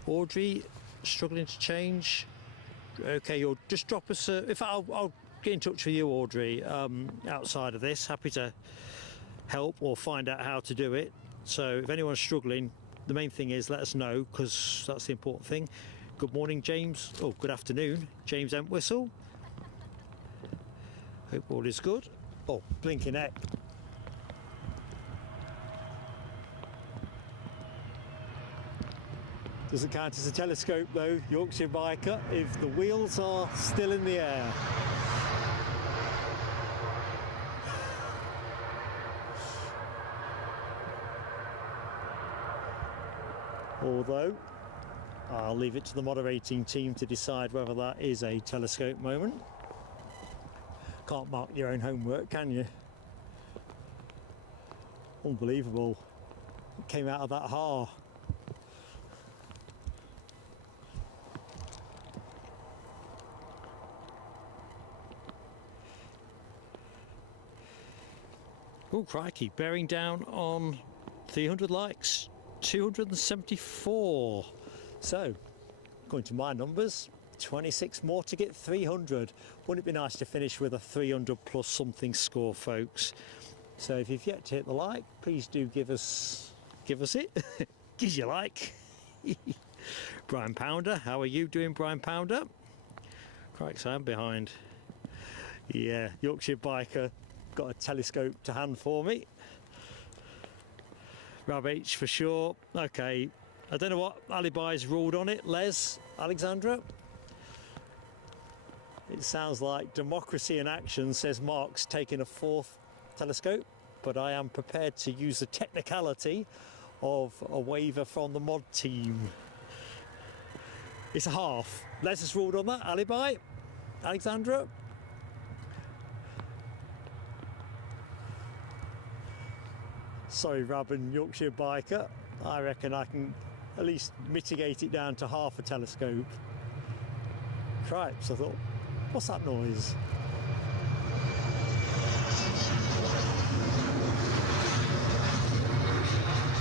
Audrey, struggling to change. Okay, you'll just drop us if I'll get in touch with you, Audrey, outside of this. Happy to help or find out how to do it. So if anyone's struggling, the main thing is let us know, because that's the important thing. Good morning, James. Oh, good afternoon, James Entwistle. Hope all is good. Oh, blinking heck. Doesn't count as a telescope though, Yorkshire biker, if the wheels are still in the air. Although, I'll leave it to the moderating team to decide whether that is a telescope moment. Can't mark your own homework, can you? Unbelievable. It came out of that ha. Oh crikey, bearing down on 300 likes, 274. So, according to my numbers, 26 more to get 300. Wouldn't it be nice to finish with a 300 plus something score, folks? So if you've yet to hit the like, please do give us it. Gives you like. Brian Pounder, how are you doing, Brian Pounder? Crikes, I'm behind. Yeah, Yorkshire biker. Got a telescope to hand for me. Rab H for sure. Okay, I don't know what Alibi's ruled on it. Les, Alexandra. It sounds like democracy in action, says Mark's taking a fourth telescope, but I am prepared to use the technicality of a waiver from the mod team. It's a half. Les has ruled on that. Alibi, Alexandra. Sorry, Rab and Yorkshire biker. I reckon I can at least mitigate it down to half a telescope. Cripes, I thought, what's that noise?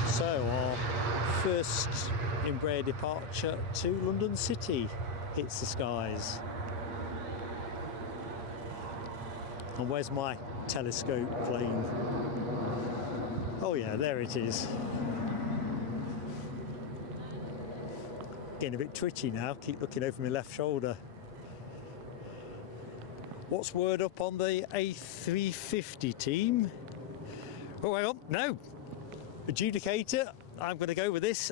So our first Embraer departure to London City hits the skies. And where's my telescope plane? Oh yeah, there it is. Getting a bit twitchy now, keep looking over my left shoulder. What's word up on the A350 team? Oh, hang on, no. Adjudicator, I'm going to go with this.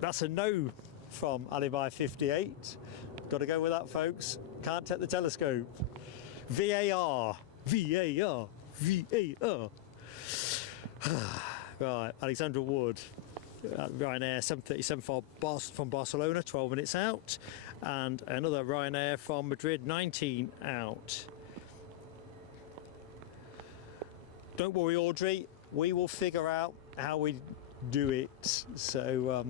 That's a no from Alibi 58. Got to go with that, folks. Can't take the telescope. VAR. VAR. VAR. Right, Alexandra Wood. Ryanair 737 from Barcelona, 12 minutes out. And another Ryanair from Madrid, 19 out. Don't worry, Audrey. We will figure out how we do it. So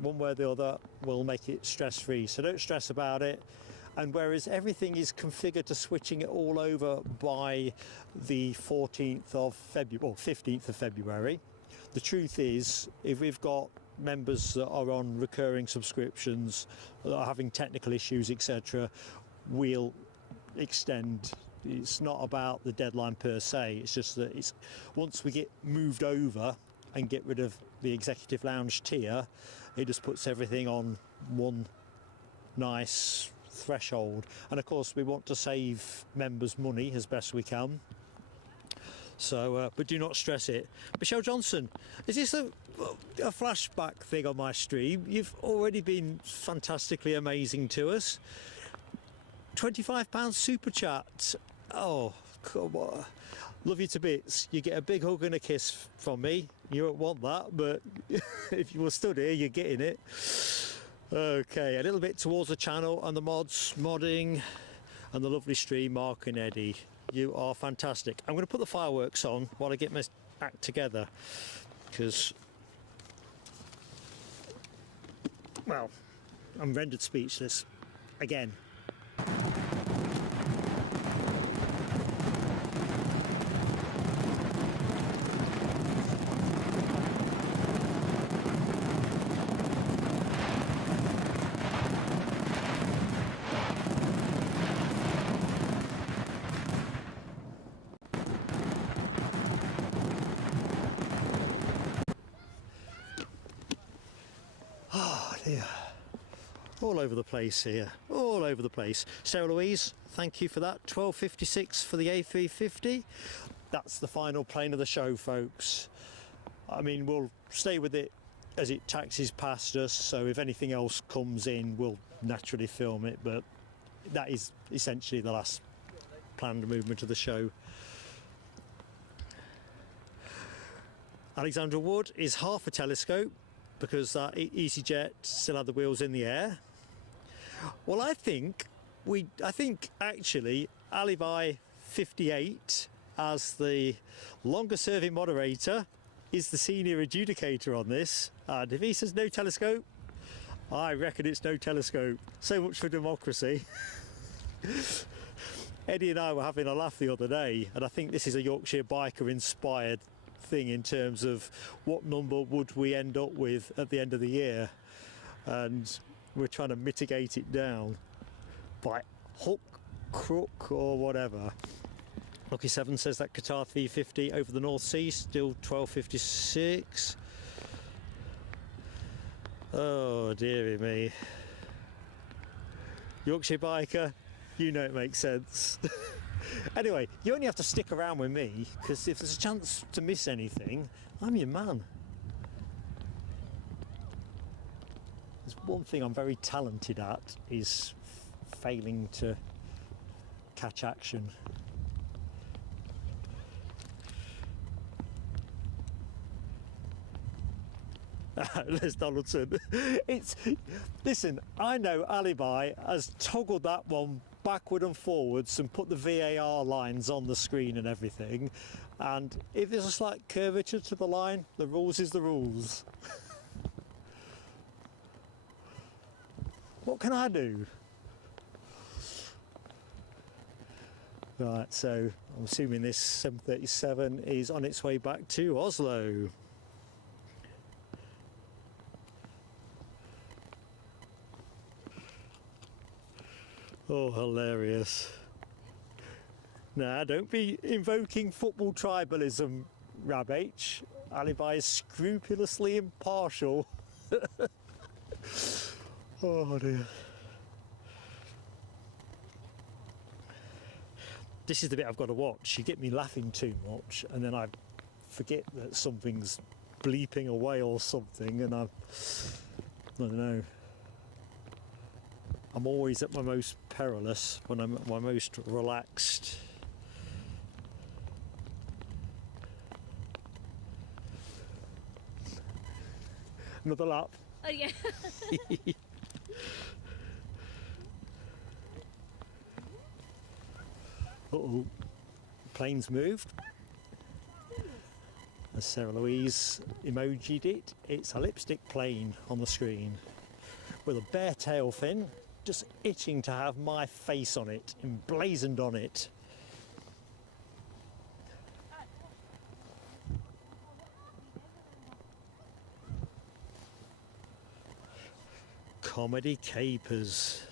one way or the other, we'll make it stress-free. So don't stress about it. And whereas everything is configured to switching it all over by the 14th of February, or 15th of February, the truth is, if we've got members that are on recurring subscriptions, that are having technical issues, etc., we'll extend. It's not about the deadline per se, it's just that it's once we get moved over and get rid of the executive lounge tier, it just puts everything on one nice threshold. And of course we want to save members money as best we can, so but do not stress it. Michelle Johnson, is this a flashback thing on my stream? You've already been fantastically amazing to us. £25 super chat. Oh, come on. Love you to bits. You get a big hug and a kiss from me. You won't want that, but if you were stood here, you're getting it. Okay, a little bit towards the channel and the mods, modding, and the lovely stream, Mark and Eddie. You are fantastic. I'm going to put the fireworks on while I get my act together, because, well, I'm rendered speechless again. All over the place here, all over the place. Sarah Louise, thank you for that. 12.56 for the A350. That's the final plane of the show, folks. I mean, we'll stay with it as it taxis past us, so if anything else comes in, we'll naturally film it, but that is essentially the last planned movement of the show. Alexandra Wood is half a telescope, because that EasyJet still had the wheels in the air. Well, I think actually Alibi 58, as the longer serving moderator, is the senior adjudicator on this, and if he says no telescope, I reckon it's no telescope. So much for democracy. Eddie and I were having a laugh the other day, and I think this is a Yorkshire biker inspired thing in terms of what number would we end up with at the end of the year, and we're trying to mitigate it down by hook, crook or whatever. Lucky 7 says that Qatar 350 over the North Sea, still 12.56. Oh dearie me. Yorkshire biker, you know it makes sense. Anyway, you only have to stick around with me, because if there's a chance to miss anything, I'm your man. There's one thing I'm very talented at, is failing to catch action. Les Donaldson. Listen, I know Alibi has toggled that one backward and forwards and put the VAR lines on the screen and everything, and if there's a slight curvature to the line, the rules is the rules. What can I do? Right, so I'm assuming this 737 is on its way back to Oslo. Oh, hilarious. Nah, don't be invoking football tribalism, Rab H. Alibi is scrupulously impartial. Oh dear. This is the bit I've got to watch. You get me laughing too much, and then I forget that something's bleeping away or something, and I don't know. I'm always at my most perilous when I'm at my most relaxed. Another lap. Oh yeah. Uh-oh, plane's moved. As Sarah Louise emojied it, it's a lipstick plane on the screen with a bare tail fin, just itching to have my face on it, emblazoned on it. Comedy capers.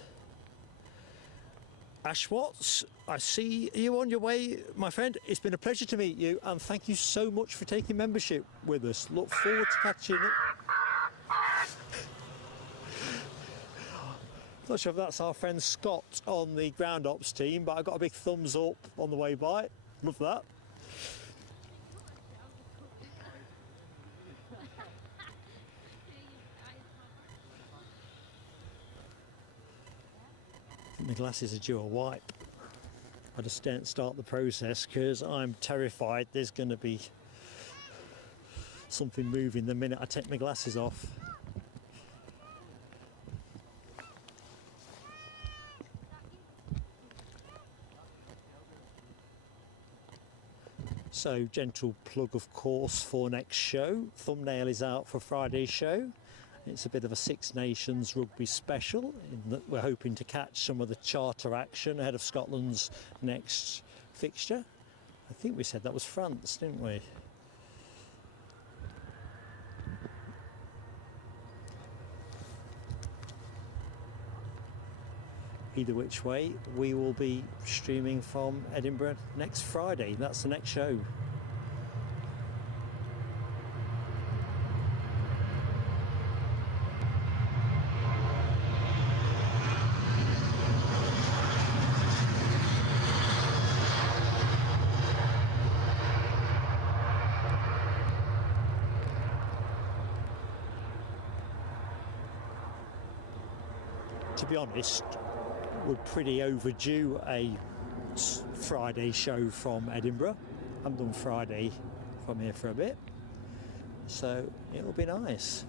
Ash Watts, I see you on your way, my friend. It's been a pleasure to meet you, and thank you so much for taking membership with us. Look forward to catching it. Not sure if that's our friend Scott on the ground ops team, but I got a big thumbs up on the way by. Love that. My glasses are due a wipe. I just don't start the process because I'm terrified there's going to be something moving the minute I take my glasses off. So, gentle plug of course for next show. Thumbnail is out for Friday's show. It's a bit of a Six Nations rugby special in that we're hoping to catch some of the charter action ahead of Scotland's next fixture. I think we said that was France, didn't we? Either which way, we will be streaming from Edinburgh next Friday. That's the next show. To be honest, we're pretty overdue a Friday show from Edinburgh. I haven't done Friday from here for a bit, so it'll be nice.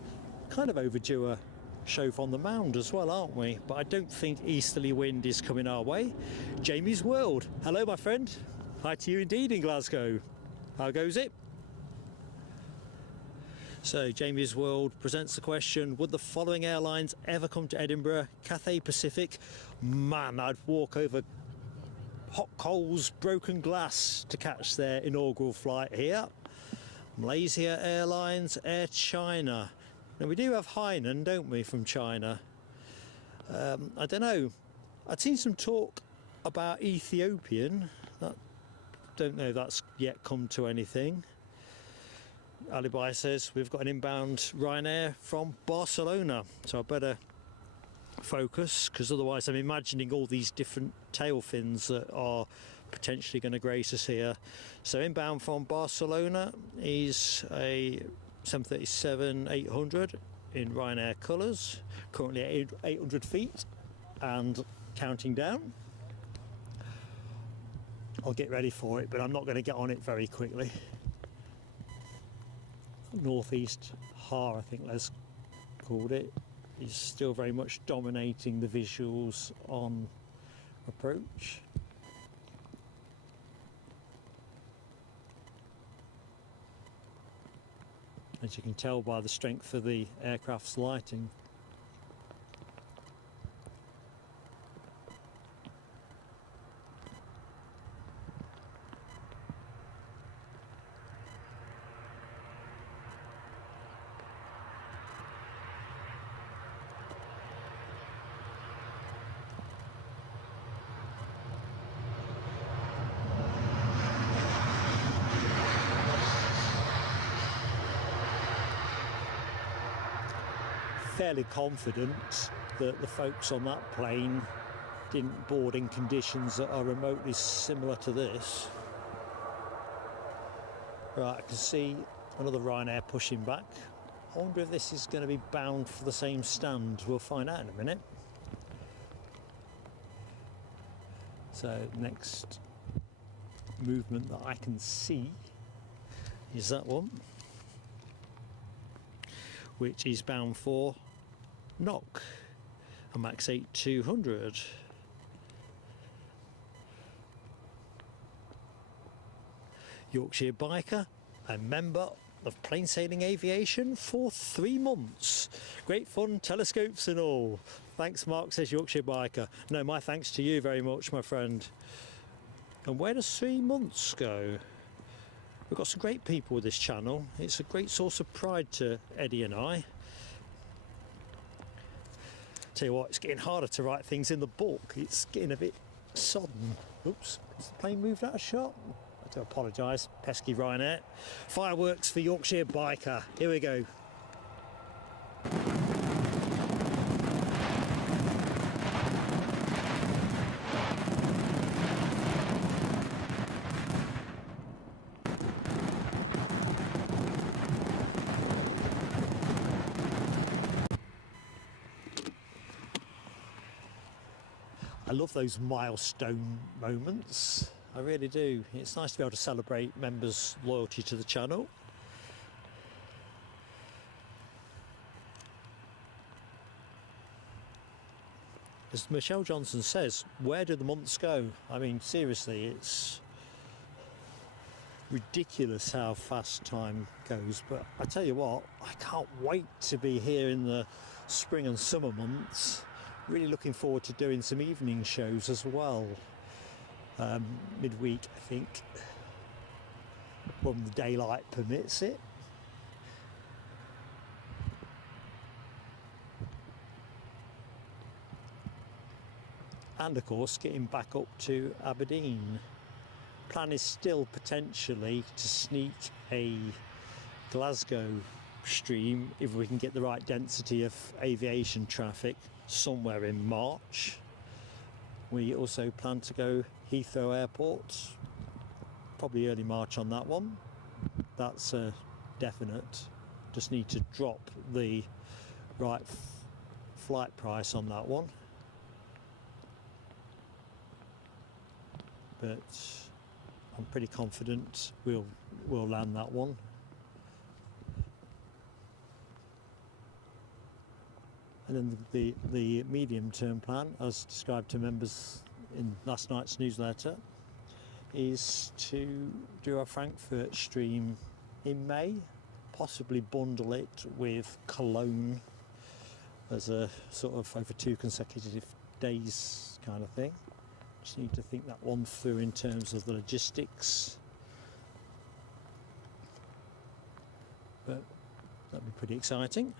Kind of overdue a show from the Mound as well, aren't we? But I don't think easterly wind is coming our way. Jamie's World. Hello, my friend. Hi to you indeed in Glasgow. How goes it? So Jamie's World presents the question, would the following airlines ever come to Edinburgh? Cathay Pacific, man, I'd walk over hot coals, broken glass to catch their inaugural flight here. Malaysia Airlines, Air China. Now we do have Hainan, don't we, from China? I don't know. I'd seen some talk about Ethiopian. Don't know if that's yet come to anything. Alibi says we've got an inbound Ryanair from Barcelona, so I better focus because otherwise I'm imagining all these different tail fins that are potentially going to grace us here. So inbound from Barcelona is a 737-800 in Ryanair colours, currently at 800 feet and counting down. I'll get ready for it, but I'm not going to get on it very quickly. Northeast Har, I think Les called it, is still very much dominating the visuals on approach. As you can tell by the strength of the aircraft's lighting. Fairly confident that the folks on that plane didn't board in conditions that are remotely similar to this. Right, I can see another Ryanair pushing back. I wonder if this is going to be bound for the same stand. We'll find out in a minute. So next movement that I can see is that one, which is bound for Knock, a Max 8 200. Yorkshire biker, a member of plain sailing aviation for 3 months. Great fun, telescopes and all. Thanks, Mark, says Yorkshire biker. No, my thanks to you very much, my friend. And where does 3 months go? We've got some great people with this channel. It's a great source of pride to Eddie and I. Tell you what, it's getting harder to write things in the book. It's getting a bit sodden. Oops, has the plane moved out of shot? I do apologise, pesky Ryanair. Fireworks for Yorkshire biker. Here we go. I love those milestone moments. I really do. It's nice to be able to celebrate members' loyalty to the channel. As Michelle Johnson says, where do the months go? I mean, seriously, it's ridiculous how fast time goes. But I tell you what, I can't wait to be here in the spring and summer months. Really looking forward to doing some evening shows as well. Midweek, I think, when the daylight permits it. And of course, getting back up to Aberdeen. Plan is still potentially to sneak a Glasgow stream if we can get the right density of aviation traffic somewhere in March. We also plan to go Heathrow Airport, probably early March on that one. That's a definite. Just need to drop the right flight price on that one. But I'm pretty confident we'll land that one. And then the medium-term plan, as described to members in last night's newsletter, is to do a Frankfurt stream in May, possibly bundle it with Cologne as a sort of over 2 consecutive days kind of thing. Just need to think that one through in terms of the logistics. But that'd be pretty exciting.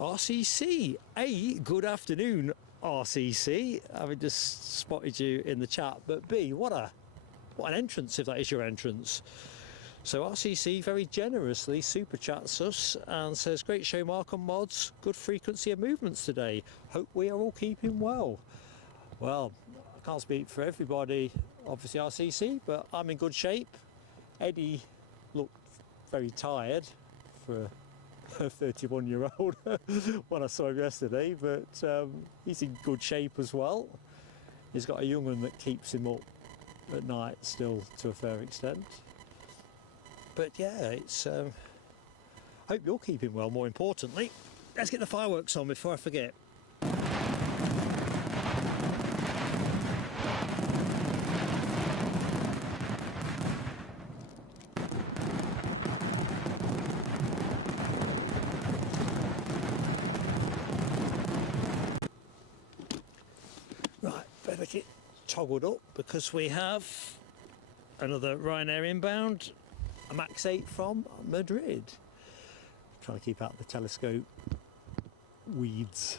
RCC, good afternoon, RCC. Having just spotted you in the chat, but B, what an entrance if that is your entrance. So RCC very generously super chats us and says, great show, Mark, on mods, good frequency of movements today. Hope we are all keeping well. Well, I can't speak for everybody, obviously RCC, but I'm in good shape. Eddie looked very tired for a 31-year-old when I saw him yesterday, but he's in good shape as well. He's got a young one that keeps him up at night still to a fair extent. But yeah, it's hope you're keeping well, more importantly. Let's get the fireworks on before I forget. It toggled up because we have another Ryanair inbound, a Max 8 from Madrid. Trying to keep out the telescope weeds.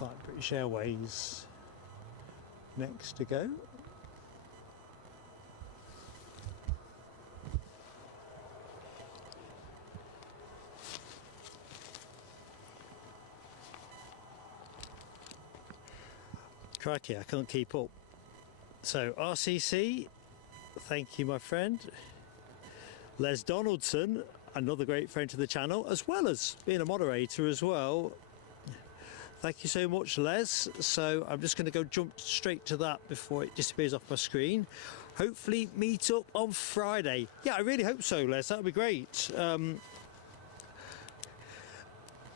looks like British Airways next to go. Crikey, I can't keep up. So RCC, thank you my friend. Les Donaldson, another great friend to the channel, as well as being a moderator as well. Thank you so much, Les. So I'm just going to go jump straight to that before it disappears off my screen. Hopefully meet up on Friday. Yeah, I really hope so, Les. That would be great.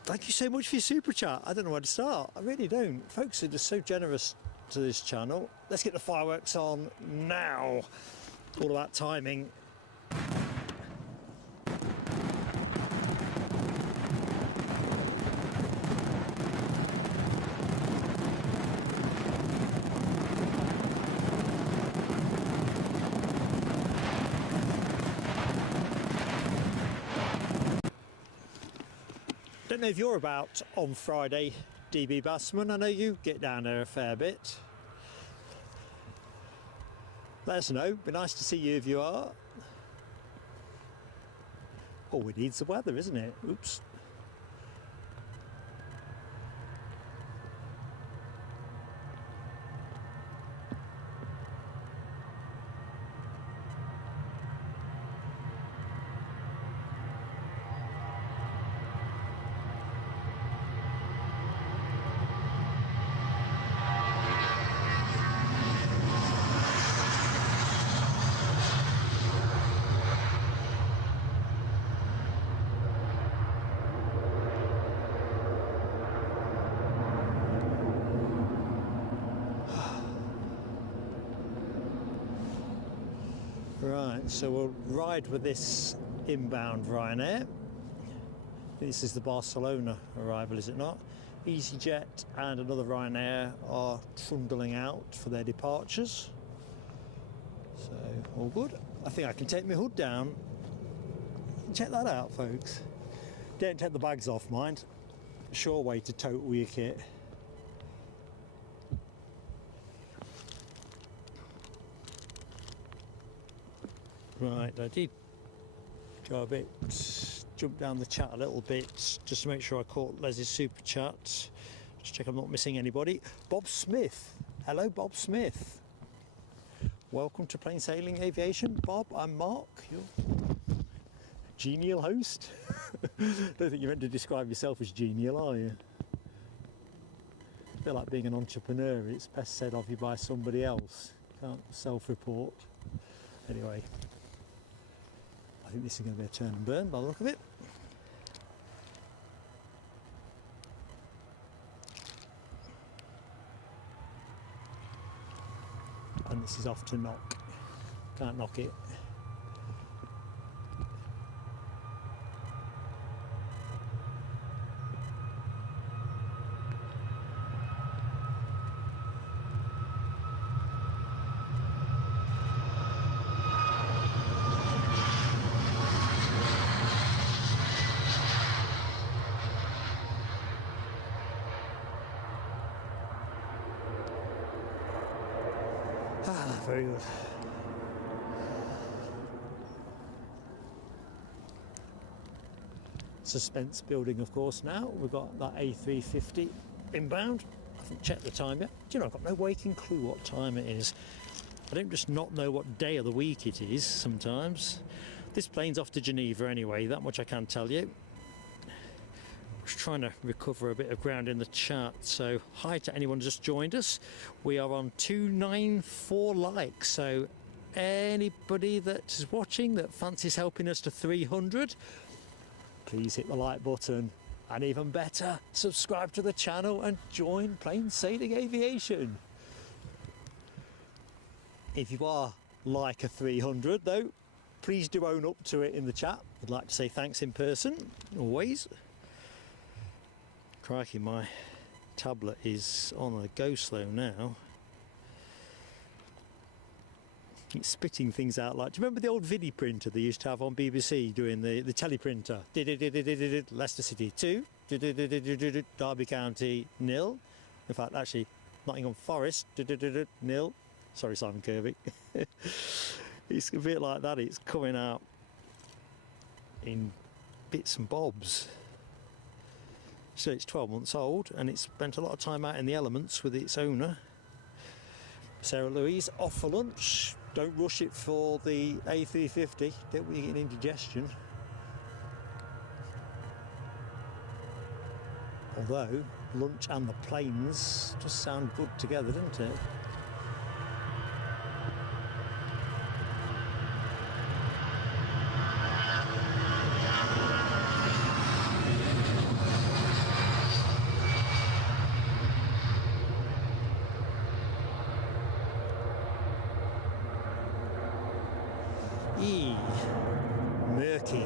Thank you so much for your super chat. I don't know where to start. I really don't. Folks are just so generous to this channel. Let's get the fireworks on now. All about timing. Don't know if you're about on Friday, DB Bassman. I know you get down there a fair bit. Let us know. Be nice to see you if you are. All we need's the weather, isn't it? Oops. Right, so we'll ride with this inbound Ryanair. This is the Barcelona arrival, is it not? EasyJet and another Ryanair are trundling out for their departures. So, all good. I think I can take my hood down. Check that out, folks. Don't take the bags off, mind. Sure way to tote all your kit. Right, I did go a bit, jump down the chat a little bit, just to make sure I caught Les's super chat. Just check I'm not missing anybody. Bob Smith. Hello, Bob Smith. Welcome to Plain Sailing Aviation. Bob, I'm Mark, your genial host. Don't think you're meant to describe yourself as genial, are you? A bit like being an entrepreneur, it's best said of you by somebody else. Can't self-report. Anyway. I think this is going to be a turn and burn by the look of it. And this is off to knock. Can't knock it. Very good. Suspense building, of course, now. We've got that A350 inbound. I haven't checked the time yet. Do you know, I've got no waking clue what time it is. I don't just not know what day of the week it is sometimes. This plane's off to Geneva anyway, that much I can tell you. Just trying to recover a bit of ground in the chat, so hi to anyone who's just joined us. We are on 294 likes, so anybody that is watching that fancies helping us to 300, please hit the like button, and even better, subscribe to the channel and join Plain Sailing Aviation. If you are like a 300 though, please do own up to it in the chat. I'd like to say thanks in person, always. Crikey, my tablet is on a go slow now. It's spitting things out like, do you remember the old video printer they used to have on BBC doing the teleprinter? Leicester City 2, Derby County 0, In fact, actually, Nottingham Forest, 0. Sorry, Simon Kirby. It's a bit like that. It's coming out in bits and bobs. So it's 12 months old, and it's spent a lot of time out in the elements with its owner. Sarah Louise off for lunch. Don't rush it for the A350. Don't want you getting indigestion. Although lunch and the planes just sound good together, don't it? Murky.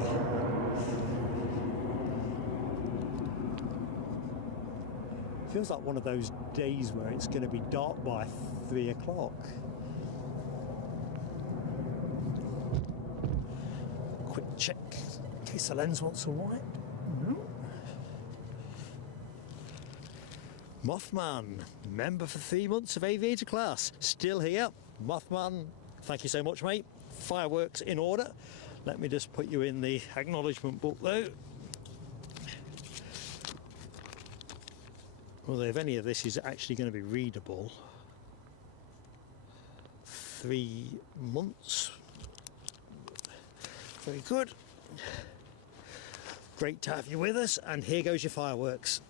Feels like one of those days where it's going to be dark by 3 o'clock. Quick check in case the lens wants some white. Mothman, member for 3 months of aviator class, still here. Mothman, thank you so much, mate. Fireworks in order. Let me just put you in the acknowledgement book though. Well, if any of this is actually going to be readable, 3 months. Very good. Great to have you with us, and here goes your fireworks.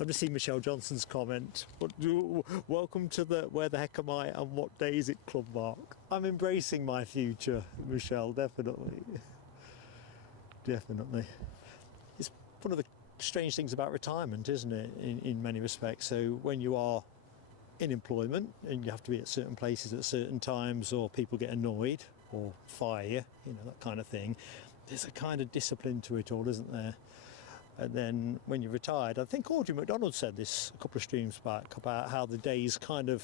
I've just seen Michelle Johnson's comment. Welcome to the Where the Heck Am I and What Day Is It Club, Mark. I'm embracing my future, Michelle, definitely. Definitely. It's one of the strange things about retirement, isn't it, in many respects. So when you are in employment and you have to be at certain places at certain times, or people get annoyed or fire you, that kind of thing, there's a kind of discipline to it all, isn't there? And then when you're retired, I think Audrey McDonald said this a couple of streams back about how the days kind of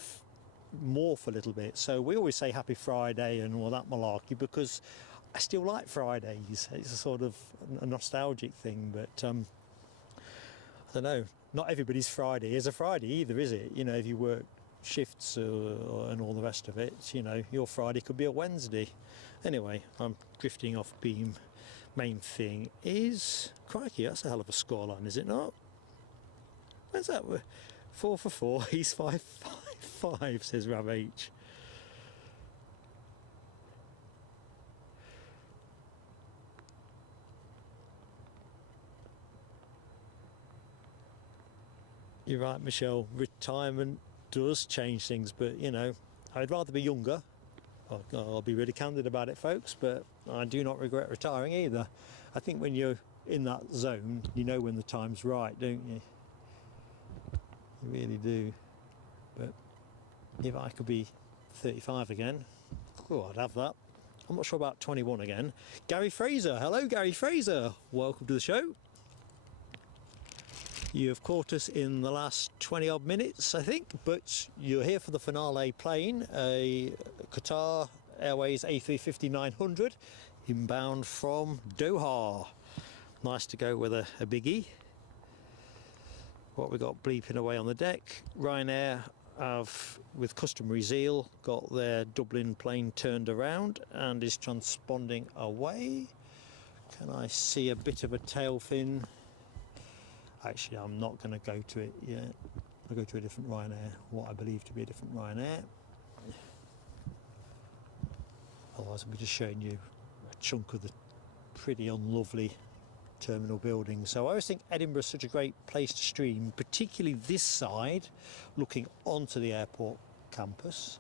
morph a little bit. So we always say Happy Friday and all that malarkey because I still like Fridays. It's a sort of a nostalgic thing, but I don't know. Not everybody's Friday is a Friday either, is it? If you work shifts and all the rest of it, your Friday could be a Wednesday. Anyway, I'm drifting off beam. Main thing is, crikey, that's a hell of a scoreline, is it not? Where's that? 4 for 4, he's 5-5, says Rav H. You're right, Michelle, retirement does change things, but I'd rather be younger. I'll be really candid about it, folks, but I do not regret retiring either. I think when you're in that zone, you know when the time's right, don't you? You really do. But if I could be 35 again, I'd have that. I'm not sure about 21 again. Gary Fraser, hello Gary Fraser, welcome to the show. You have caught us in the last 20 odd minutes, I think, but you're here for the finale plane, a Qatar Airways A350 900, inbound from Doha. Nice to go with a biggie. What we got bleeping away on the deck, Ryanair have, with customary zeal, got their Dublin plane turned around and is transponding away. Can I see a bit of a tail fin? Actually, I'm not going to go to it yet. I'll go to a different Ryanair, what I believe to be a different Ryanair. Otherwise, I'll be just showing you a chunk of the pretty unlovely terminal building. So I always think Edinburgh is such a great place to stream, particularly this side, looking onto the airport campus,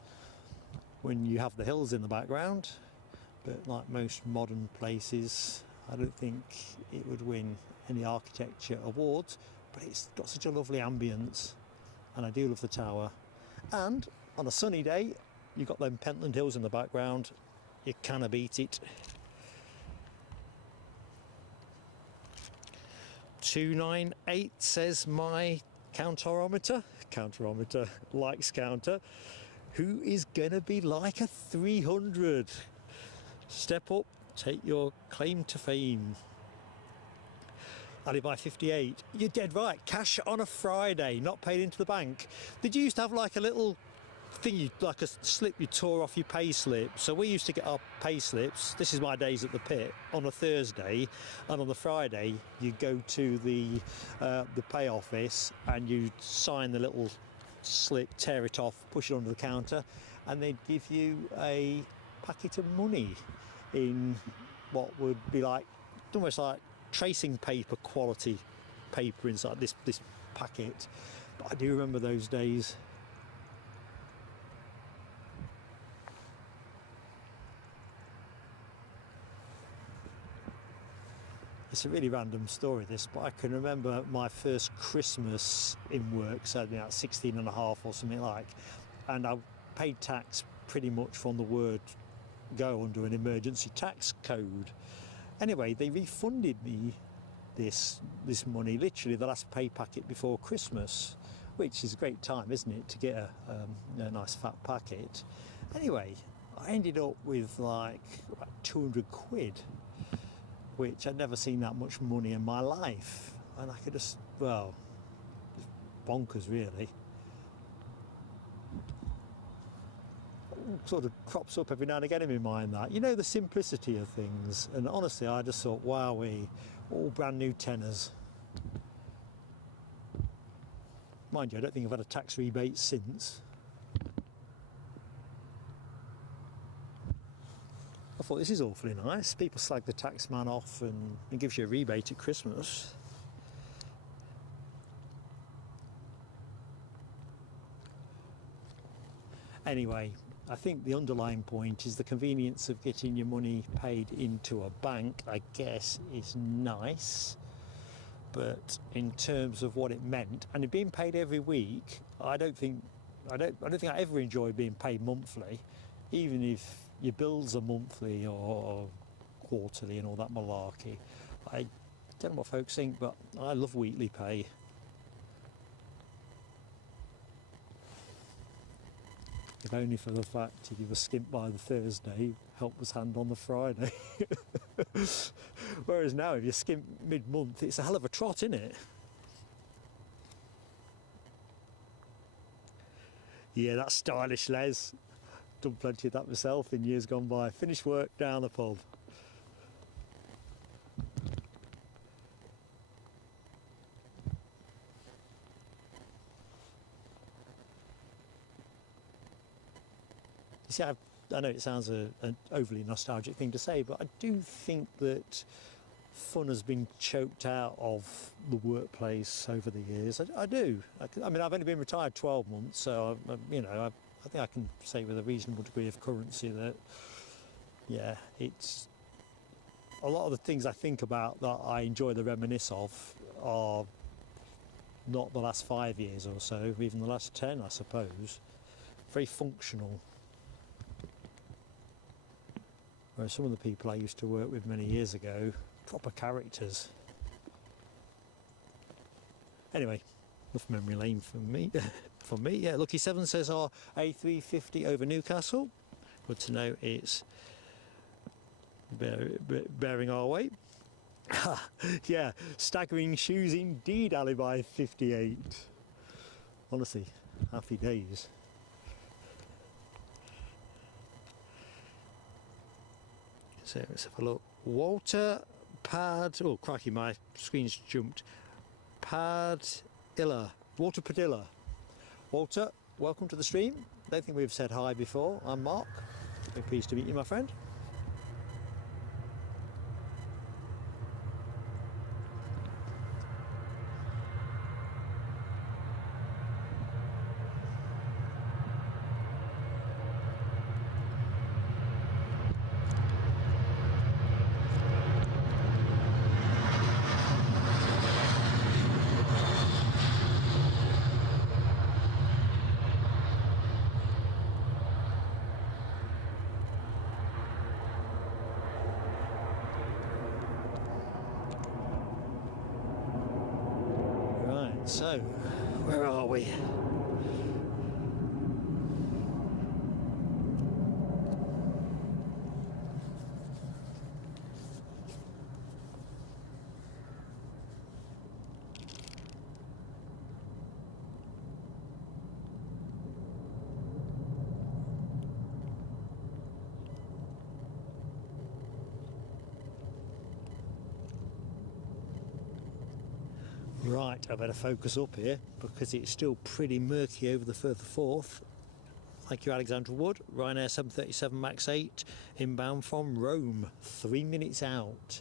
when you have the hills in the background. But like most modern places, I don't think it would win any architecture awards, but it's got such a lovely ambience, and I do love the tower. And on a sunny day, you've got them Pentland Hills in the background. You cannot beat it. 298 says my counterometer, likes counter, who is gonna be like a 300. Step up, take your claim to fame. Alibi 58, you're dead right, cash on a Friday, not paid into the bank. Did you used to have like a little thing, like a slip you tore off your pay slip? So we used to get our pay slips, this is my days at the pit, on a Thursday, and on the Friday you go to the pay office and you sign the little slip, tear it off, push it onto the counter, and they'd give you a packet of money in what would be like almost like tracing paper quality paper inside this packet. But I do remember those days. It's a really random story this, but I can remember my first Christmas in work, so I'd been about 16 and a half or something like, and I paid tax pretty much from the word go under an emergency tax code. Anyway, they refunded me this money, literally the last pay packet before Christmas, which is a great time, isn't it, to get a nice fat packet. Anyway, I ended up with like about 200 quid, which I'd never seen that much money in my life. And I could just, well, just bonkers really. Sort of crops up every now and again in my mind, that, you know, the simplicity of things. And honestly, I just thought, wowee, all brand new tenors. Mind you, I don't think I've had a tax rebate since. I thought, this is awfully nice. People slag the tax man off and he gives you a rebate at Christmas. Anyway, I think the underlying point is the convenience of getting your money paid into a bank, I guess, is nice. But in terms of what it meant, and it being paid every week, I don't think I ever enjoyed being paid monthly, even if your bills are monthly or quarterly and all that malarkey. I don't know what folks think, but I love weekly pay. If only for the fact if you were skint by the Thursday, help was hand on the Friday. Whereas now, if you're skint mid-month, it's a hell of a trot, isn't it? Yeah, that's stylish, Les. Done plenty of that myself in years gone by. Finished work, down the pub. See, I know it sounds an overly nostalgic thing to say, but I do think that fun has been choked out of the workplace over the years. I do. I mean, I've only been retired 12 months, so I think I can say with a reasonable degree of currency that, yeah, it's a lot of the things I think about that I enjoy to reminisce of are not the last 5 years or so, even the last 10, I suppose. Very functional. Whereas some of the people I used to work with many years ago, proper characters. Anyway, enough memory lane for me. Yeah, Lucky 7 says our A350 over Newcastle. Good to know it's bearing our way. Yeah, staggering shoes indeed, Alibi 58. Honestly, happy days. So let's have a look. Walter Pad, oh crikey, my screen's jumped. Walter Padilla. Walter, welcome to the stream. Don't think we've said hi before. I'm Mark. Very pleased to meet you, my friend. So, Where are we? Right, I better focus up here because it's still pretty murky over the further Forth. Thank you, Alexandra Wood. Ryanair 737 MAX 8 inbound from Rome, 3 minutes out.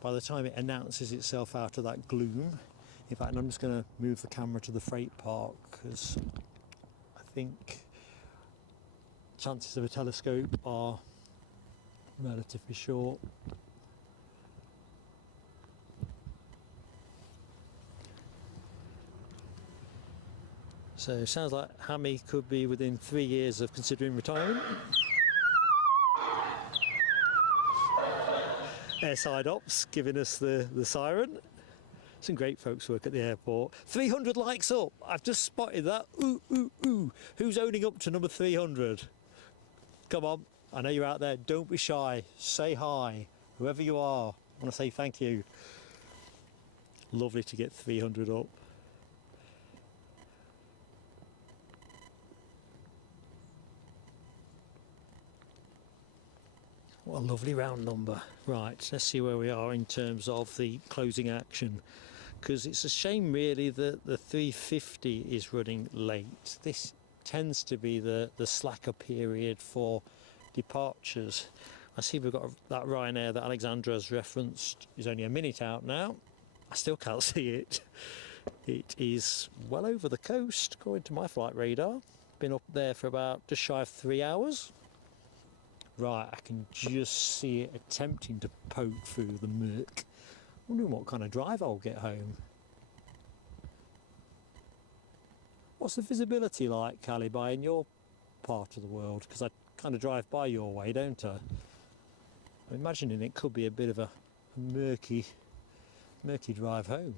By the time it announces itself out of that gloom, in fact, I'm just going to move the camera to the freight park because I think chances of a telescope are relatively short. So sounds like Hammy could be within 3 years of considering retirement. Airside Ops giving us the siren. Some great folks work at the airport. 300 likes up. I've just spotted that. Ooh, ooh, ooh. Who's owning up to number 300? Come on. I know you're out there. Don't be shy. Say hi. Whoever you are. I want to say thank you. Lovely to get 300 up. What a lovely round number. Right, let's see where we are in terms of the closing action, because it's a shame really that the 350 is running late. This tends to be the slacker period for departures. I see we've got that Ryanair that Alexandra's referenced is only a minute out now. I still can't see it. It is well over the coast according to my flight radar. Been up there for about just shy of 3 hours. Right, I can just see it attempting to poke through the murk. Wondering what kind of drive I'll get home. What's the visibility like, Calibi, in your part of the world? Because I kind of drive by your way, don't I? I'm imagining it could be a bit of a murky drive home.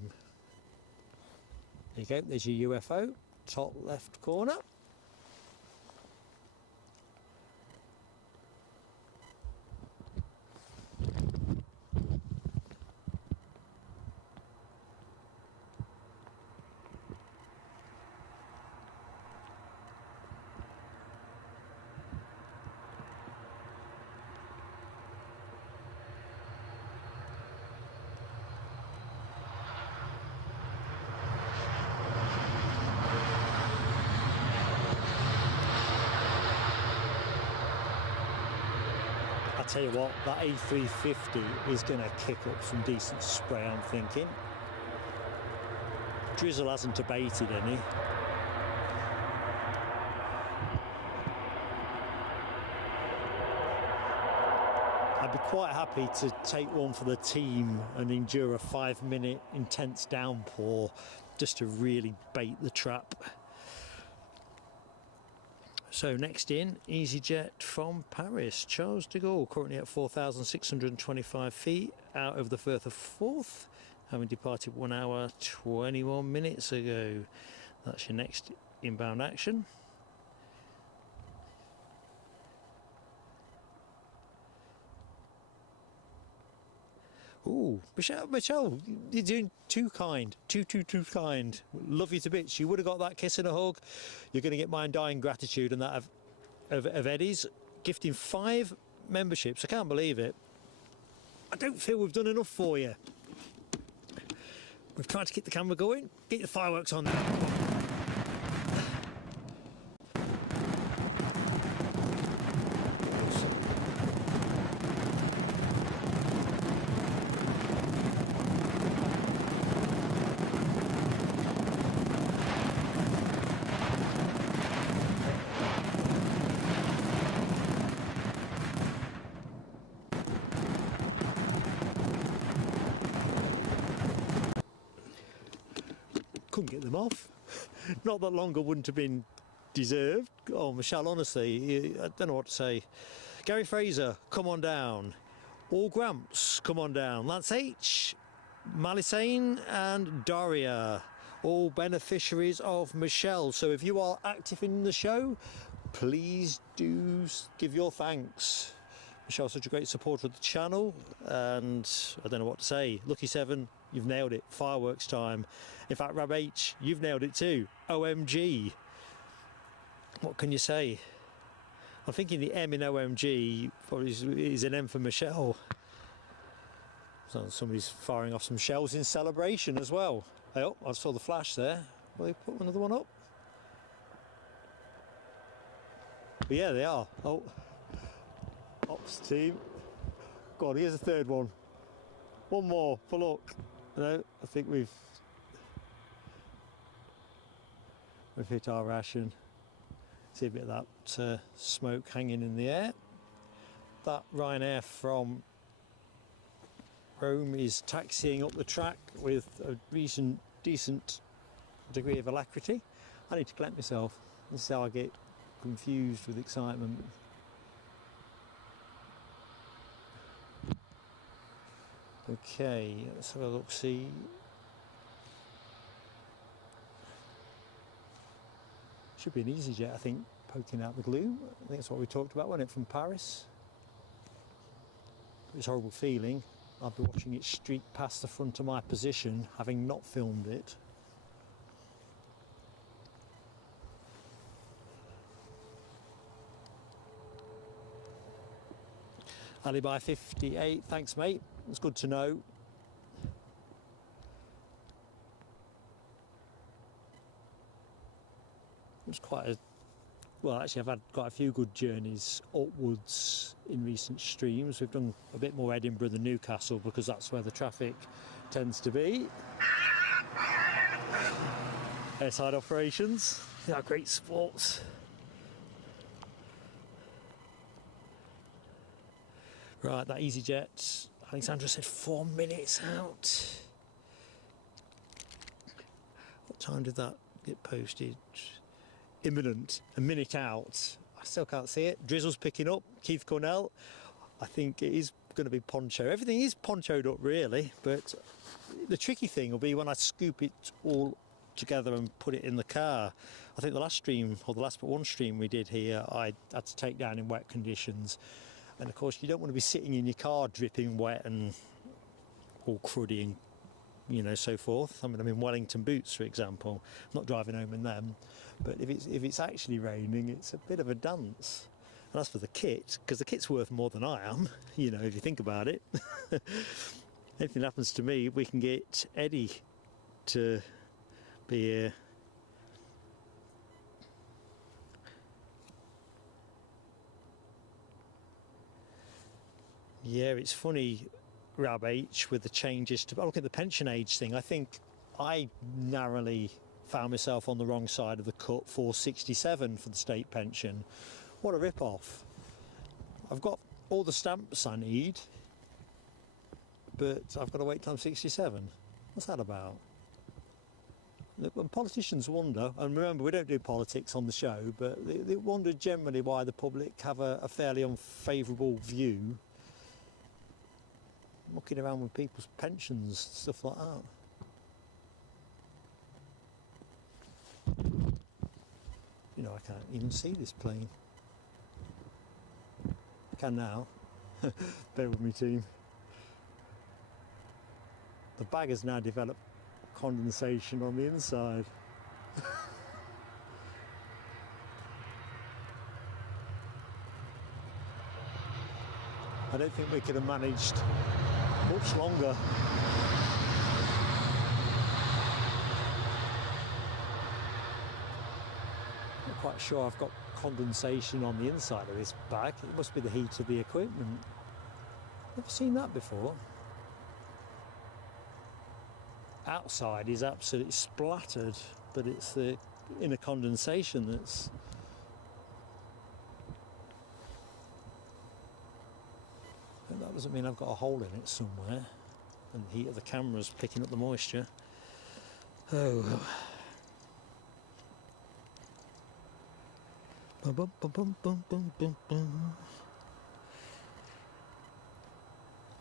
There you go, there's your UFO, top left corner. I tell you what, that A350 is going to kick up some decent spray, I'm thinking. Drizzle hasn't abated any. I'd be quite happy to take one for the team and endure a 5-minute intense downpour just to really bait the trap. So next in, EasyJet from Paris, Charles de Gaulle, currently at 4,625 feet, out over the Firth of Forth, having departed 1 hour 21 minutes ago. That's your next inbound action. Ooh, Michelle, you're doing too kind. Too kind. Love you to bits. You would have got that kiss and a hug. You're going to get my undying gratitude and that of Eddie's. Gifting 5 memberships. I can't believe it. I don't feel we've done enough for you. We've tried to keep the camera going. Get the fireworks on now. Couldn't get them off. Not that longer wouldn't have been deserved. Oh, Michelle, honestly, I don't know what to say. Gary Fraser, come on down. All Gramps, come on down. Lance H, Malisane and Daria. all beneficiaries of Michelle. So if you are active in the show, please do give your thanks. Michelle's such a great supporter of the channel, and I don't know what to say. Lucky 7, you've nailed it. Fireworks time. In fact, Rab H, you've nailed it too. OMG. What can you say? I'm thinking the M in OMG probably is an M for Michelle. So somebody's firing off some shells in celebration as well. Oh, I saw the flash there. Will they put another one up? But yeah, they are. Oh, ops team. God, here's a third one. One more for luck. No, I think we've hit our ration. See a bit of that smoke hanging in the air. That Ryanair from Rome is taxiing up the track with a decent degree of alacrity. I need to collect myself. This is how I get confused with excitement. Okay, let's have a look, see. Should be an EasyJet, I think, poking out the glue. I think that's what we talked about, wasn't it, from Paris? It's a horrible feeling. I'll be watching it streak past the front of my position, having not filmed it. Alibi 58, thanks mate, it's good to know. It's quite a, well actually I've had quite a few good journeys upwards in recent streams. We've done a bit more Edinburgh than Newcastle because that's where the traffic tends to be. Airside operations, yeah, great sports. Right, that EasyJet, Alexandra said 4 minutes out. What time did that get posted? Imminent, a minute out. I still can't see it. Drizzle's picking up. Keith Cornell, I think it is going to be poncho. Everything is ponchoed up really, but the tricky thing will be when I scoop it all together and put it in the car. I think the last stream, or the last but one stream we did here, I had to take down in wet conditions. And of course you don't want to be sitting in your car dripping wet and all cruddy and, you know, so forth. I mean, I'm in Wellington boots, for example. I'm not driving home in them. But if it's actually raining, it's a bit of a dance. And as for the kit, because the kit's worth more than I am, you know, if you think about it. Anything happens to me, we can get Eddie to be here. Yeah, it's funny, Rab H, with the changes to... Oh, look at the pension age thing. I think I narrowly found myself on the wrong side of the cut for 67 for the state pension. What a rip-off. I've got all the stamps I need, but I've got to wait till I'm 67. What's that about? Look, when politicians wonder, and remember we don't do politics on the show, but they wonder generally why the public have a fairly unfavourable view. Mucking around with people's pensions, stuff like that. You know, I can't even see this plane. I can now. Bear with me, team. The bag has now developed condensation on the inside. I don't think we could have managed much longer. Not quite sure I've got condensation on the inside of this bag. It must be the heat of the equipment. Never seen that before. Outside is absolutely splattered, but it's the inner condensation that's... That doesn't mean I've got a hole in it somewhere, and the heat of the camera's picking up the moisture. Oh. Bum, bum, bum, bum, bum, bum, bum, bum.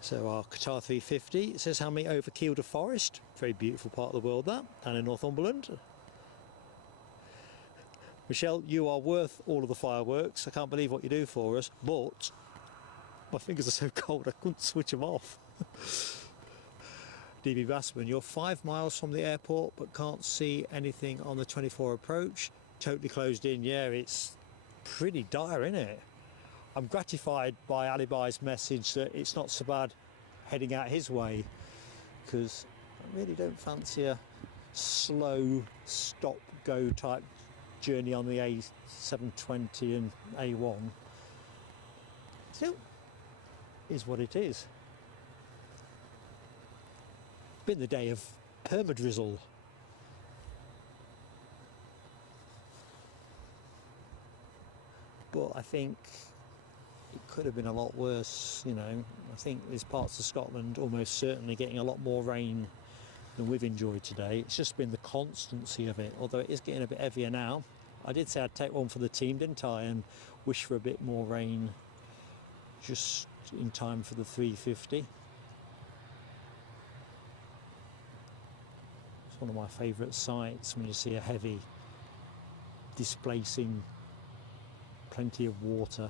So our Qatar 350, it says how many over Kielder Forest, very beautiful part of the world that, down in Northumberland. Michelle, you are worth all of the fireworks. I can't believe what you do for us, but my fingers are so cold I couldn't switch them off. DB Bassman, you're 5 miles from the airport but can't see anything on the 24 approach. Totally closed in. Yeah, it's pretty dire, isn't it? I'm gratified by Ali Bai's message that it's not so bad heading out his way, because I really don't fancy a slow stop go type journey on the A720 and A1. Still, is what it is. Been the day of permadrizzle. But I think it could have been a lot worse, you know. I think there's parts of Scotland almost certainly getting a lot more rain than we've enjoyed today. It's just been the constancy of it, although it is getting a bit heavier now. I did say I'd take one for the team, didn't I, and wish for a bit more rain just in time for the 350. It's one of my favourite sights when you see a heavy displacing plenty of water.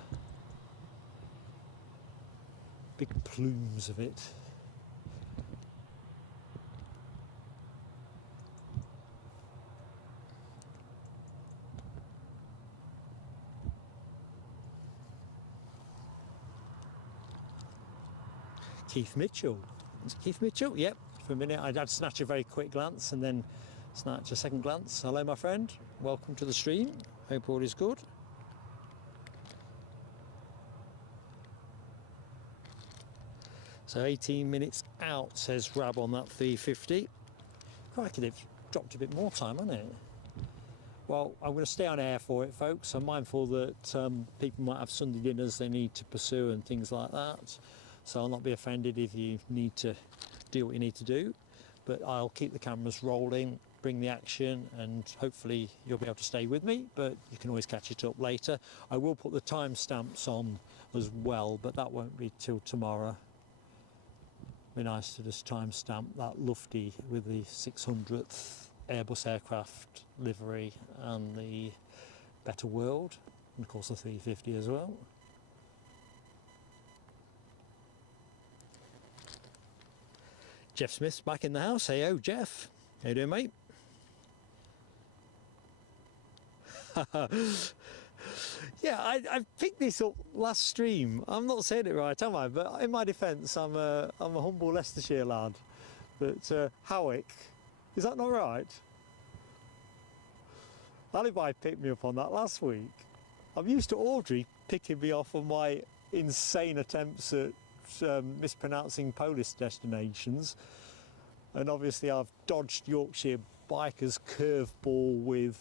Big plumes of it. Keith Mitchell. Is it Keith Mitchell? Yep. For a minute I'd snatch a very quick glance and then snatch a second glance. Hello my friend, welcome to the stream. Hope all is good. So 18 minutes out, says Rab on that 350. Crikey, they've dropped a bit more time, hasn't it? Well, I'm going to stay on air for it, folks. I'm mindful that people might have Sunday dinners they need to pursue and things like that. So I'll not be offended if you need to do what you need to do. But I'll keep the cameras rolling, bring the action, and hopefully you'll be able to stay with me, but you can always catch it up later. I will put the timestamps on as well, but that won't be till tomorrow. Be nice to just timestamp that Lufty with the 600th Airbus aircraft livery and the Better World, and of course the 350 as well. Jeff Smith's back in the house. Hey, oh Jeff, how you doing, mate? Yeah, I picked this up last stream. I'm not saying it right, am I? But in my defence, I'm a humble Leicestershire lad. But Howick, is that not right? Alibi picked me up on that last week. I'm used to Audrey picking me off on my insane attempts at mispronouncing Polish destinations. And obviously I've dodged Yorkshire Bikers curveball with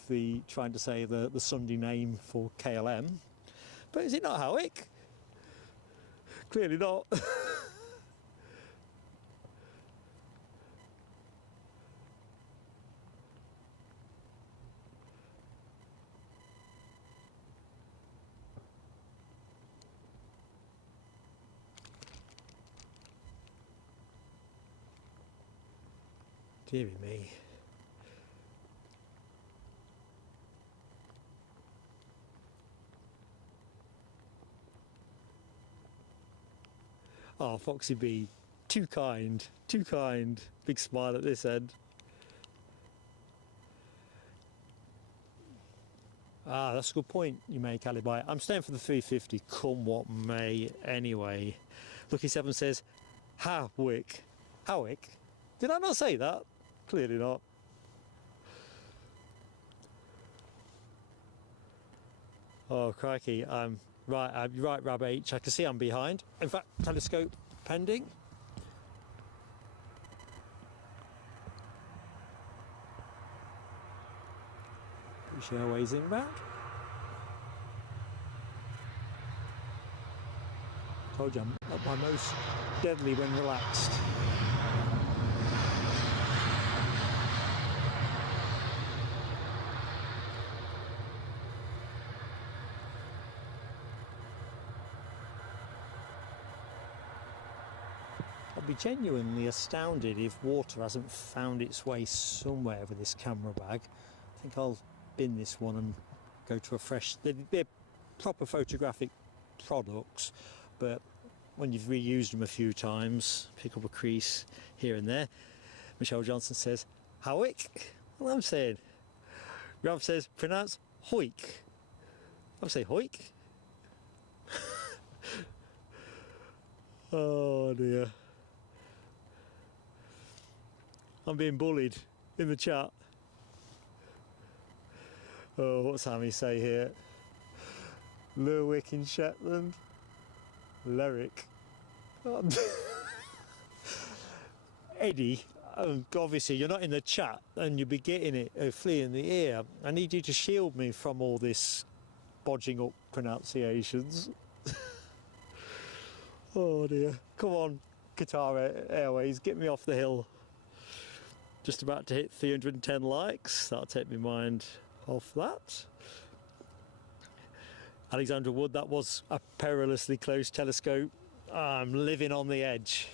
trying to say the Sunday name for KLM. But is it not Howick? Clearly not. Deary me. Oh, Foxy B, too kind, too kind. Big smile at this end. Ah, that's a good point you make, Alibi. I'm staying for the 350, come what may anyway. Lucky Seven says, Howick. Howick? Did I not say that? Clearly not. Oh, crikey. Right, you're right, Rab H. I can see I'm behind. In fact, telescope pending. British Airways inbound. Told you I'm at my most deadly when relaxed. be genuinely astounded if water hasn't found its way somewhere with this camera bag. I think I'll bin this one and go to a fresh... They're proper photographic products, but when you've reused them a few times, pick up a crease here and there. Michelle Johnson says, Howick? Well, I'm saying. Rob says, pronounce hoik. I'll say hoik. Oh dear. I'm being bullied in the chat. Oh, what's Hammy say here? Lerwick in Shetland. Lerwick. Oh. Eddie, obviously you're not in the chat and you'll be getting it a flea in the ear. I need you to shield me from all this bodging up pronunciations. Oh dear. Come on, Qatar Airways, get me off the hill. Just about to hit 310 likes. That'll take my mind off that. Alexandra Wood, that was a perilously close telescope. I'm living on the edge.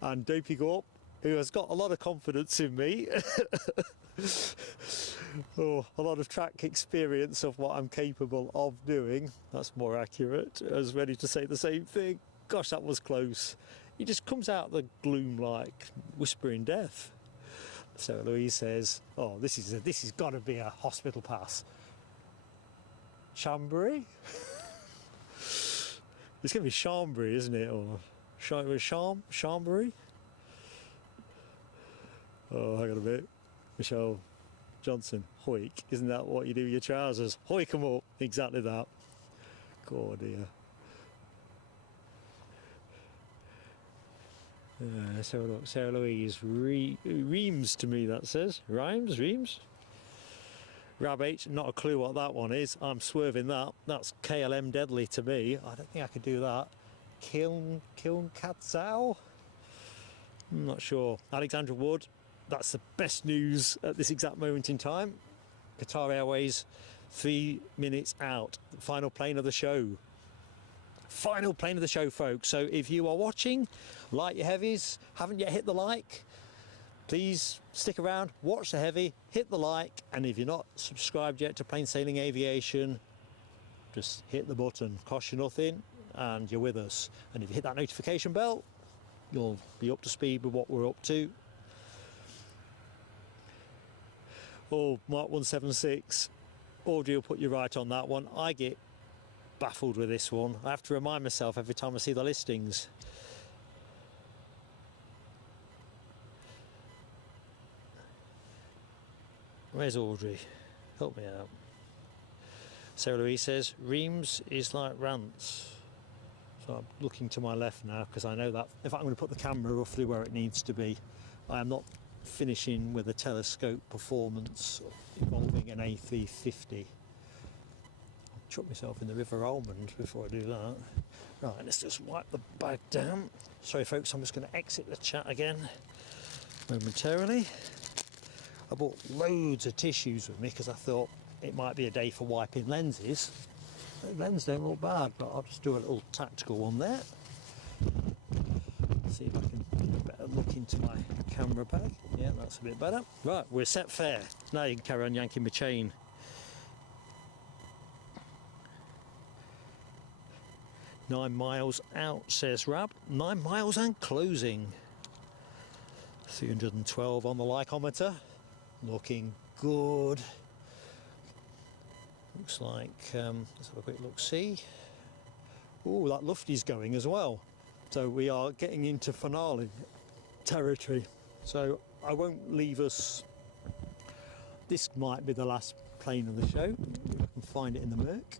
And Dopey Gorp, who has got a lot of confidence in me. Oh, a lot of track experience of what I'm capable of doing. That's more accurate. I was ready to say the same thing. Gosh, that was close. He just comes out of the gloom like whispering death. So Louise says, "Oh, this has got to be a hospital pass." Chambéry? It's going to be Chambéry, isn't it? Or Chambéry? Oh, hang on a bit. Michelle Johnson, hoik. Isn't that what you do with your trousers? Hoik them up. Exactly that. God, dear. So look, Sarah Louise Reams to me, that says. Reams? Rab H, not a clue what that one is. I'm swerving that. That's KLM deadly to me. I don't think I could do that. Kiln Katzau? I'm not sure. Alexandra Wood, that's the best news at this exact moment in time. Qatar Airways, 3 minutes out. Final plane of the show. Final plane of the show, folks. So if you are watching, like your heavies, haven't yet hit the like, please stick around, watch the heavy, hit the like, and if you're not subscribed yet to Plain Sailing Aviation, just hit the button. Costs you nothing, and you're with us. And if you hit that notification bell, you'll be up to speed with what we're up to. Oh, Mark 176, Audrey will put you right on that one. I get baffled with this one. I have to remind myself every time I see the listings. Where's Audrey? Help me out. Sarah Louise says, Reams is like Rants. So I'm looking to my left now because I know that if I'm going to put the camera roughly where it needs to be, I am not finishing with a telescope performance involving an A350. I'll chuck myself in the River Almond before I do that. Right, let's just wipe the bag down. Sorry folks, I'm just going to exit the chat again momentarily. I bought loads of tissues with me because I thought it might be a day for wiping lenses. The lens don't look bad, but I'll just do a little tactical one there. See if I can get a better look into my camera bag. Yeah, that's a bit better. Right, we're set fair. Now you can carry on yanking my chain. "9 miles out," says Rab. 9 miles and closing. 312 on the lycometer. Looking good. Looks like, let's have a quick look, see. Oh, that Lufty's going as well. So we are getting into finale territory. So I won't leave us. This might be the last plane of the show. If I can find it in the murk.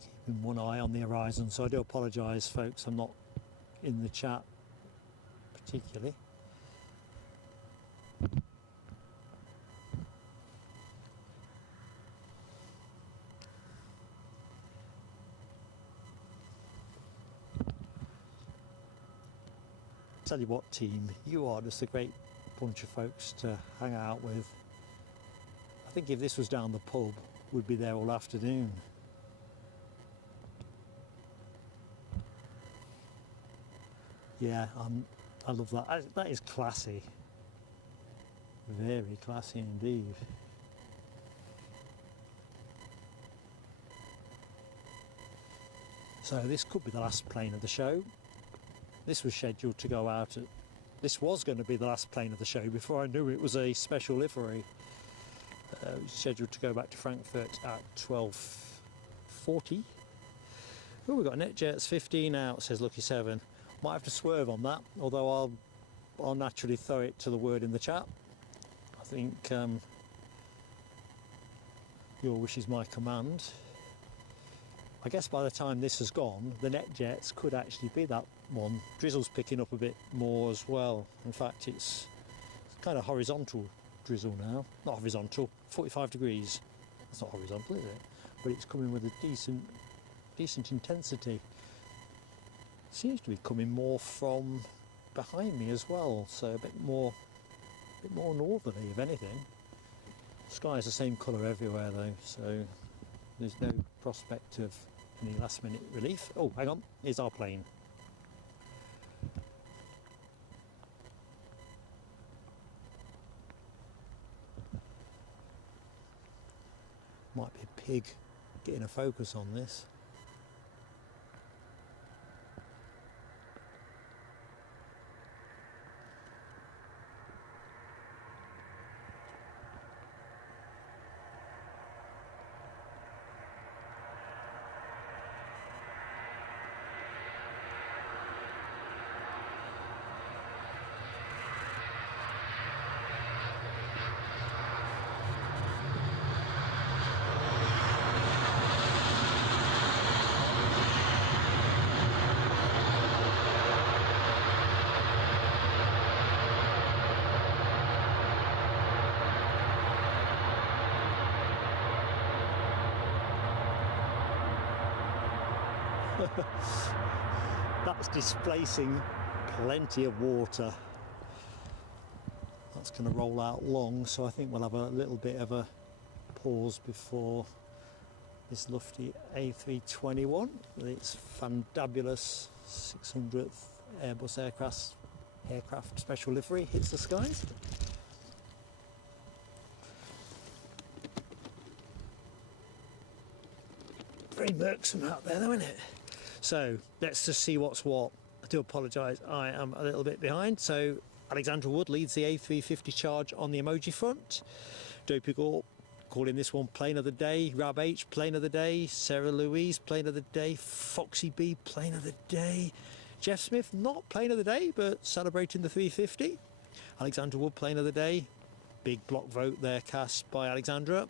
Keeping one eye on the horizon, so I do apologise folks, I'm not in the chat particularly. Tell you what team, you are just a great bunch of folks to hang out with. think if this was down the pub, we'd be there all afternoon. Yeah, I love that. That is classy. Very classy indeed. So this could be the last plane of the show. This was scheduled to go out at... This was going to be the last plane of the show before I knew it was a special livery. Scheduled to go back to Frankfurt at 12:40. Oh, we've got NetJets 15 out, says Lucky 7. Might have to swerve on that, although I'll naturally throw it to the word in the chat. I think your wish is my command. I guess by the time this has gone, the NetJets could actually be that one. Drizzle's picking up a bit more as well. In fact, it's kind of horizontal drizzle now. Not horizontal, 45 degrees. It's not horizontal, is it? But it's coming with a decent intensity. Seems to be coming more from behind me as well, so a bit more northerly, if anything. The sky is the same colour everywhere though, so there's no prospect of any last minute relief. Oh, hang on, here's our plane. Might be a pig getting a focus on this. That's displacing plenty of water. That's going to roll out long, so I think we'll have a little bit of a pause before this lofty A321 with its fandabulous 600th Airbus aircraft special livery hits the skies. Very murksome out there though, isn't it? So let's just see what's what. I do apologise, I am a little bit behind. So Alexandra Wood leads the A350 charge on the emoji front. Dopey Gore calling this one plane of the day. Rab H, plane of the day. Sarah Louise, plane of the day. Foxy B, plane of the day. Jeff Smith, not plane of the day, but celebrating the 350. Alexandra Wood, plane of the day. Big block vote there cast by Alexandra.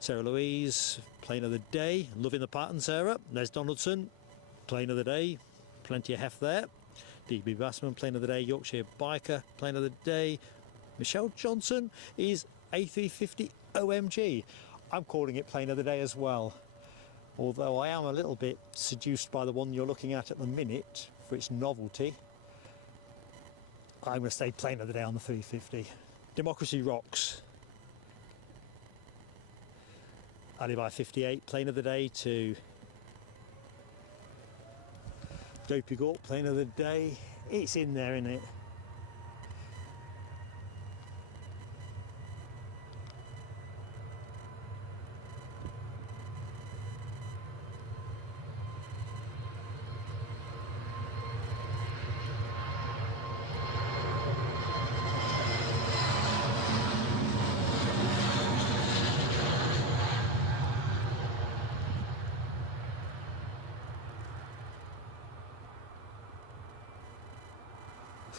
Sarah Louise, plane of the day. Loving the pattern, Sarah. Les Donaldson, plane of the day. Plenty of heft there. DB Bassman, plane of the day. Yorkshire Biker, plane of the day. Michelle Johnson is A350 OMG. I'm calling it plane of the day as well. Although I am a little bit seduced by the one you're looking at the minute for its novelty. I'm going to say plane of the day on the 350. Democracy rocks. Alibi 58, plane of the day to Dopey Gort, plane of the day. It's in there, isn't it?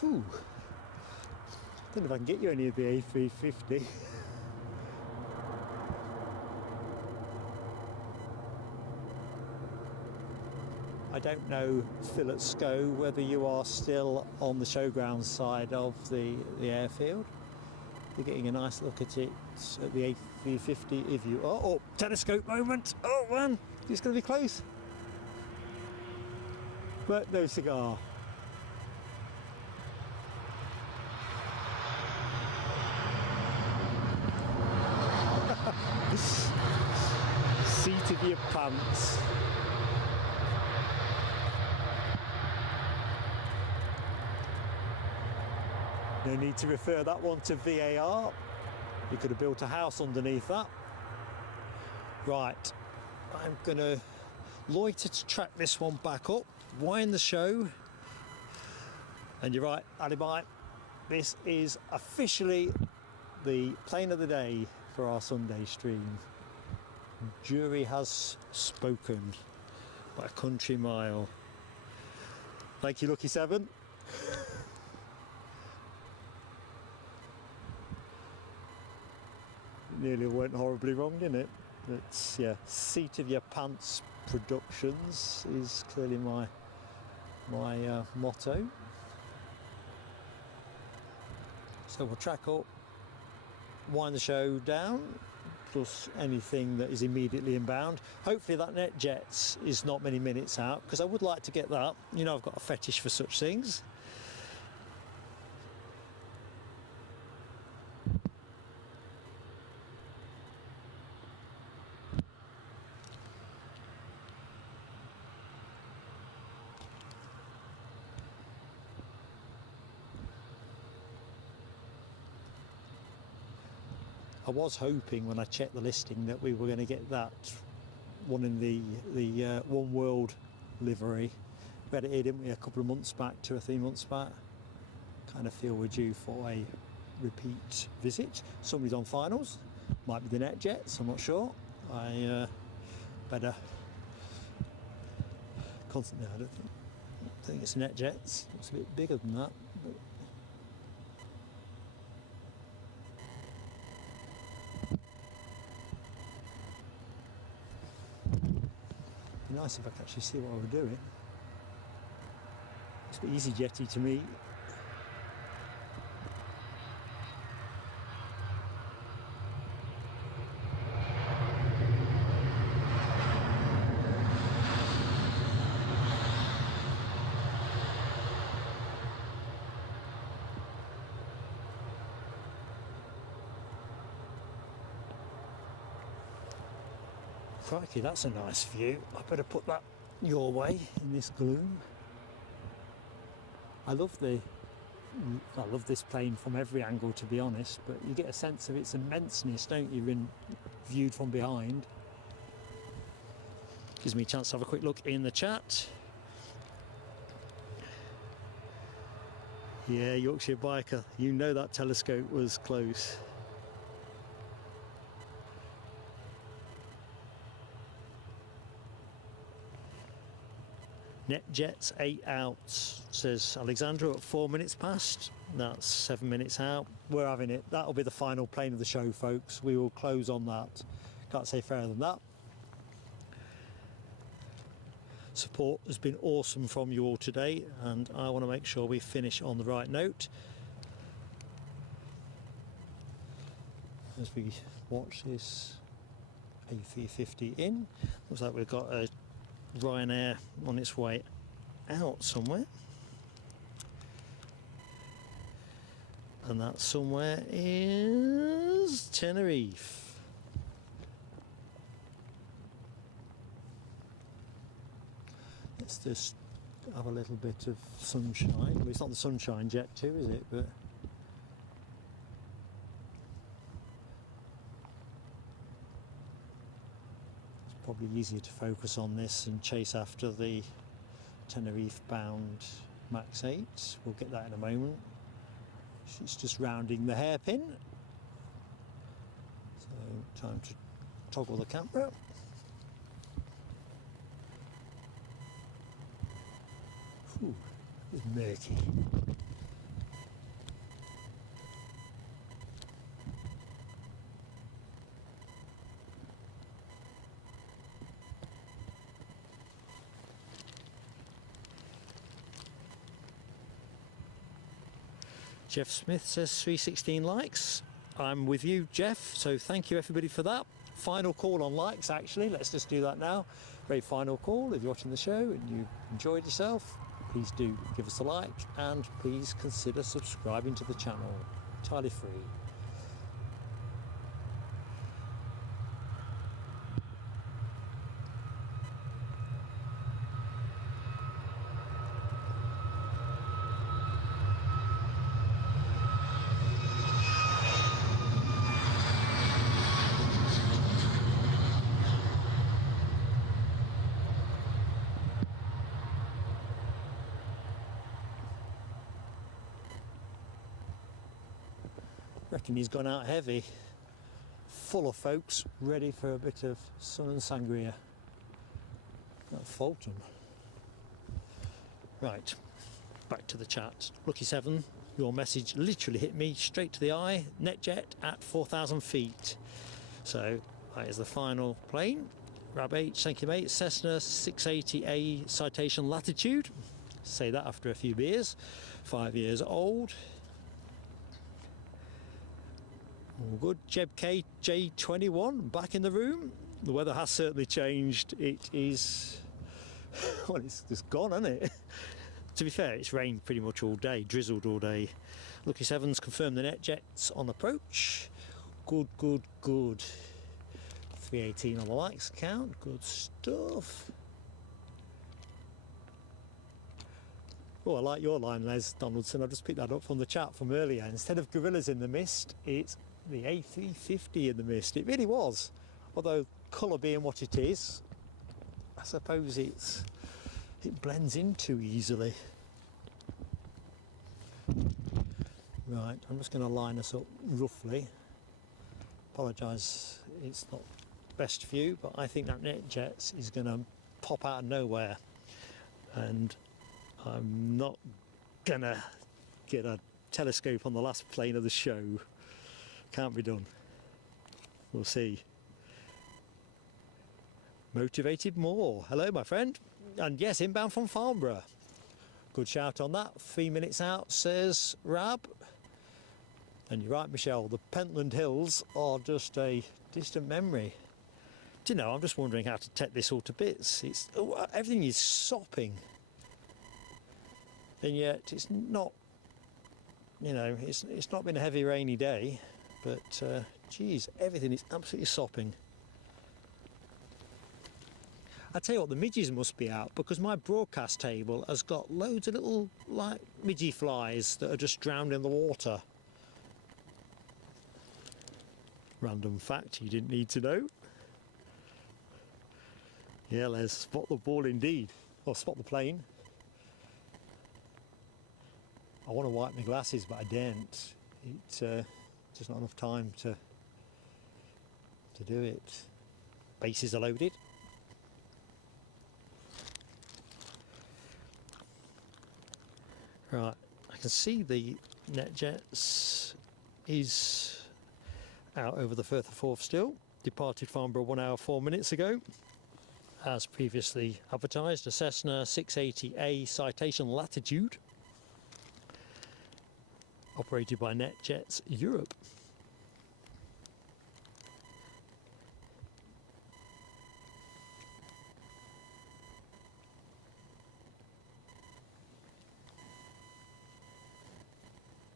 Whew. I don't know if I can get you any of the A350. I don't know, Phil at SCO, whether you are still on the showground side of the airfield. You're getting a nice look at it at the A350 if you are. Oh, telescope moment! Oh man, it's going to be close. But no cigar. pants. No need to refer that one to VAR. You could have built a house underneath that. Right, I'm going to loiter to track this one back up, wind the show. And you're right, Alibi, this is officially the plane of the day for our Sunday stream. Jury has spoken by a country mile. Thank you, Lucky Seven. Nearly went horribly wrong, didn't it? It's, yeah, Seat of Your Pants Productions is clearly my motto. So we'll track up, wind the show down, plus anything that is immediately inbound. Hopefully that NetJets is not many minutes out, because I would like to get that. You know, I've got a fetish for such things. I was hoping when I checked the listing that we were going to get that one in the One World livery. We had it here, didn't we, a couple of months back, 2 or 3 months back. Kind of feel we're due for a repeat visit. Somebody's on finals, might be the NetJets, I'm not sure. I better constantly. I don't think it's NetJets. It's a bit bigger than that. But it'd be nice if I could actually see what I was doing. It's a bit easy jetty to me. Crikey, that's a nice view. I better put that your way in this gloom. I love this plane from every angle, to be honest, but you get a sense of its immenseness, don't you, when viewed from behind. Gives me a chance to have a quick look in the chat. Yeah, Yorkshire Biker, you know that telescope was close. NetJets 8 out, says Alexandra, at 4 minutes past. That's 7 minutes out. We're having it. That'll be the final plane of the show, folks. We will close on that. Can't say fairer than that. Support has been awesome from you all today, and I want to make sure we finish on the right note. As we watch this A350 in, looks like we've got a Ryanair on its way out somewhere, and that somewhere is Tenerife. Let's just have a little bit of sunshine. Well, it's not the sunshine jet too, is it? But probably easier to focus on this and chase after the Tenerife bound Max 8. We'll get that in a moment. She's just rounding the hairpin. So time to toggle the camera. Ooh, it's murky. Jeff Smith says 316 likes. I'm with you, Jeff, so thank you everybody for that. Final call on likes, actually. Let's just do that now. Very final call. If you're watching the show and you enjoyed yourself, please do give us a like, and please consider subscribing to the channel. Entirely free. Reckon he's gone out heavy. Full of folks ready for a bit of sun and sangria. That'll fault him. Right, back to the chat. Lucky 7, your message literally hit me straight to the eye. NetJet at 4,000 feet. So that is the final plane. Rab H, thank you mate. Cessna 680A citation latitude. Say that after a few beers. 5 years old. All good. Jeb K J21 back in the room. The weather has certainly changed. It is, well, it's just gone, hasn't it? To be fair, it's rained pretty much all day, drizzled all day. Lucky 7's confirmed the NetJets on approach. Good, good, good. 318 on the likes count. Good stuff. Oh, I like your line, Les Donaldson. I just picked that up from the chat from earlier. Instead of gorillas in the mist, it's the A350 in the mist. It really was. Although colour being what it is, I suppose it blends in too easily. Right, I'm just going to line us up roughly. Apologise, it's not best view, but I think that NetJets is going to pop out of nowhere, and I'm not going to get a telescope on the last plane of the show. Can't be done. We'll see. Motivated more. Hello, my friend. And yes, inbound from Farnborough. Good shout on that. 3 minutes out, says Rab. And you're right, Michelle, the Pentland Hills are just a distant memory. Do you know, I'm just wondering how to take this all to bits. Everything is sopping. And yet it's not, you know, it's not been a heavy rainy day, but geez, everything is absolutely sopping. I tell you what, the midges must be out, because my broadcast table has got loads of little like midgie flies that are just drowned in the water. Random fact you didn't need to know. Yeah, Les, spot the ball indeed, or spot the plane. I want to wipe my glasses, but I daren't. It's just not enough time to do it. Bases are loaded. Right, I can see the NetJets is out over the Firth of Forth still. Departed Farnborough 1 hour 4 minutes ago. As previously advertised, a Cessna 680A citation latitude. Operated by NetJets Europe.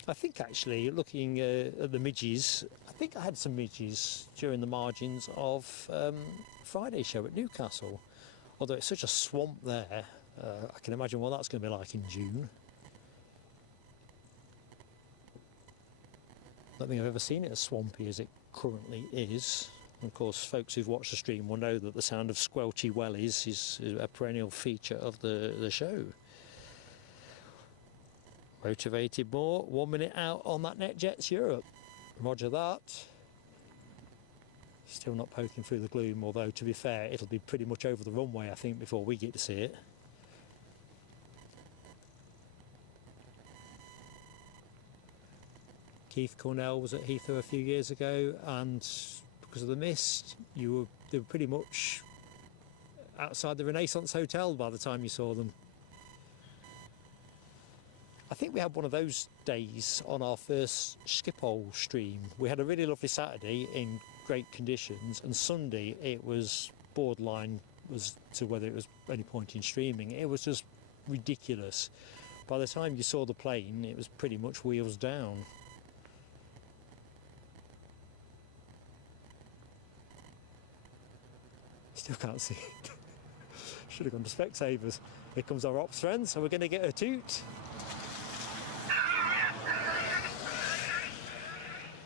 I think actually, looking at the midges, I think I had some midges during the margins of Friday's show at Newcastle. Although it's such a swamp there, I can imagine what that's going to be like in June. I don't think I've ever seen it as swampy as it currently is. And of course, folks who've watched the stream will know that the sound of squelchy wellies is a perennial feature of the show. Motivated more, 1 minute out on that NetJets Europe. Roger that. Still not poking through the gloom, although to be fair, it'll be pretty much over the runway, I think, before we get to see it. Keith Cornell was at Heathrow a few years ago, and because of the mist, they were pretty much outside the Renaissance Hotel by the time you saw them. I think we had one of those days on our first Schiphol stream. We had a really lovely Saturday in great conditions, and Sunday it was borderline as to whether it was any point in streaming. It was just ridiculous. By the time you saw the plane, it was pretty much wheels down. Still can't see it. Should have gone to Specsavers. Here comes our ops friend, so we're going to get a toot.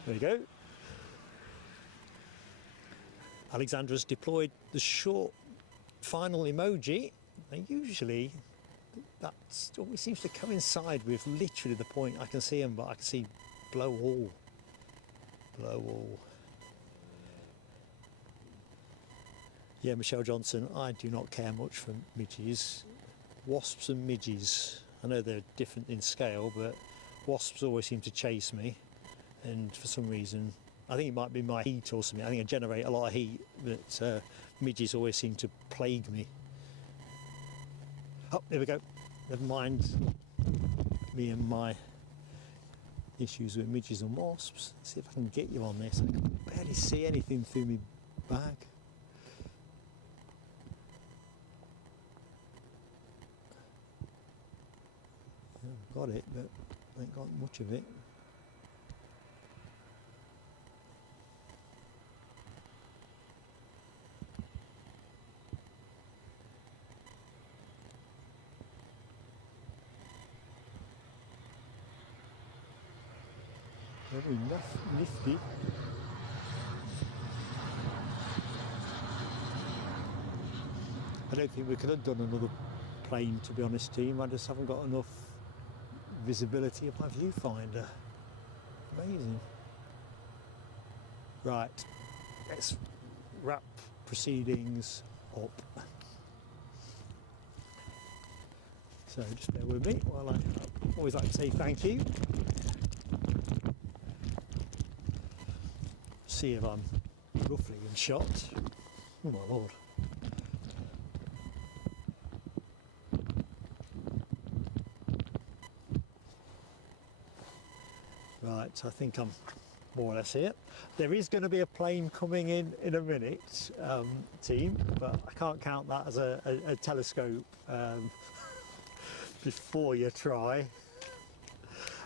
There you go. Alexandra's deployed the short final emoji. And usually that always seems to coincide with literally the point I can see him, but I can see blow all. Blow all. Yeah, Michelle Johnson, I do not care much for midges. Wasps and midges, I know they're different in scale, but wasps always seem to chase me, and for some reason, I think it might be my heat or something. I think I generate a lot of heat, but midges always seem to plague me. Oh, there we go. Never mind me and my issues with midges and wasps. Let's see if I can get you on this. I can barely see anything through my bag. Yeah, I've got it, but I ain't got much of it. Very nifty. I don't think we could have done another plane, to be honest, team. I just haven't got enough visibility of my viewfinder. Amazing. Right, let's wrap proceedings up. So just bear with me while I always like to say thank you. See if I'm roughly in shot. Oh my lord. Right, I think I'm more or less here. There is going to be a plane coming in a minute, team, but I can't count that as a telescope before you try.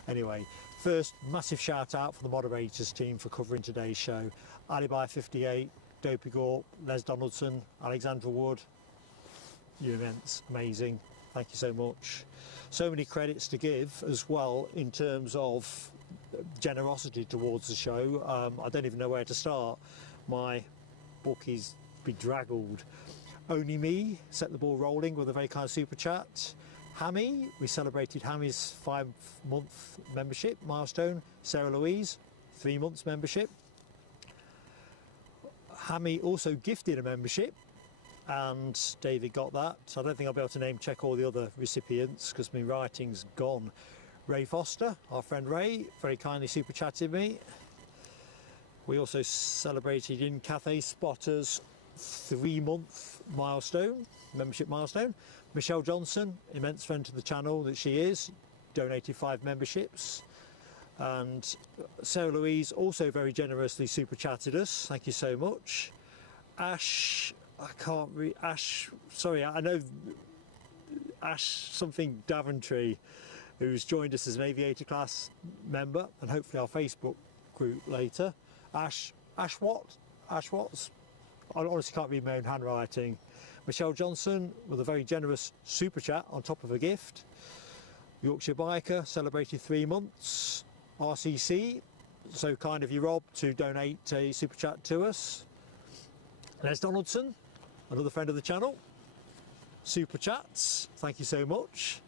Anyway, first, massive shout out for the moderators team for covering today's show. Alibi 58, Dopey Gorp, Les Donaldson, Alexandra Wood. You're immense, amazing. Thank you so much. So many credits to give as well in terms of generosity towards the show. I don't even know where to start. My book is bedraggled. Only Me set the ball rolling with a very kind super chat. Hammy, we celebrated Hammy's 5-month membership milestone. Sarah Louise, 3 months membership. Hammy also gifted a membership, and David got that. So I don't think I'll be able to name check all the other recipients because my writing's gone. Ray Foster, our friend Ray, very kindly super chatted me. We also celebrated in Cathay Spotters 3-month milestone, membership milestone. Michelle Johnson, immense friend to the channel that she is, donated 5 memberships. And Sarah Louise also very generously super chatted us. Thank you so much. Ash, I can't read. Ash, sorry, I know Ash something Daventry, who's joined us as an aviator class member and hopefully our Facebook group later. Ash Watts. I honestly can't read my own handwriting. Michelle Johnson with a very generous super chat on top of a gift. Yorkshire Biker celebrated 3 months. RCC, so kind of you, Rob, to donate a super chat to us. Les Donaldson, another friend of the channel, super chats, thank you so much.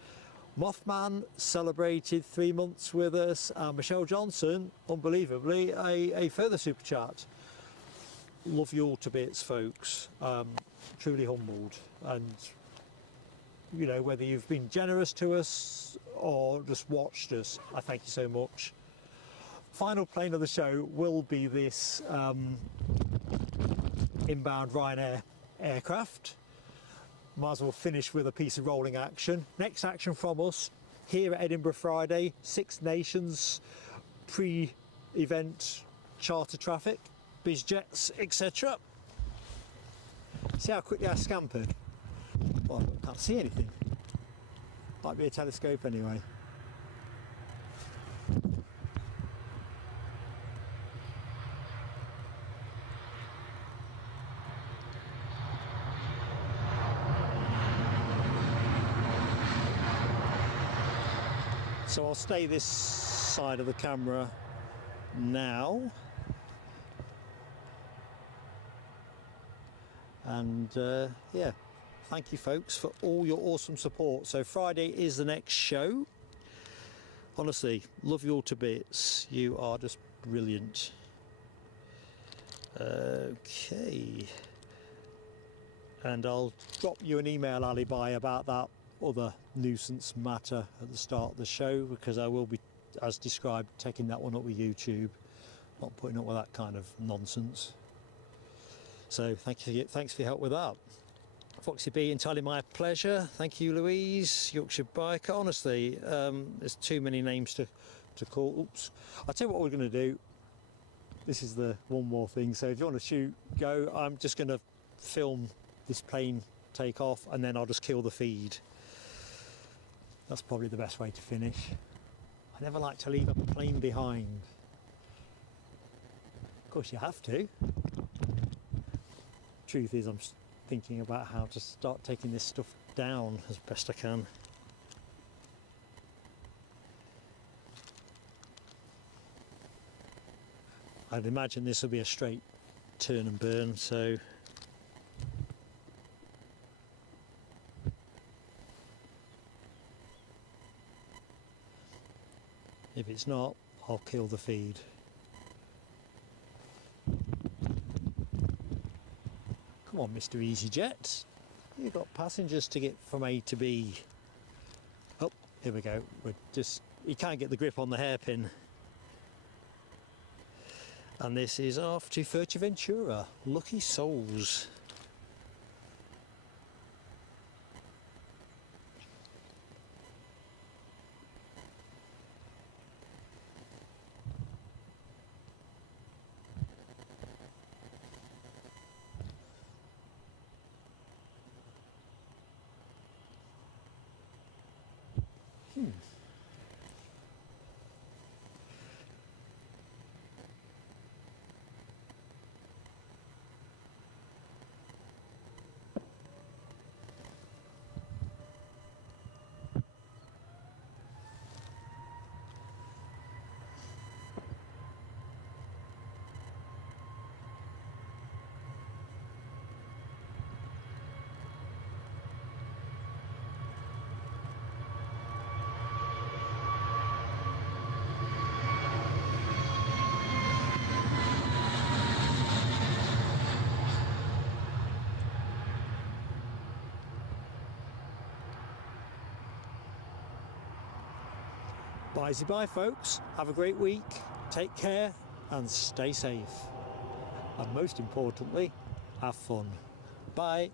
Mothman celebrated 3 months with us, and Michelle Johnson, unbelievably, a further super chat. Love you all to bits, folks. Truly humbled, and you know, whether you've been generous to us or just watched us, I thank you so much. Final plane of the show will be this inbound Ryanair aircraft. Might as well finish with a piece of rolling action. Next action from us here at Edinburgh Friday, Six Nations pre-event charter traffic, biz jets, etc. See how quickly I scampered? Well, I can't see anything. Might be a telescope anyway. So I'll stay this side of the camera now. And yeah, thank you folks for all your awesome support. So Friday is the next show. Honestly, love you all to bits. You are just brilliant. Okay, and I'll drop you an email alibi about that other nuisance matter at the start of the show, because I will be, as described, taking that one up with YouTube, not putting up with that kind of nonsense. So thanks for your help with that. Foxy B, entirely my pleasure. Thank you, Louise. Yorkshire Biker. Honestly, there's too many names to call. Oops. I'll tell you what we're going to do. This is the one more thing. So if you want to shoot, go. I'm just going to film this plane take off, and then I'll just kill the feed. That's probably the best way to finish. I never like to leave a plane behind. Of course you have to. Truth is, I'm thinking about how to start taking this stuff down as best I can. I'd imagine this will be a straight turn and burn, so if it's not, I'll kill the feed. Come on, Mr. EasyJet. You've got passengers to get from A to B. Oh, here we go. You can't get the grip on the hairpin. And this is off to Fuerteventura. Lucky souls. Bye folks, have a great week, take care and stay safe, and most importantly, have fun. Bye.